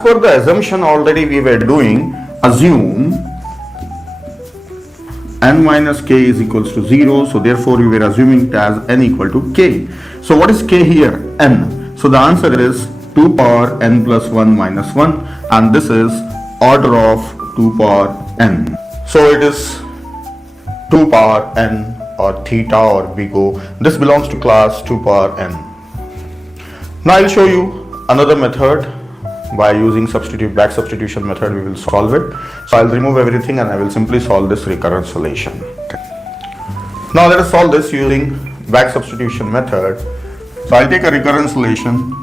For the assumption already we were doing, assume n minus k is equals to 0, so therefore we were assuming it as n equal to k. So what is k here? N. So the answer is 2 power n plus 1 minus 1, and this is order of 2 power n. So it is 2 power n or theta or we go, this belongs to class 2 power n. Now I will show you another method. By using back substitution method we will solve it. So I will remove everything and I will simply solve this recurrence relation. Now let us solve this using back substitution method. So I will take a recurrence relation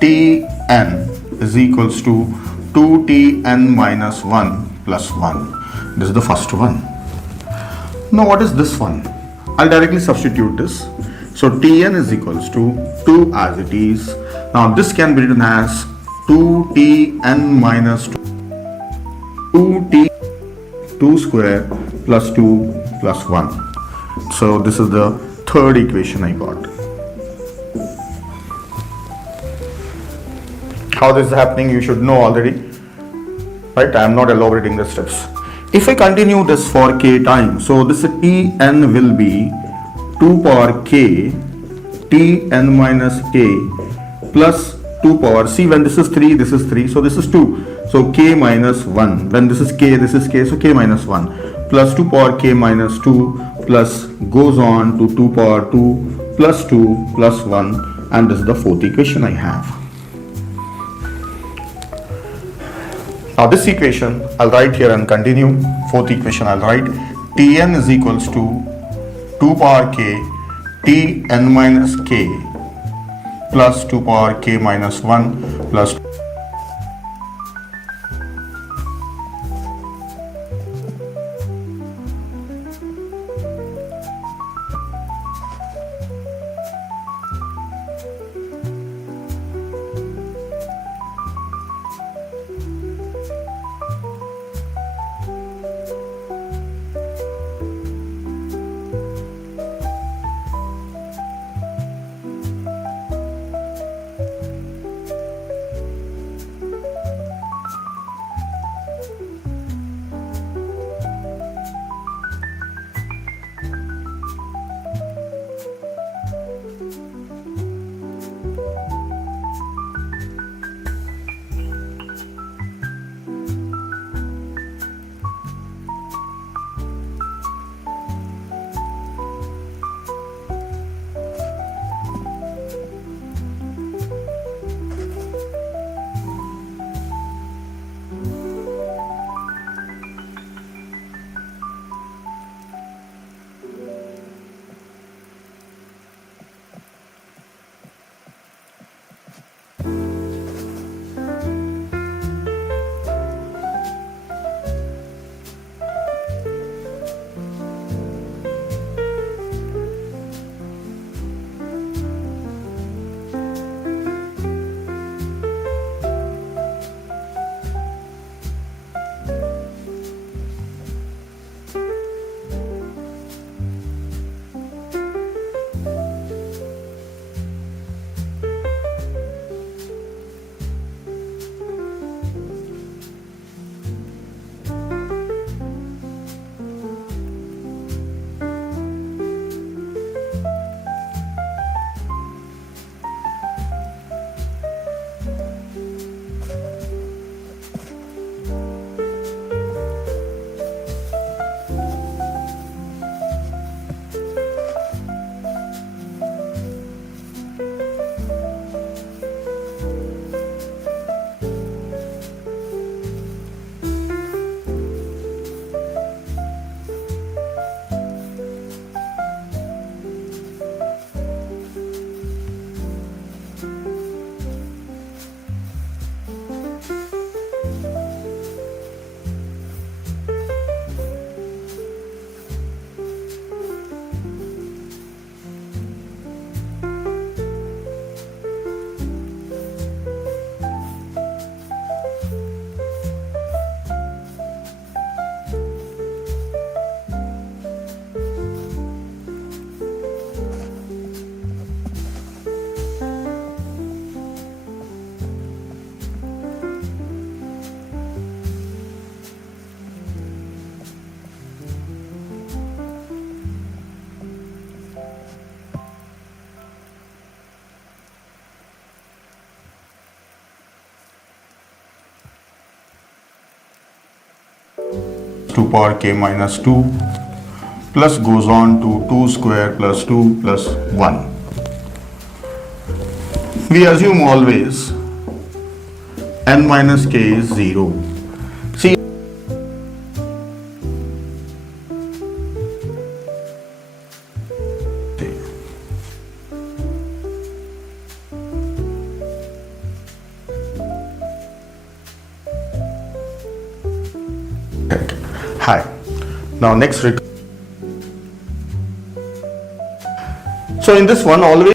Tn is equals to 2Tn minus 1 plus 1. This is the first one. Now what is this one? I will directly substitute this. So Tn is equals to 2 as it is. Now this can be written as 2Tn minus 2T 2 square plus 2 plus 1. So this is the third equation I got. How this is happening you should know already, right? I am not elaborating the steps. If I continue this for k time, so this Tn will be 2 power k Tn minus k plus 2 power, see when this is 3, this is 3, so this is 2, so k minus 1, when this is k, so k minus 1, plus 2 power k minus 2, plus goes on to 2 power 2, plus 2, plus 1, and this is the fourth equation I have. Now this equation I'll write here and continue. Fourth equation I'll write Tn is equals to 2 power k Tn minus k plus 2 power k minus 1 plus two power k minus 2 plus goes on to 2 square plus 2 plus 1. We assume always n minus k is 0. See, hi. Now next, so in this one always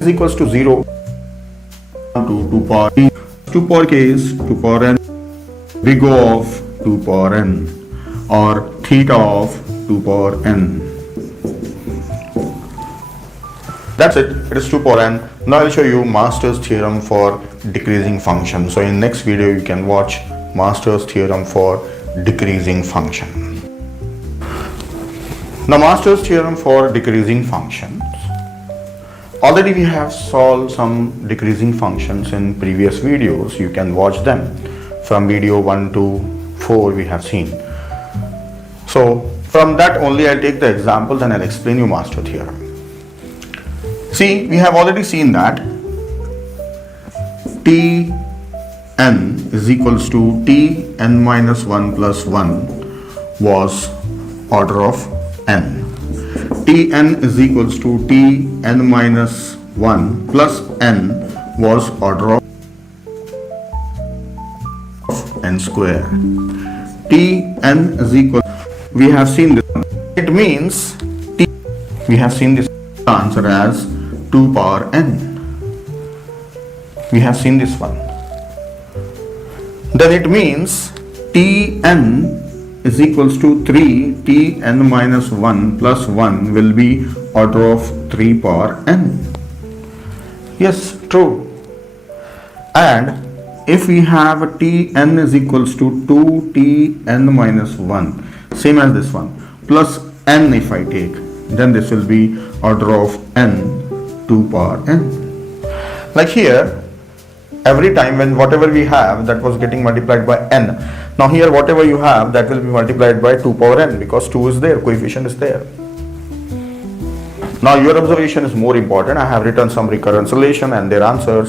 is equals to 0 to 2 power t. 2 power k is 2 power n. We go of 2 power n or theta of 2 power n. That's it. It is 2 power n. Now I'll show you Master's theorem for decreasing function. So in next video you can watch Master's theorem for decreasing function. Now Master's theorem for decreasing functions. Already we have solved some decreasing functions in previous videos. You can watch them. From video 1 to 4 we have seen. So from that only I'll take the examples and I'll explain you master theorem. See, we have already seen that Tn is equals to Tn minus 1 plus 1 was order of n. Tn is equals to Tn minus 1 plus n was order of n square. Tn is equal, we have seen this, it means we have seen this answer as 2 power n. We have seen this one. Then it means Tn is equals to 3 Tn minus 1 plus 1 will be order of 3 power n. Yes, true. And if we have Tn is equals to 2 Tn minus 1, same as this one, plus n if I take, then this will be order of n 2 power n. Like here, every time when whatever we have, that was getting multiplied by n. Now here whatever you have, that will be multiplied by 2 power n, because 2 is there, coefficient is there. Now your observation is more important. I have written some recurrence relation and their answers.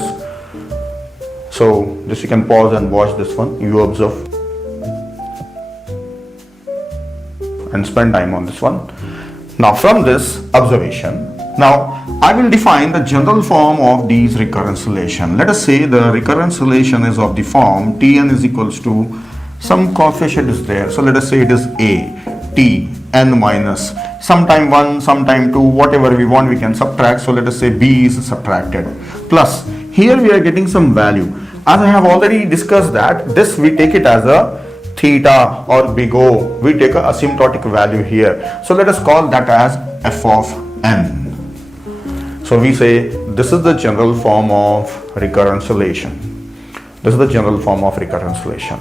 So just you can pause and watch this one. You observe and spend time on this one. Now from this observation, now I will define the general form of these recurrence relation. Let us say the recurrence relation is of the form Tn is equals to some coefficient is there. So let us say it is a, t, n minus, sometime 1, sometime 2, whatever we want we can subtract. So let us say b is subtracted. Plus here we are getting some value. As I have already discussed that this we take it as a theta or big O. We take a asymptotic value here. So let us call that as f of n. So we say this is the general form of recurrence relation. This is the general form of recurrence relation.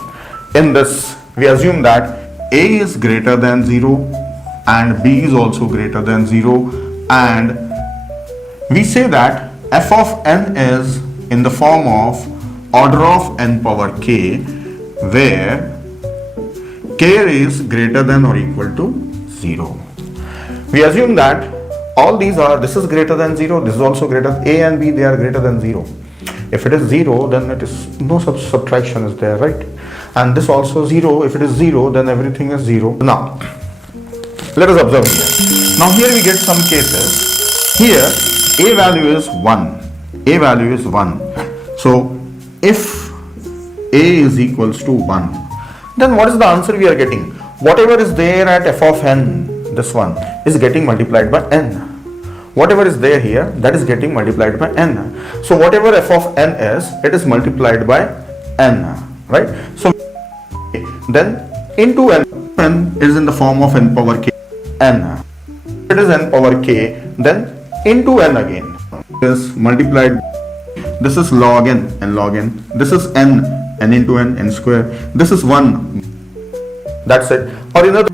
In this, we assume that a is greater than 0 and b is also greater than 0, and we say that f of n is in the form of order of n power k, where k is greater than or equal to 0. We assume that all these are, this is greater than 0, this is also greater, a and b, they are greater than 0. If it is 0, then it is no such subtraction is there, right? And this also 0, if it is 0, then everything is 0. Now, let us observe here. Now here we get some cases. Here, a value is 1. A value is 1. So, if a is equals to 1, then what is the answer we are getting? Whatever is there at f of n, this one, is getting multiplied by n. Whatever is there here, that is getting multiplied by n. So whatever f of n is, it is multiplied by n, right? So then into n is in the form of n power k, n. It is n power k, then into n again. Is multiplied, this is log n and log n. This is n into n square. This is 1. That's it. Or in other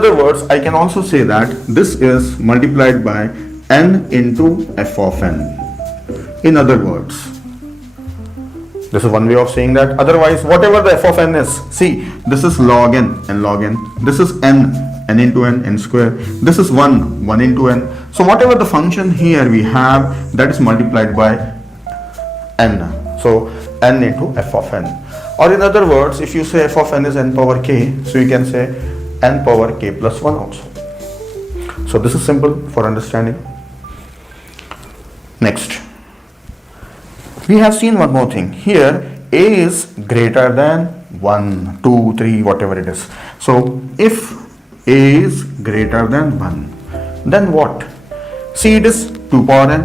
In other words, I can also say that this is multiplied by n into f of n. In other words, this is one way of saying that. Otherwise, whatever the f of n is, see, this is log n and log n. This is n into n square. This is 1 into n. So whatever the function here we have, that is multiplied by n. So n into f of n. Or in other words, if you say f of n is n power k, so you can say n power k plus 1 also. So this is simple for understanding. Next, we have seen one more thing. Here a is greater than 1, 2, 3, whatever it is. So if a is greater than 1, then what? See, it is 2 power n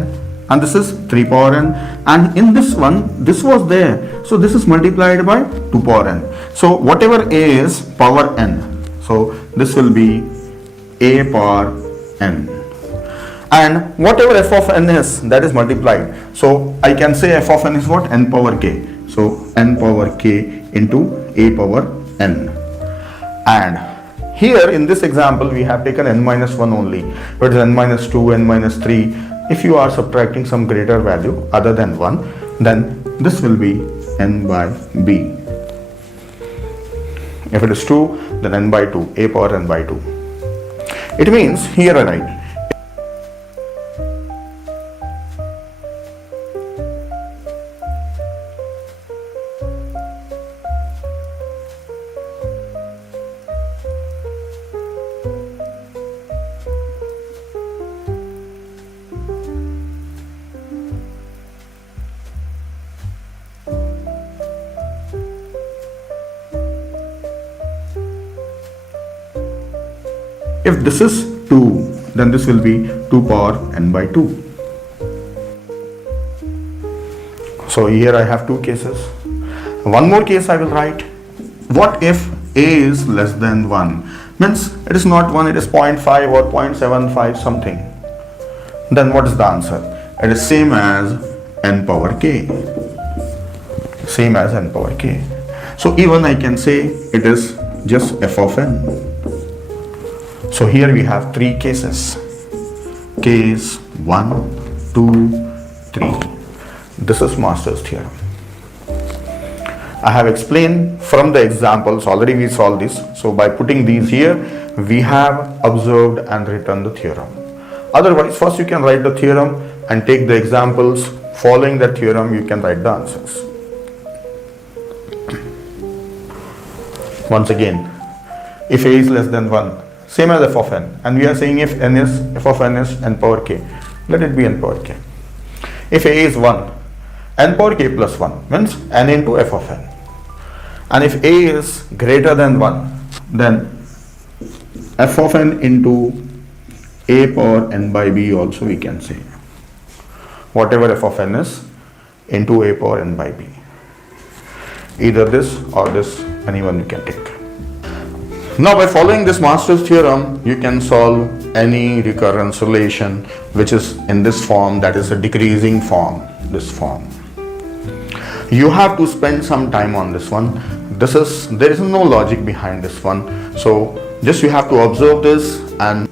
and this is 3 power n, and in this one, this was there. So this is multiplied by 2 power n. So whatever a is power n. So this will be a power n. And whatever f of n is, that is multiplied. So I can say f of n is what? N power k. So n power k into a power n. And here in this example, we have taken n minus 1 only. But n minus 2, n minus 3. If you are subtracting some greater value other than 1, then this will be n by b. If it is 2, then n by 2, a power n by 2. It means here I write if this is 2, then this will be 2 power n by 2. So here I have two cases. One more case I will write. What if a is less than 1? Means it is not 1, it is 0.5 or 0.75 something. Then what is the answer? It is same as n power k. Same as n power k. So even I can say it is just f of n. So here we have three cases. Case 1, 2, 3. This is Master's theorem. I have explained from the examples, already we solved this. So by putting these here, we have observed and written the theorem. Otherwise, first you can write the theorem and take the examples. Following the theorem, you can write the answers. Once again, if a is less than 1, same as f of n, and we are saying if n is f of n is n power k, let it be n power k. If a is 1, n power k plus 1 means n into f of n. And if a is greater than 1, then f of n into a power n by b also we can say. Whatever f of n is into a power n by b. Either this or this, anyone you can take. Now by following this Master's theorem, you can solve any recurrence relation which is in this form, that is a decreasing form, this form. You have to spend some time on this one. There is no logic behind this one. So just you have to observe this and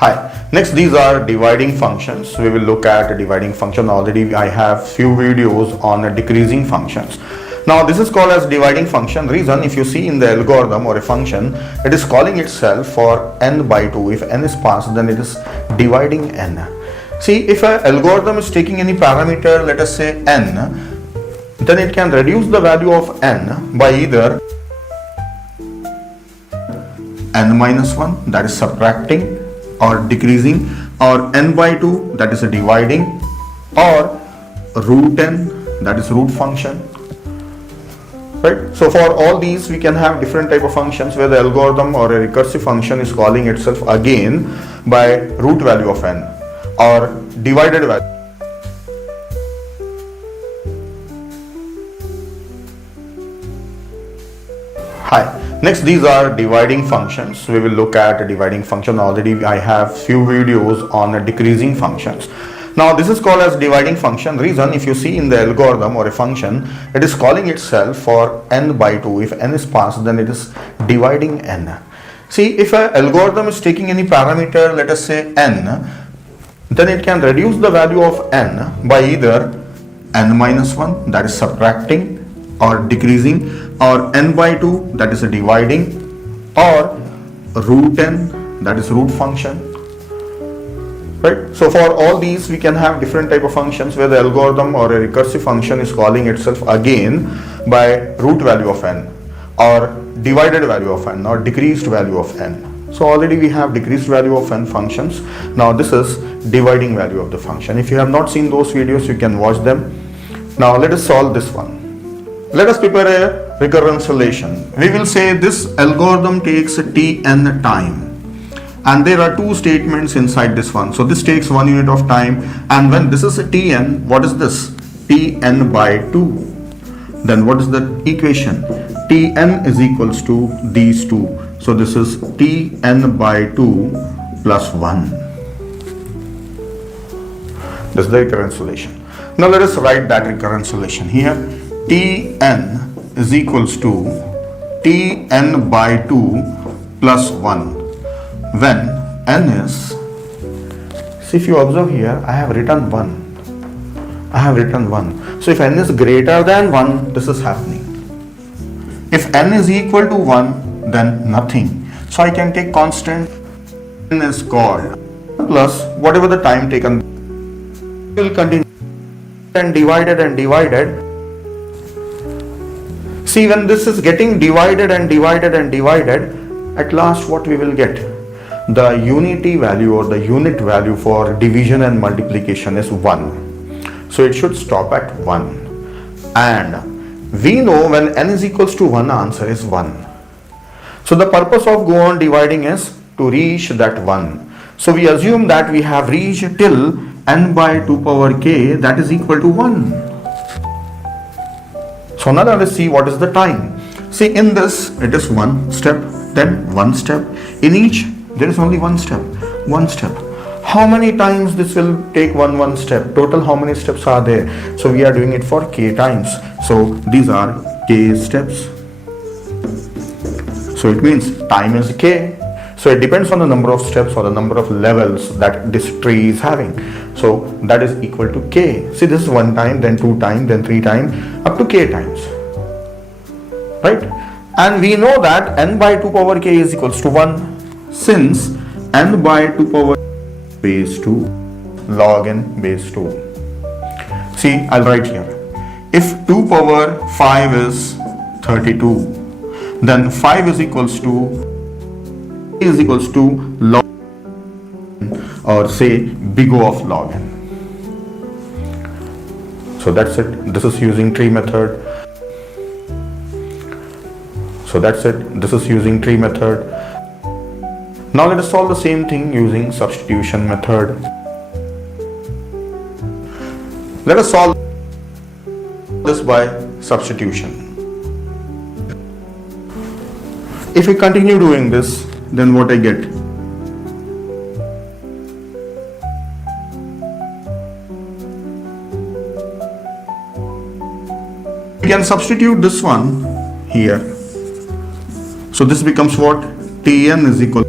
Hi, next these are dividing functions. We will look at a dividing function. Already I have few videos on decreasing functions. Now this is called as dividing function. Reason, if you see in the algorithm or a function, it is calling itself for n by 2. If n is passed, then it is dividing n. See, if an algorithm is taking any parameter, let us say n, then it can reduce the value of n by either n minus 1, that is subtracting or decreasing, or n by 2, that is a dividing, or root n, that is root function. Right? So for all these we can have different type of functions where the algorithm or a recursive function is calling itself again by root value of n or divided value. Hi, next these are dividing functions. We will look at a dividing function. Already I have few videos on decreasing functions. Now this is called as dividing function. Reason, if you see in the algorithm or a function, it is calling itself for n by 2. If n is passed, then it is dividing n. See, if an algorithm is taking any parameter, let us say n, then it can reduce the value of n by either n minus 1, that is subtracting or decreasing, or n by 2, that is a dividing, or root n, that is root function. Right? So for all these we can have different type of functions where the algorithm or a recursive function is calling itself again by root value of n or divided value of n or decreased value of n. So already we have decreased value of n functions. Now this is dividing value of the function. If you have not seen those videos, you can watch them. Now let us solve this one. Let us prepare a recurrence relation. We will say this algorithm takes tn time. And there are two statements inside this one. So this takes 1 unit of time, and when this is a tn, what is this? Tn by 2. Then what is the equation? Tn is equals to these two. So this is Tn by 2 plus 1. This is the recurrence relation. Now let us write that recurrence relation here. Tn is equals to Tn by 2 plus 1. When n is, see, if you observe here, I have written 1. I have written 1. So if n is greater than 1, this is happening. If n is equal to 1, then nothing. So I can take constant, n is called, plus whatever the time taken. Will continue and divided and divided. See, when this is getting divided and divided and divided, at last what we will get? The unity value or the unit value for division and multiplication is 1. So it should stop at 1. And we know when n is equals to 1, answer is 1. So the purpose of go on dividing is to reach that 1. So we assume that we have reached till n by 2 power k, that is equal to 1. So now let us see what is the time. See, in this it is 1 step, then 1 step. In each there is only 1 step. 1 step. How many times this will take one step? Total how many steps are there? So we are doing it for k times. So these are k steps. So it means time is k. So it depends on the number of steps or the number of levels that this tree is having. So that is equal to k. See, this is 1 time, then 2 times, then 3 times, up to k times. Right? And we know that n by 2 power k is equals to 1. Since n by 2 power base 2, log n base 2. See, I'll write here. If 2 power 5 is 32, then 5 is equals to log n, or say big O of log n. So that's it. This is using tree method. So that's it. This is using tree method. Now let us solve the same thing using substitution method. Let us solve this by substitution. If we continue doing this, then what I get? We can substitute this one here. So this becomes what? Tn is equal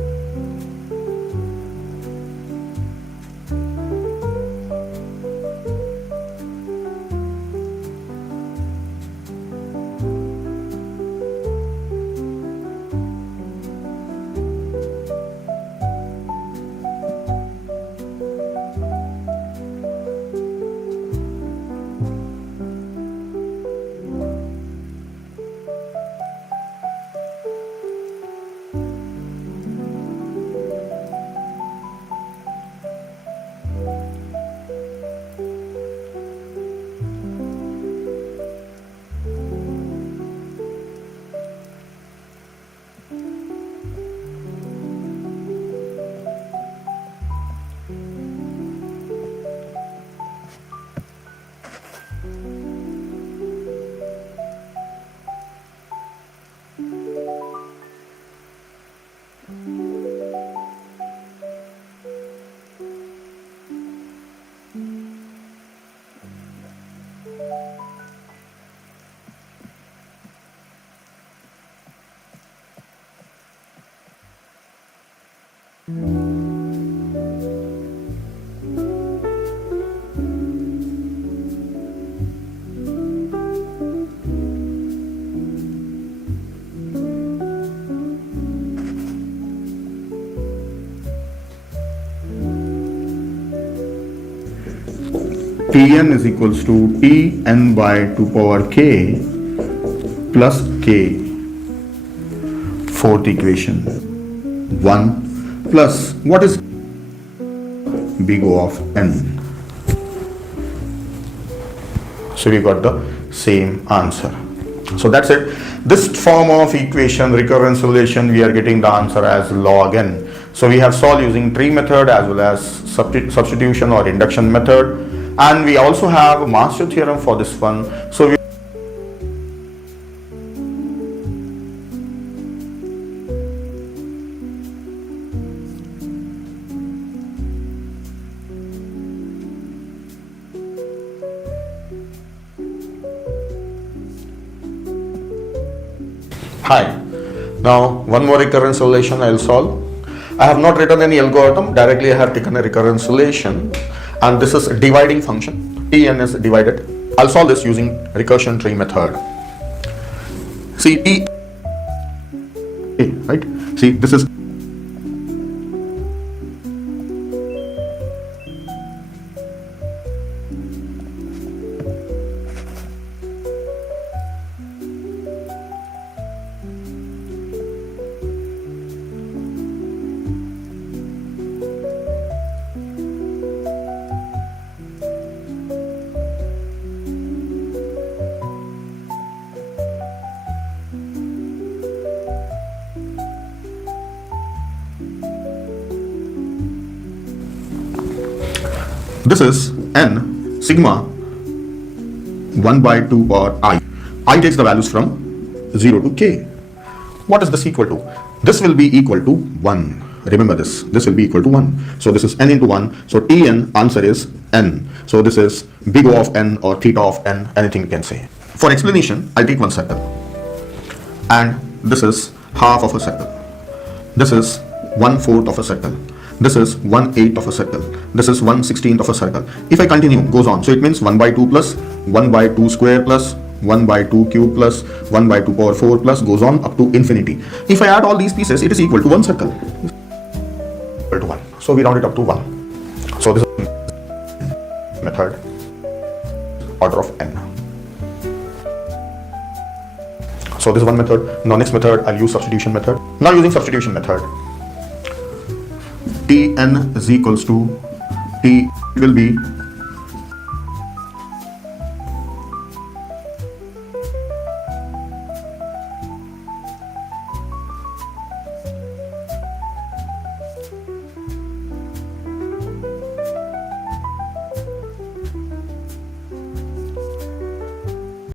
Tn is equals to Tn by 2 power k plus k. Fourth equation. 1 plus what is big O of n? So we got the same answer. So that's it. This form of equation, recurrence relation, we are getting the answer as log n. So we have solved using tree method as well as substitution or induction method. And we also have master theorem for this one. So we Hi. Now one more recurrence relation I will solve. I have not written any algorithm. Directly I have taken a recurrence relation. And this is a dividing function. Tn is divided. I'll solve this using recursion tree method. See T, right? See, this is this is n sigma 1 by 2 or I. I takes the values from 0 to k. What is this equal to? This will be equal to 1. Remember this. This will be equal to 1. So this is n into 1. So Tn answer is n. So this is big O of n or theta of n, anything you can say. For explanation, I'll take one circle. And this is half of a circle. This is 1/4 of a circle. This is 1/8 of a circle. This is 1/16 of a circle. If I continue, goes on. So it means 1 by 2 plus 1 by 2 square plus 1 by 2 cube plus 1 by 2 power 4 plus goes on up to infinity. If I add all these pieces, it is equal to one circle. Equal to 1. So we round it up to 1. So this is method, order of n. So this is one method. Now next method, I'll use substitution method. Now using substitution method, Tn is equals to T will be